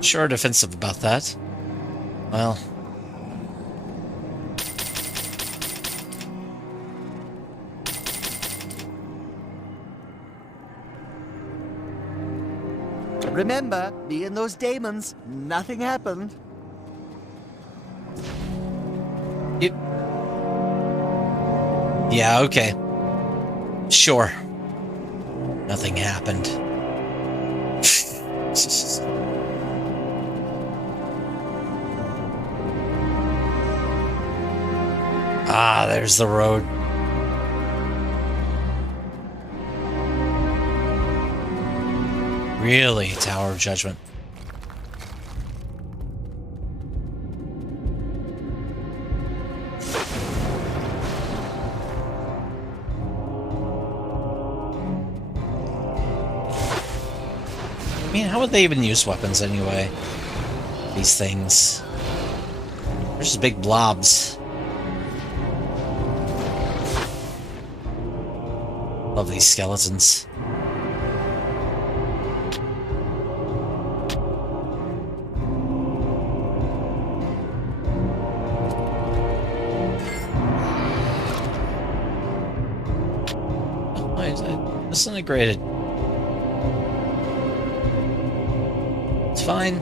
Sure defensive about that. Well, remember, me and those demons, nothing happened. yeah, okay. Sure. Nothing happened. Ah, there's the road. Really, Tower of Judgment. I mean, how would they even use weapons anyway? These things. They're just big blobs. Love these skeletons. Disintegrated. It's fine.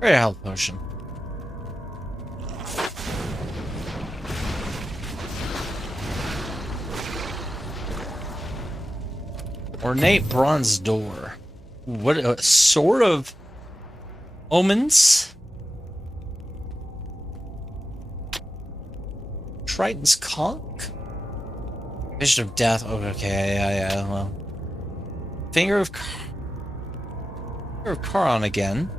Very health potion. Ornate bronze door. What a sort of omens? Triton's conch? Vision of death. Oh, okay, yeah, well. Finger of Charon again.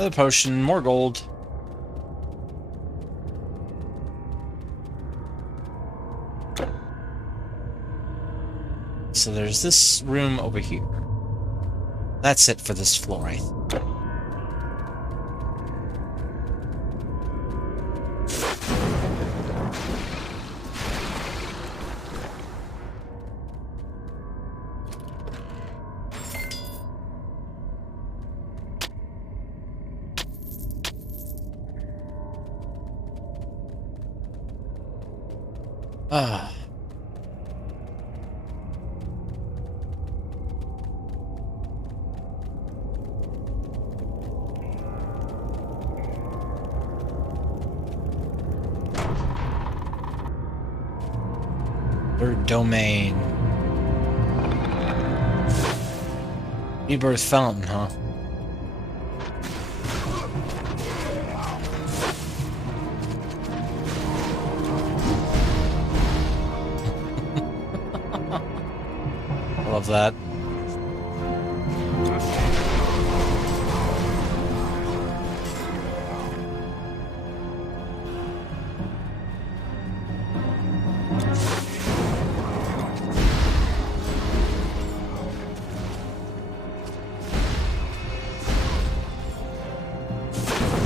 Another potion, more gold. So there's this room over here. That's it for this floor, I think. Ah. Third domain. Rebirth Fountain, huh? Love that.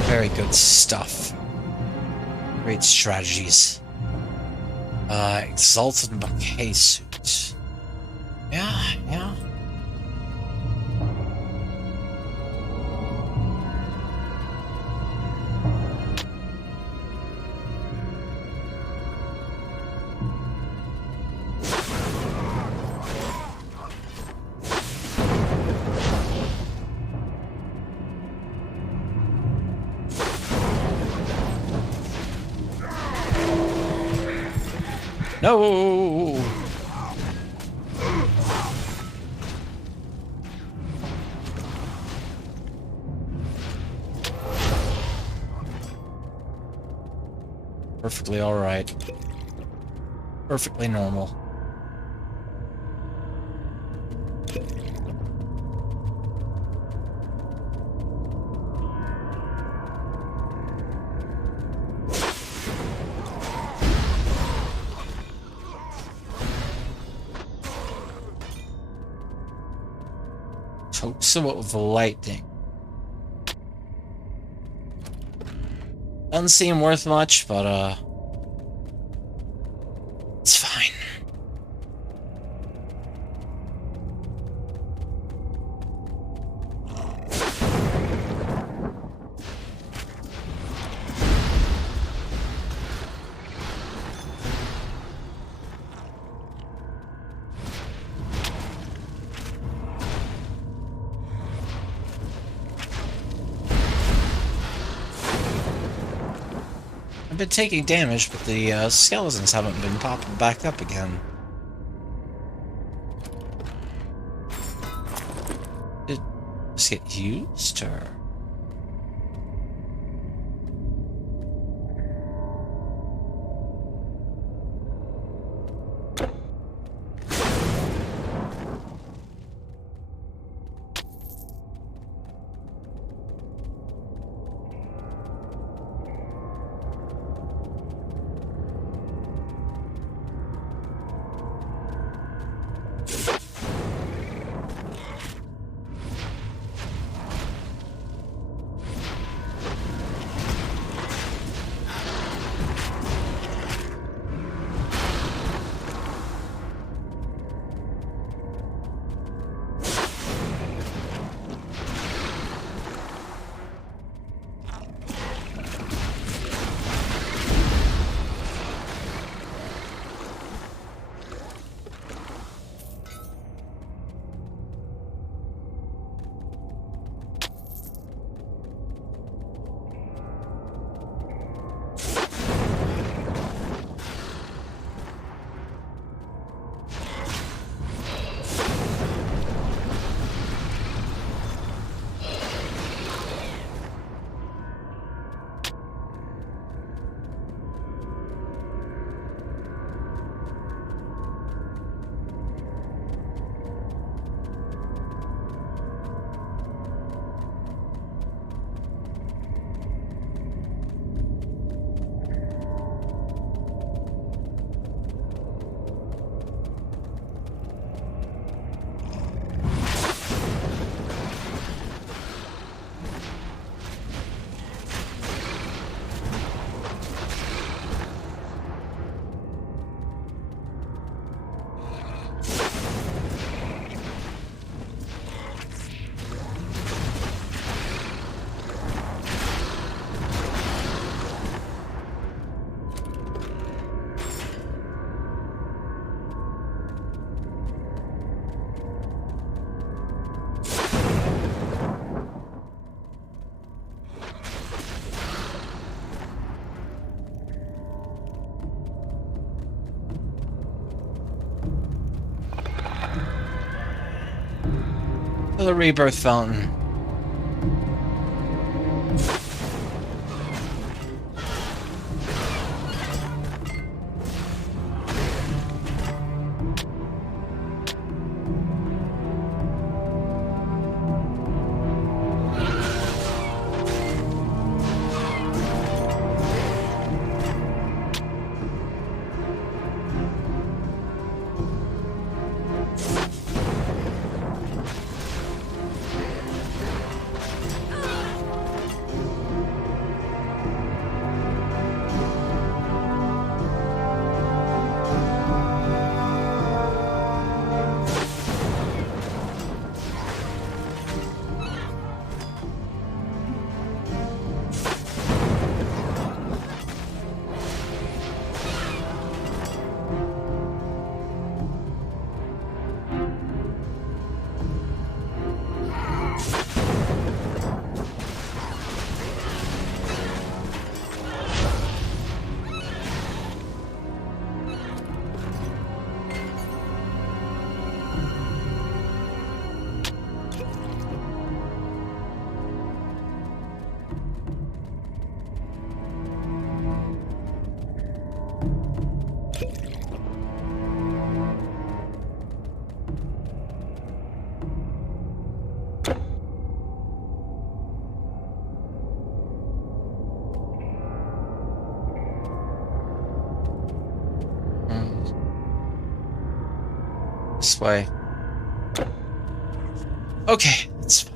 Very good stuff. Great strategies. Exalted Bouquet suit. Yeah, yeah. No! Perfectly alright. Perfectly normal. Somewhat with the lightning. Doesn't seem worth much, but it's fine. I've been taking damage, but the skeletons haven't been popping back up again. Did this get used, or...? For the rebirth fountain. This way. Okay, it's fine.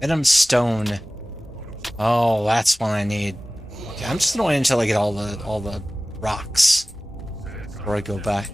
Venom Stone. Oh, that's one I need. Okay, I'm just gonna wait until I get all the rocks before I go back.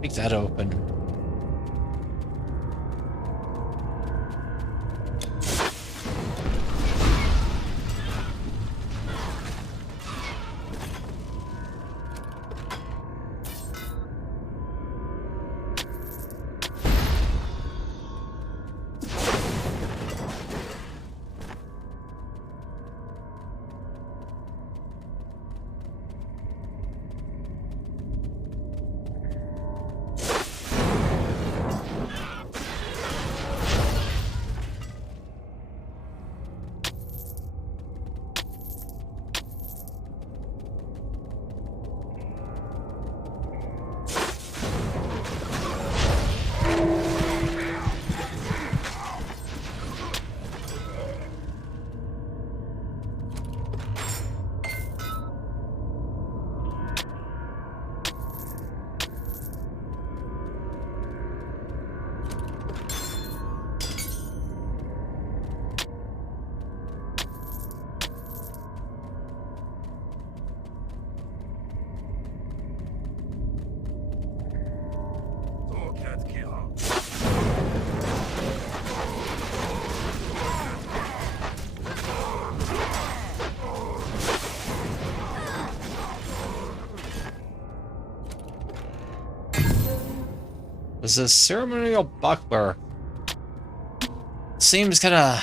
Break that open. This is ceremonial buckler. Seems kind of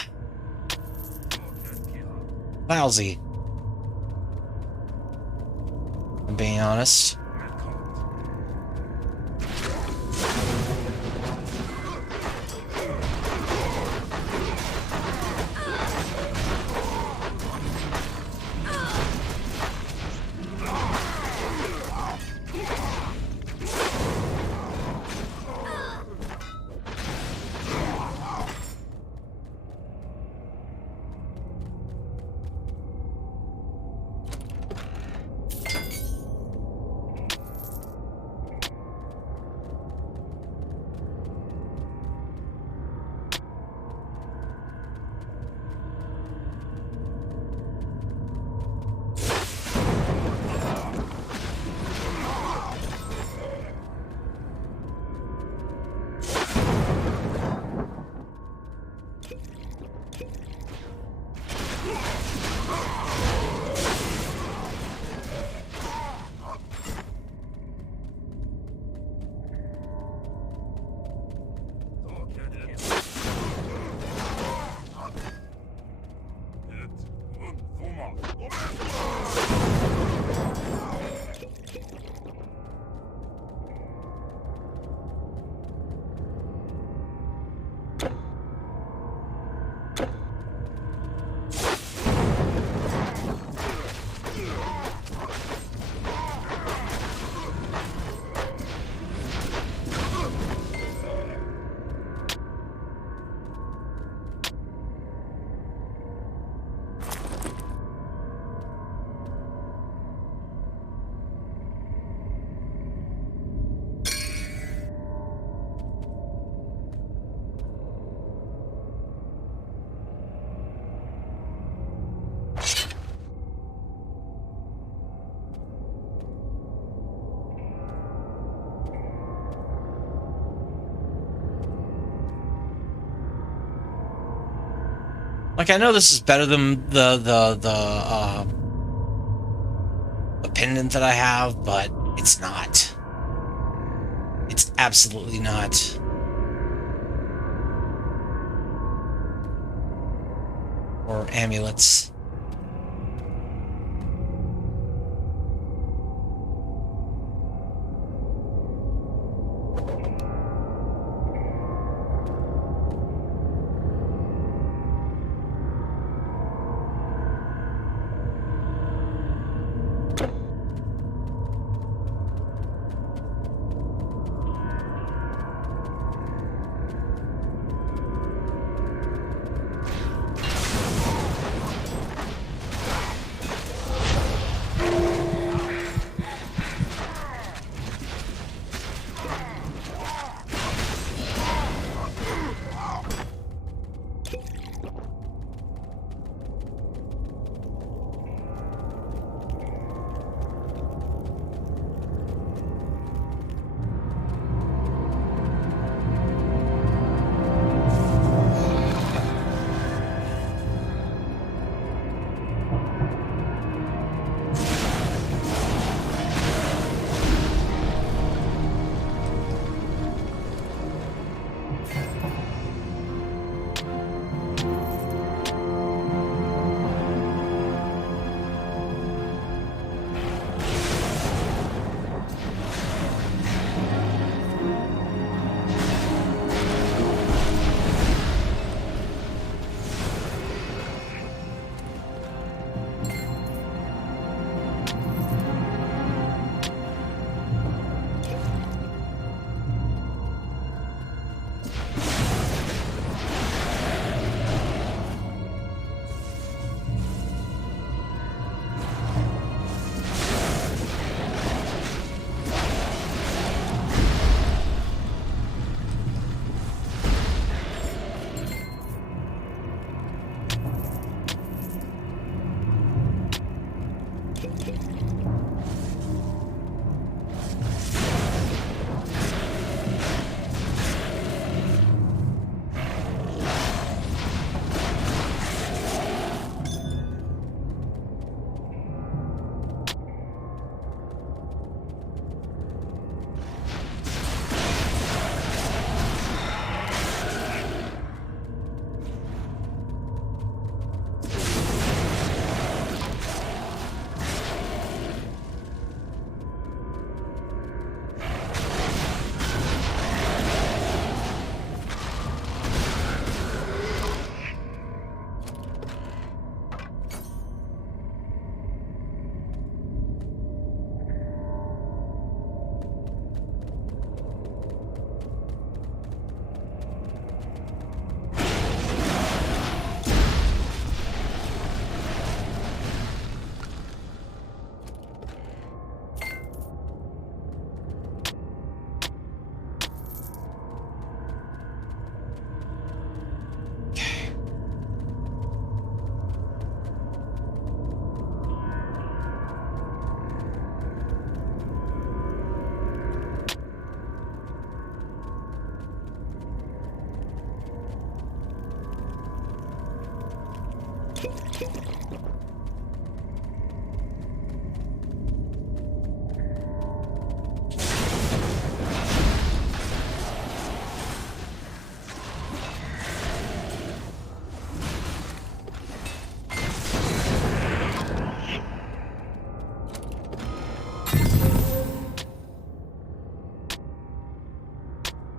lousy, if I'm being honest. Like, I know this is better than the pendant that I have, but it's not. It's absolutely not. Or amulets.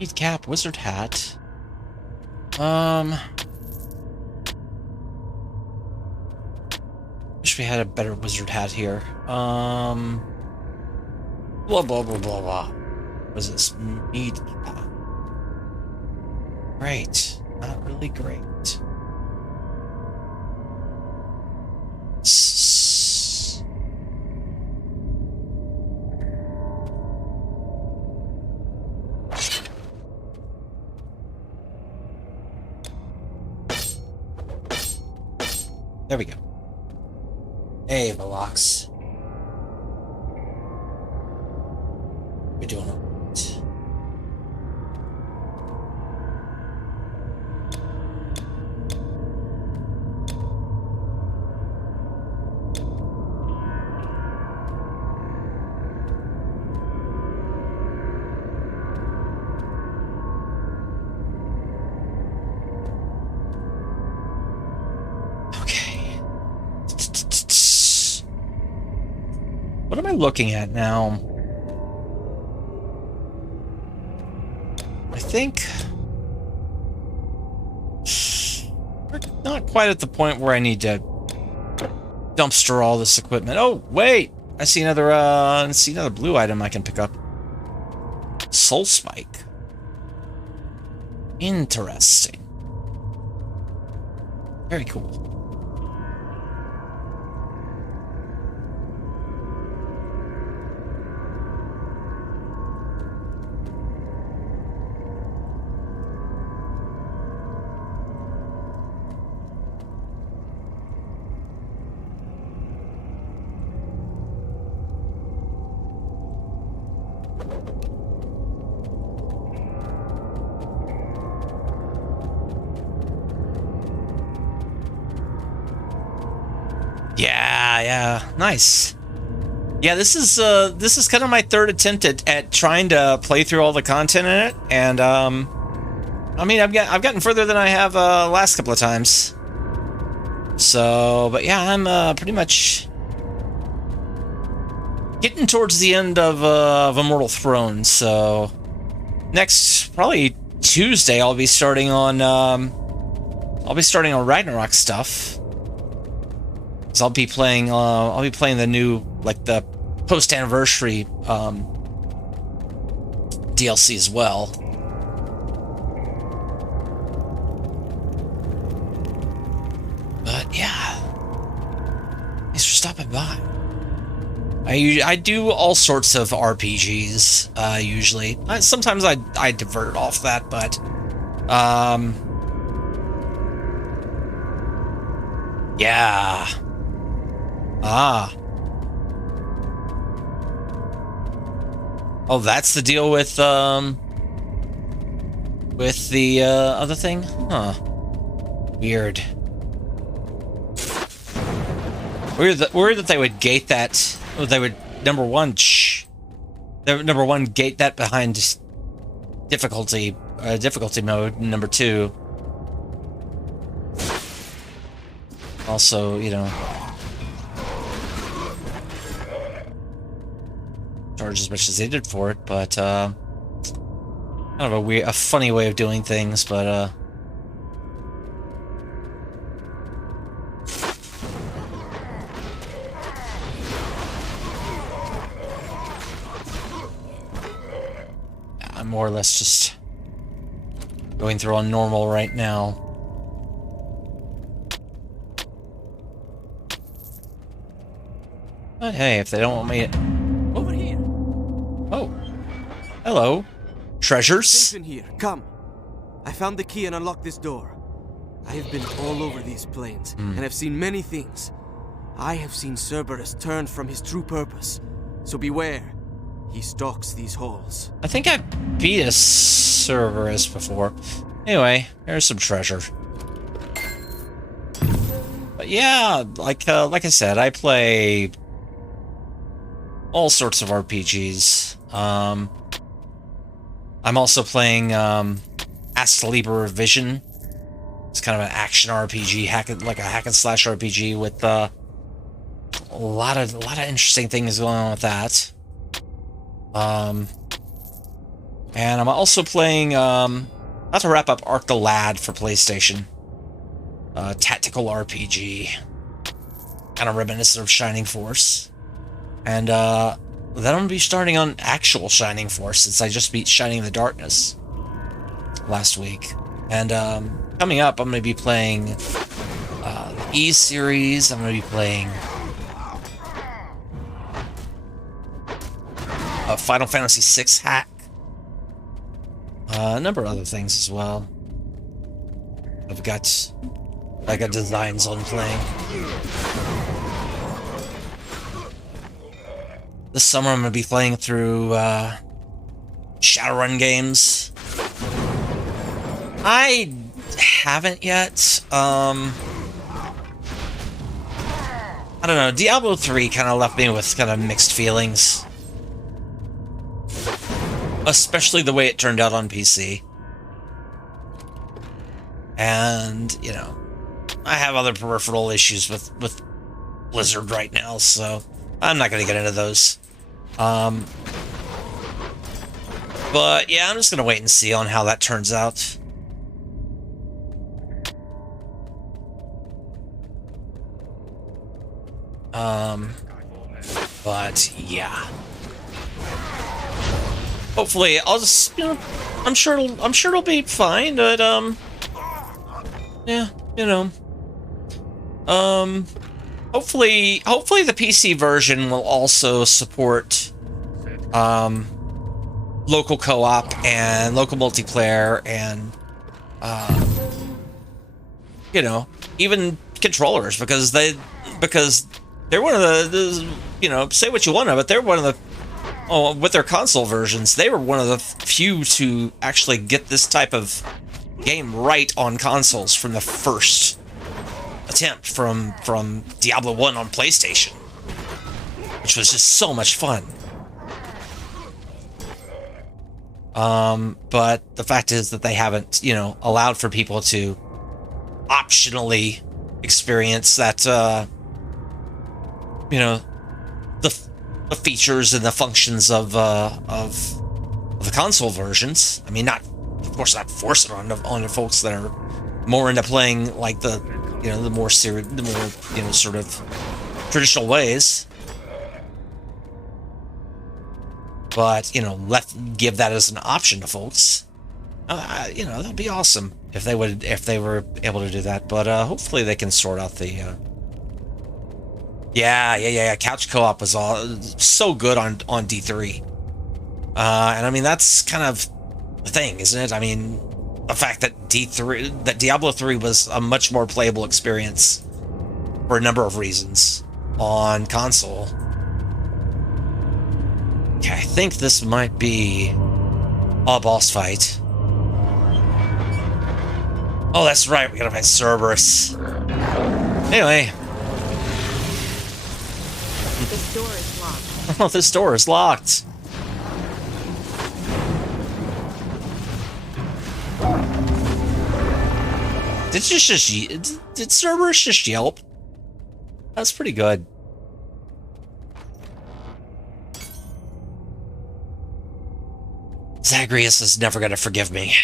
Need cap, wizard hat. Wish we had a better wizard hat here. Blah blah blah blah blah. What is this? Need cap. Great. Not really great. There we go. Hey, Velox. We're doing all right. What am I looking at now? I think we're not quite at the point where I need to dumpster all this equipment. Oh, wait! I see another blue item I can pick up. Soul Spike. Interesting. Very cool. Yeah, nice. Yeah, this is kind of my third attempt at trying to play through all the content in it, and I mean I've gotten further than I have last couple of times. So, but yeah, I'm pretty much getting towards the end of Immortal Throne. So next, probably Tuesday, I'll be starting on Ragnarok stuff. So I'll be playing the new, like, the post-anniversary DLC as well. But yeah, thanks for stopping by. I do all sorts of RPGs usually. Sometimes I divert off that, but yeah. Oh, that's the deal with the other thing? Huh. Weird. Weird that they would gate that. They would number one gate that behind difficulty mode. Number two, also, you know, charge as much as they did for it, but kind of a funny way of doing things, but I'm more or less just going through on normal right now. But hey, if they don't want me to... Over here. Oh. Hello. Treasures? Safe in here. Come. I found the key and unlocked this door. I have been all over these plains, and have seen many things. I have seen Cerberus turned from his true purpose. So beware. He stalks these halls. I think I've beat a Cerberus before. Anyway, here's some treasure. But Yeah, like I said, I play all sorts of RPGs. I'm also playing Astalibur Vision. It's kind of an action RPG, like a hack and slash RPG with a lot of interesting things going on with that. And I'm also playing about to wrap up Arc the Lad for PlayStation. Tactical RPG, kind of reminiscent of Shining Force. And then I'm gonna be starting on actual Shining Force since I just beat Shining in the Darkness last week. And coming up, I'm gonna be playing the E series. I'm gonna be playing Final Fantasy VI Hack, a number of other things as well. I've got designs on playing. This summer I'm going to be playing through Shadowrun games. I haven't yet. I don't know. Diablo 3 kind of left me with kind of mixed feelings. Especially the way it turned out on PC. And, you know, I have other peripheral issues with Blizzard right now, so I'm not going to get into those. But yeah, I'm just going to wait and see on how that turns out. But yeah. Hopefully, I'll just, you know, I'm sure it'll be fine, but yeah, you know. Hopefully the PC version will also support local co-op and local multiplayer and you know, even controllers, because they're one of the you know, say what you want of it, they're one of the with their console versions, they were one of the few to actually get this type of game right on consoles from the first attempt from Diablo 1 on PlayStation, which was just so much fun. But the fact is that they haven't, you know, allowed for people to optionally experience that, you know, the features and the functions of the console versions. I mean, not, of course, not force it on the folks that are more into playing like the, you know, the more you know, sort of traditional ways. But, you know, give that as an option to folks. You know, that'd be awesome if they were able to do that. But hopefully they can sort out the. Yeah. Couch co-op was so good on D3. And I mean, that's kind of the thing, isn't it? I mean, the fact that Diablo 3 was a much more playable experience for a number of reasons on console. Okay, I think this might be a boss fight. Oh, that's right, we gotta fight Cerberus. Anyway. This door is locked. Oh, this door is locked. Did Cerberus just yelp? That's pretty good. Zagreus is never gonna forgive me.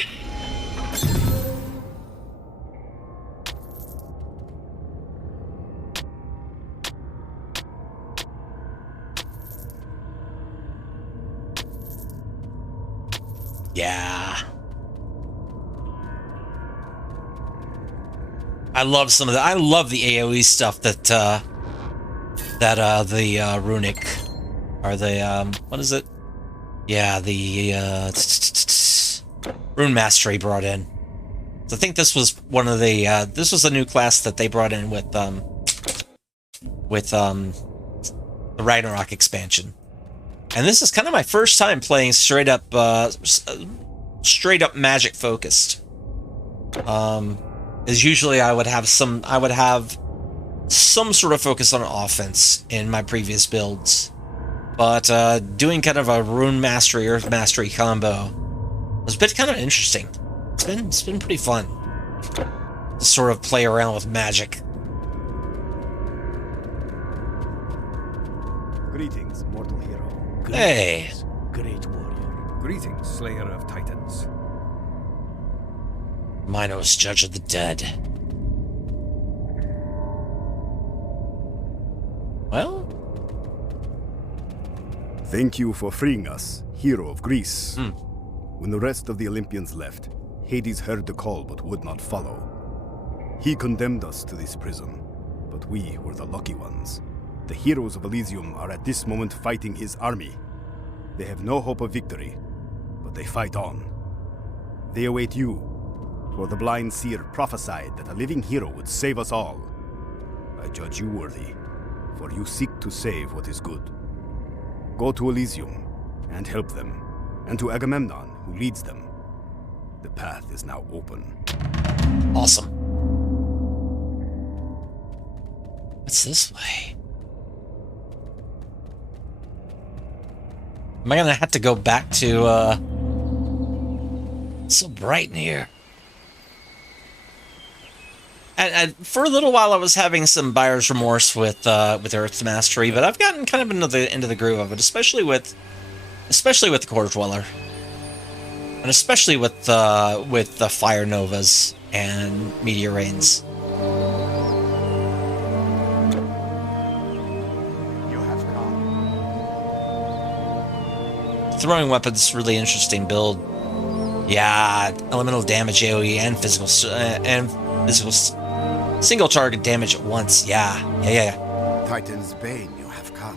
Yeah. I love some of the AoE stuff that the runic, or the what is it? Yeah, the Rune Mastery brought in. So I think this was one of the this was a new class that they brought in with the Ragnarok expansion. And this is kind of my first time playing straight up magic focused. Is usually I would have some sort of focus on offense in my previous builds. But doing kind of a rune mastery, earth mastery combo has been kind of interesting. It's been pretty fun to sort of play around with magic. Greetings, mortal hero. Hey! Great warrior. Greetings, slayer of titans. Minos, judge of the dead. Well? Thank you for freeing us, hero of Greece. When the rest of the Olympians left, Hades heard the call but would not follow. He condemned us to this prison, but we were the lucky ones. The heroes of Elysium are at this moment fighting his army. They have no hope of victory, but they fight on. They await you, for the blind seer prophesied that a living hero would save us all. I judge you worthy, for you seek to save what is good. Go to Elysium and help them, and to Agamemnon, who leads them. The path is now open. Awesome. What's this way? Am I gonna have to go back to, It's so bright in here. And for a little while, I was having some buyer's remorse with Earth's Mastery, but I've gotten kind of into the groove of it, especially with the Core Dweller, and especially with the Fire Novas and Meteor Rains. You have come. Throwing weapons, really interesting build. Yeah, elemental damage AoE and physical single target damage at once. Yeah. Titan's Bane, you have come.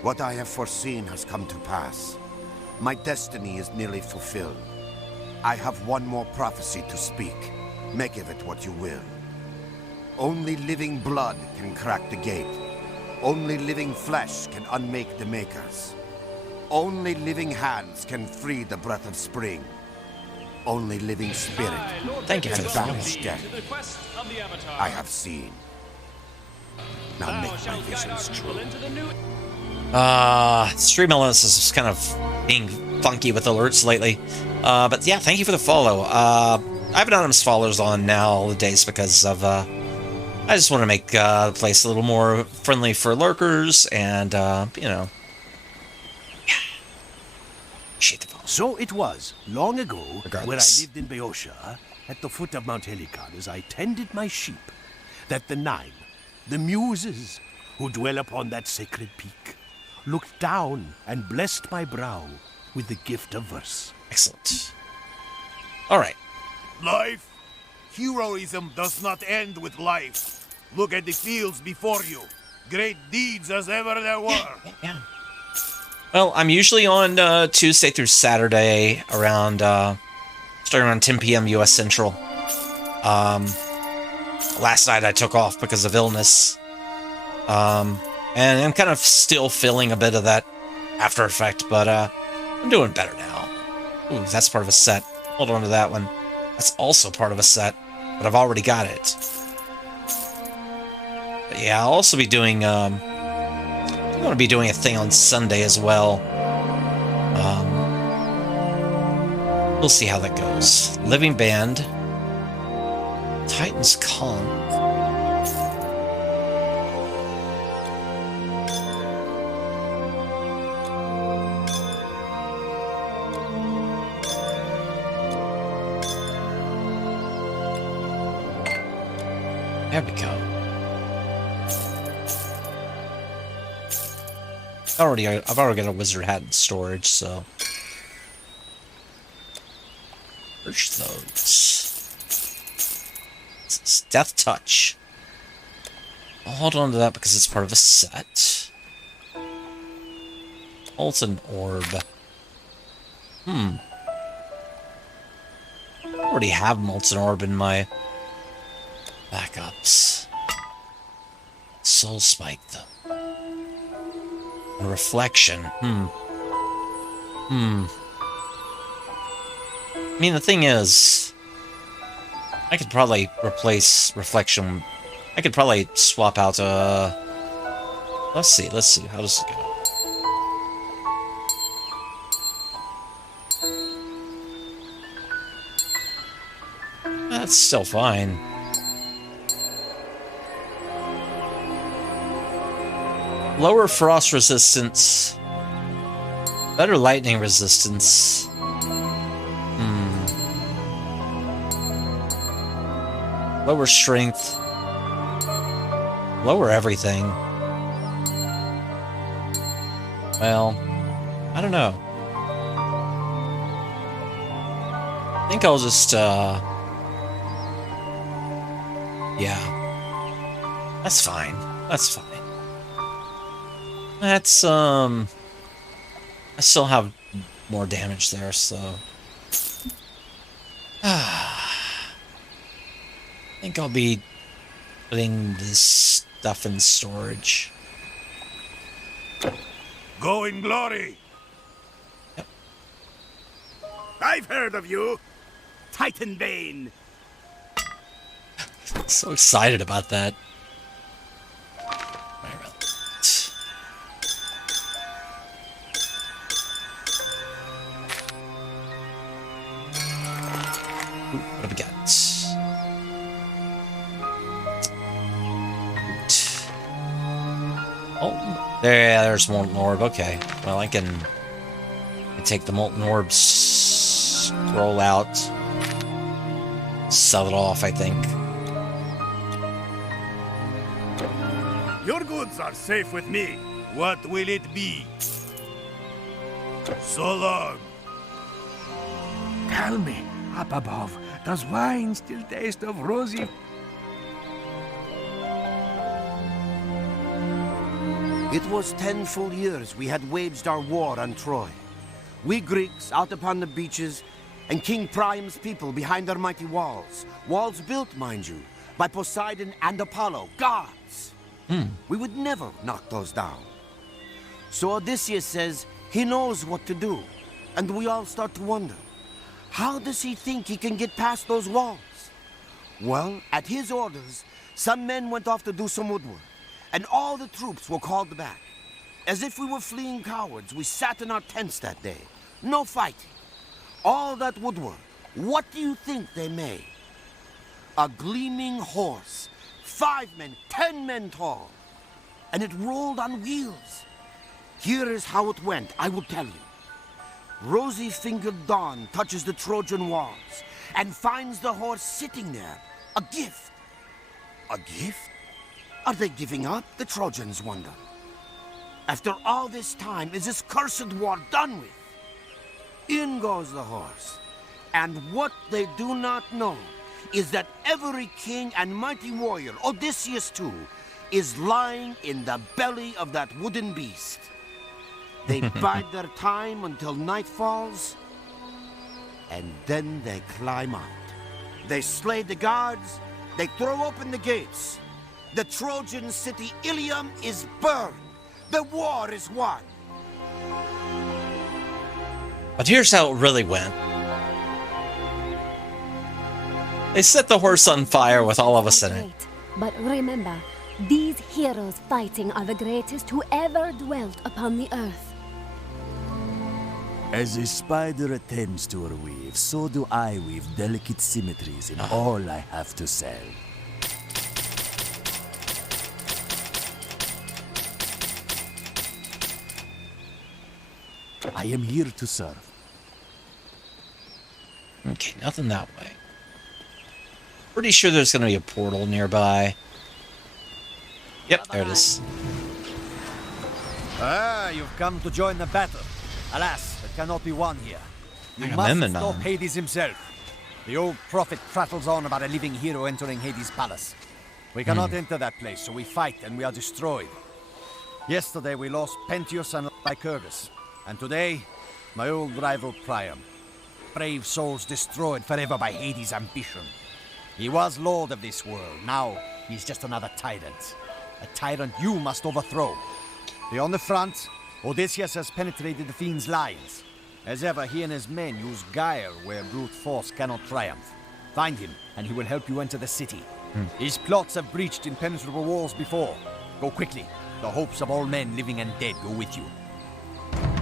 What I have foreseen has come to pass. My destiny is nearly fulfilled. I have one more prophecy to speak. Make of it what you will. Only living blood can crack the gate. Only living flesh can unmake the makers. Only living hands can free the breath of spring. Only living spirit. Thank you for the follow. Death. I have seen. Now make my visions true. Stream elements is kind of being funky with alerts lately. But yeah, thank you for the follow. I have anonymous followers on now all the days because of, I just want to make the place a little more friendly for lurkers and, you know. Yeah. Appreciate the follow. So it was, long ago, Regardless. where I lived in Boeotia, at the foot of Mount Helicon, as I tended my sheep, that the Nine, the Muses, who dwell upon that sacred peak, looked down and blessed my brow with the gift of verse. Excellent. All right. Life? Heroism does not end with life. Look at the fields before you. Great deeds as ever there were. Yeah. Well, I'm usually on Tuesday through Saturday around starting around 10 p.m. U.S. Central. Last night I took off because of illness. And I'm kind of still feeling a bit of that after effect, but I'm doing better now. Ooh, that's part of a set. Hold on to that one. That's also part of a set, but I've already got it. But yeah, I'll also be doing, I'm going to be doing a thing on Sunday as well. We'll see how that goes. Living Band. Titans Conk. There we go. I've already got a wizard hat in storage, so search those. It's Death Touch. I'll hold on to that because it's part of a set. Molten Orb. I already have Molten Orb in my backups. Soul Spike, though. Reflection. I mean, the thing is, I could probably replace Reflection I could probably swap out, let's see, how does it go? That's still fine. Lower frost resistance. Better lightning resistance. Lower strength. Lower everything. Well, I don't know. I think I'll just, yeah. That's fine. That's fine. That's, I still have more damage there, so... I think I'll be putting this stuff in storage. Go in glory! Yep. I've heard of you! Titan Bane! So excited about that. What have we got? Oh, there's Molten Orb. Okay. Well, I can take the Molten Orb scroll out. Sell it off, I think. Your goods are safe with me. What will it be? So long. Tell me, up above, does wine still taste of rosy? It was 10 full years we had waged our war on Troy. We Greeks out upon the beaches, and King Priam's people behind their mighty walls. Walls built, mind you, by Poseidon and Apollo, gods. We would never knock those down. So Odysseus says he knows what to do, and we all start to wonder, how does he think he can get past those walls? Well, at his orders, some men went off to do some woodwork, and all the troops were called back. As if we were fleeing cowards, we sat in our tents that day. No fighting. All that woodwork, what do you think they made? A gleaming horse, 5 men, 10 men tall, and it rolled on wheels. Here is how it went, I will tell you. Rosy-fingered Dawn touches the Trojan walls and finds the horse sitting there, a gift. A gift? Are they giving up, the Trojans wonder? After all this time, is this cursed war done with? In goes the horse. And what they do not know is that every king and mighty warrior, Odysseus too, is lying in the belly of that wooden beast. They bide their time until night falls, and then they climb out. They slay the guards, they throw open the gates. The Trojan city Ilium is burned. The war is won. But here's how it really went. They set the horse on fire with all of us in it. But remember, these heroes fighting are the greatest who ever dwelt upon the earth. As a spider attempts to her weave, so do I weave delicate symmetries in all I have to sell. I am here to serve. Okay, nothing that way. Pretty sure there's going to be a portal nearby. Yep, there it is. Ah, you've come to join the battle. Alas, it cannot be won here. You must stop Hades himself. The old prophet prattles on about a living hero entering Hades' palace. We cannot enter that place, so we fight and we are destroyed. Yesterday we lost Pentheus and Lycurgus. And today, my old rival Priam. Brave souls destroyed forever by Hades' ambition. He was lord of this world. Now, he's just another tyrant. A tyrant you must overthrow. Beyond the front, Odysseus has penetrated the fiend's lines. As ever, he and his men use guile where brute force cannot triumph. Find him, and he will help you enter the city. His plots have breached impenetrable walls before. Go quickly. The hopes of all men, living and dead, go with you.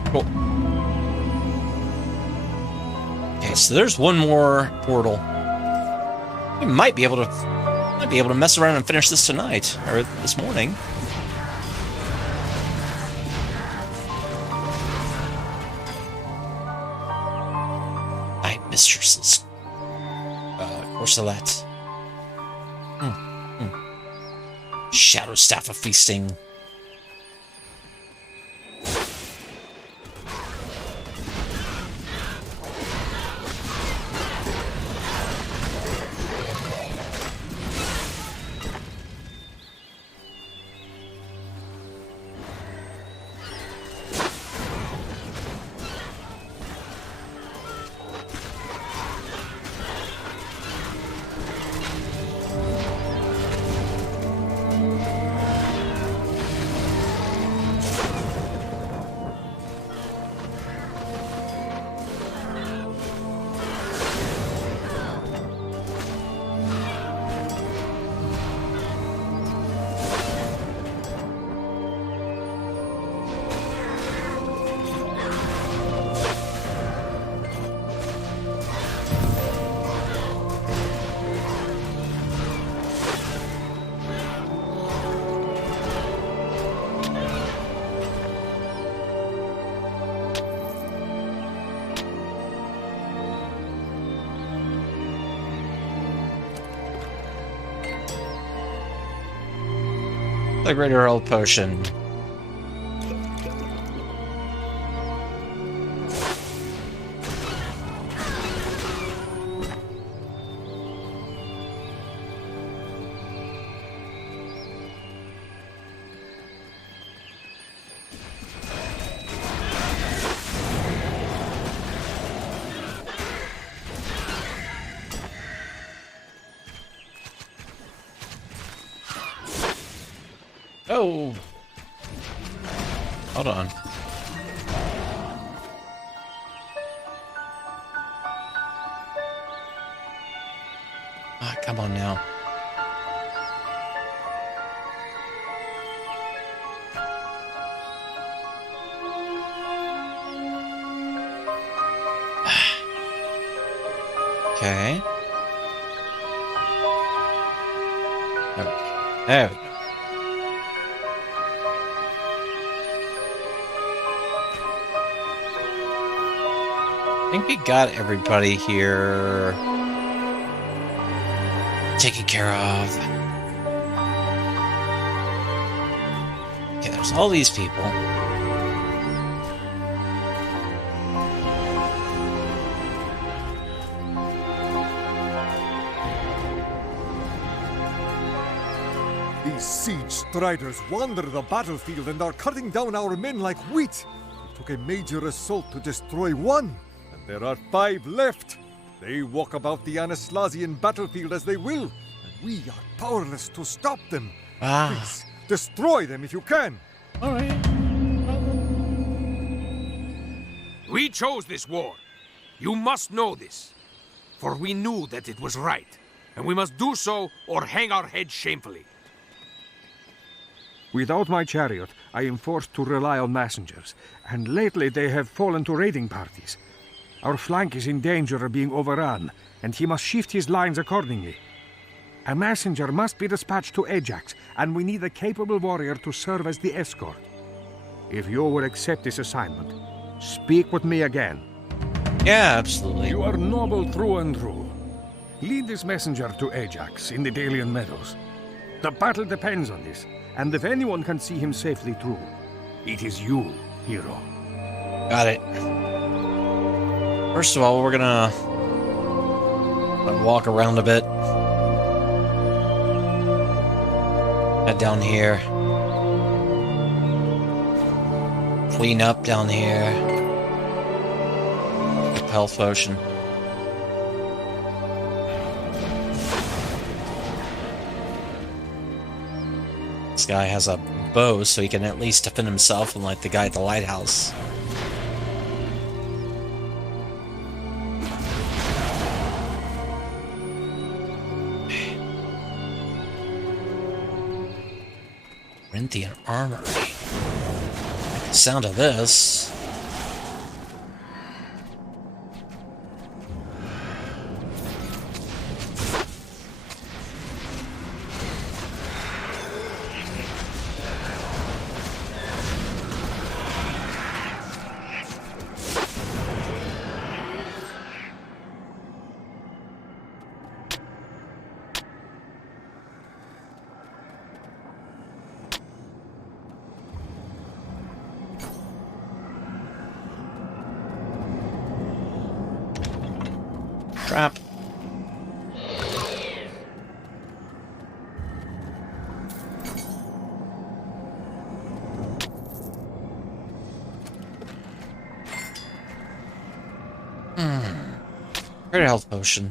Cool. Okay, so there's one more portal. We might be able to mess around and finish this tonight or this morning. Night mistresses. Corselet. Shadow Staff of Feasting. The Greater Earl Potion. Oh! Hold on. Ah, come on now. Okay. There we go. I think we got everybody here taken care of. Okay, there's all these people. These siege striders wander the battlefield and are cutting down our men like wheat. It took a major assault to destroy one, and there are 5 left. They walk about the Anaslasian battlefield as they will, and we are powerless to stop them. Please, destroy them if you can. All right. We chose this war. You must know this. For we knew that it was right, and we must do so or hang our heads shamefully. Without my chariot, I am forced to rely on messengers, and lately they have fallen to raiding parties. Our flank is in danger of being overrun, and he must shift his lines accordingly. A messenger must be dispatched to Ajax, and we need a capable warrior to serve as the escort. If you would accept this assignment, speak with me again. Yeah, absolutely. You are noble through and through. Lead this messenger to Ajax in the Dalian Meadows. The battle depends on this, and if anyone can see him safely through, it is you, hero. Got it. First of all, we're gonna walk around a bit. Head down here. Clean up down here. Health potion. This guy has a bow, so he can at least defend himself, unlike the guy at the lighthouse. Corinthian armory. Like the sound of this. Trap. Great health potion.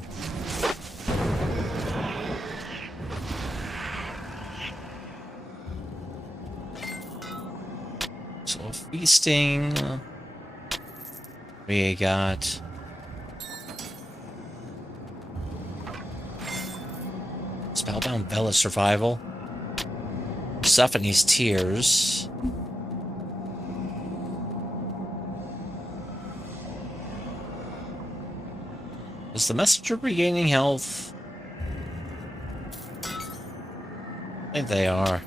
So feasting. We got Spellbound Bella survival. Persephone's tears. Is the messenger regaining health? I think they are.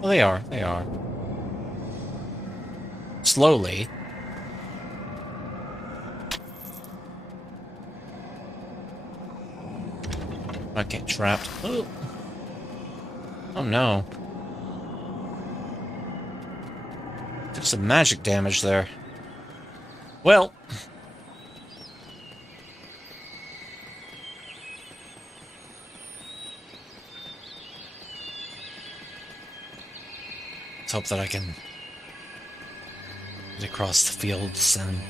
Well, they are. They are. Slowly. I get trapped. Oh. Oh no. Took some magic damage there. Well. Let's hope that I can get across the fields and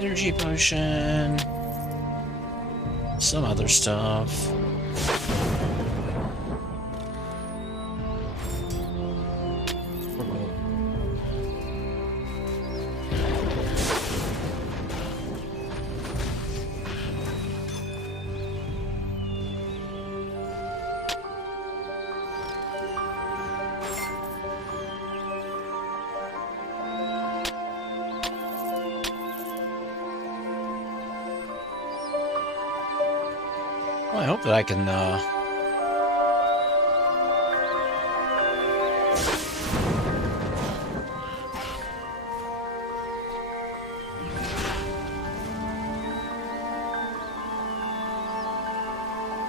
energy potion, some other stuff. Well, I hope that I can,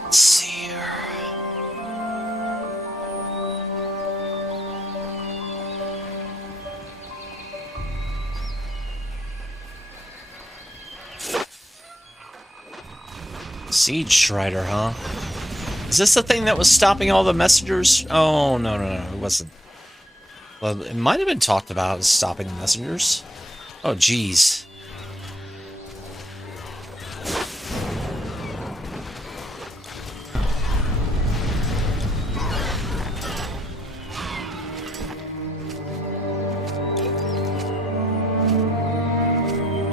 let's see here. Siege Strider, huh? Is this the thing that was stopping all the messengers? Oh, no, it wasn't. Well, it might have been talked about as stopping the messengers. Oh, jeez.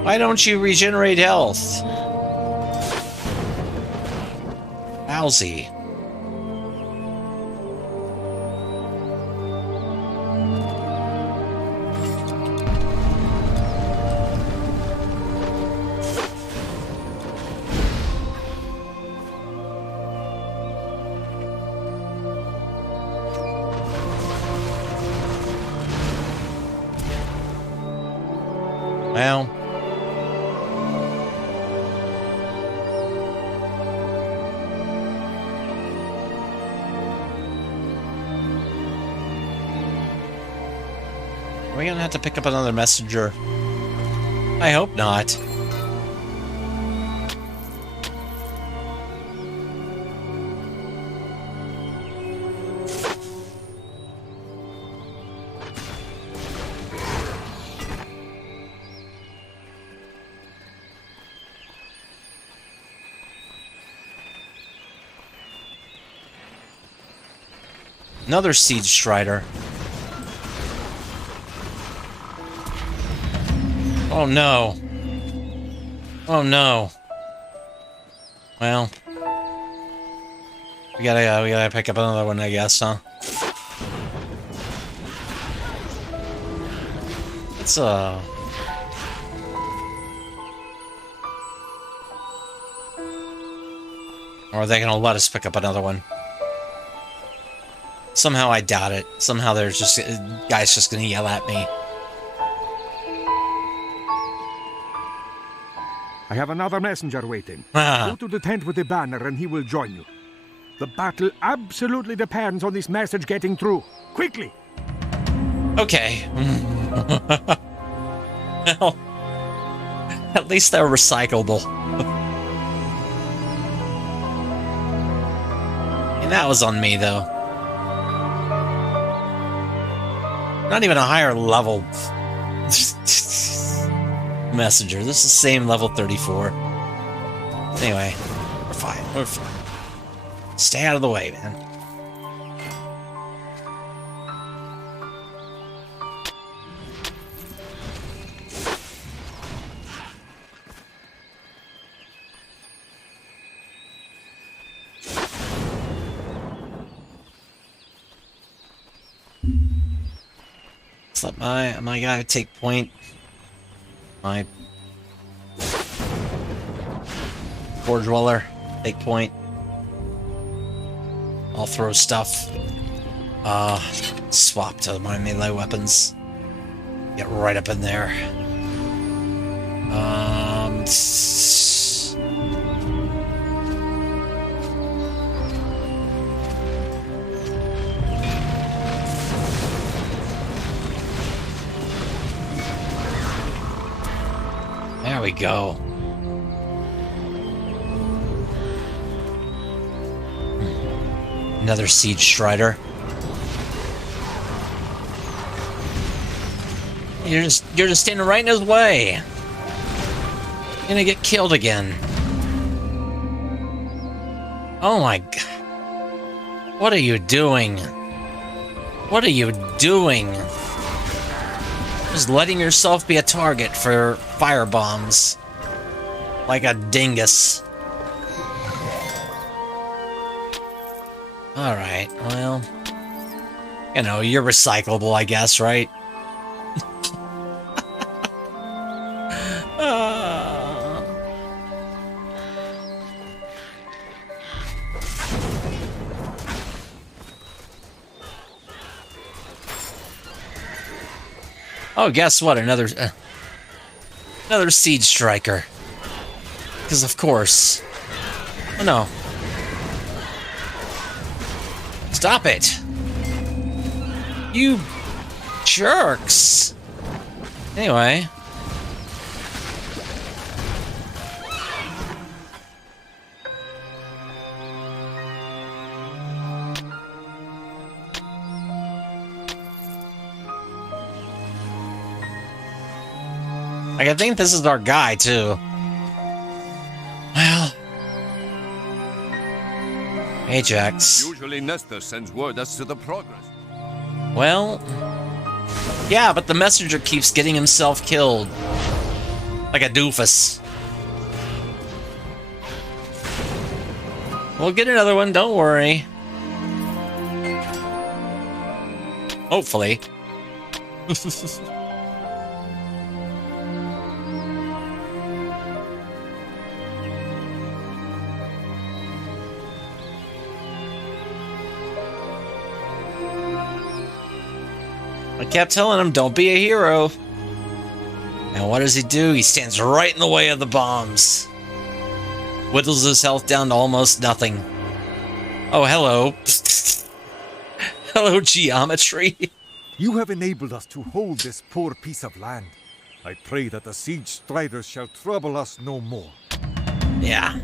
Why don't you regenerate health? Lousy. Well. Are we gonna have to pick up another messenger? I hope not. Another Siege Strider. Oh no. Oh no. Well. We gotta pick up another one, I guess, huh? It's Or are they gonna let us pick up another one? Somehow I doubt it. Somehow there's just guys just gonna yell at me. I have another messenger waiting. Ah. Go to the tent with the banner and he will join you. The battle absolutely depends on this message getting through. Quickly! Okay. Well, at least they're recyclable. And that was on me, though. Not even a higher level messenger. This is the same level 34. Anyway, we're fine. We're fine. Stay out of the way, man. Let's let my guy take point. My Forge Dweller take point. I'll throw stuff. Swap to my melee weapons. Get right up in there. There we go. Another Siege Strider. You're just standing right in his way. You're gonna get killed again. Oh my god. What are you doing? What are you doing? Just letting yourself be a target for fire bombs. Like a dingus. Alright, well... You know, you're recyclable, I guess, right? Oh, guess what? Another Siege Striker. Because of course. Oh no. Stop it! You jerks! Anyway. Like, I think this is our guy, too. Well... Ajax. Usually Nestor sends word as to the progress. Well... Yeah, but the messenger keeps getting himself killed. Like a doofus. We'll get another one, don't worry. Hopefully. I kept telling him, don't be a hero. And what does he do? He stands right in the way of the bombs. Whittles his health down to almost nothing. Oh, hello. Hello, geometry. You have enabled us to hold this poor piece of land. I pray that the Siege Striders shall trouble us no more. Yeah.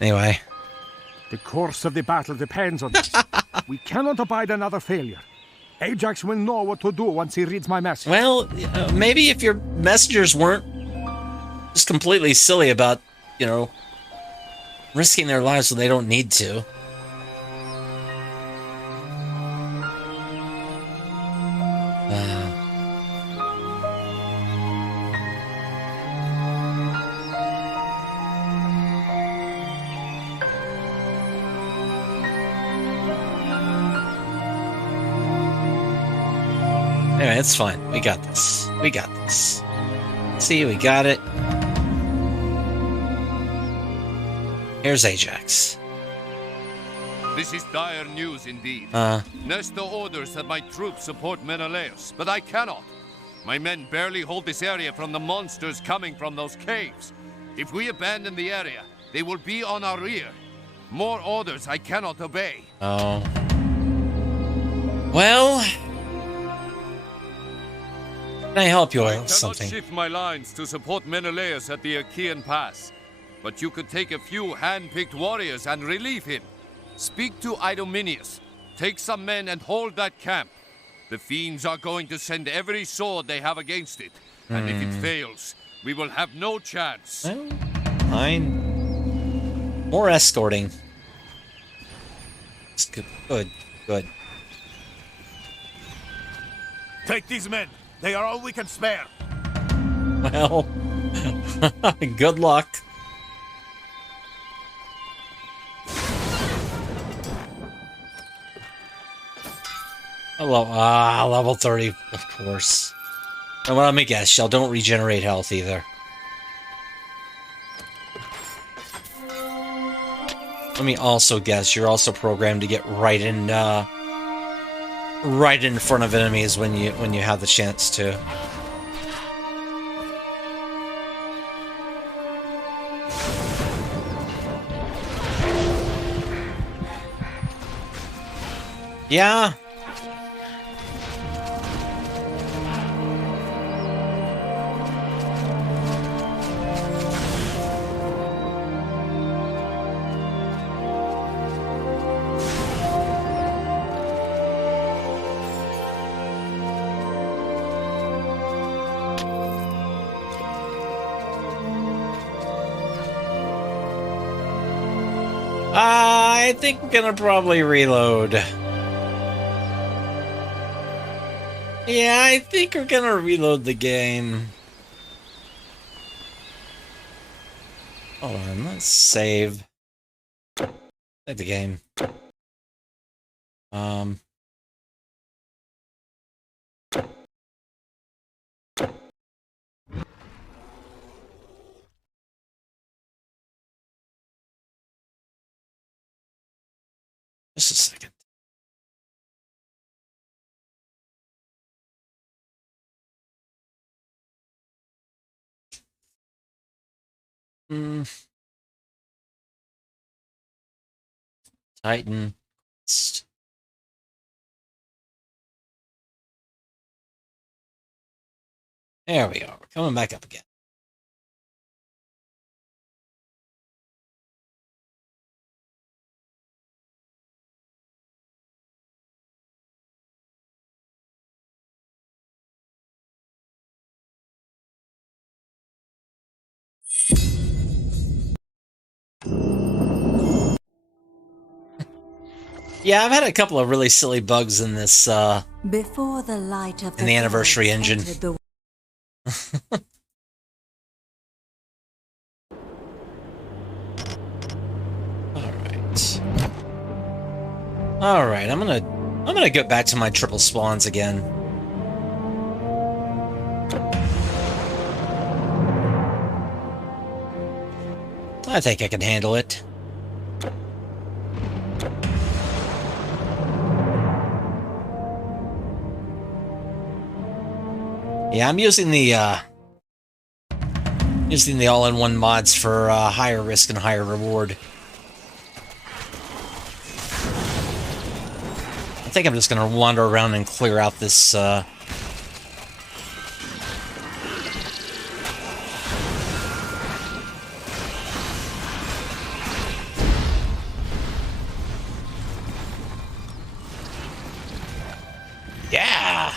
Anyway. The course of the battle depends on this. We cannot abide another failure. Ajax will know what to do once he reads my message. Well, maybe if your messengers weren't just completely silly about, you know, risking their lives when they don't need to. Anyway, it's fine. We got this. We got this. See, we got it. Here's Ajax. This is dire news indeed. Nestor orders that my troops support Menelaus, but I cannot. My men barely hold this area from the monsters coming from those caves. If we abandon the area, they will be on our rear. More orders I cannot obey. Oh. Well... Can I help you with something? I cannot shift my lines to support Menelaus at the Achaean Pass, but you could take a few hand-picked warriors and relieve him. Speak to Idomeneus, take some men and hold that camp. The fiends are going to send every sword they have against it, and if it fails, we will have no chance. Well, fine. More escorting. It's good. Good. Good. Take these men. They are all we can spare. Well, good luck. Hello, level 30, of course. And well, let me guess, y'all don't regenerate health either. Let me also guess, you're also programmed to get right in front of enemies when you have the chance to. Yeah. I think I'm gonna probably reload. Yeah, I think we're gonna reload the game. Hold on, let's save. Save the game. Just a second. Titan. There we are. We're coming back up again. Yeah, I've had a couple of really silly bugs in this, Before the light of in the anniversary engine. Alright, I'm gonna get back to my triple spawns again. I think I can handle it. Yeah, I'm using the all-in-one mods for higher risk and higher reward. I think I'm just gonna wander around and clear out this Yeah!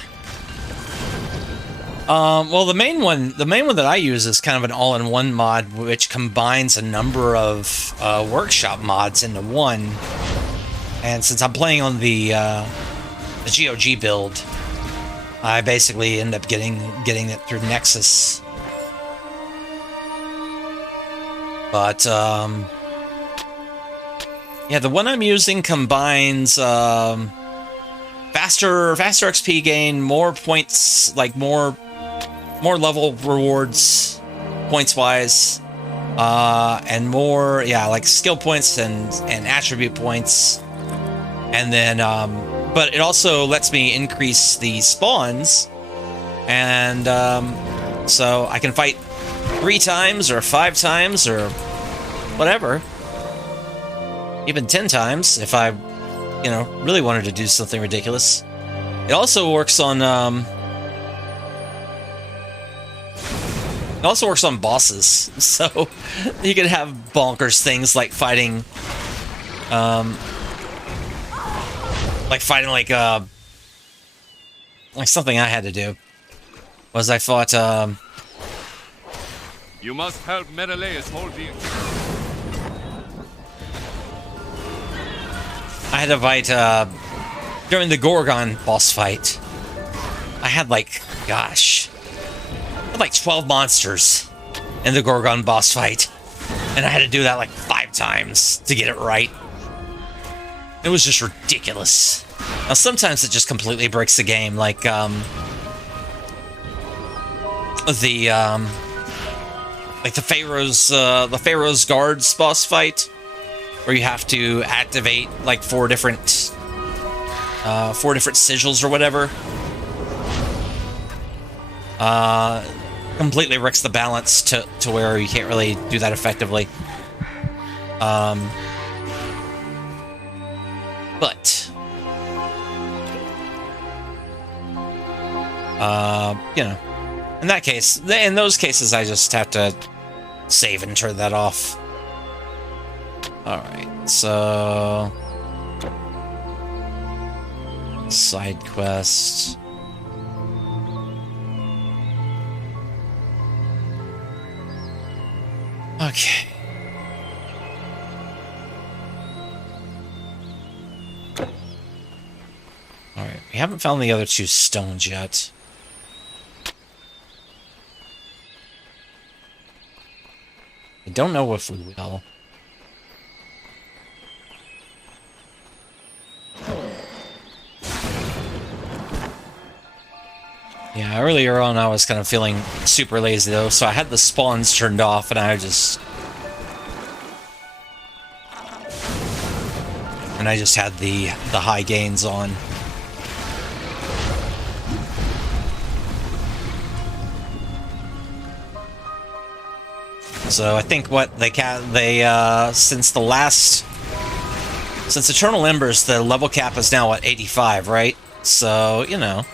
Well, the main one that I use is kind of an all-in-one mod, which combines a number of workshop mods into one. And since I'm playing on the GOG build, I basically end up getting it through Nexus. But yeah, the one I'm using combines faster XP gain, more points, like more level rewards points wise, and more, yeah, like skill points and attribute points. And then but it also lets me increase the spawns, and so I can fight 3 times or 5 times or whatever, even 10 times if I, you know, really wanted to do something ridiculous. It also works on bosses, so you can have bonkers things like fighting like something I had to do was I fought You must help Menelaus hold the... I had to fight during the Gorgon boss fight. I had like 12 monsters in the Gorgon boss fight, and I had to do that like 5 times to get it right. It was just ridiculous. Now sometimes it just completely breaks the game, like the Pharaoh's Guards boss fight, where you have to activate like 4 different sigils or whatever. Completely wrecks the balance to where you can't really do that effectively. But you know, in those cases, I just have to save and turn that off. Alright, so... side quest. Okay. Alright, we haven't found the other 2 stones yet. I don't know if we will. Yeah, earlier on I was kind of feeling super lazy though, so I had the spawns turned off and I just had the high gains on. So I think what since Eternal Embers, the level cap is now at 85, right? So, you know.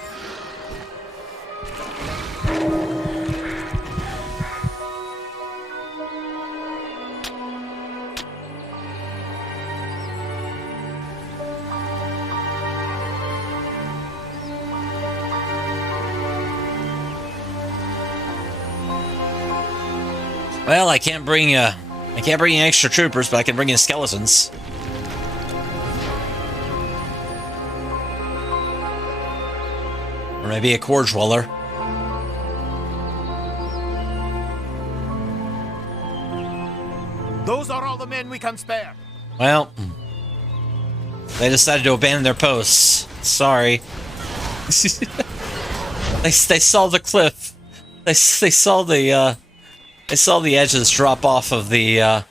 Well, I can't bring extra troopers, but I can bring in skeletons. Or maybe a core dweller. Those are all the men we can spare. Well, they decided to abandon their posts. Sorry. They saw the cliff. They saw the edges drop off of the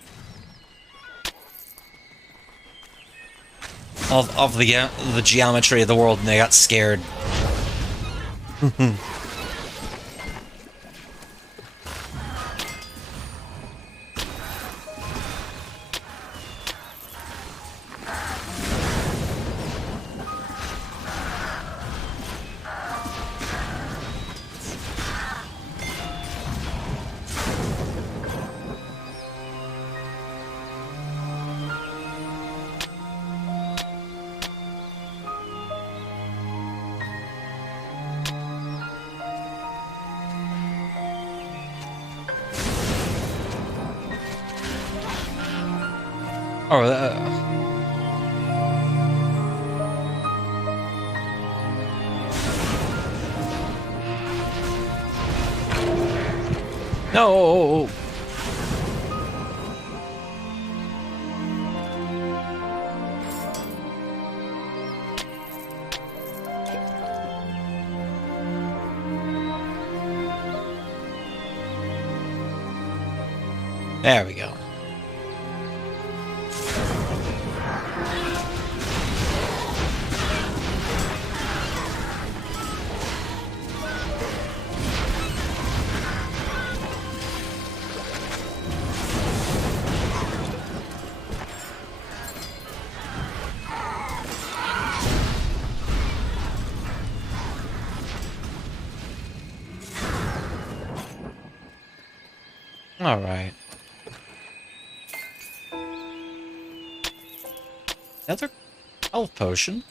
of the geometry of the world, and they got scared. Oh, no! There we go. All right. Another health potion.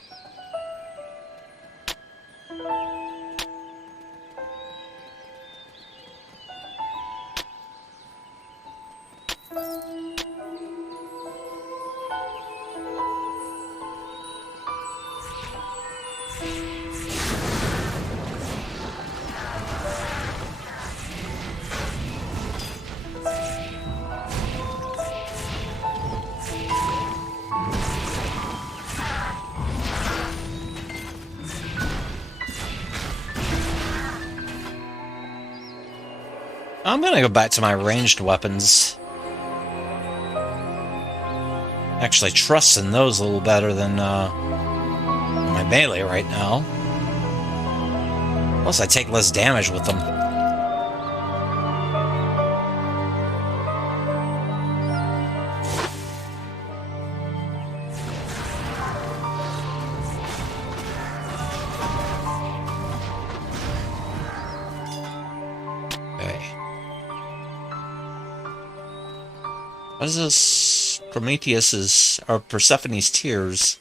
I'm gonna go back to my ranged weapons. Actually, trusting those a little better than my melee right now. Plus, I take less damage with them. What is this? Prometheus's or Persephone's tears.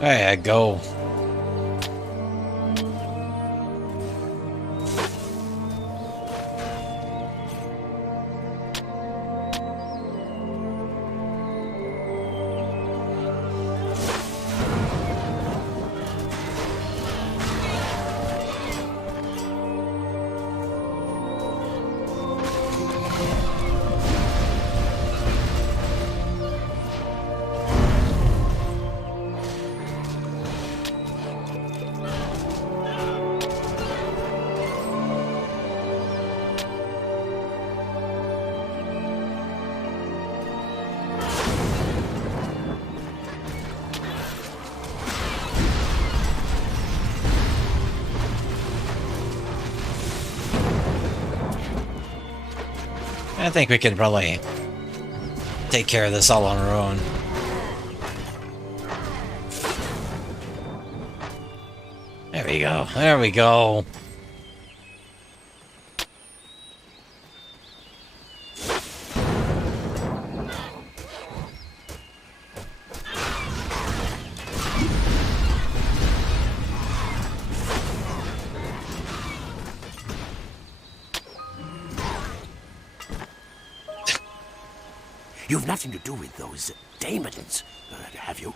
There you go. I think we could probably take care of this all on our own. There we go. There we go. You've nothing to do with those daemons, have you?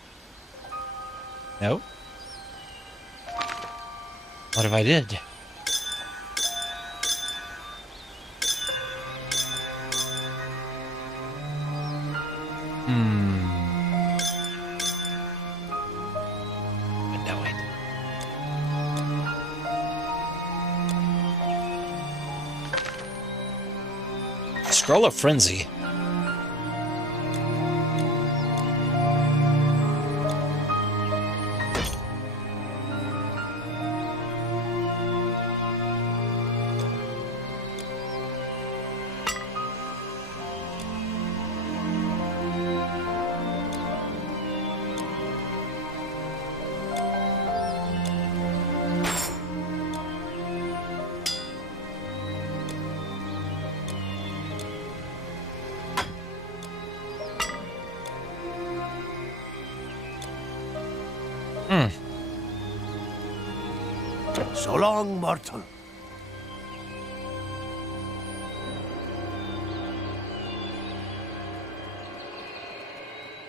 No. What if I did? But no, I didn't. Scroll of Frenzy. So long, mortal.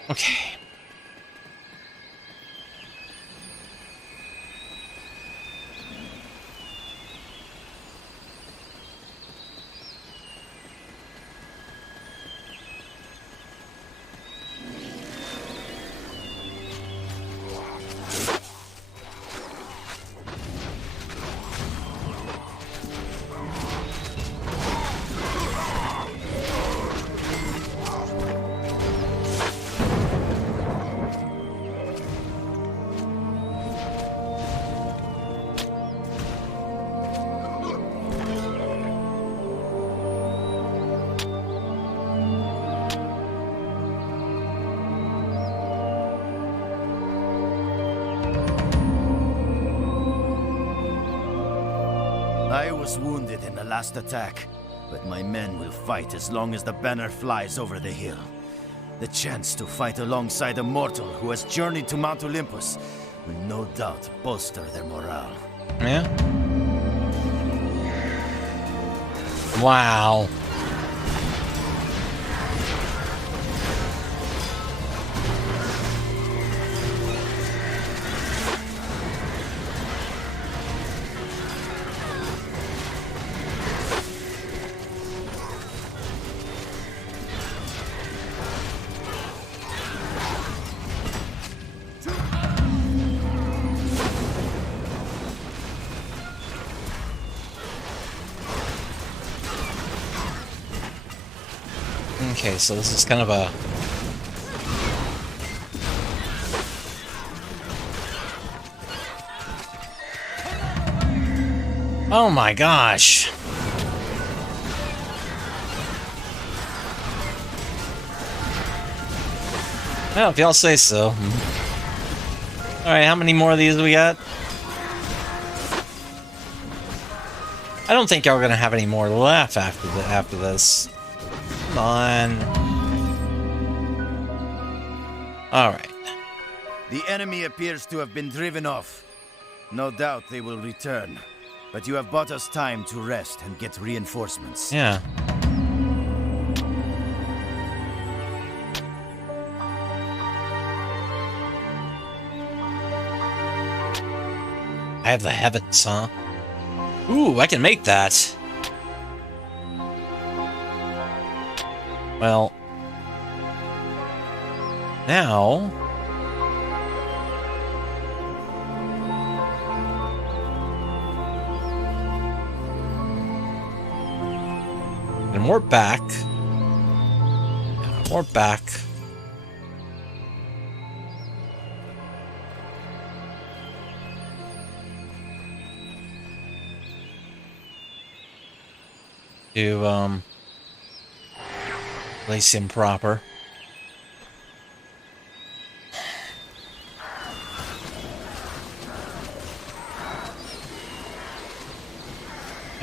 Okay. I was wounded in the last attack, but my men will fight as long as the banner flies over the hill. The chance to fight alongside a mortal who has journeyed to Mount Olympus will no doubt bolster their morale. Yeah. Wow. Okay, so this is kind of a... Oh my gosh! Well, if y'all say so. Alright, how many more of these we got? I don't think y'all are gonna have any more left after this. Come on. Alright. The enemy appears to have been driven off. No doubt they will return. But you have bought us time to rest and get reinforcements. Yeah. I have the heavens, huh? Ooh, I can make that. Well, now and warp back. Warp back. To place him proper.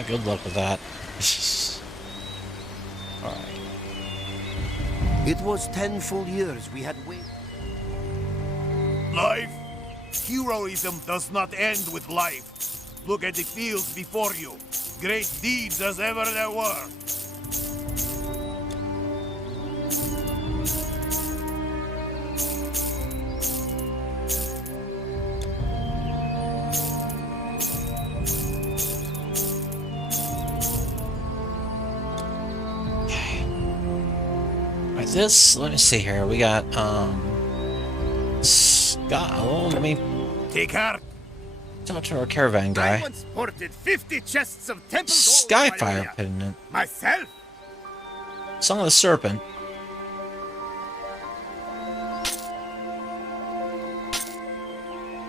Good luck with that. Alright. It was 10 full years we had waited. Life? Heroism does not end with life. Look at the fields before you. Great deeds as ever there were. This, let me see here. We got Scott. Oh, let me take heart. Talk to our caravan guy. I once ported 50 chests of temple Skyfire pendant. Myself. Song of the Serpent.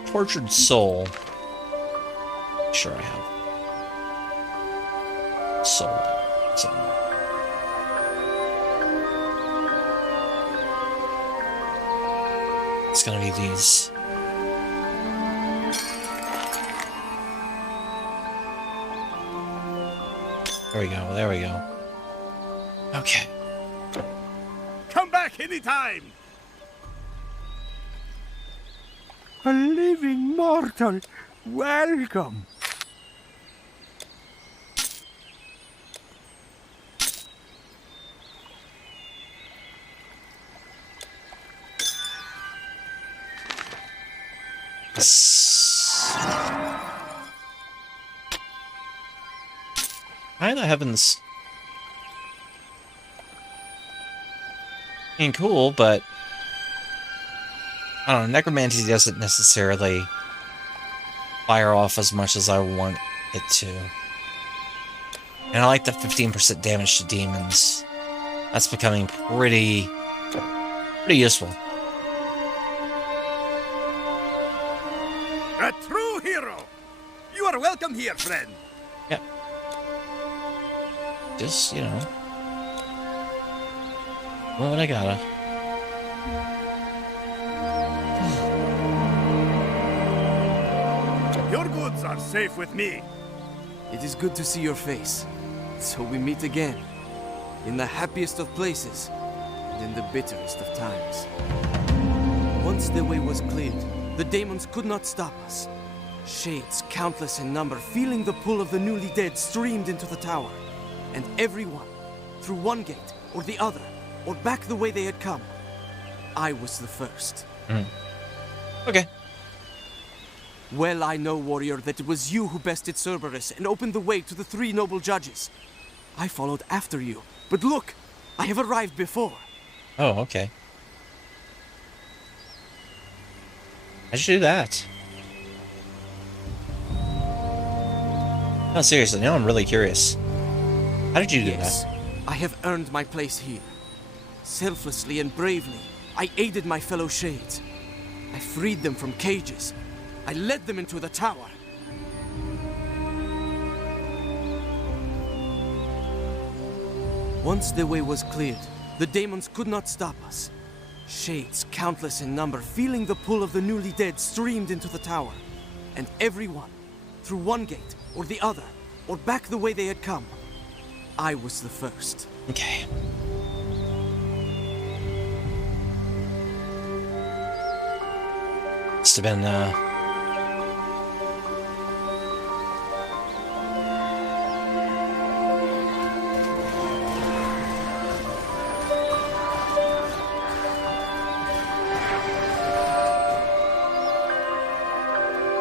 Tortured Soul. Sure, I have soul. Something. It's gonna be these. There we go, there we go. Okay. Come back anytime! A living mortal! Welcome! Why the heavens? I mean, cool, but I don't know. Necromancy doesn't necessarily fire off as much as I want it to. And I like the 15% damage to demons. That's becoming pretty useful. A true hero! You are welcome here, friend. Yeah. Just, you know. What I gotta. Your goods are safe with me. It is good to see your face. So we meet again. In the happiest of places, and in the bitterest of times. Once the way was cleared, the demons could not stop us. Shades, countless in number, feeling the pull of the newly dead, streamed into the tower. And everyone, through one gate or the other, or back the way they had come. I was the first. Okay. Well, I know, warrior, that it was you who bested Cerberus and opened the way to the 3 noble judges. I followed after you, but look, I have arrived before. Oh, okay. How'd you do that? No, seriously, now I'm really curious. How did you do that? I have earned my place here. Selflessly and bravely, I aided my fellow Shades. I freed them from cages. I led them into the tower. Once the way was cleared, the demons could not stop us. Shades, countless in number, feeling the pull of the newly dead, streamed into the tower. And everyone, through one gate or the other, or back the way they had come. I was the first. Okay. Must have been,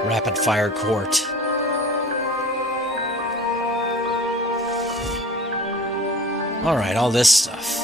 rapid fire court. Alright, all this stuff.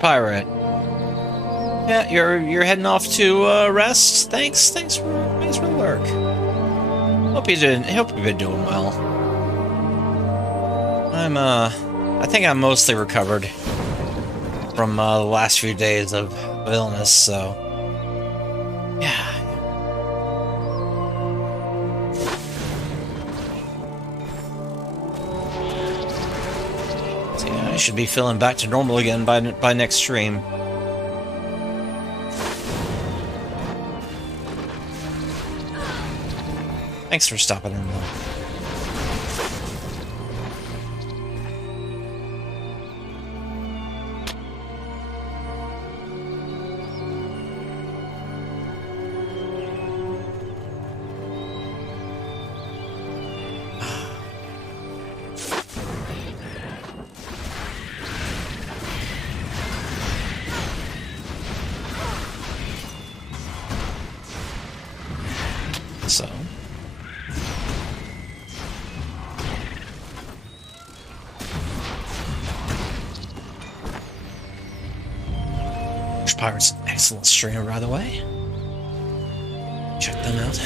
Pirate. Yeah, you're heading off to rest. Thanks for the work. Hope you've been doing well. I think I'm mostly recovered from the last few days of illness, so yeah. I should be feeling back to normal again by next stream. Thanks for stopping in, though. So Pirate's an excellent streamer, by the way. Check them out.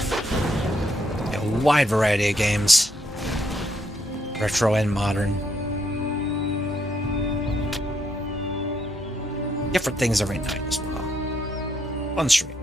wide variety of games. Retro and modern. Different things every night as well. Fun stream.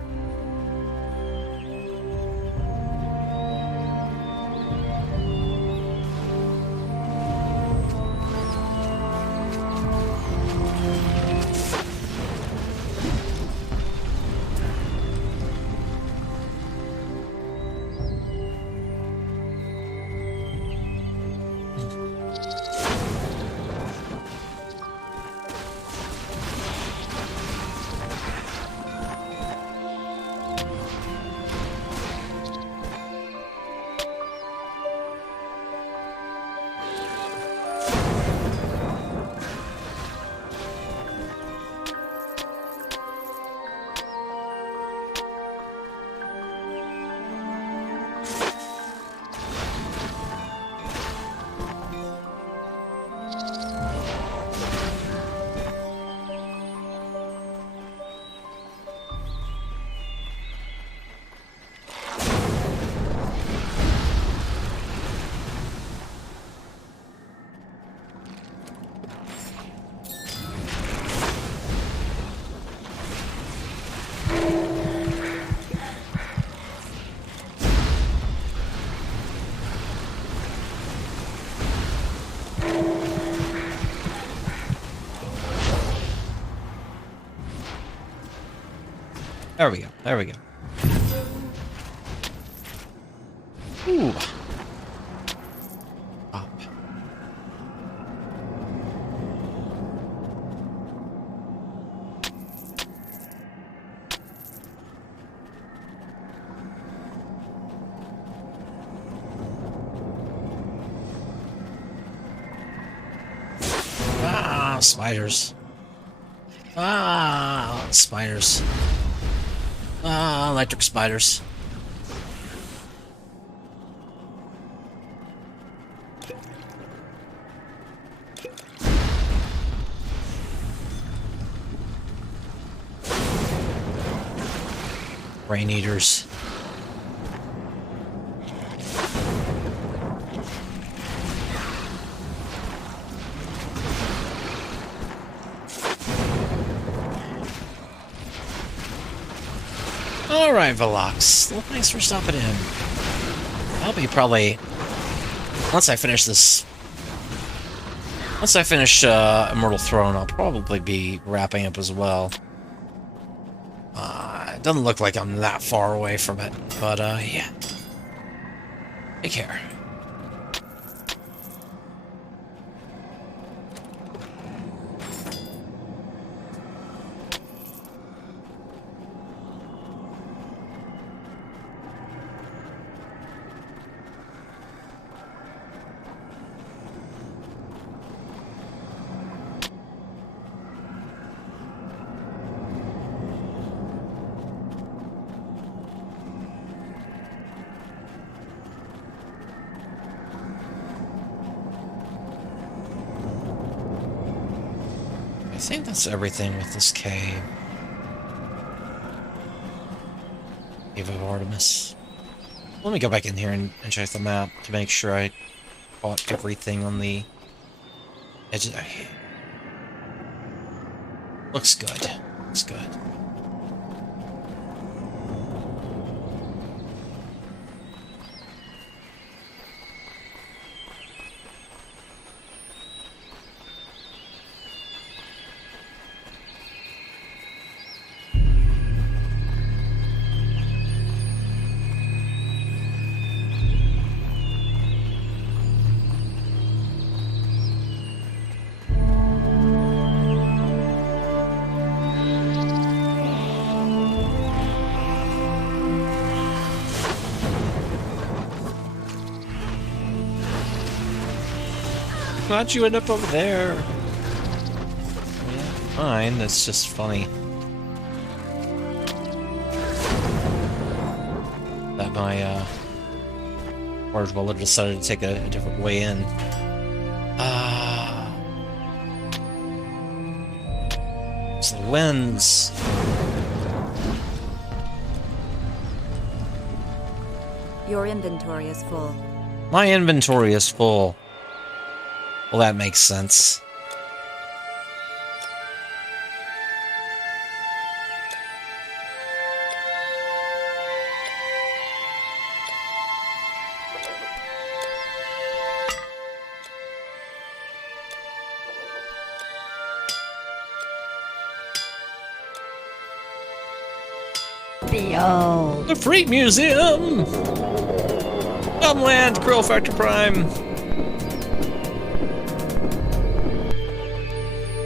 There we go. There we go. Ooh. Up. Ah, spiders. Ah, spiders. Ah, electric spiders. Rain eaters. Alright, Velox. Well, thanks for stopping in. I'll be probably... Once I finish this... Once I finish Immortal Throne, I'll probably be wrapping up as well. It doesn't look like I'm that far away from it, but yeah. Take care. I think that's everything with this cave. Cave of Artemis. Let me go back in here and check the map to make sure I caught everything on the edge of the... Looks good. Looks good. How'd you end up over there? Yeah, fine, that's just funny. That my, Orange Weller decided to take a different way in. It's the winds. Your inventory is full. My inventory is full. Well, that makes sense. Behold. The Freak Museum! Homeland, Krill Factor Prime.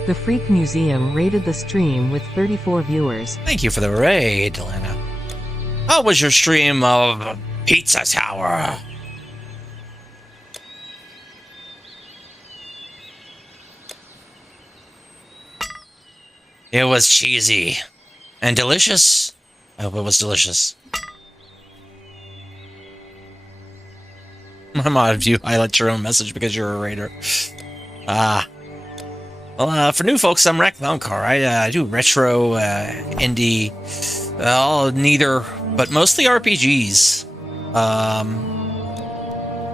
The Freak Museum rated the stream with 34 viewers. Thank you for the raid, Lana. How was your stream of Pizza Tower? It was cheesy. And delicious. I hope it was delicious. I'm odd of you highlight your own message because you're a raider. Well, for new folks, I'm Rack Louncar. I do retro, indie, neither, but mostly RPGs.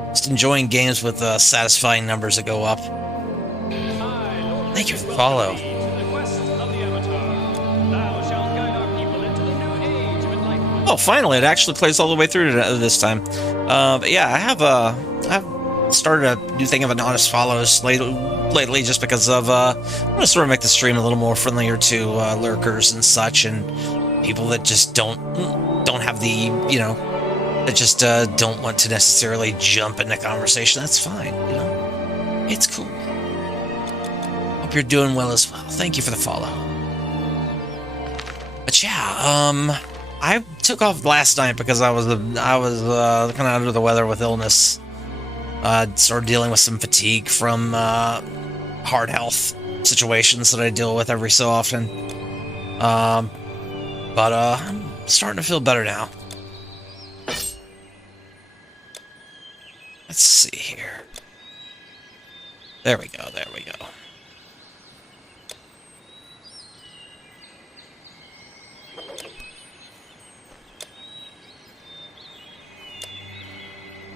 Just enjoying games with satisfying numbers that go up. Thank you for the follow. Oh, finally, it actually plays all the way through this time. But yeah, I've started a new thing of an honest follows lately just because of I want to sort of make the stream a little more friendlier to lurkers and such, and people that just don't have the, you know, that just don't want to necessarily jump into conversation. That's fine, you know, it's cool. Hope you're doing well as well. Thank you for the follow. But yeah, I took off last night because I was kind of under the weather with illness. Started dealing with some fatigue from hard health situations that I deal with every so often. But I'm starting to feel better now. Let's see here. There we go, there we go.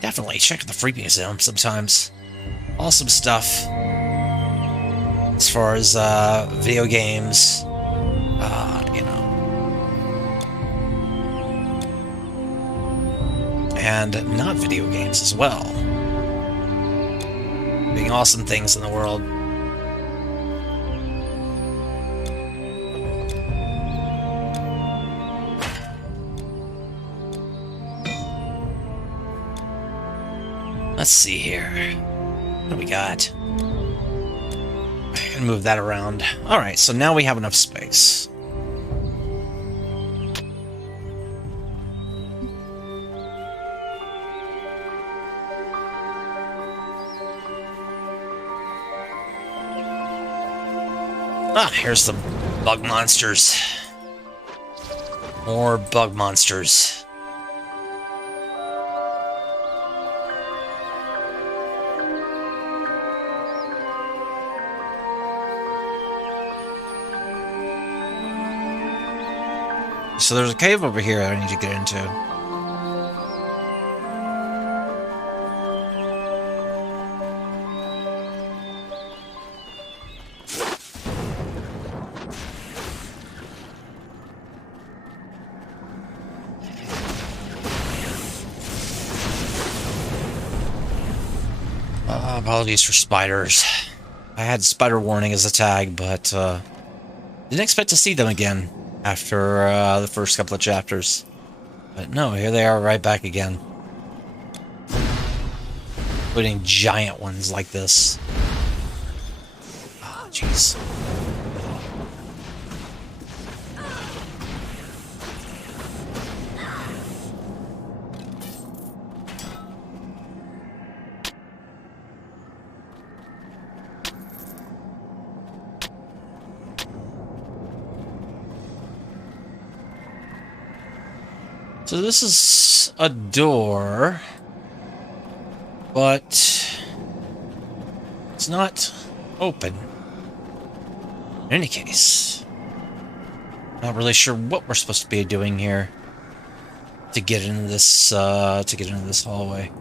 Definitely check the Freak Museum sometimes. Awesome stuff. As far as video games, you know, and not video games as well. Being awesome things in the world. Let's see here. What do we got? I can move that around. Alright, so now we have enough space. Ah, here's the bug monsters. More bug monsters. So there's a cave over here I need to get into. Apologies for spiders. I had spider warning as a tag, but didn't expect to see them again after the first couple of chapters. But no, here they are right back again. Including giant ones like this. Oh, jeez. So this is a door, but it's not open. In any case, not really sure what we're supposed to be doing here. to get into this hallway.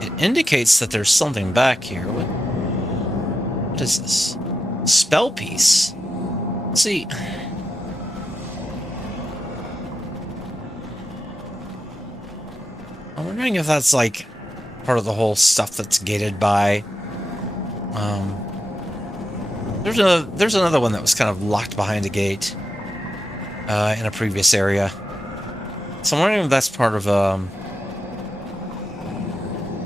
It indicates that there's something back here. What is this? Spell piece. Let's see. I'm wondering if that's like part of the whole stuff that's gated by. There's another one that was kind of locked behind a gate in a previous area. So I'm wondering if that's part of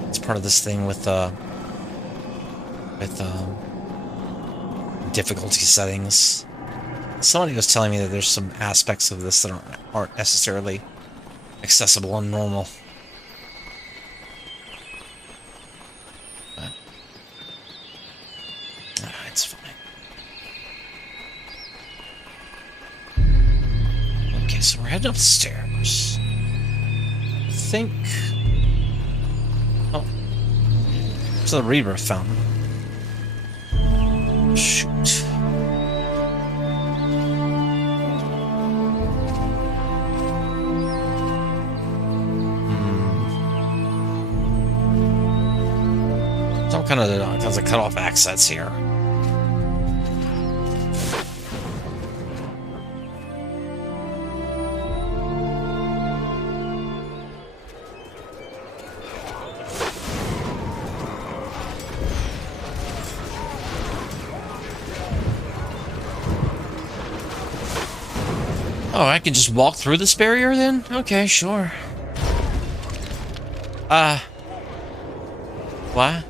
it's part of this thing with difficulty settings. Somebody was telling me that there's some aspects of this that aren't necessarily accessible and normal. But, it's fine. Okay, so we're heading upstairs. I think... Oh. There's the rebirth fountain. Shoot. Some kind of cut-off access here. Oh, I can just walk through this barrier then? Okay, sure. What?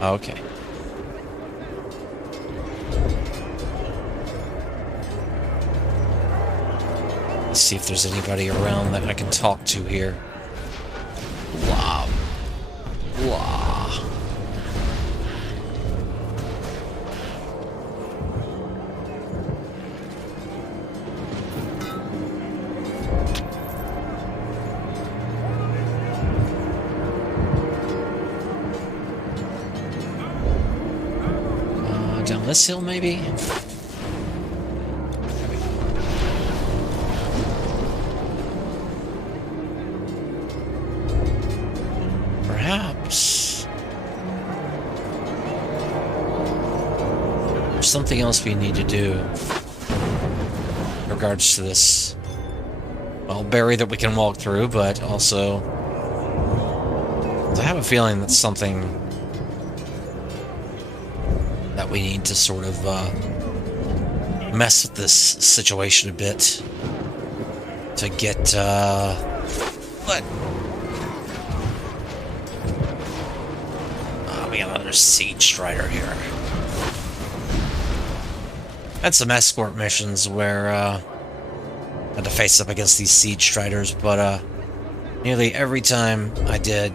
Oh, okay. Let's see if there's anybody around that I can talk to here. Wow. Wow. Down this hill, maybe? Perhaps. There's something else we need to do in regards to this, well, barrier that we can walk through, but also I have a feeling that's something that we need to sort of mess with this situation a bit to get what? Oh, we got another siege strider here. Had some escort missions where I had to face up against these siege striders, but nearly every time I did,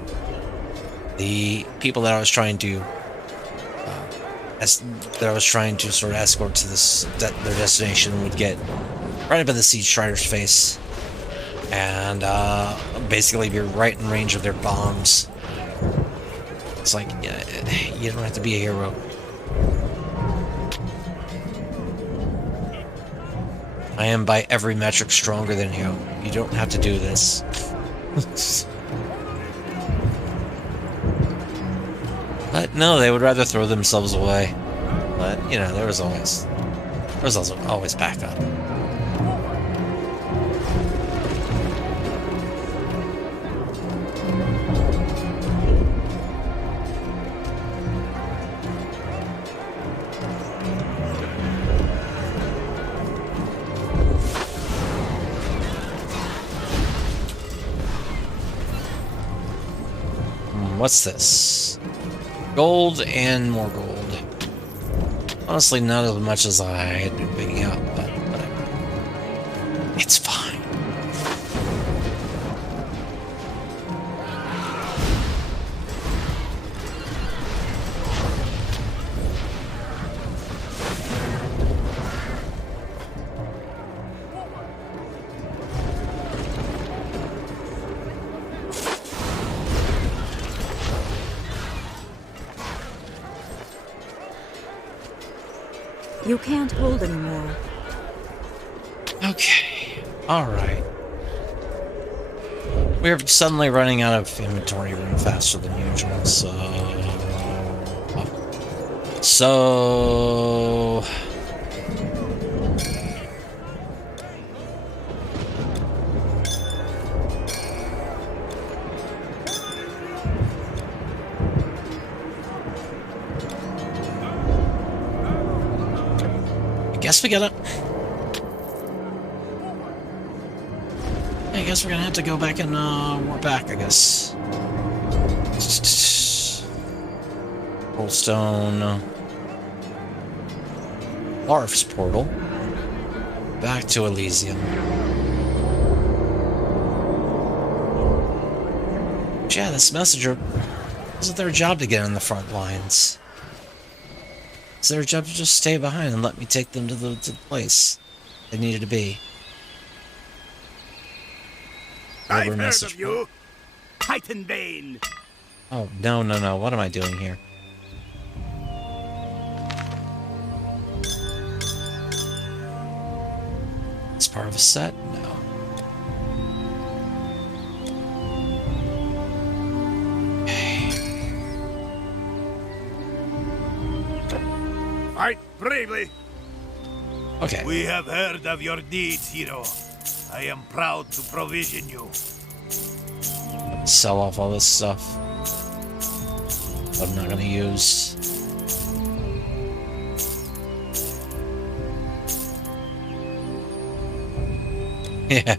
the people that I was trying to sort of escort to their destination would get right up in the siege strider's face and basically be right in range of their bombs. It's like, yeah, you don't have to be a hero. I am by every metric stronger than you. You don't have to do this. But no, they would rather throw themselves away. But, you know, there was always backup. What's this? Gold and more gold. Honestly, not as much as I had been picking up, but whatever. It's fine. You can't hold anymore. Okay. Alright. We're suddenly running out of inventory room faster than usual, so... I guess we gotta... I guess we're gonna have to go back and, we're back, I guess. Coldstone. Larf's portal. Back to Elysium. But yeah, this messenger... Isn't their job to get on the front lines? It's their job to just stay behind and let me take them to the place they needed to be. I've heard of you, Titan Bane. Oh, no, no, no. What am I doing here? It's part of a set? No. Fight bravely. Okay. We have heard of your deeds, hero. I am proud to provision you. Sell off all this stuff I'm not gonna use. Yeah.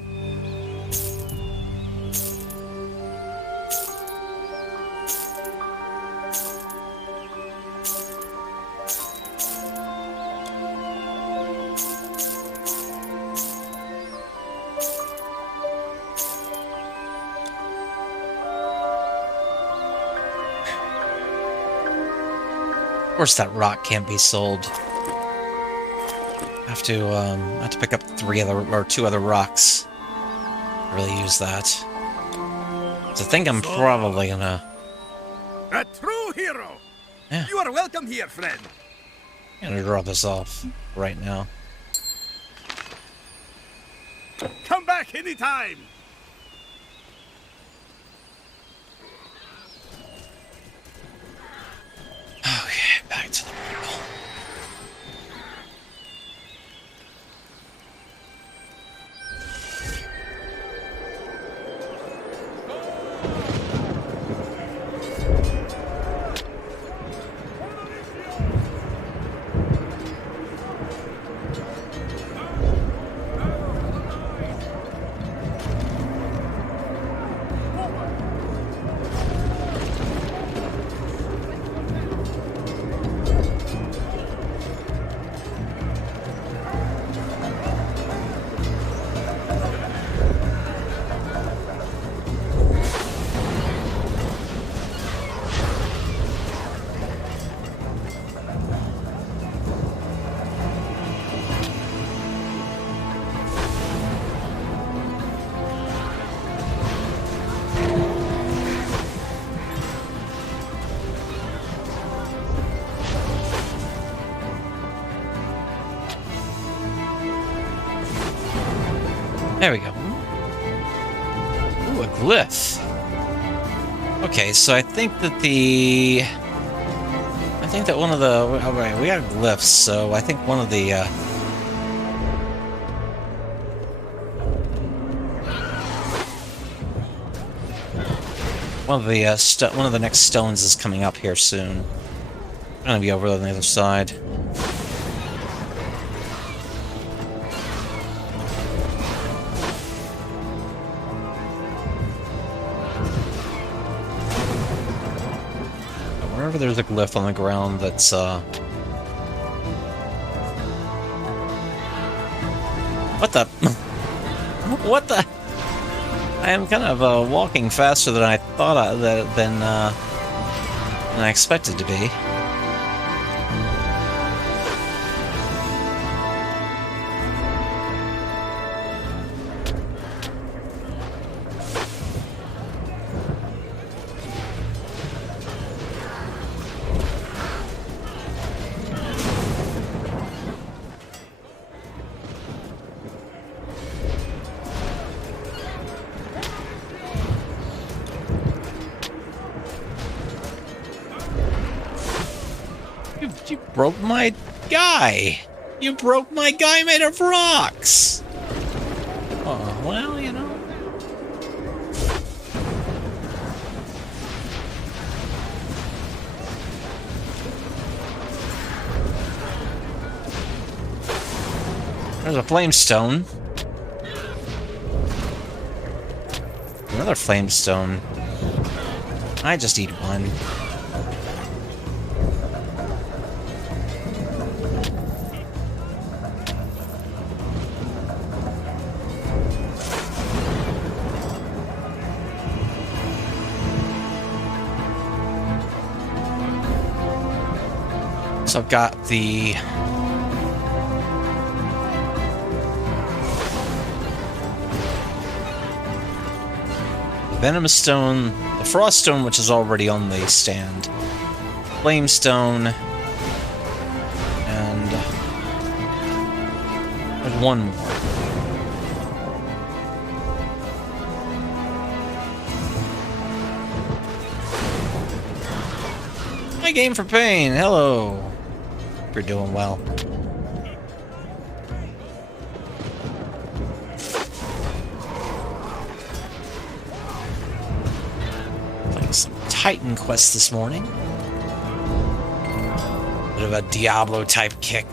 Of course that rock can't be sold. I have to pick up two other rocks to really use that. So I think I'm probably gonna... A true hero! Yeah. You are welcome here, friend. I'm gonna drop this off right now. Come back anytime! Okay, back to the portal. There we go. Ooh, a glyph. Okay, so I think that one of the... Alright, we got glyphs, so I think one of the, one of the next stones is coming up here soon. I'm gonna be over on the other side. Wherever there's a glyph on the ground that's, What the? What the? I am kind of, walking faster than I thought than I expected to be. You broke my guy. You broke my guy made of rocks. Oh, well, you know. There's a flamestone. Another flamestone. I just eat one. So I've got the Venomous Stone, the Frost Stone, which is already on the stand, Flame Stone, and there's one more. My Game for Pain, hello. Hope you're doing well. Some Titan quest this morning. Bit of a Diablo type kick.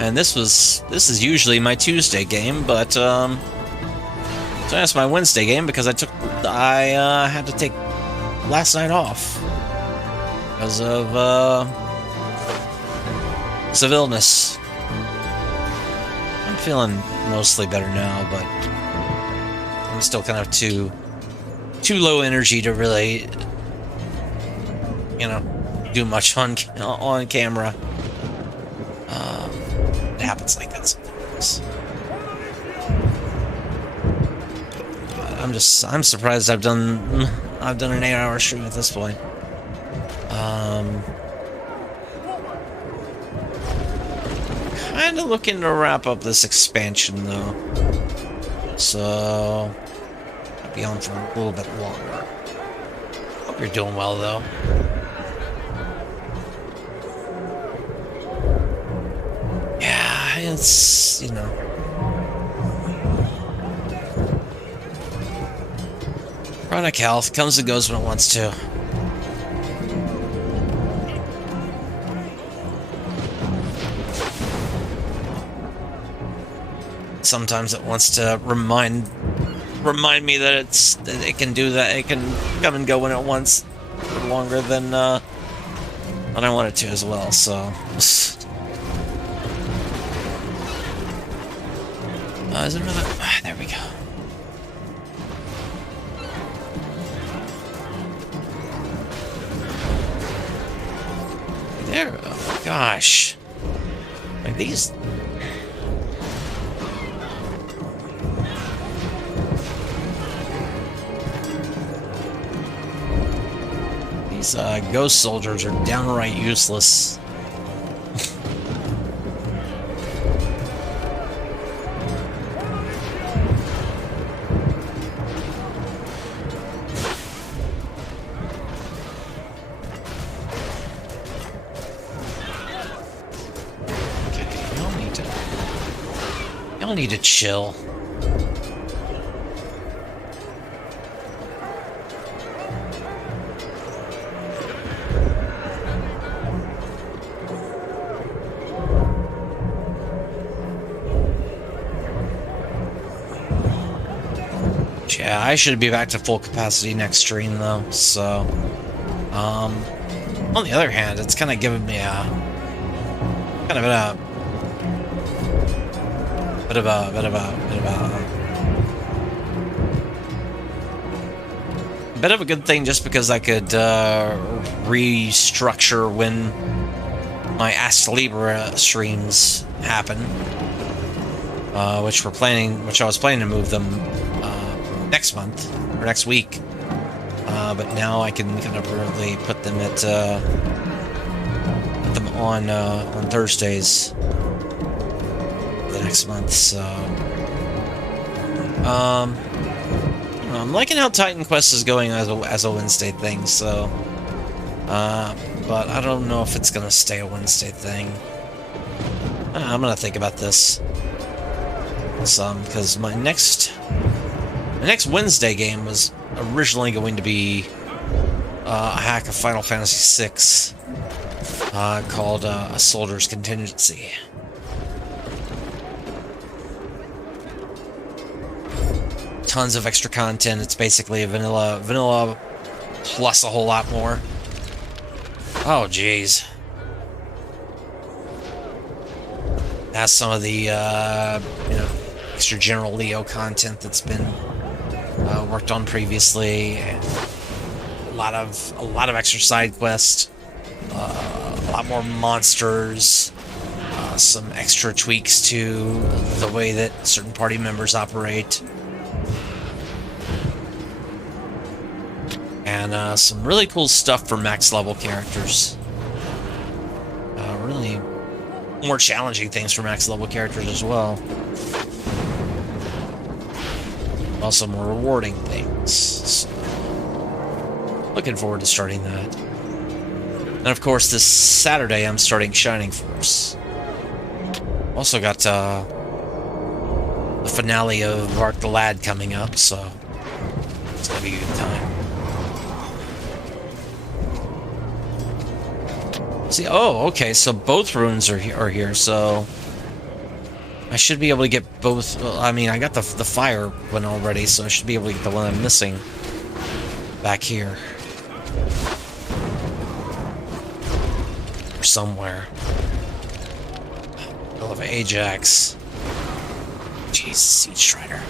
And this is usually my Tuesday game, but so that's my Wednesday game because I had to take last night off because of illness. I'm feeling mostly better now, but I'm still kind of too low energy to really, you know, do much on camera. It happens like that sometimes. I'm surprised I've done an 8-hour stream at this point. Kind of looking to wrap up this expansion though, so I'll be on for a little bit longer. Hope you're doing well though. Yeah, it's, you know, chronic health comes and goes when it wants to. Sometimes it wants to remind me that it can do that. It can come and go when it wants, longer than I want it to as well. So, is there another? There we go. There. Oh, gosh, like these. These ghost soldiers are downright useless. Okay, y'all need to chill. Yeah, I should be back to full capacity next stream though, so on the other hand, it's kind of giving me a bit of a good thing, just because I could restructure when my Ask Libra streams happen, which I was planning to move them next month or next week, but now I can kind of really put them on Thursdays the next month. So I'm liking how Titan Quest is going as a Wednesday thing, so... but I don't know if it's gonna stay a Wednesday thing. I'm gonna think about this some, because my next Wednesday game was originally going to be a hack of Final Fantasy VI called A Soldier's Contingency. Tons of extra content. It's basically a vanilla plus a whole lot more. Oh, jeez. That's some of the, you know, extra General Leo content that's been worked on previously. And a lot of extra side quests. A lot more monsters. Some extra tweaks to the way that certain party members operate. And some really cool stuff for max level characters. Really more challenging things for max level characters as well. Also more rewarding things. So, looking forward to starting that. And of course this Saturday I'm starting Shining Force. Also got the finale of Ark the Lad coming up, so it's gonna be a good time. See, oh, okay, so both runes are here, so I should be able to get both. Well, I mean, I got the fire one already, so I should be able to get the one I'm missing back here. Or somewhere. I love Ajax. Jesus, Siege Strider.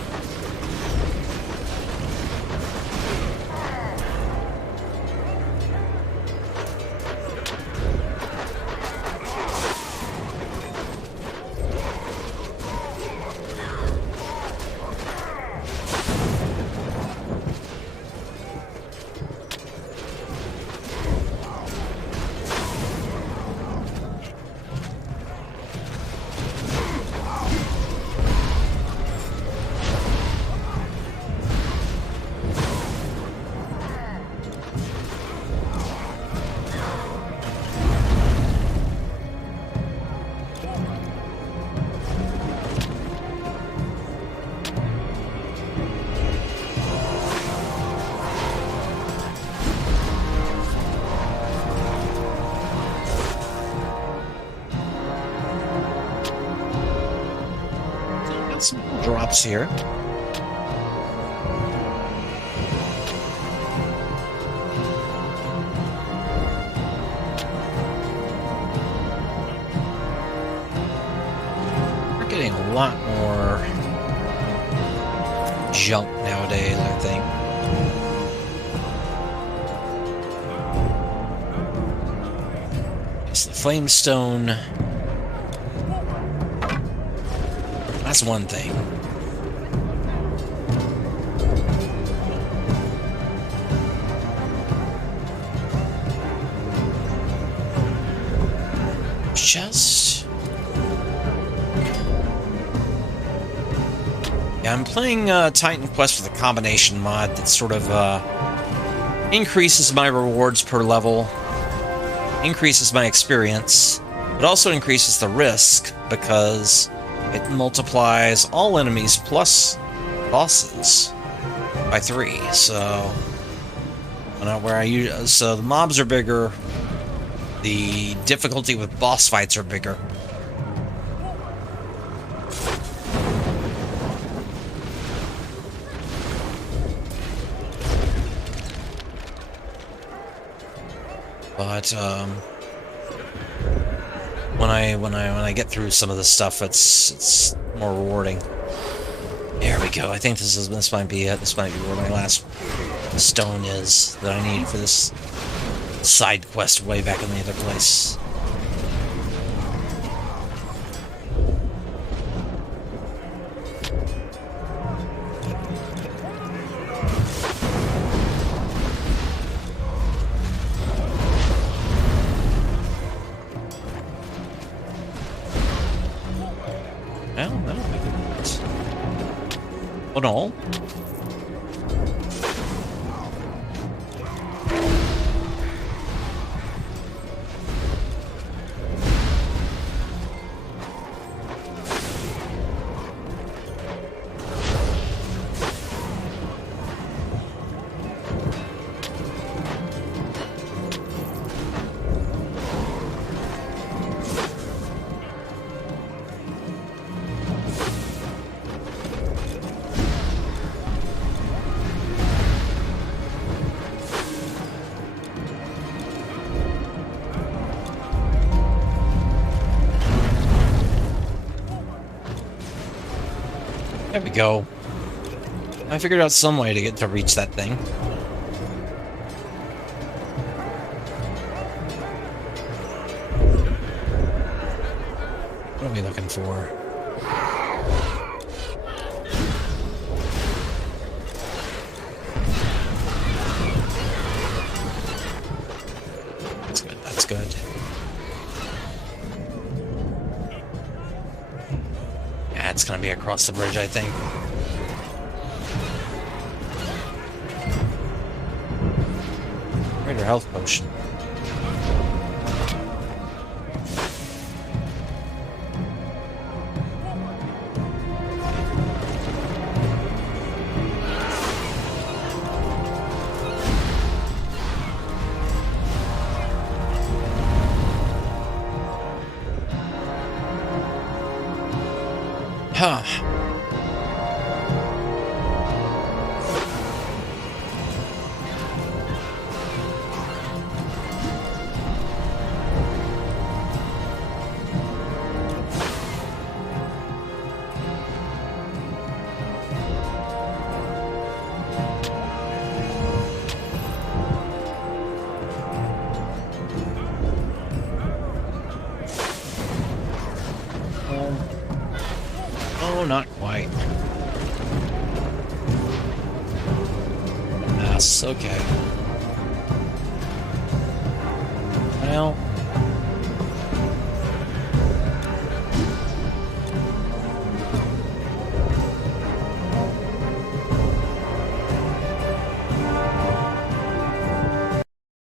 Some drops here. We're getting a lot more junk nowadays, I think. It's the Flamestone. That's one thing. Chest. Yeah, I'm playing Titan Quest with a combination mod that sort of increases my rewards per level, increases my experience, but also increases the risk because it multiplies all enemies plus bosses by 3. So, so the mobs are bigger, the difficulty with boss fights are bigger. But when I get through some of the stuff, it's more rewarding. There we go. I think this might be it. This might be where my last stone is that I need for this side quest way back in the other place. Well, no, we can... Oh no. There we go. I figured out some way to get to reach that thing. What are we looking for? That's good, that's good. Yeah, it's gonna be across the bridge, I think. Greater health potion. Huh. Oh, not quite. Mass, okay. Well.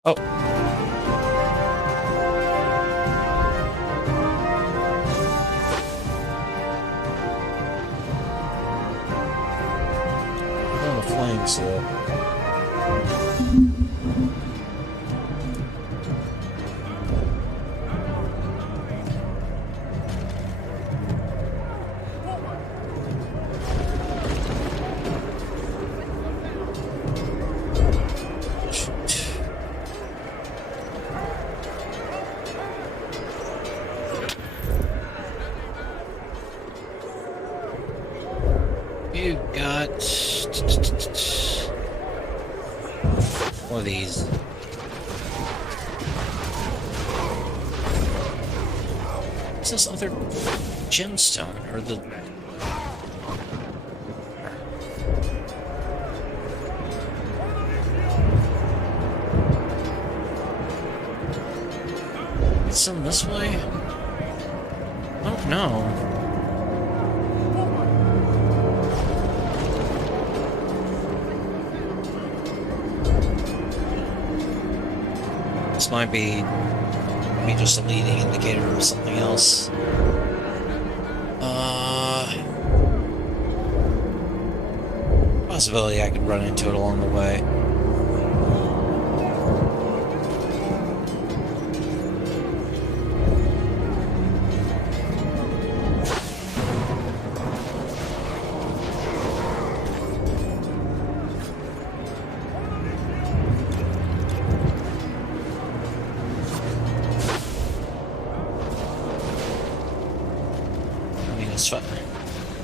Oh. So you got one of these. What's this other gemstone? Or the... Is some this way? Oh, no. This might be just a leading indicator of something else. Possibility I could run into it along the way.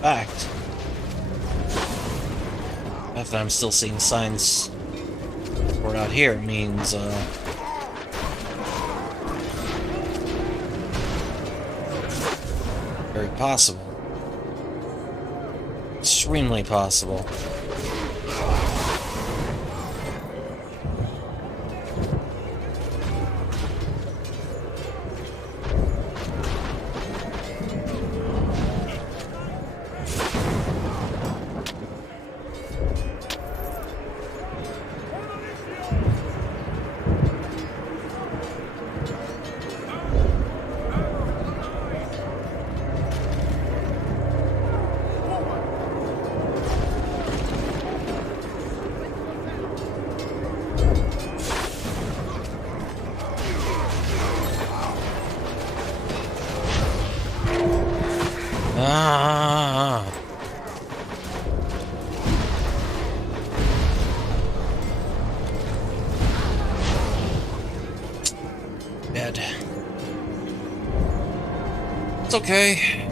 Fact that I'm still seeing signs for it out here means very possible, extremely possible. It's okay.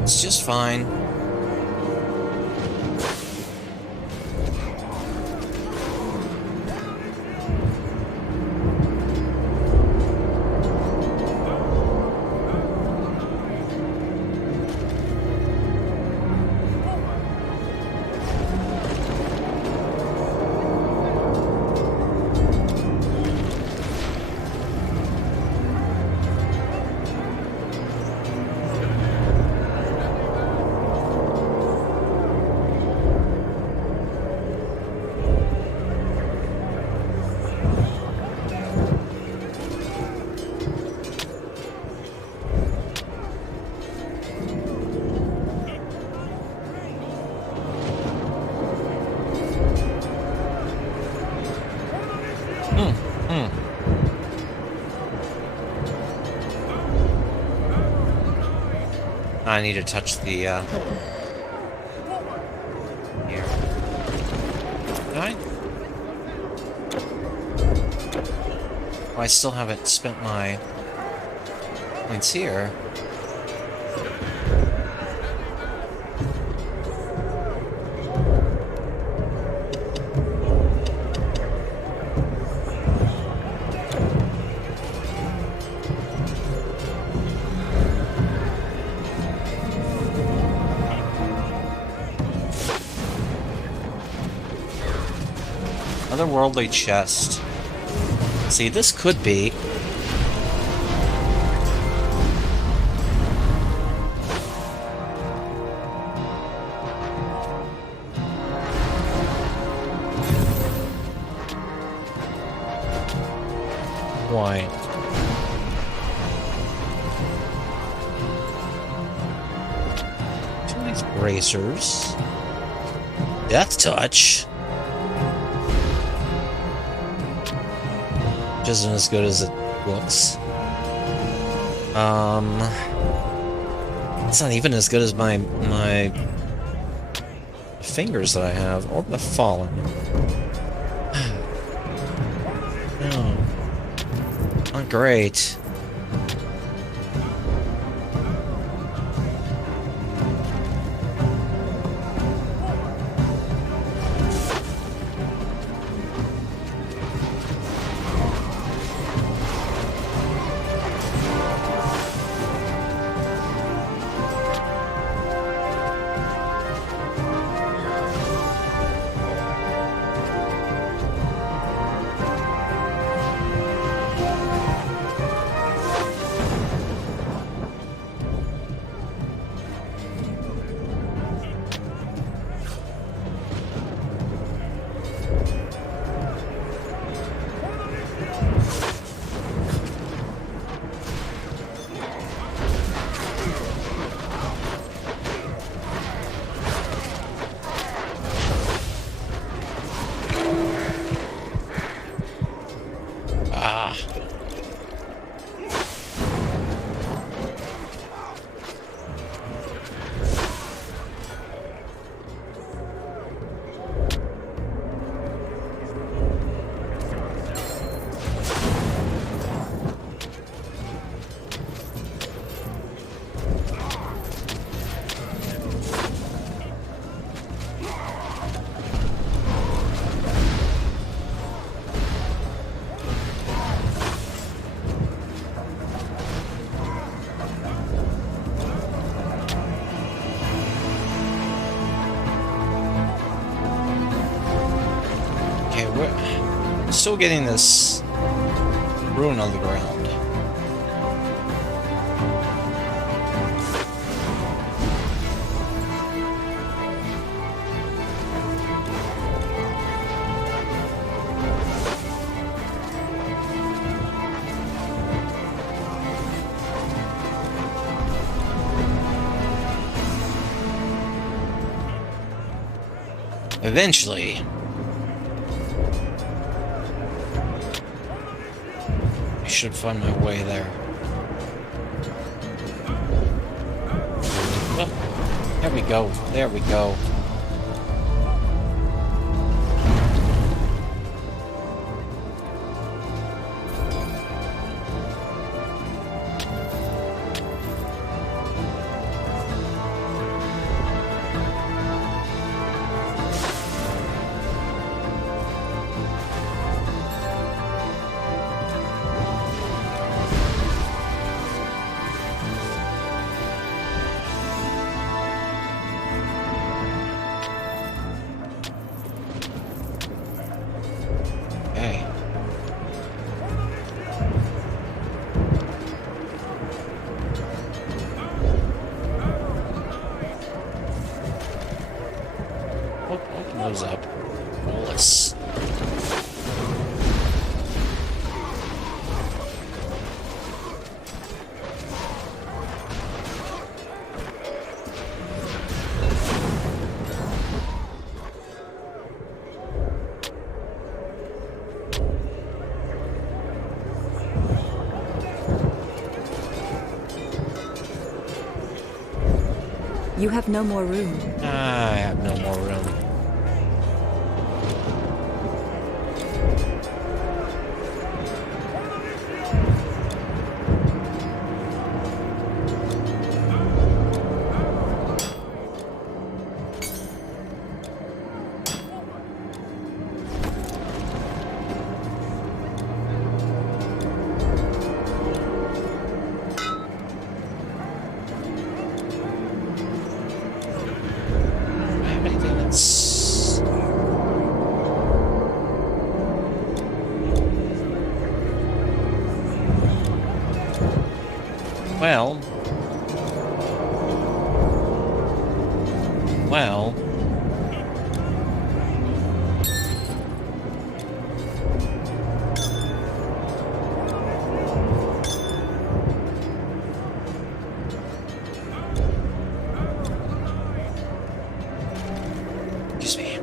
It's just fine. I need to touch the, here. Did I? Oh, I still haven't spent my points here. Otherworldly chest. See, this could be. Why? Two of these bracers. Death touch. Which isn't as good as it looks. It's not even as good as my fingers that I have, or the Fallen. No, not great. Still getting this rune on the ground. Eventually. I should find my way there. Oh, there we go. There we go. Open those up. Bolus. You have no more room. I have no more room. Well. Well. Excuse me.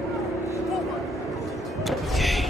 Okay.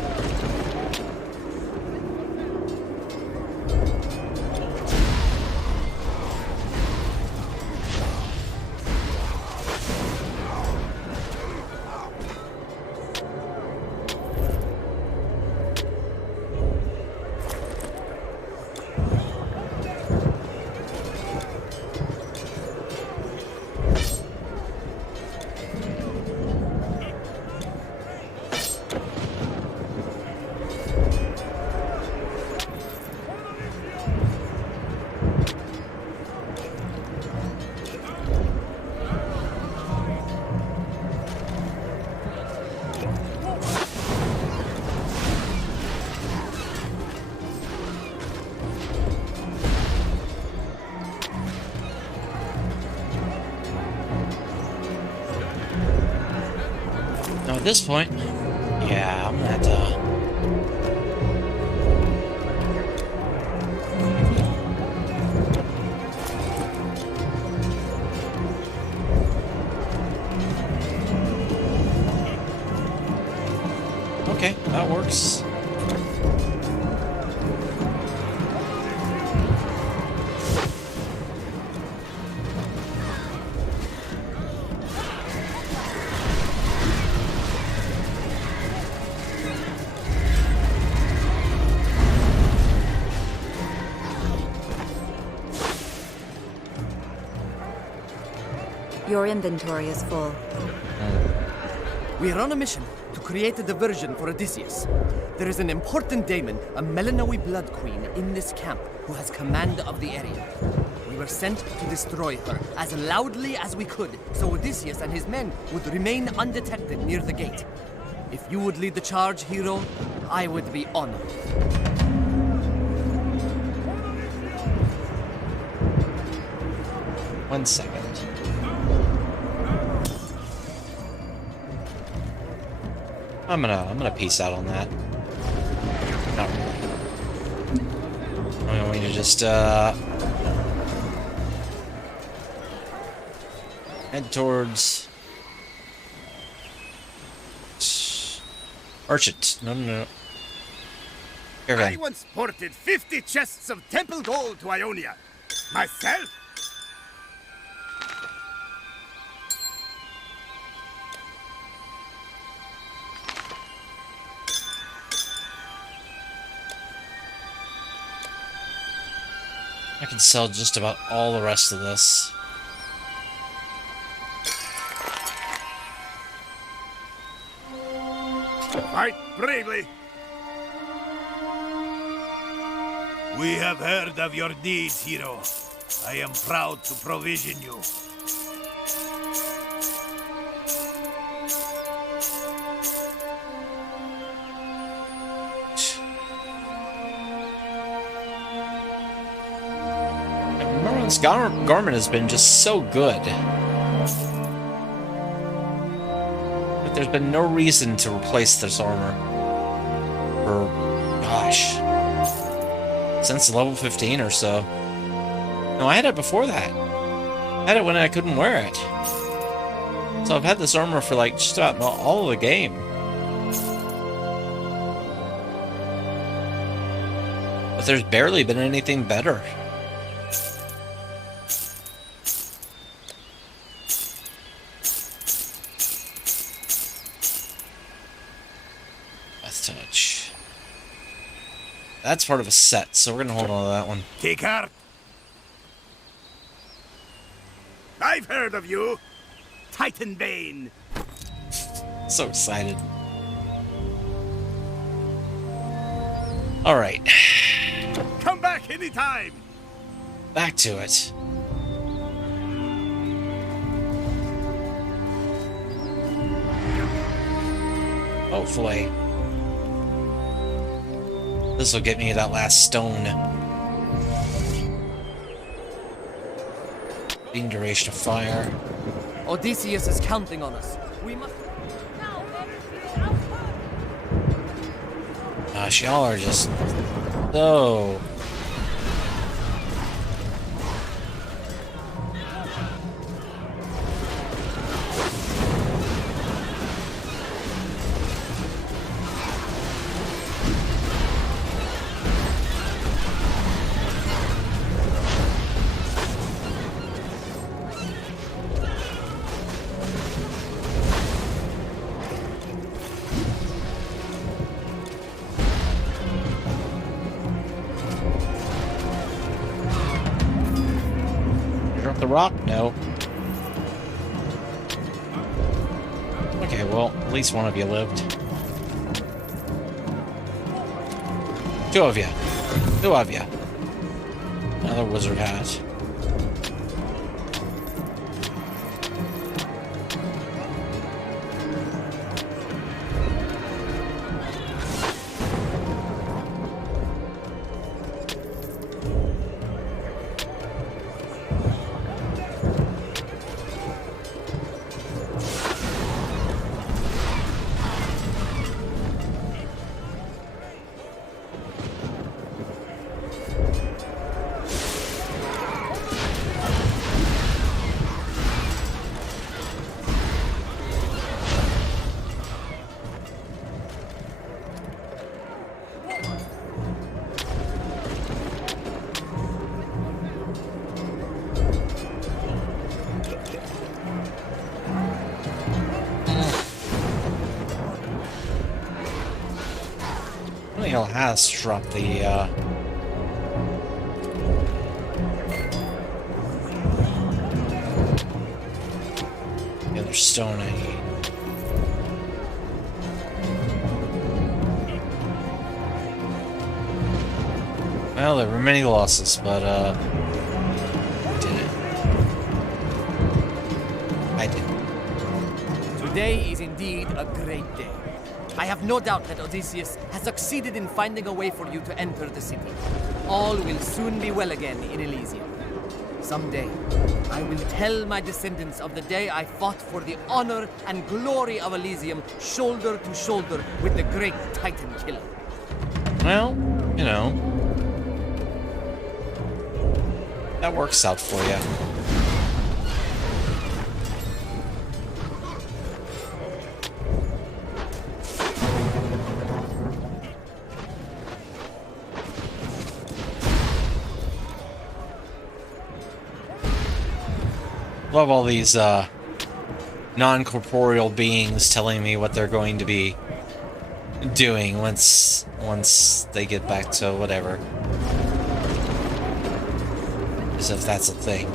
Now at this point, yeah, I'm gonna have to. Okay, that works. Your inventory is full. We are on a mission to create a diversion for Odysseus. There is an important daemon, a Melanoe blood queen, in this camp who has command of the area. We were sent to destroy her as loudly as we could, so Odysseus and his men would remain undetected near the gate. If you would lead the charge, hero, I would be honored. One second. I'm gonna peace out on that. Not really. I'm going to just head towards Archit. No. I once ported 50 chests of temple gold to Ionia. Myself? I can sell just about all the rest of this. Fight bravely. We have heard of your deeds, hero. I am proud to provision you. This garment has been just so good. Like, there's been no reason to replace this armor. For, gosh, since level 15 or so. No, I had it before that. I had it when I couldn't wear it. So I've had this armor for like just about all of the game. But there's barely been anything better. Death touch. That's part of a set, so we're gonna hold on to that one. Take heart. I've heard of you. Titan Bane. So excited. Alright. Come back anytime. Back to it. Hopefully. This will get me that last stone. Being duration of fire. Odysseus is counting on us. We must... Gosh, y'all are just so... the rock? No. Okay, well, at least one of you lived. Two of you. Two of you. Another wizard hat. Has dropped the other stone I need. Well, there were many losses, but I did it. I did it. Today is indeed a great day. I have no doubt that Odysseus has succeeded in finding a way for you to enter the city. All will soon be well again in Elysium. Someday, I will tell my descendants of the day I fought for the honor and glory of Elysium, shoulder to shoulder with the great Titan killer. Well, you know, that works out for you. Love all these non-corporeal beings telling me what they're going to be doing once they get back to whatever. As if that's a thing.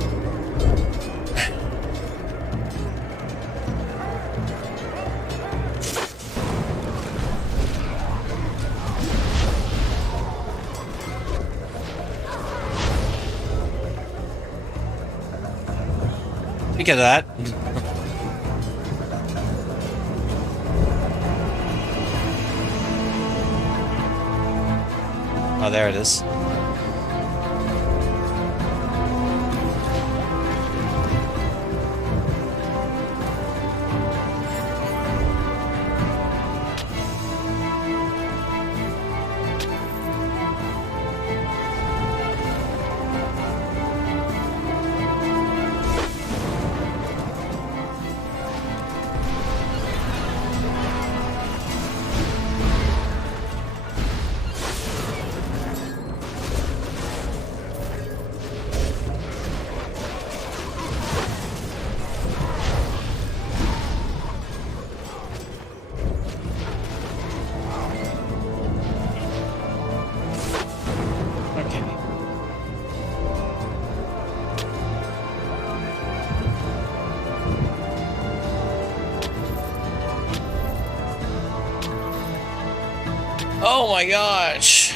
Look at that. Oh, there it is. Oh my gosh.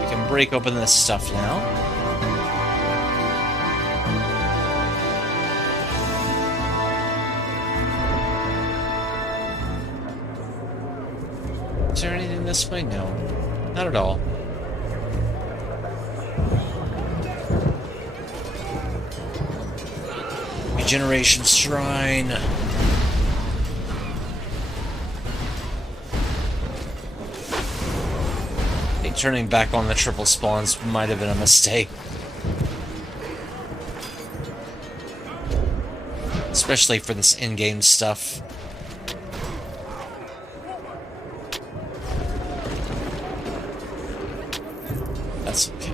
We can break open this stuff now. Is there anything this way? No. Not at all. Regeneration Shrine. I think turning back on the triple spawns might have been a mistake. Especially for this in-game stuff. That's okay.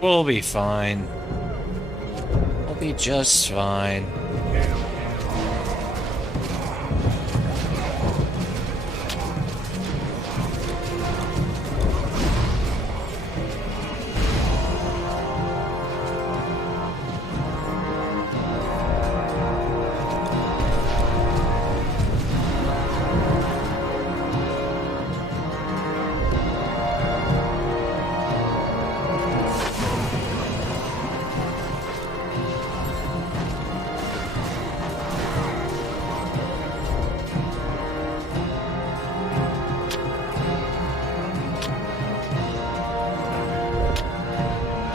We'll be fine. We'll be just fine.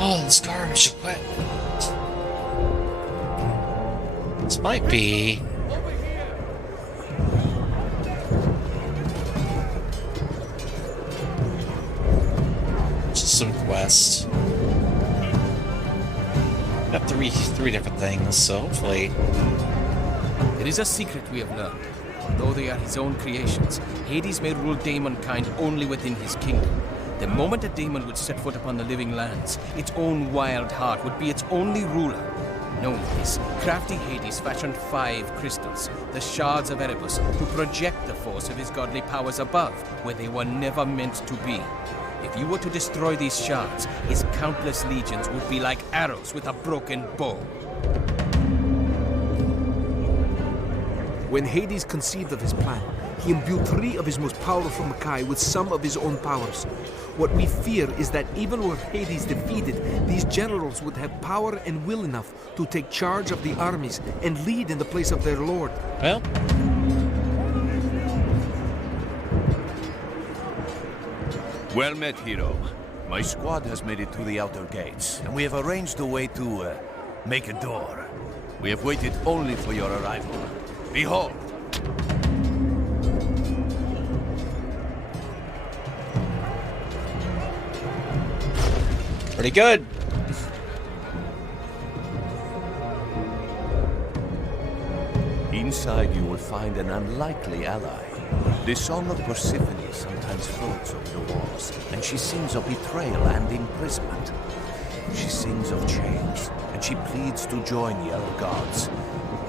Oh, this garbage equipment. This might be... just some quest. Got three different things, so hopefully... There is a secret we have learned. Although they are his own creations, Hades may rule daemonkind only within his kingdom. The moment a daemon would set foot upon the living lands, its own wild heart would be its only ruler. Knowing this, crafty Hades fashioned 5 crystals, the shards of Erebus, to project the force of his godly powers above, where they were never meant to be. If you were to destroy these shards, his countless legions would be like arrows with a broken bow. When Hades conceived of his plan, he imbued 3 of his most powerful Makai with some of his own powers. What we fear is that even were Hades defeated, these generals would have power and will enough to take charge of the armies and lead in the place of their lord. Well... well met, hero. My squad has made it to the outer gates, and we have arranged a way to, make a door. We have waited only for your arrival. Behold! Pretty good. Inside you will find an unlikely ally. The song of Persephone sometimes floats over the walls, and she sings of betrayal and imprisonment. She sings of chains, and she pleads to join the other gods.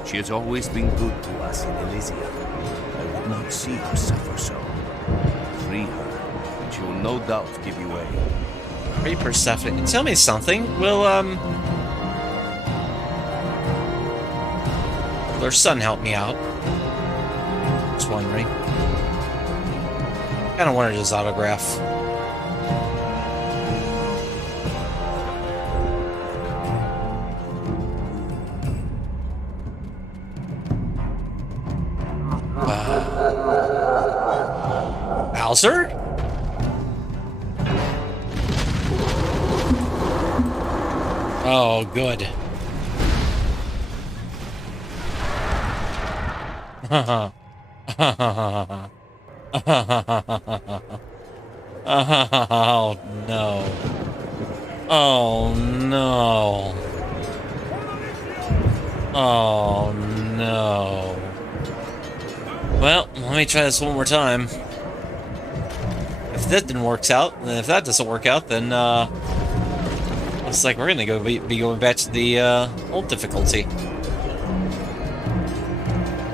She has always been good to us in Elysium. I would not see her suffer so. Free her, and she will no doubt give you aid. Free Persephone. Tell me something. Will her son help me out? Just wondering. Kind of wanted his autograph. Bowser? Oh, good. Oh, no. Oh, no. Oh, no. Well, let me try this one more time. If that didn't work out, then if that doesn't work out, then, looks like we're gonna be going back to the, old difficulty.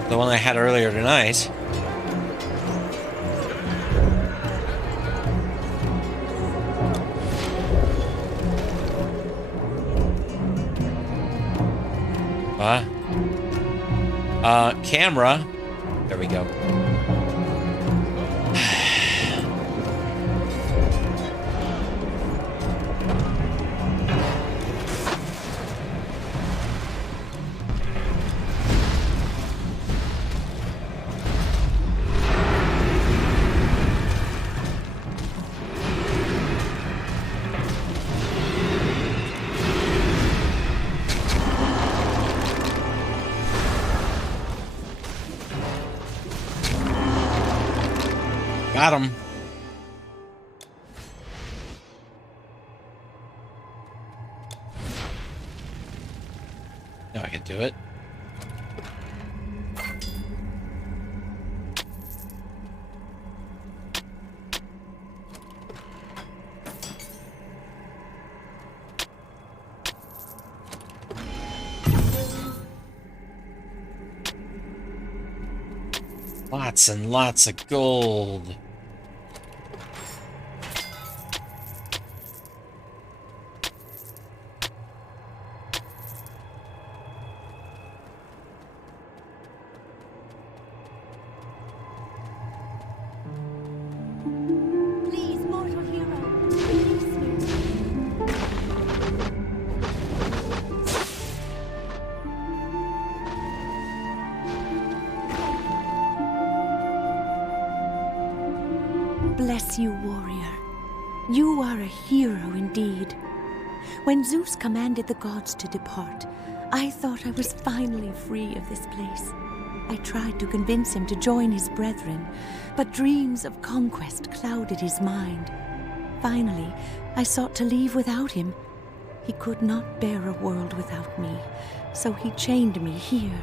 The one I had earlier tonight. Camera. There we go. Got him. Now I can do it. Lots and lots of gold. Please, mortal hero, release me. Bless you, warrior. You are a hero indeed. When Zeus commanded the gods to depart, I thought I was finally free of this place. I tried to convince him to join his brethren, but dreams of conquest clouded his mind. Finally, I sought to leave without him. He could not bear a world without me, so he chained me here.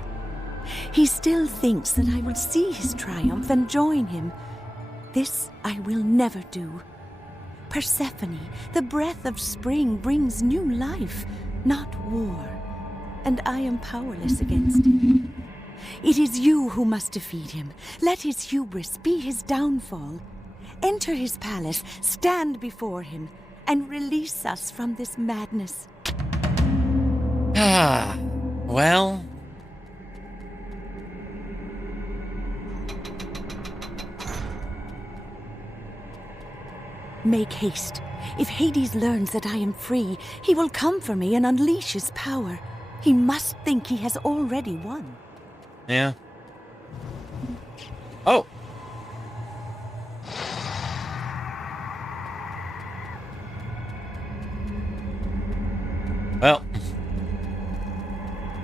He still thinks that I will see his triumph and join him. This I will never do. Persephone, the breath of spring, brings new life, not war, and I am powerless against him. It is you who must defeat him. Let his hubris be his downfall. Enter his palace, stand before him, and release us from this madness. Ah, well. Make haste. If Hades learns that I am free, he will come for me and unleash his power. He must think he has already won. Yeah. Oh. Well.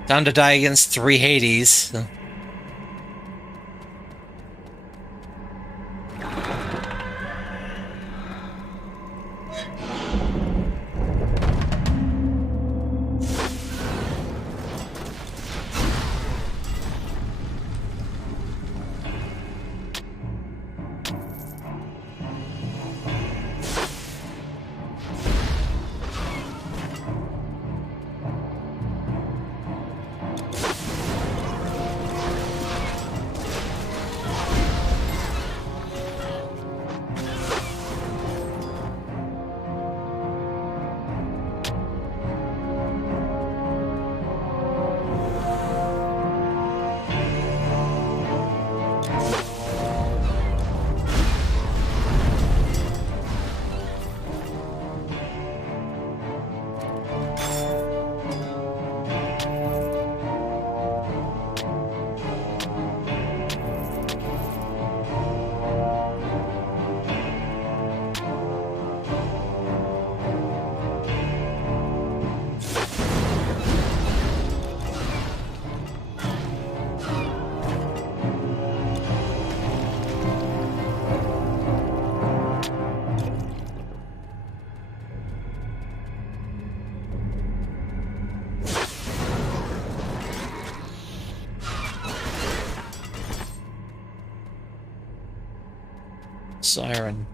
Time to die against 3 Hades. Siren.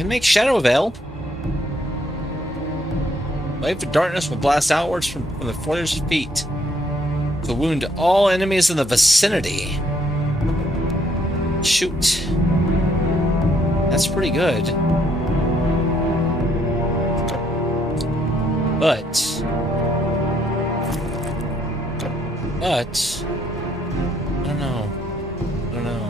can make Shadow Veil. Wave of darkness will blast outwards from the player's feet to wound all enemies in the vicinity. Shoot. That's pretty good. But I don't know. I don't know.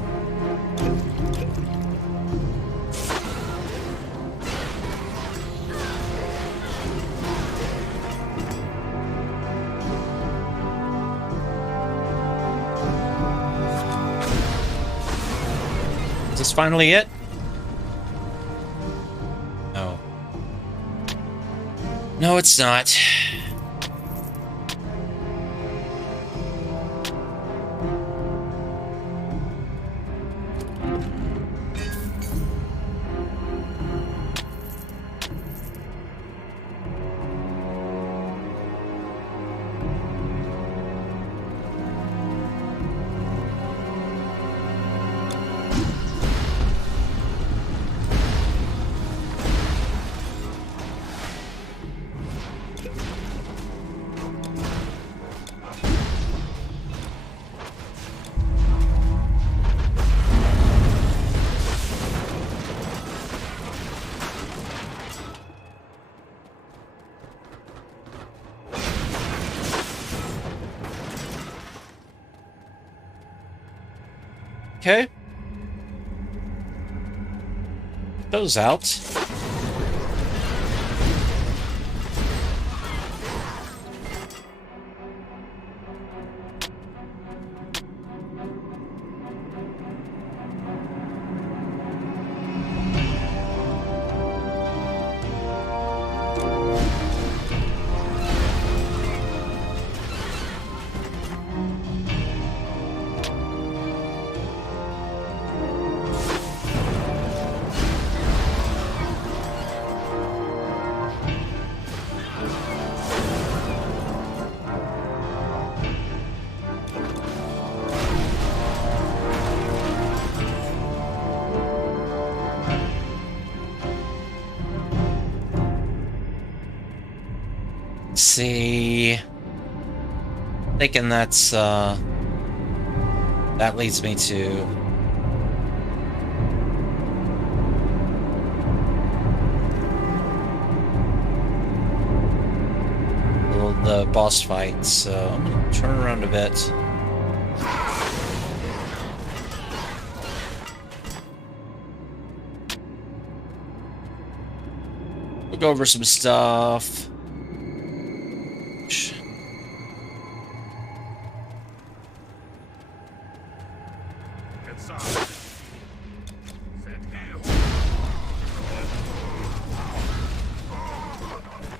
Is this finally it? No. No, it's not. Okay. Those out. See, thinking that's that leads me to the boss fight, so I'm gonna turn around a bit. We'll go over some stuff.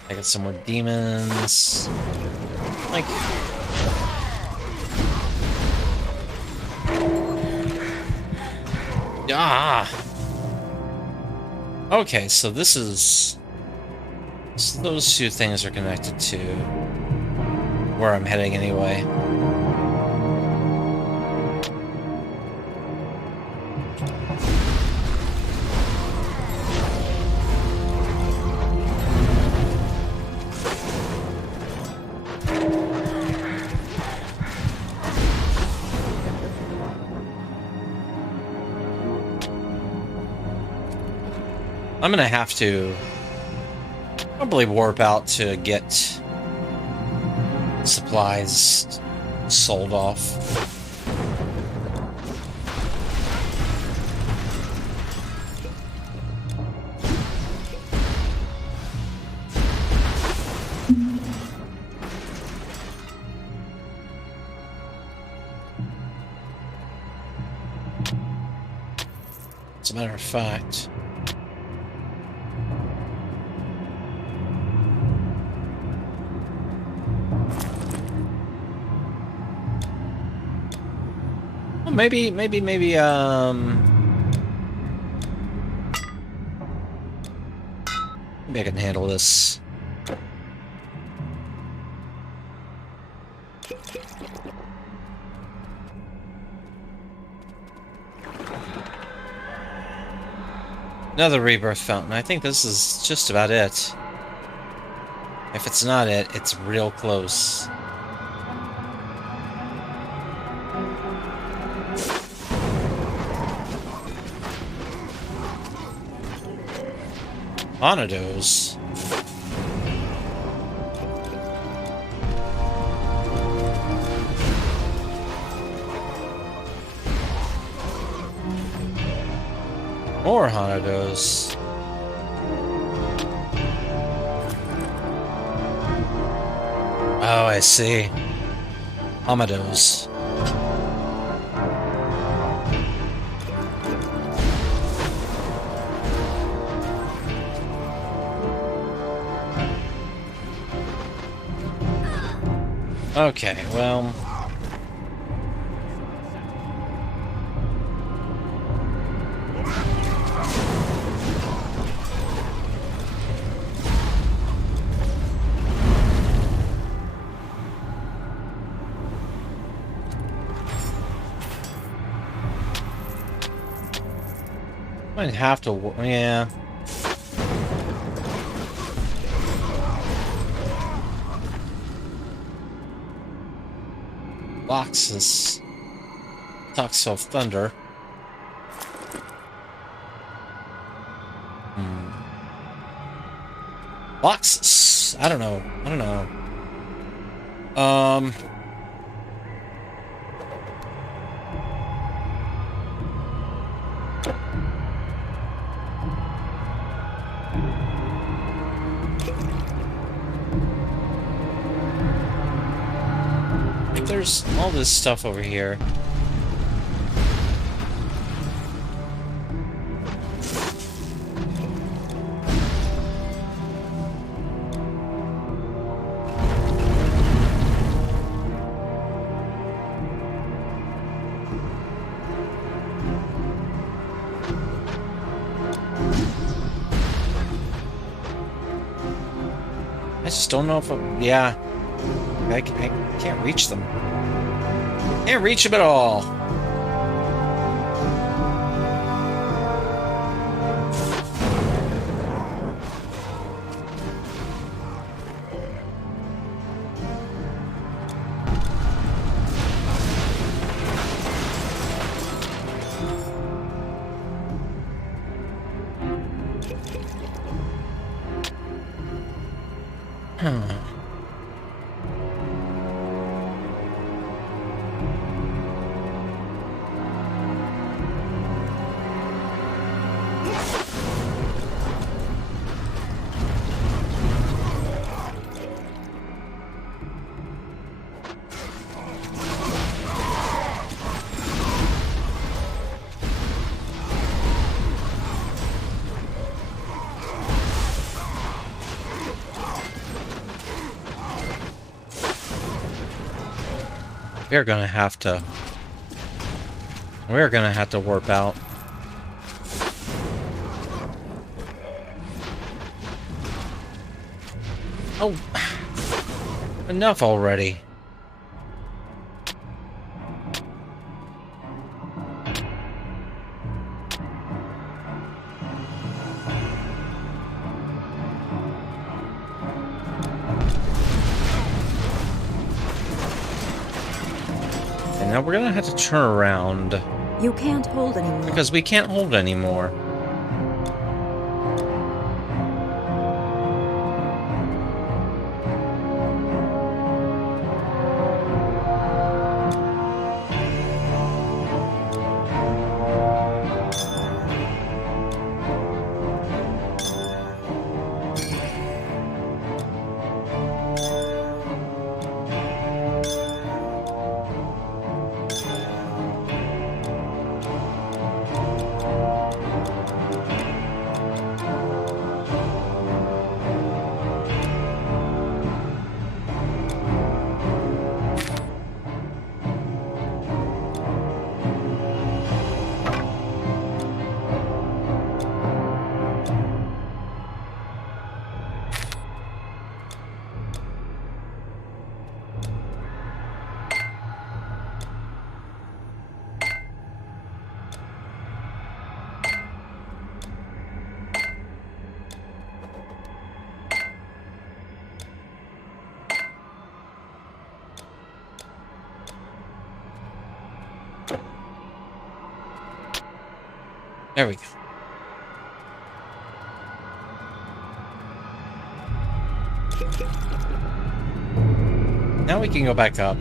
I got some more demons. Like, okay, so this is, so those two things are connected to where I'm heading anyway. I'm gonna have to probably warp out to get supplies sold off. As a matter of fact, maybe I can handle this. Another rebirth fountain. I think this is just about it. If it's not it, it's real close. Onados. More Hanados. Oh, I see. Amados. Okay, well... Might have to, yeah. Boxes. Talks of thunder. Boxes. I don't know. There's all this stuff over here. I just don't know if yeah. I can't reach them. Can't reach them at all. We're gonna have to warp out. Oh, enough already. Now we're gonna have to turn around. You can't hold anymore. Because we can't hold anymore. There we go. Now we can go back up.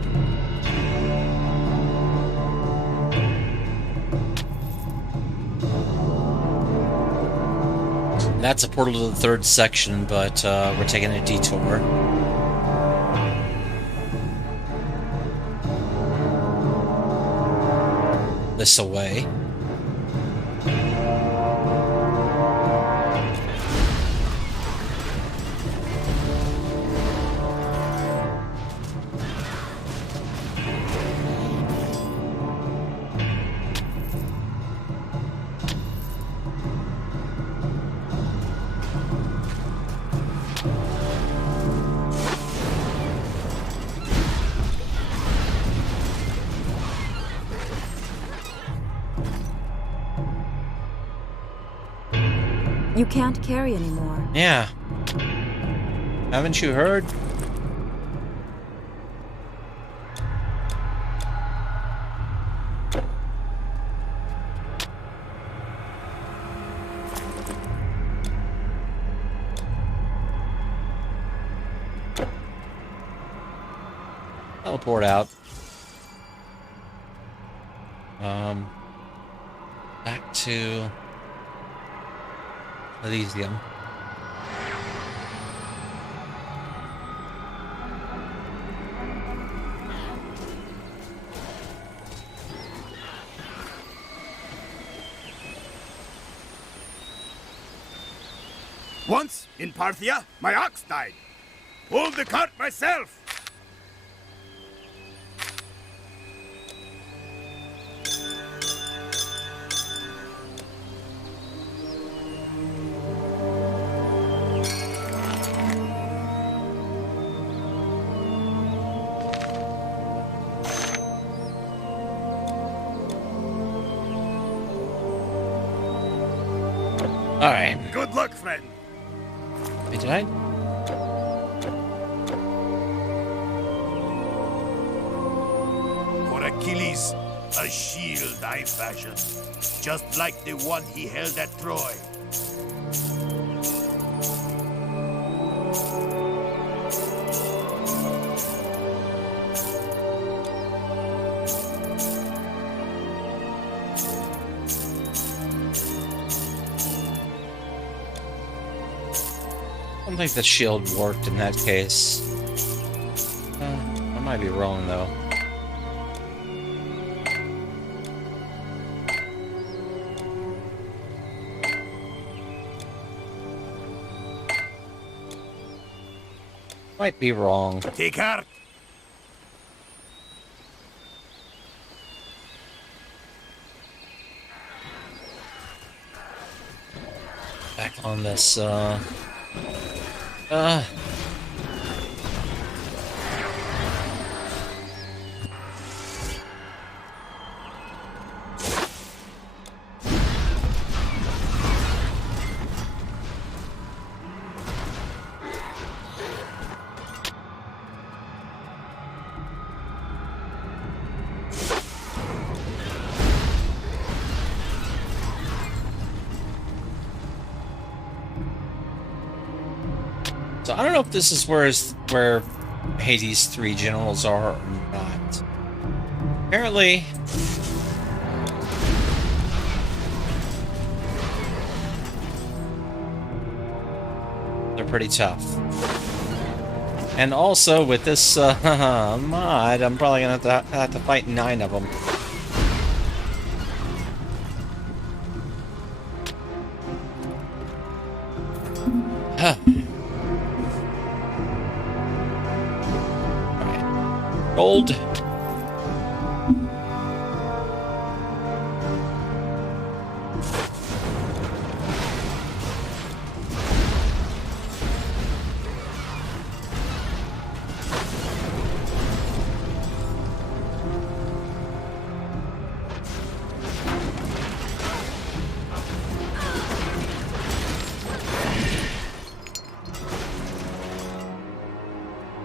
That's a portal to the third section, but we're taking a detour. This away. You can't carry anymore. Yeah. Haven't you heard? Teleport out. Back to Elysium. Once, in Parthia, my ox died. Pulled the cart myself. Alright. Good luck, friend. Wait, did I? For Achilles, a shield I fashioned, just like the one he held at Troy. I don't think the shield worked in that case. I might be wrong, though. Might be wrong. Take heart. Back on this, So I don't know if this is where Hades' three generals are or not. Apparently, they're pretty tough. And also with this mod, I'm probably gonna have to fight 9 of them. Huh. Gold.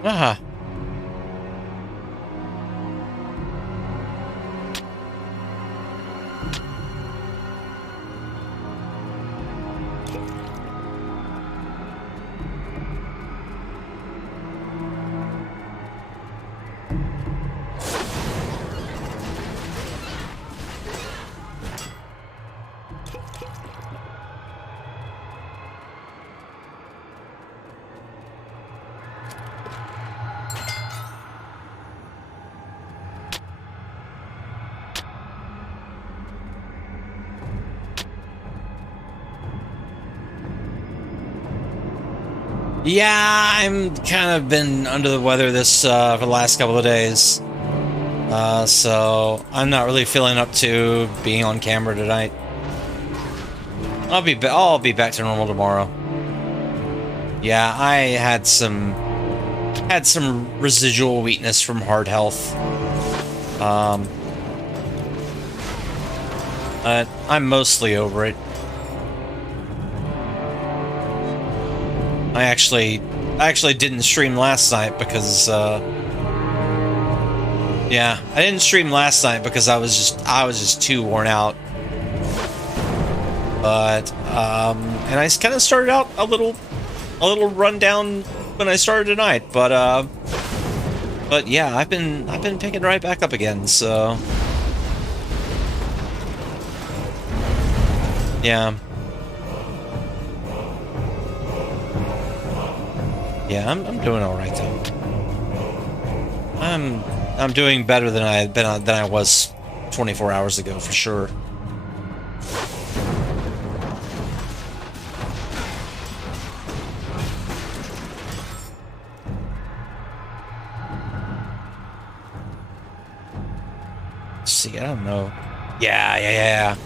Aha. Yeah, I'm kind of been under the weather this for the last couple of days. So I'm not really feeling up to being on camera tonight. I'll be back to normal tomorrow. Yeah, I had some residual weakness from heart health. But I'm mostly over it. I actually didn't stream last night because yeah, I didn't stream last night because I was just too worn out. But and I kind of started out a little rundown when I started tonight, but yeah, I've been picking right back up again, so yeah. Yeah, I'm doing all right though. I'm doing better than I was 24 hours ago for sure. Let's see, I don't know. Yeah.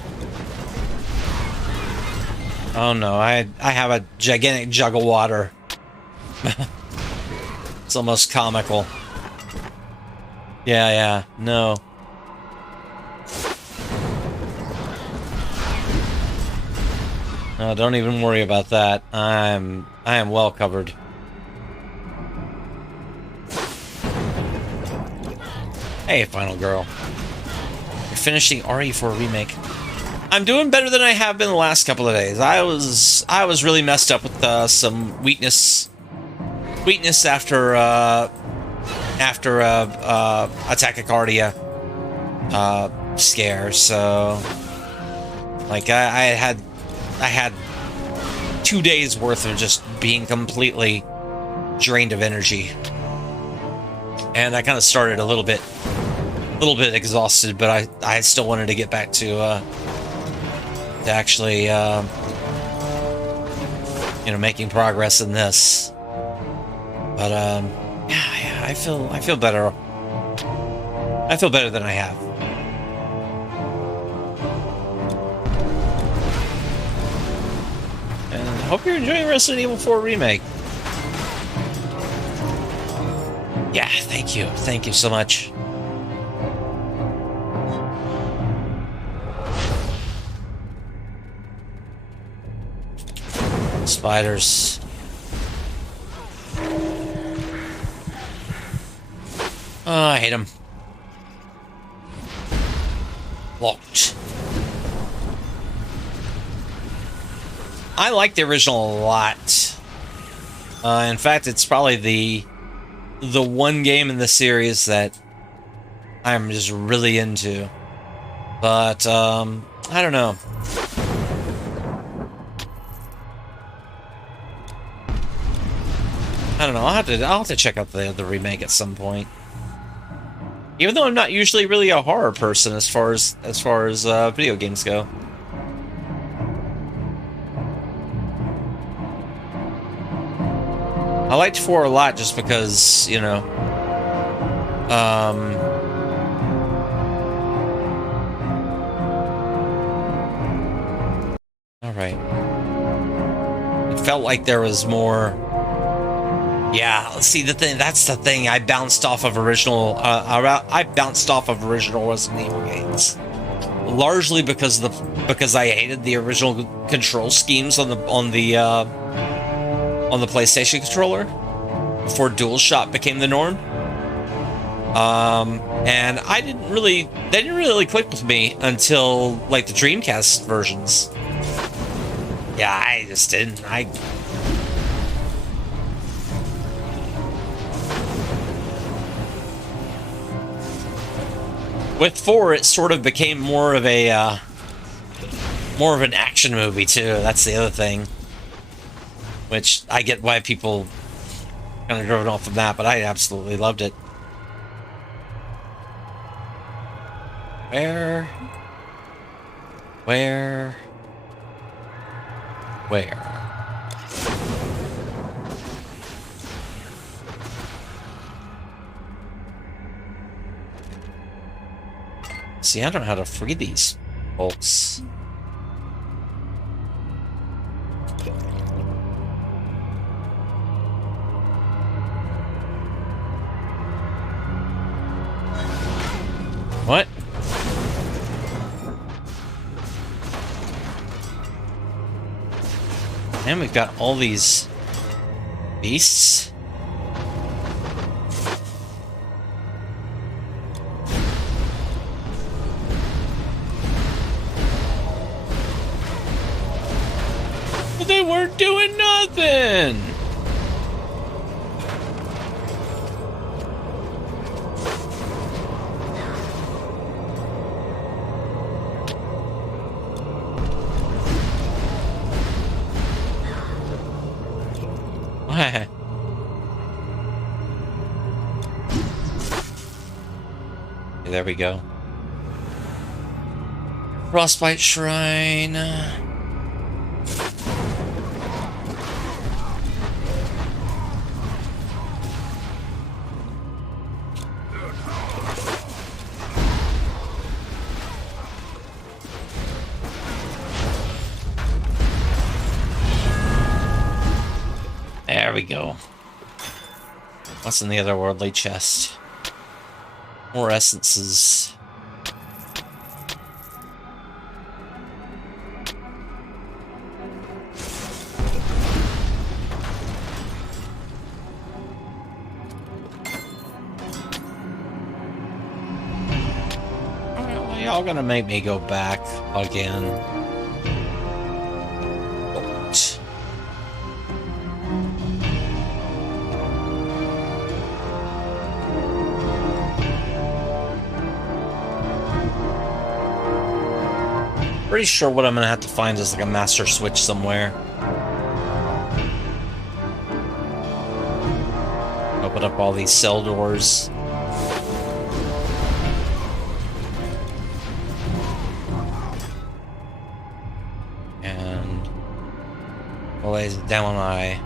Oh no, I have a gigantic jug of water. It's almost comical. Yeah, no. No, don't even worry about that. I am well covered. Hey, Final Girl. You're finishing RE4 Remake. I'm doing better than I have been the last couple of days. I was really messed up with some weakness after tachycardia scare. So like I had 2 days worth of just being completely drained of energy, and I kind of started a little bit exhausted, but I still wanted to get back to actually making progress in this. But yeah, I feel better. I feel better than I have. And I hope you're enjoying Resident Evil 4 Remake. Yeah, thank you. Thank you so much. Spiders. Oh, I hate them. Locked. I like the original a lot. In fact, it's probably the one game in the series that I'm just really into. But I don't know. I'll have to check out the remake at some point. Even though I'm not usually really a horror person as far as video games go. I liked 4 a lot just because, Alright. It felt like there was more. Yeah, see that's the thing. I bounced off of original Resident Evil games, largely because I hated the original control schemes on the PlayStation controller before DualShock became the norm. And they didn't really click with me until like the Dreamcast versions. Yeah, I just didn't. With 4, it sort of became more of an action movie too. That's the other thing, which I get why people kind of driven off of that, but I absolutely loved it. Where? See, I don't know how to free these folks. What? And we've got all these beasts. They weren't doing nothing. There we go. Frostbite Shrine. There we go. What's in the otherworldly chest? More essences. Y'all gonna make me go back again. Pretty sure what I'm gonna have to find is like a master switch somewhere. Open up all these cell doors. And always down eye.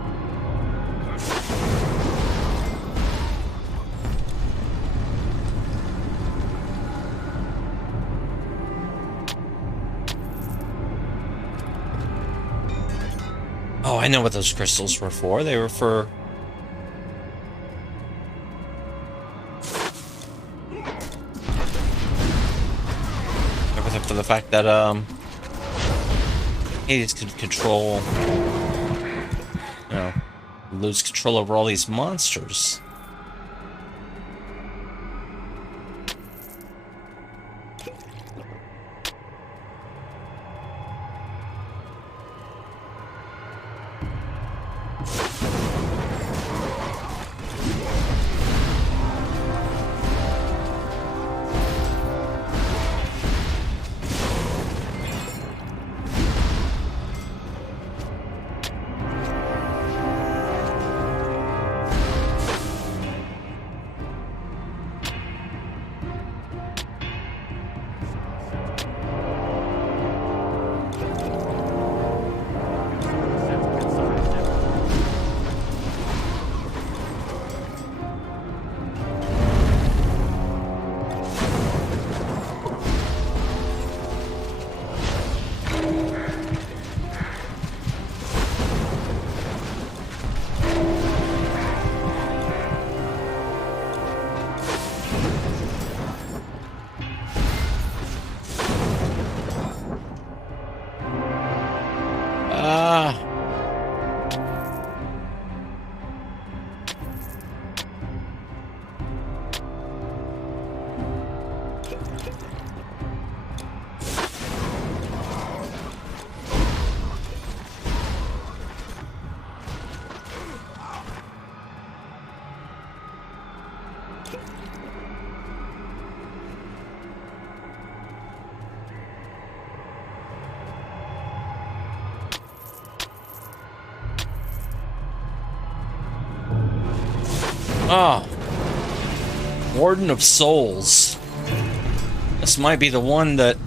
Oh, I know what those crystals were for. They were for... for the fact that, Hades could control... You know, lose control over all these monsters. Ah, Warden of Souls. This might be the one that...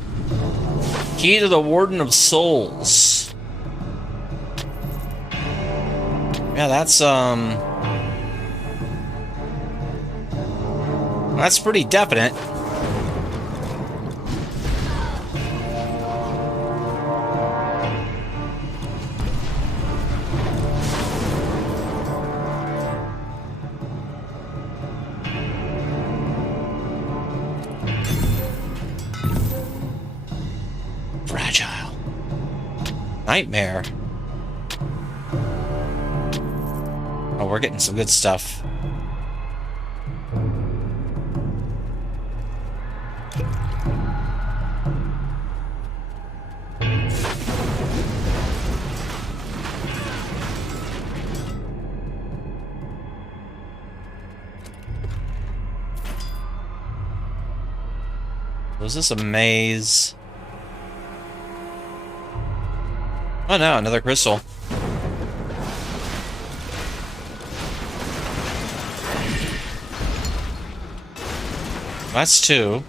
Key to the Warden of Souls. Yeah, that's pretty definite. Nightmare. Oh, we're getting some good stuff. Was this a maze? Oh no, another crystal. That's two.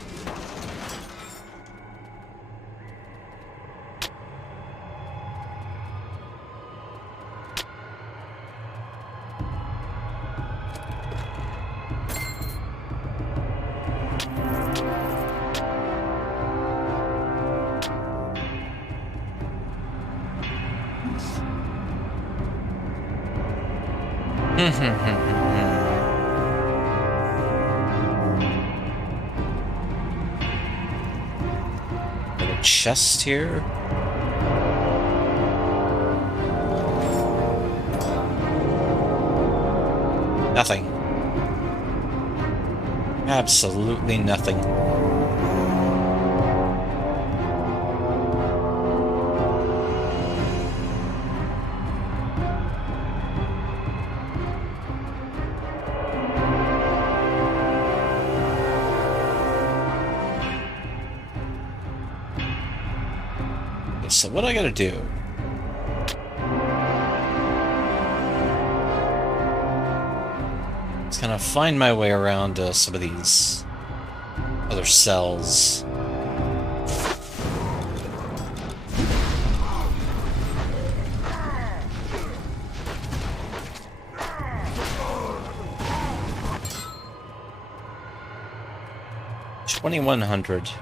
Little chest here. Nothing. Absolutely nothing. So what do I gotta do? Just kind of find my way around some of these other cells. $2,100.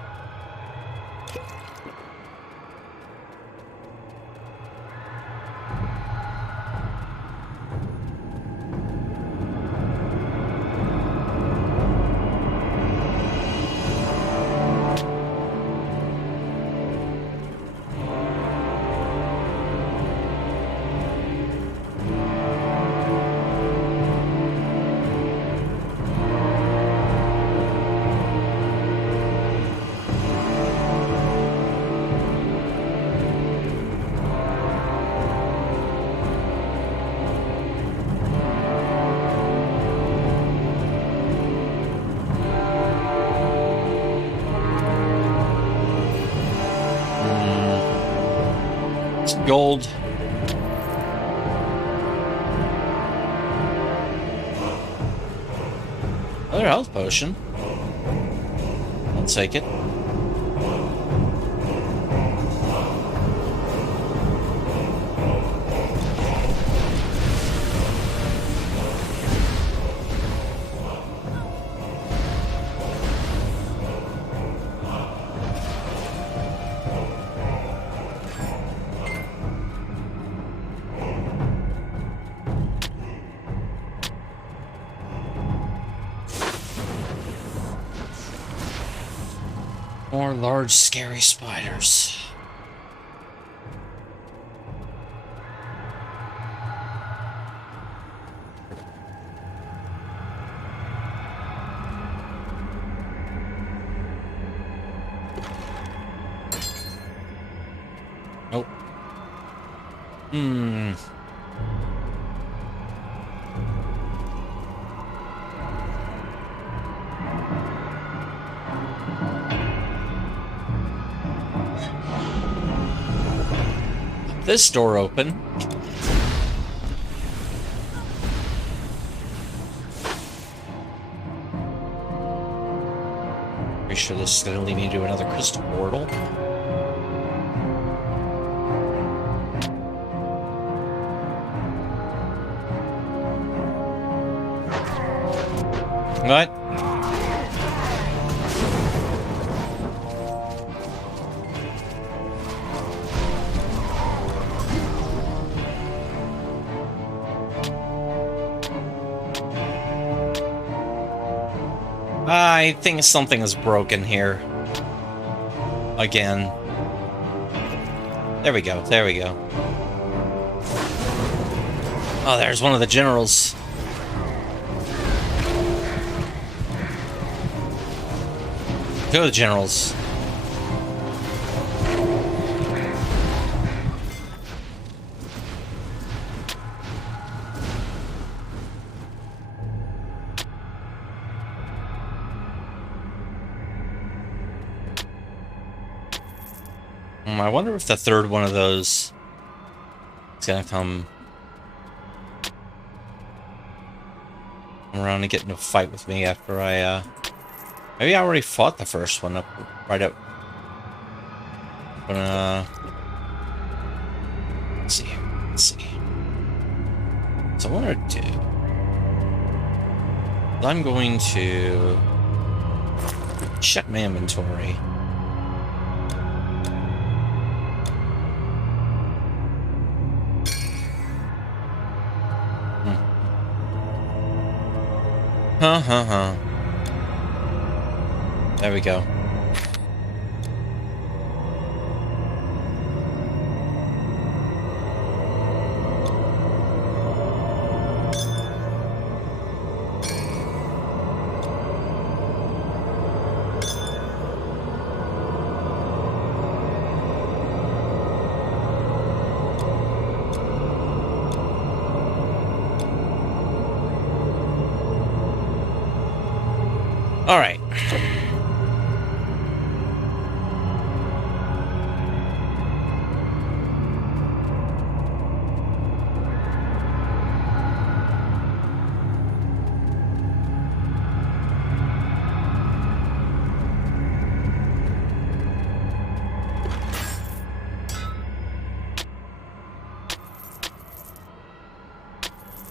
Gold. Another health potion. I'll take it. More large, scary spiders. Nope. This door open. Pretty sure this is going to lead me to another crystal portal. What? I think something is broken here. Again. There we go. There we go. Oh, there's one of the generals. Two of the generals. I wonder if the third one of those is gonna come around and get into a fight with me after I, maybe I already fought the first one right up. But, let's see. So what I'm gonna do, I'm going to check my inventory. There we go. All right.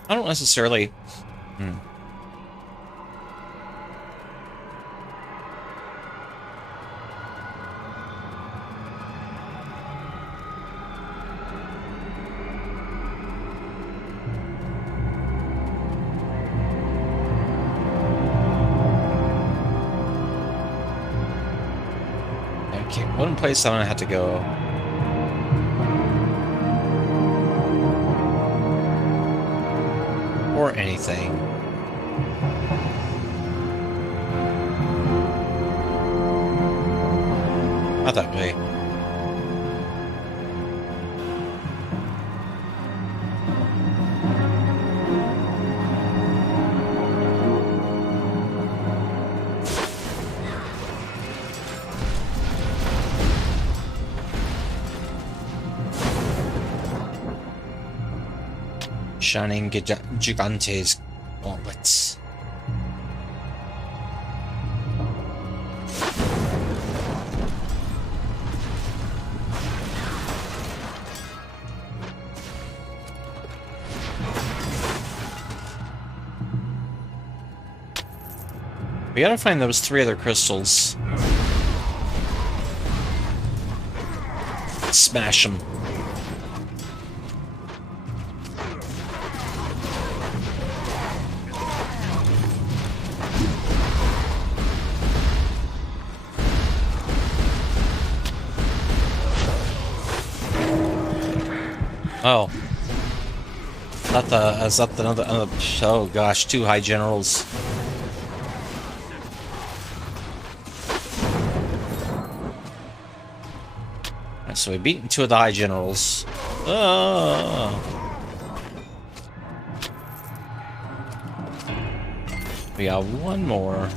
I don't necessarily... Okay, one place I'm gonna have to go. Or anything. Not that way. Shining Gigante's gauntlets. We gotta find those 3 other crystals. Smash them. Oh. Is that another, oh gosh, 2 high generals. Alright, so we beat 2 of the high generals. We got 1 more.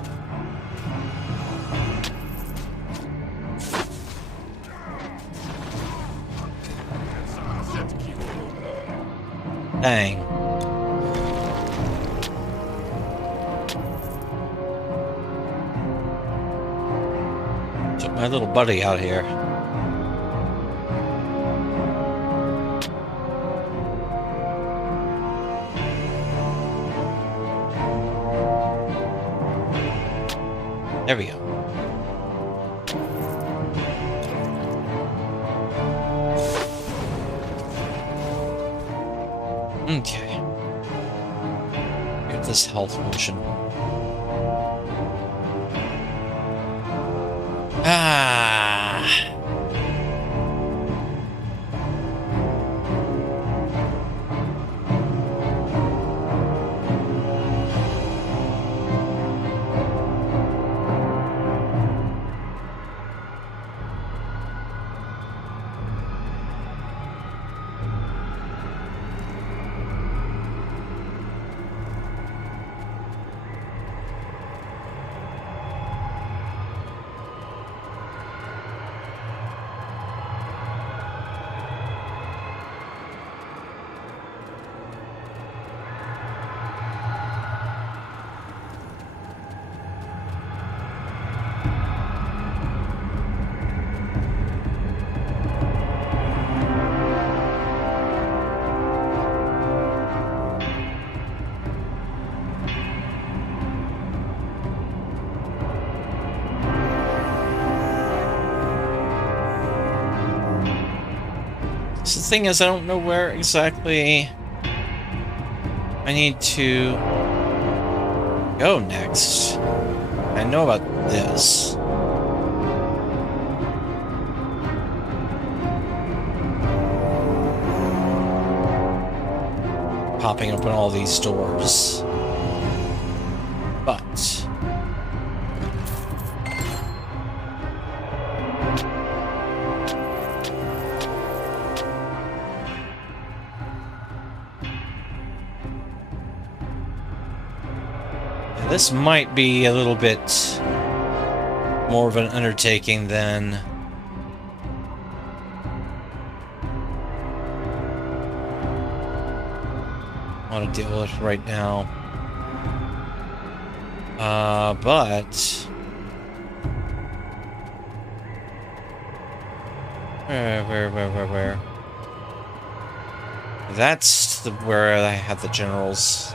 Dang. Took my little buddy out here. There we go. Okay. Get this health potion. So the thing is, I don't know where exactly I need to go next. I know about this. Popping open all these doors. But this might be a little bit more of an undertaking than I want to deal with right now. But where? That's where I have the generals.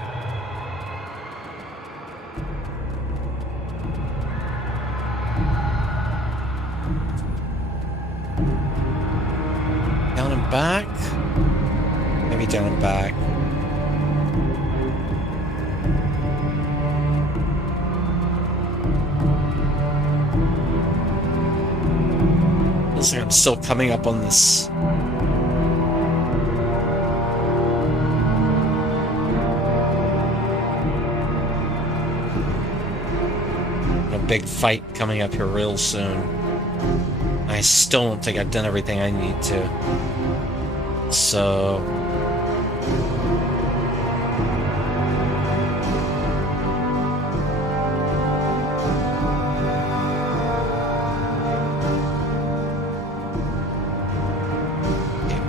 Down and back? Maybe down and back. Looks like I'm still coming up on this. A big fight coming up here real soon. I still don't think I've done everything I need to. So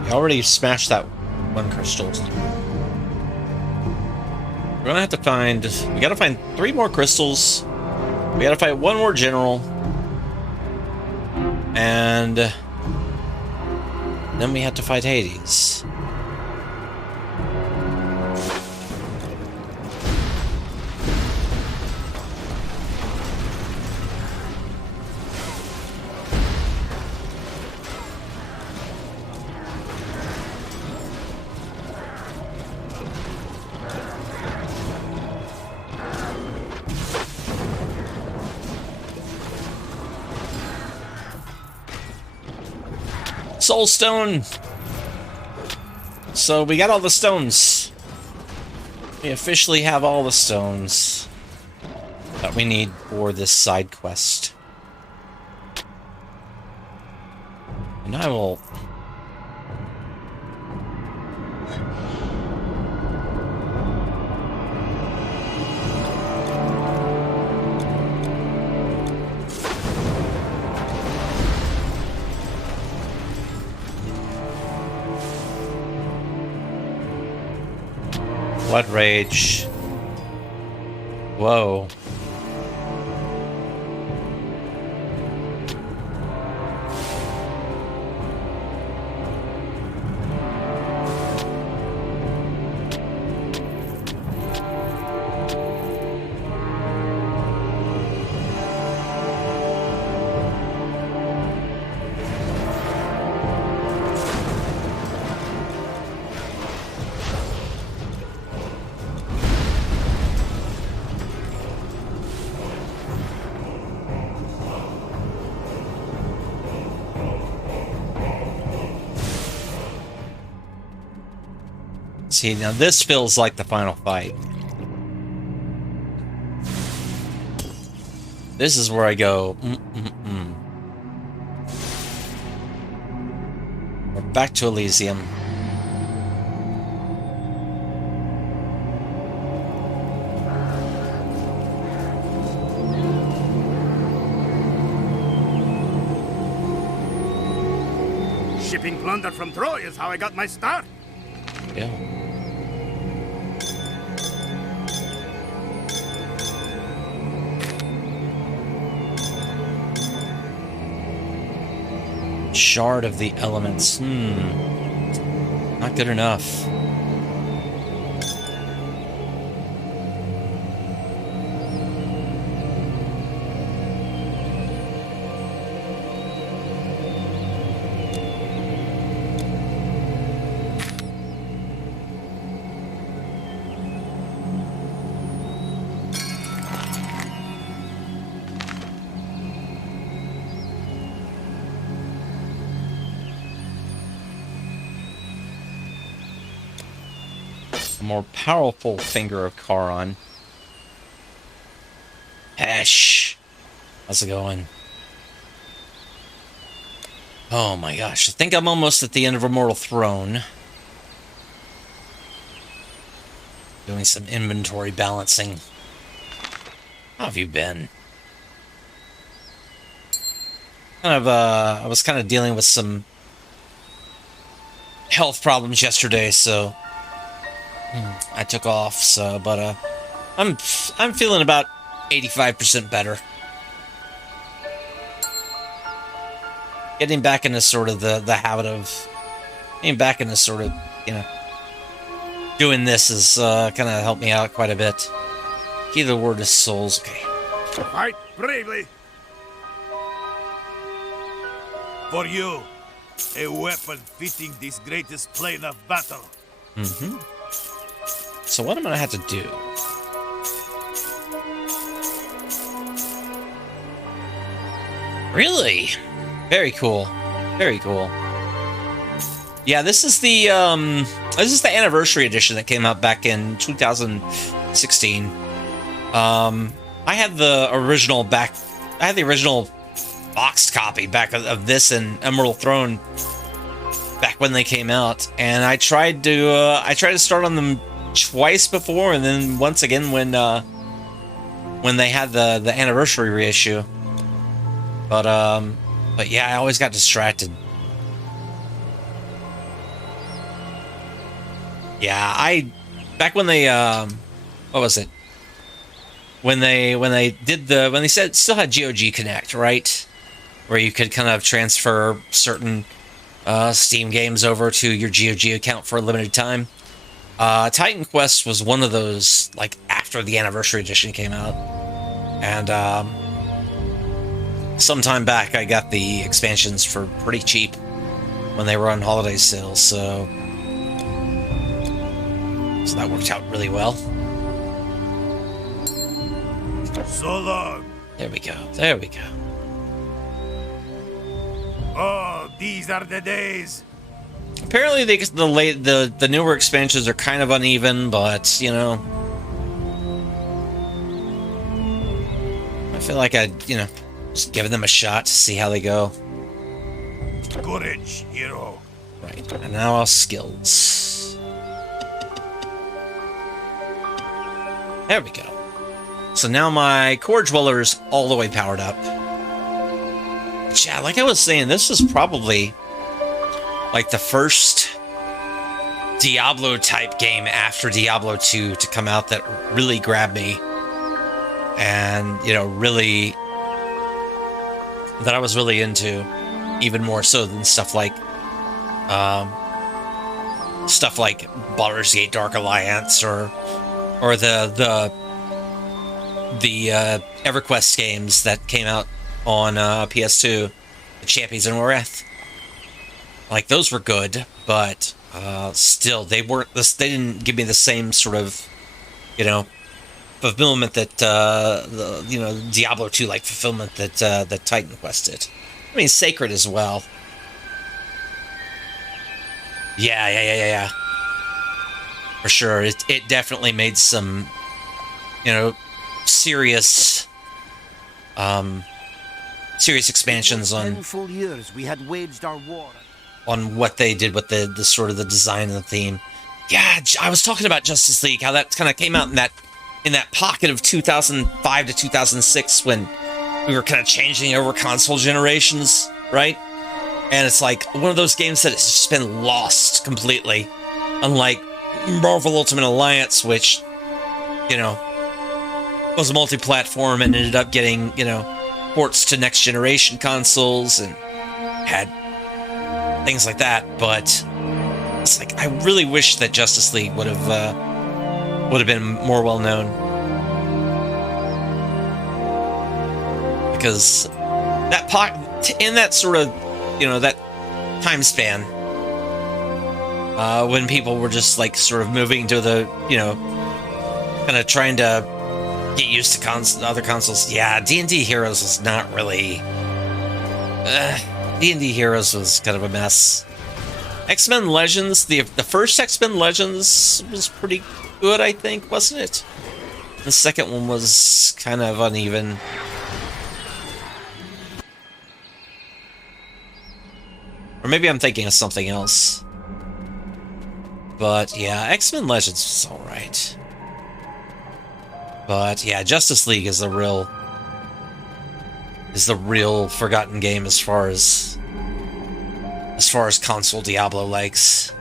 I already smashed that one crystal. We're gonna have to find... We gotta find 3 more crystals. We gotta fight 1 more general. And then we have to fight Hades. Soul Stone! So we got all the stones. We officially have all the stones that we need for this side quest. And I will... Blood Rage. Whoa. See, now this feels like the final fight. This is where I go, We're back to Elysium. Shipping plunder from Troy is how I got my start. Yeah. Shard of the Elements. Not good enough. A more powerful finger of Charon. Hesh. How's it going? Oh my gosh, I think I'm almost at the end of Immortal Throne. Doing some inventory balancing. How have you been? I was kind of dealing with some health problems yesterday, so I took off. So, but I'm feeling about 85% better. Getting back into sort of the habit of getting back into sort of, you know, doing this is kind of helped me out quite a bit. Key the word is souls. Okay. Fight bravely. For you, a weapon fitting this greatest plane of battle. Mm-hmm. So what am I gonna have to do? Really? Very cool. Very cool. Yeah, this is the anniversary edition that came out back in 2016. I had the original boxed copy back of this and Immortal Throne back when they came out, and I tried to start on them twice before, and then once again when they had the anniversary reissue. But yeah, I always got distracted. Yeah, back when they what was it? When they said still had GOG Connect, right? Where you could kind of transfer certain Steam games over to your GOG account for a limited time. Titan Quest was one of those, like, after the anniversary edition came out. And sometime back I got the expansions for pretty cheap when they were on holiday sales, so that worked out really well. So long. There we go. There we go. Oh, these are the days. Apparently, the newer expansions are kind of uneven, but you know, I feel like I'd just give them a shot to see how they go. Courage, hero. Right, and now our skills. There we go. So now my core dweller is all the way powered up. Yeah, like I was saying, this is probably like the first Diablo type game after Diablo 2 to come out that really grabbed me, and really that I was really into, even more so than stuff like Baldur's Gate Dark Alliance or the EverQuest games that came out on PS2, the Champions in Wrath. Like, those were good, but still, they didn't give me the same sort of, fulfillment that Diablo 2 like fulfillment that Titan Quest did. I mean, Sacred as well. Yeah. For sure, it definitely made some, serious expansions on 10 full years we had waged our war on what they did with the sort of the design and the theme. Yeah, I was talking about Justice League, how that kind of came out in that pocket of 2005 to 2006 when we were kind of changing over console generations, right? And it's like one of those games that has just been lost completely, unlike Marvel Ultimate Alliance, which was multi-platform and ended up getting, ports to next generation consoles and had things like that. But it's like, I really wish that Justice League would have been more well known, because in that sort of that time span when people were just like sort of moving to the kind of trying to get used to other consoles. Yeah, D&D Heroes was not really... D&D Heroes was kind of a mess. X-Men Legends, the first X-Men Legends was pretty good, I think, wasn't it? The second one was kind of uneven. Or maybe I'm thinking of something else. But yeah, X-Men Legends was alright. But yeah, Justice League is the real forgotten game as far as console Diablo likes.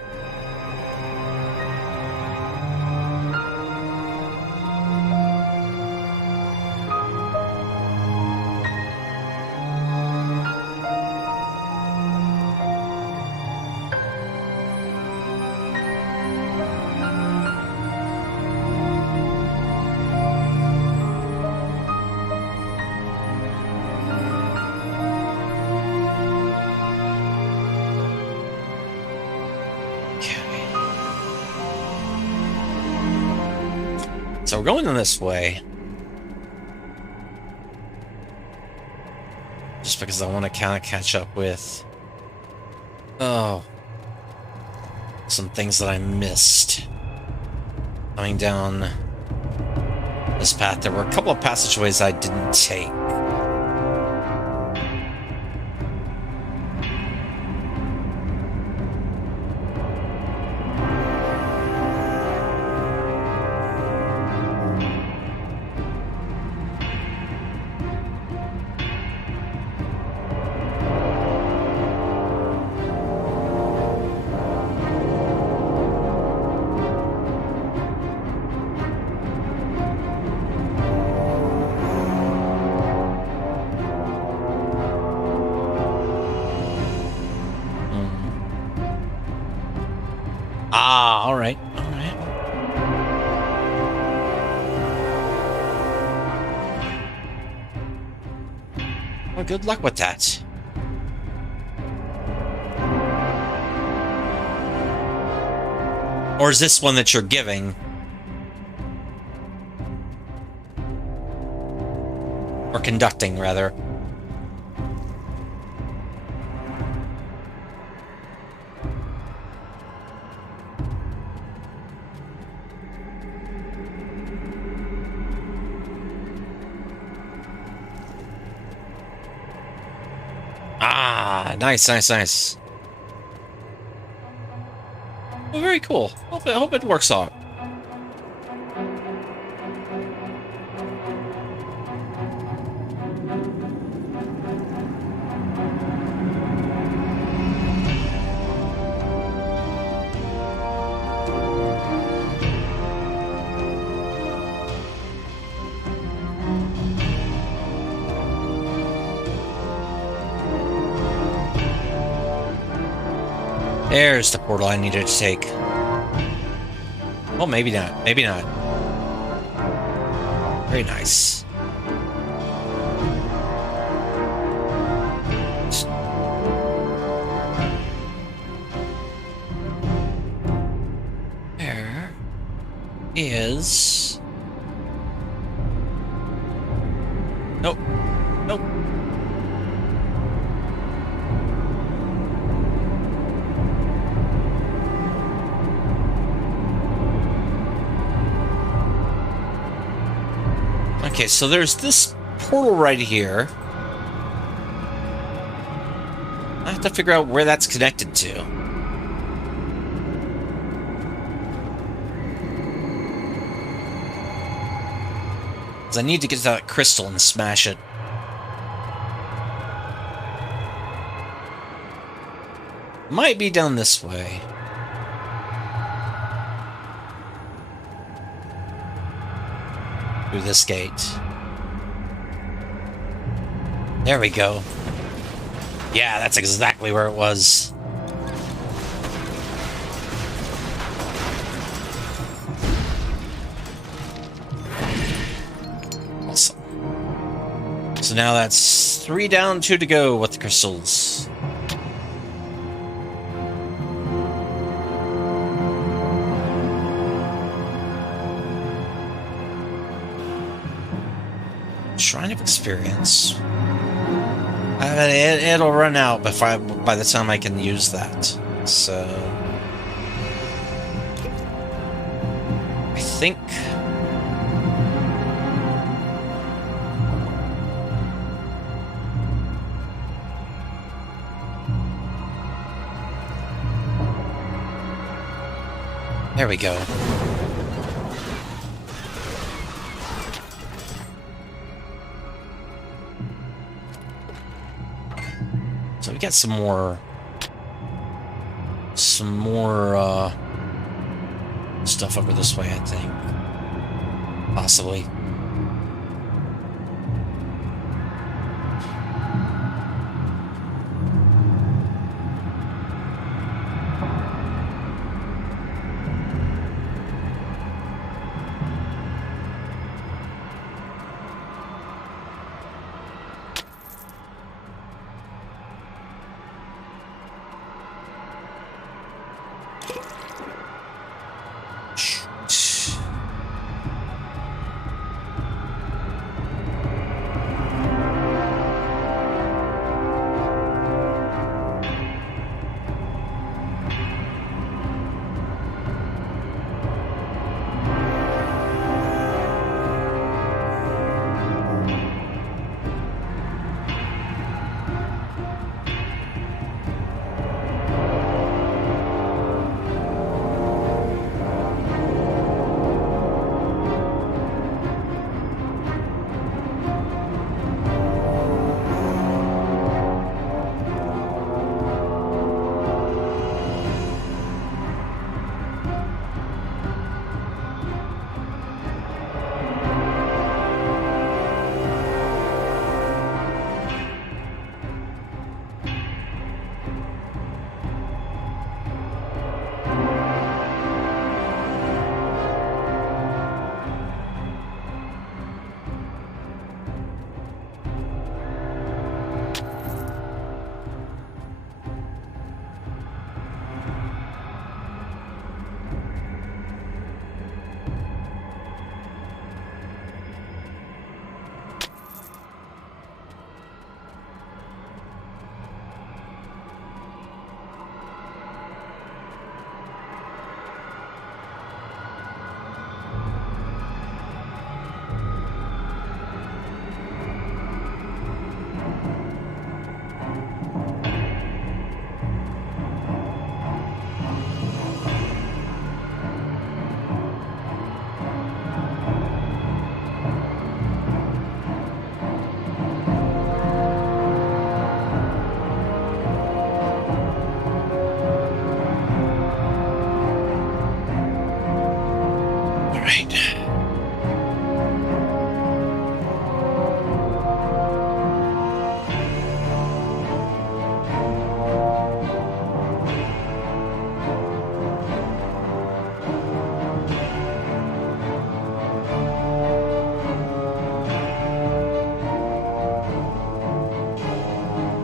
So we're going in this way. Just because I want to kind of catch up with... some things that I missed. Coming down this path, there were a couple of passageways I didn't take. Alright. Well, good luck with that. Or is this one that you're giving? Or conducting, rather. Nice. Well, very cool. Hope it works out. There's the portal I needed to take. Well, maybe not. Maybe not. Very nice. There is... Nope. Nope. Okay, so there's this portal right here. I have to figure out where that's connected to. Because I need to get to that crystal and smash it. Might be down this way. Through this gate. There we go. Yeah, that's exactly where it was. Awesome. So now that's 3 down, 2 to go with the crystals. Shrine of Experience. It'll run out by the time I can use that. So I think there we go. So we got some more stuff over this way, I think. Possibly.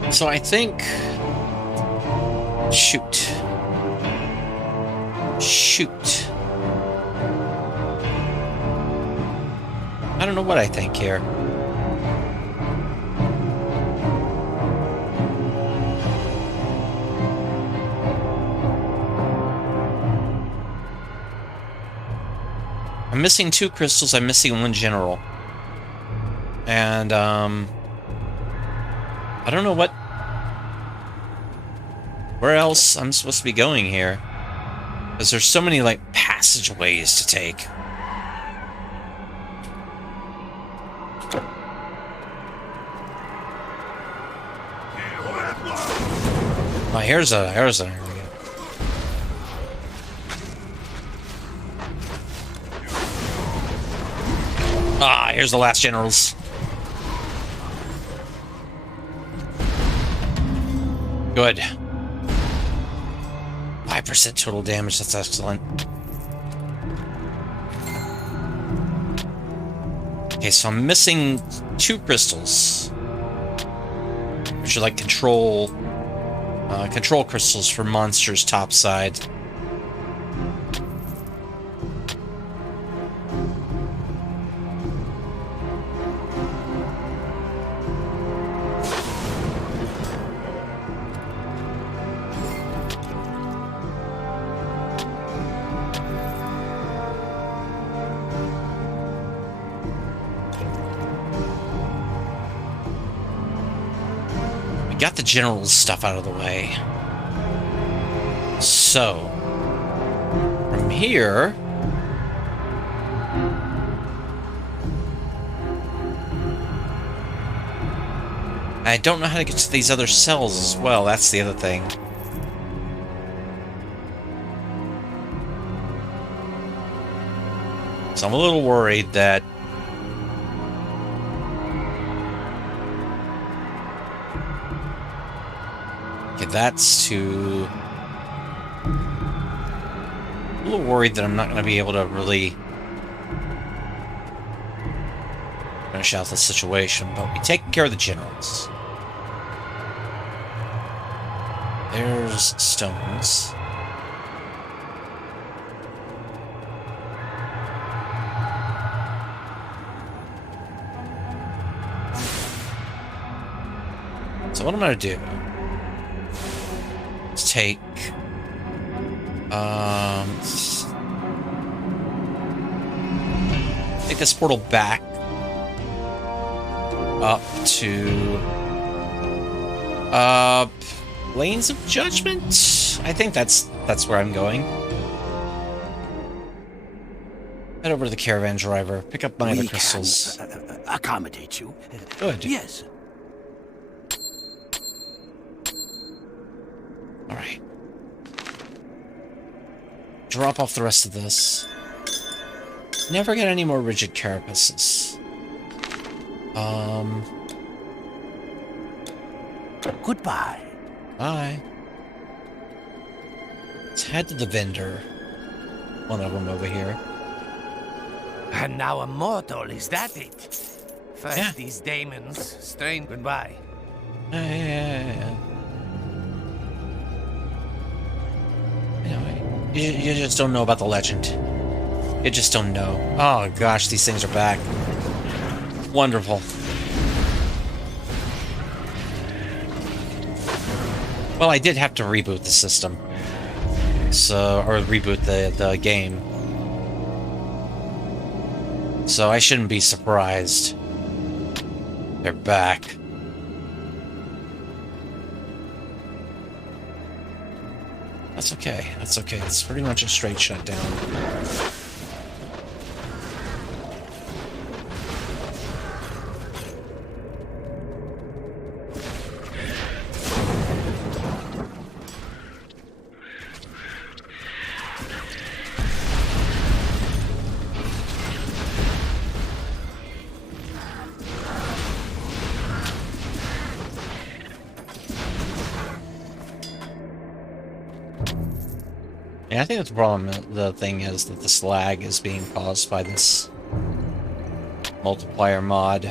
So I think... Shoot. I don't know what I think here. I'm missing 2 crystals, I'm missing 1 general. And, I don't know where else I'm supposed to be going here. Because there's so many, like, passageways to take. Oh, here's an area. Ah, here's the last generals. Good. 5% total damage, that's excellent. Okay, so I'm missing 2 crystals. Which are like control crystals for monsters topside. general's stuff out of the way. So, from here... I don't know how to get to these other cells as well, that's the other thing. So I'm a little worried that... Okay, that's to... I'm a little worried that I'm not going to be able to really finish out the situation, but we take care of the generals. There's stones. So what I'm going to do is take this portal back up to Lanes of Judgment? I think that's where I'm going. Head over to the caravan driver, pick up my other crystals. Accommodate you. Good. Yes. Alright. Drop off the rest of this. Never get any more rigid carapaces. Goodbye. Bye. Let's head to the vendor. One of them over here. And now Immortal, is that it? First Yeah. these demons, strange goodbye. Yeah. Anyway, you just don't know about the legend. You just don't know. Oh gosh, these things are back. Wonderful. Well, I did have to reboot the system. So, or reboot the game. So I shouldn't be surprised. They're back. That's okay. That's okay. It's pretty much a straight shutdown. Yeah, I think that's the problem. The thing is that this lag is being caused by this multiplier mod.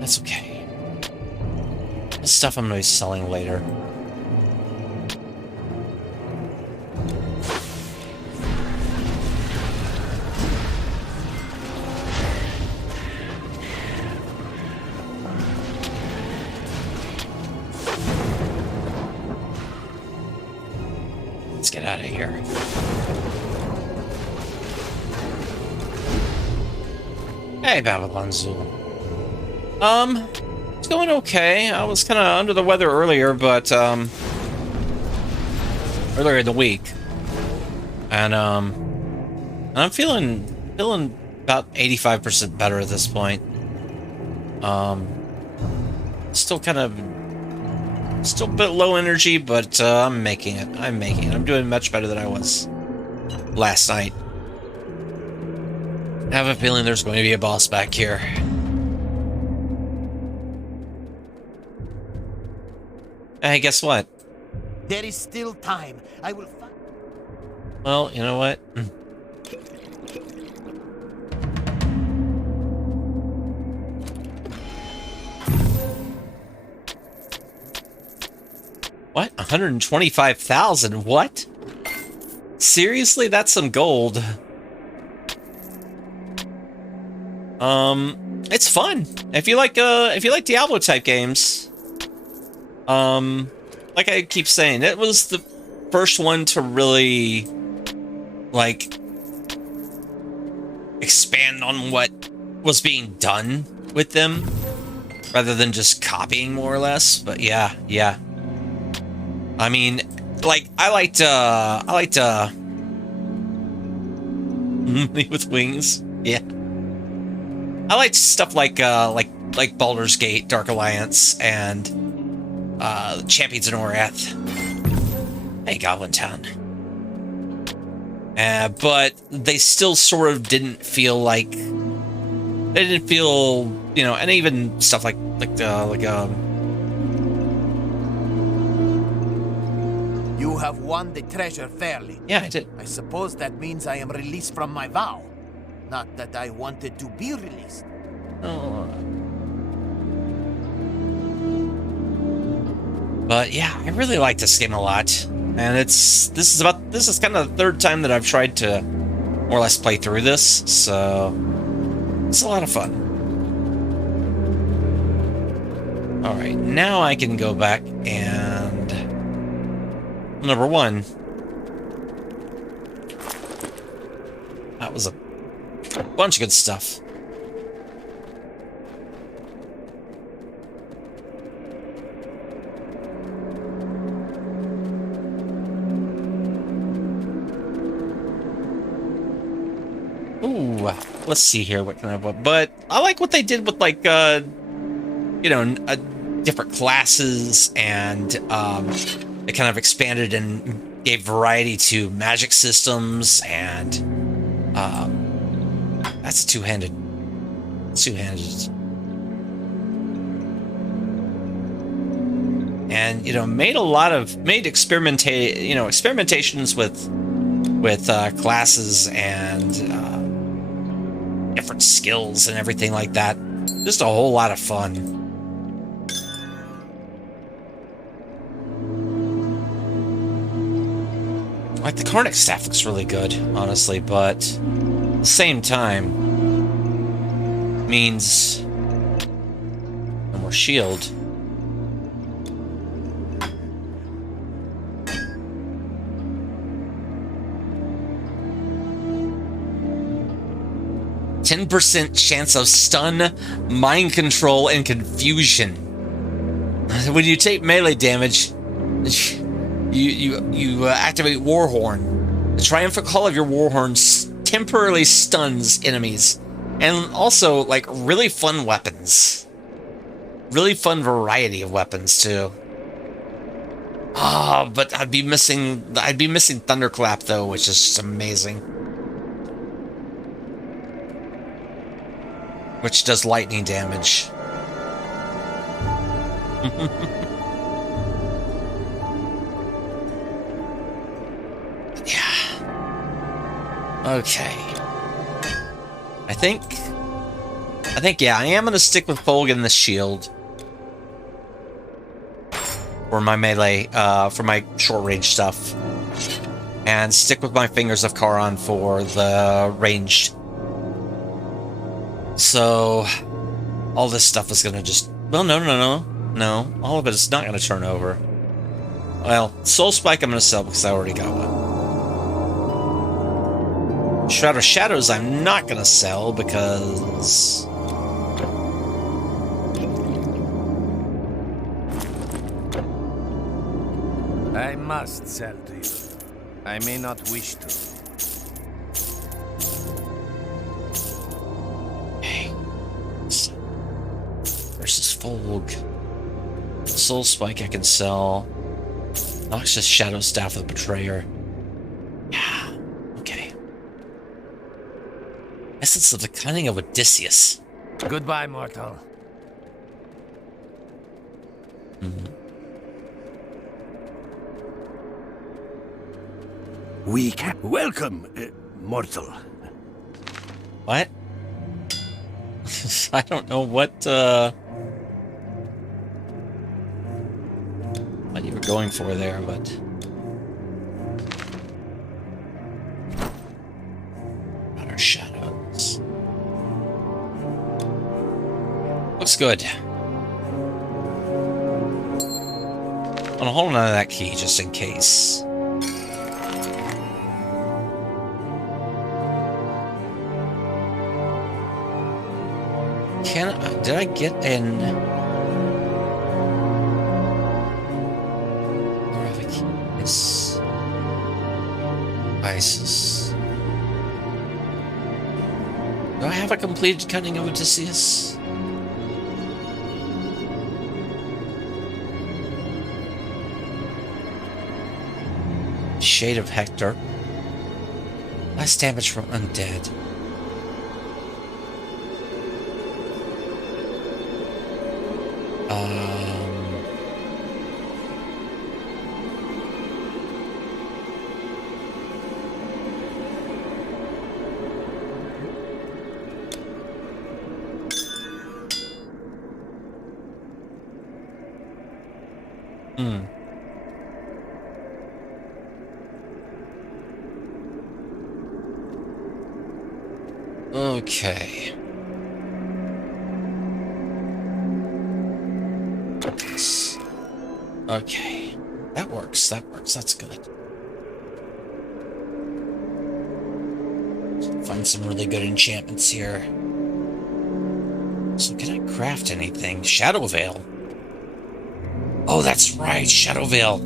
That's okay. This stuff I'm going to be selling later. Let's get out of here. Hey, Babylon Zoo. It's going okay. I was kind of under the weather earlier, but, earlier in the week. And, I'm feeling about 85% better at this point. Still a bit low energy, but I'm making it. I'm doing much better than I was last night. I have a feeling there's going to be a boss back here. Hey, guess what? There is still time. I will find... Well, you know what? What? 125,000? What? Seriously? That's some gold. It's fun. If you like Diablo type games. Like I keep saying, it was the first one to really like expand on what was being done with them. rather than just copying more or less. But yeah. I mean, like I liked with wings. Yeah. I liked stuff like Baldur's Gate, Dark Alliance, and Champions of Norath. Hey, Goblin Town. But they still sort of didn't feel like they didn't feel, you know, and even stuff like You have won the treasure fairly. Yeah, I did. I suppose that means I am released from my vow. Not that I wanted to be released. Oh. But yeah, I really like this game a lot. And this is kind of the third time that I've tried to more or less play through this, so it's a lot of fun. Alright, now I can go back and number one. That was a bunch of good stuff. Ooh, let's see here. What can I put? But I like what they did with, like, you know, different classes, and it kind of expanded and gave variety to magic systems, and that's two-handed. And, you know, made experimentations with classes and different skills and everything like that. Just a whole lot of fun. Like, the Karnak staff looks really good, honestly, but at the same time means no more shield. %, chance of stun, mind control, and confusion. When you take melee damage, you activate Warhorn. The triumphant call of your Warhorn temporarily stuns enemies, and also, like, really fun weapons. Really fun variety of weapons too. Ah, but I'd be missing Thunderclap though, which is just amazing. Which does lightning damage. Yeah. Okay. I think, yeah, I am going to stick with Folg and the shield. For my melee, for my short-range stuff. And stick with my Fingers of Charon for the ranged. So, all this stuff is gonna just... Well, no. All of it is not gonna turn over. Well, Soul Spike I'm gonna sell because I already got one. Shroud of Shadows I'm not gonna sell because... I must sell to you. I may not wish to. Versus Folg. Soul Spike I can sell. Noxious Shadow Staff of the Betrayer. Yeah, okay. Essence of the Cunning of Odysseus. Goodbye, mortal. We can welcome, mortal. What? I don't know what you were going for there, but Outer Shadows. Looks good. I'm gonna hold on to that key just in case. did I get an... Yes. Isis. Do I have a completed cutting of Odysseus? Shade of Hector. Less damage from undead. Okay. Okay. That works. That works. That's good. Find some really good enchantments here. So can I craft anything? Shadow Veil. Oh, that's right. Shadow Veil.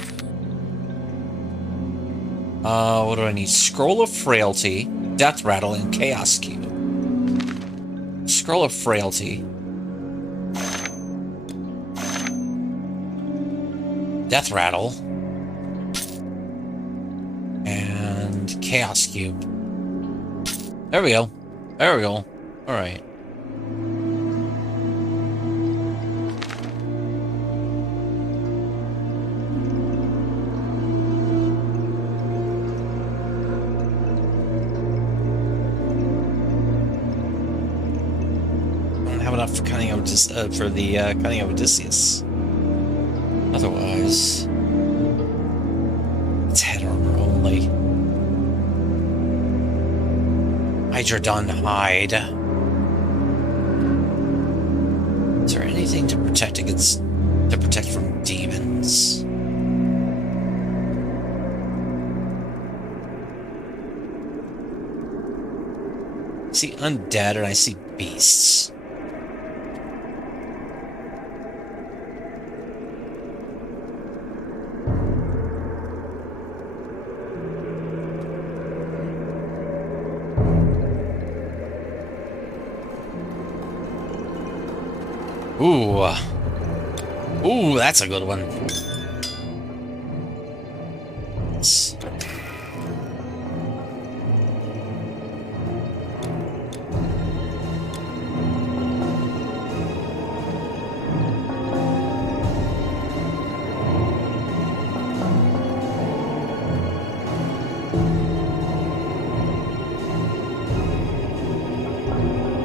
What do I need? Scroll of Frailty, Death Rattle, and Chaos Cube. Scroll of Frailty. Death Rattle. And Chaos Cube. There we go. There we go. Alright. Enough for cutting out for the cutting of Odysseus. Otherwise, it's head armor only. Hydrodon hide. Is there anything to protect from demons? I see undead and I see beasts. Ooh. Ooh, that's a good one.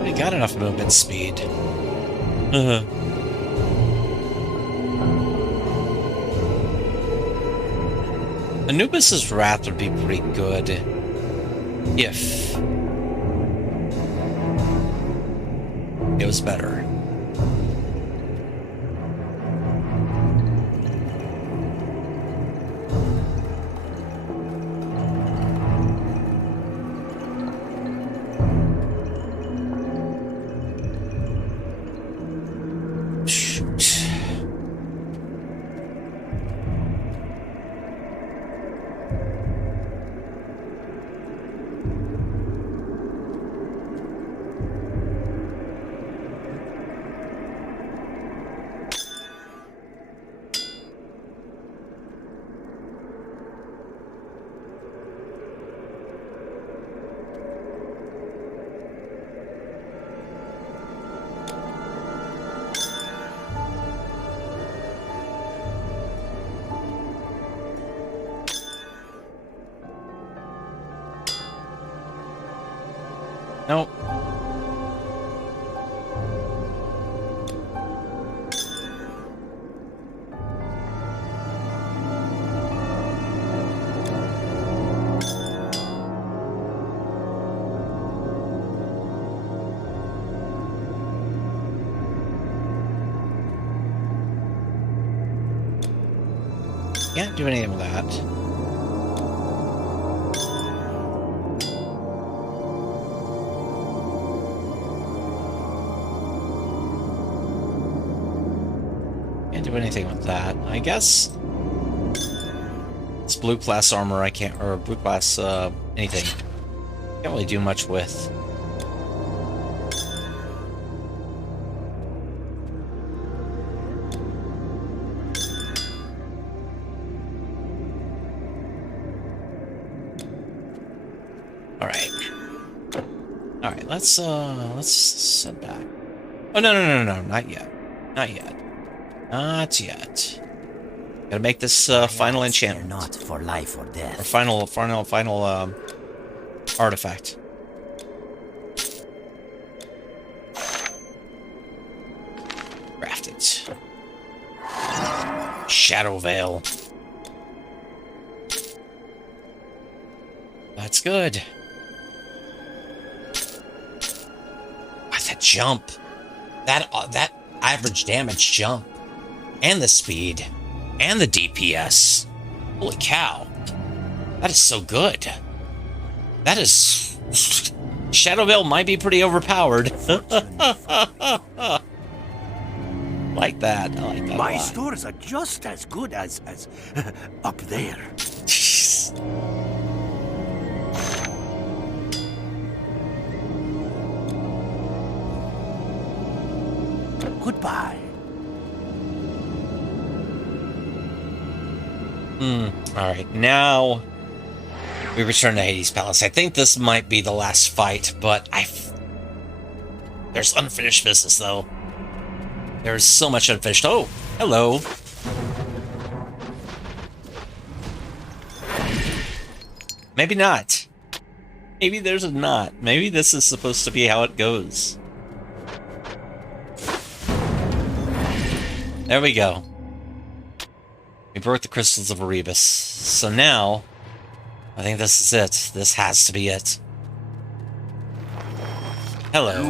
We got enough movement speed. Anubis's Wrath would be pretty good if it was better. Nope. Can't do anything with that. anything with that. I guess it's blue class armor. I can't, or blue class anything. Can't really do much with. All right, let's sit back. Oh no, not yet. Not yet. Not yet. Gotta make this final enchantment. Not for life or death. Or final artifact. Craft it. Shadow Veil. That's good. That jump. That average damage jump. And the speed. And the DPS. Holy cow. That is so good. That is... Shadow Veil might be pretty overpowered. Like that. I like that. My stores are just as good as up there. Goodbye. Alright, now we return to Hades Palace. I think this might be the last fight, but there's unfinished business, though. There's so much unfinished. Oh, hello. Maybe not. Maybe there's a not. Maybe this is supposed to be how it goes. There we go. We broke the crystals of Erebus. So now, I think this is it. This has to be it. Hello.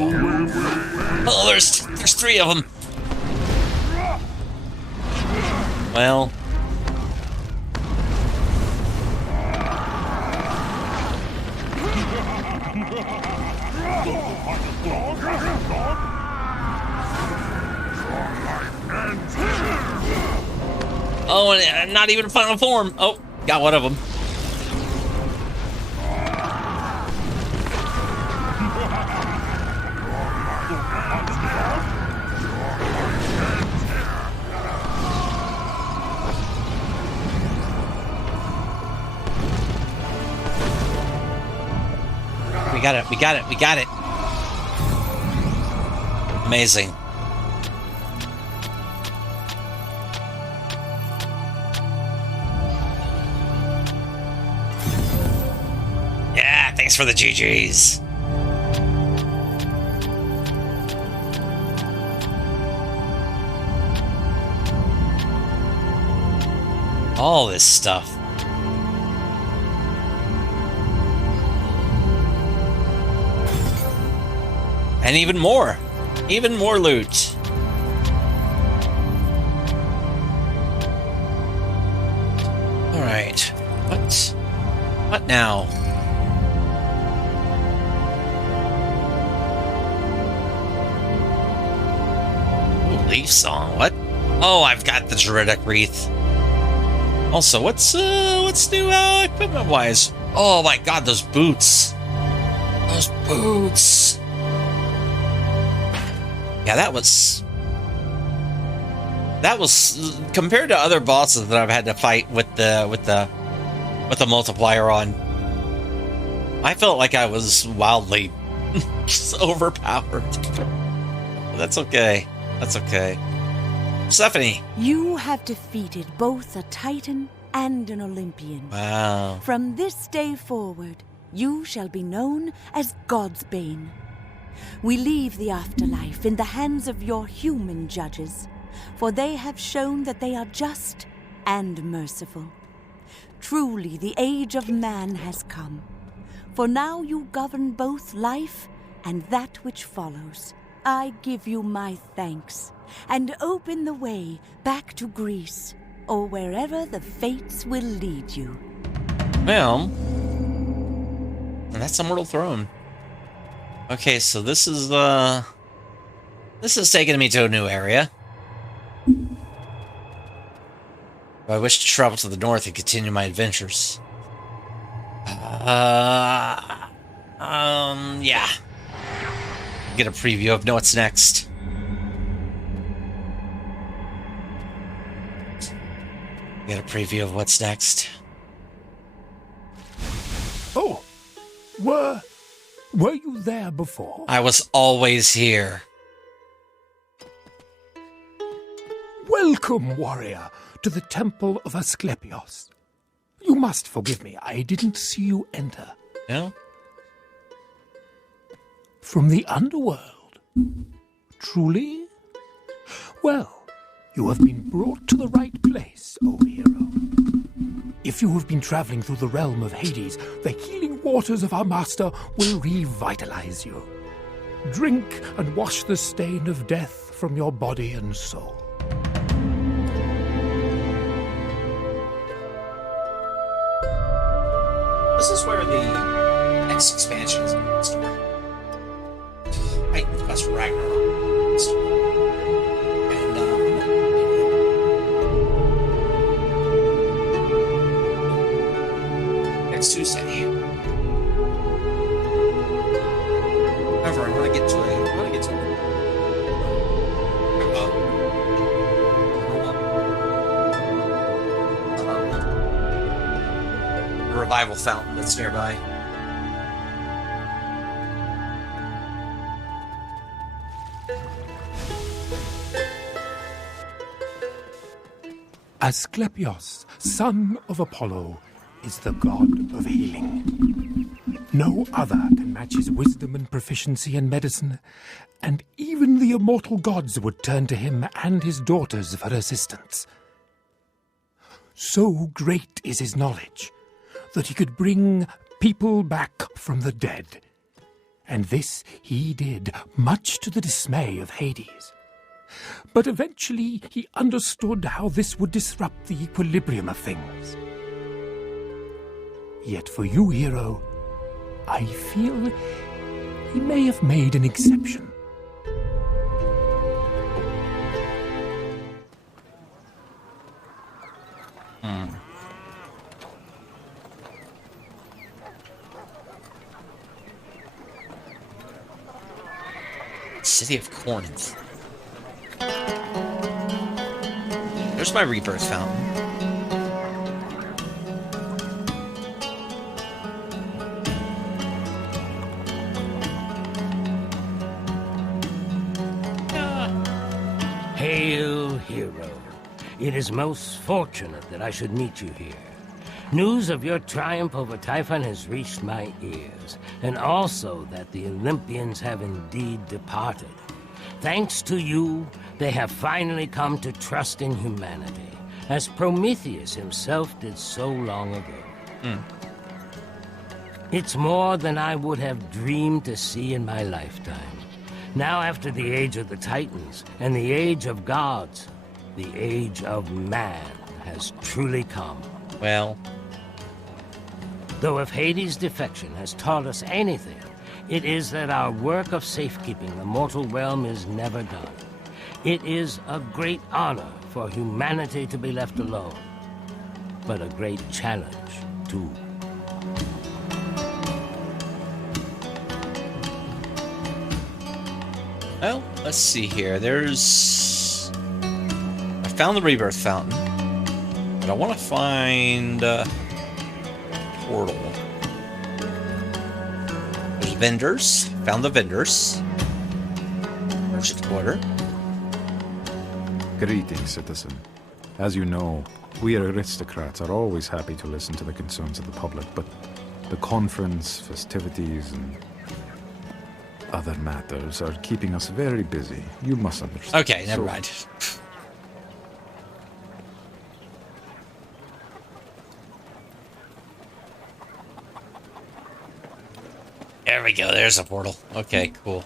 Oh, there's three of them. Well. Oh, and not even final form. Oh, got one of them. We got it, we got it, we got it. Amazing. Yeah, thanks for the GGs. All this stuff. And even more loot. All right, what now? Ooh, Leaf Song, what? Oh, I've got the Druidic Wreath. Also, what's new equipment-wise? Oh my god, those boots. Those boots. Yeah, that was compared to other bosses that I've had to fight with the multiplier on. I felt like I was wildly overpowered. But that's okay. That's okay. Stephanie. You have defeated both a Titan and an Olympian. Wow. From this day forward, you shall be known as God's Bane. We leave the afterlife in the hands of your human judges, for they have shown that they are just and merciful. Truly, the age of man has come, for now you govern both life and that which follows. I give you my thanks, and open the way back to Greece, or wherever the fates will lead you. Well, and that's Immortal Throne. Okay, so this is taking me to a new area. I wish to travel to the north and continue my adventures. Yeah. Get a preview of what's next. Get a preview of what's next. Oh, were you there before? I was always here. Welcome, warrior, to the Temple of Asclepios. You must forgive me, I didn't see you enter. No? From the underworld? Truly? Well, you have been brought to the right place, O hero. If you have been traveling through the realm of Hades, the healing waters of our master will revitalize you. Drink and wash the stain of death from your body and soul. This is where the next expansion is going to start. Titan Quest Ragnarok. And, next Tuesday. However, I want to get to a revival fountain that's nearby. Asclepios, son of Apollo, is the god of healing. No other can match his wisdom and proficiency in medicine, and even the immortal gods would turn to him and his daughters for assistance. So great is his knowledge that he could bring people back from the dead. And this he did, much to the dismay of Hades. But eventually he understood how this would disrupt the equilibrium of things. Yet for you, hero, I feel he may have made an exception. City of Corinth. There's my rebirth fountain. Hail, hero. It is most fortunate that I should meet you here. News of your triumph over Typhon has reached my ears, and also that the Olympians have indeed departed. Thanks to you, they have finally come to trust in humanity, as Prometheus himself did so long ago. It's more than I would have dreamed to see in my lifetime. Now, after the age of the Titans and the age of gods, the age of man has truly come. Well, though if Hades' defection has taught us anything, it is that our work of safekeeping the mortal realm is never done. It is a great honor for humanity to be left alone, but a great challenge, too. Well, let's see here. I found the rebirth fountain, but I want to find portal. There's vendors. Found the vendors. Merchant quarter. Greetings, citizen. As you know, we aristocrats are always happy to listen to the concerns of the public, but the conference, festivities, and other matters are keeping us very busy. You must understand. Okay, never mind. There we go. There's a portal. Okay, cool.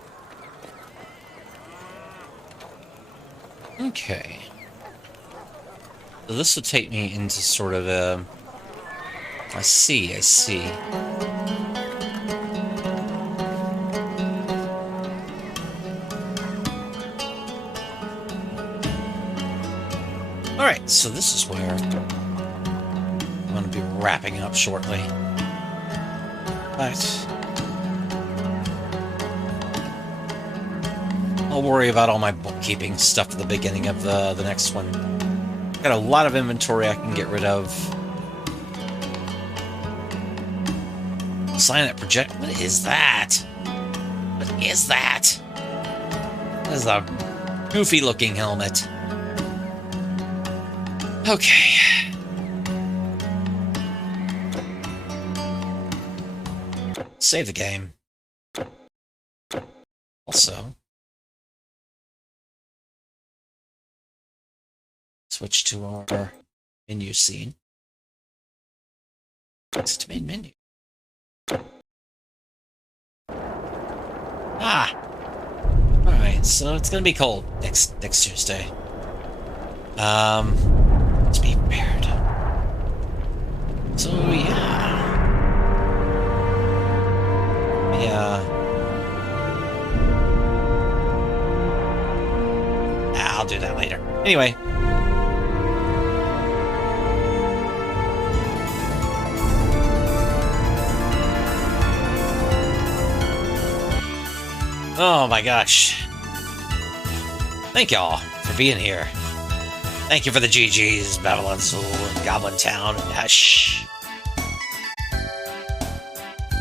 Okay. So this will take me into sort of a... I see. Alright, so this is where I'm going to be wrapping up shortly. But I'll worry about all my bookkeeping stuff at the beginning of the next one. Got a lot of inventory I can get rid of. Sign that project. What is that? What is that? That is a goofy looking helmet. Okay. Save the game. Also, switch to our menu scene. Exit to main menu. Ah! Alright, so it's gonna be cold next Tuesday. Let's be prepared. So yeah. I'll do that later. Anyway. Oh my gosh. Thank y'all for being here. Thank you for the GGs, Babylon Soul, and Goblin Town, and Hush.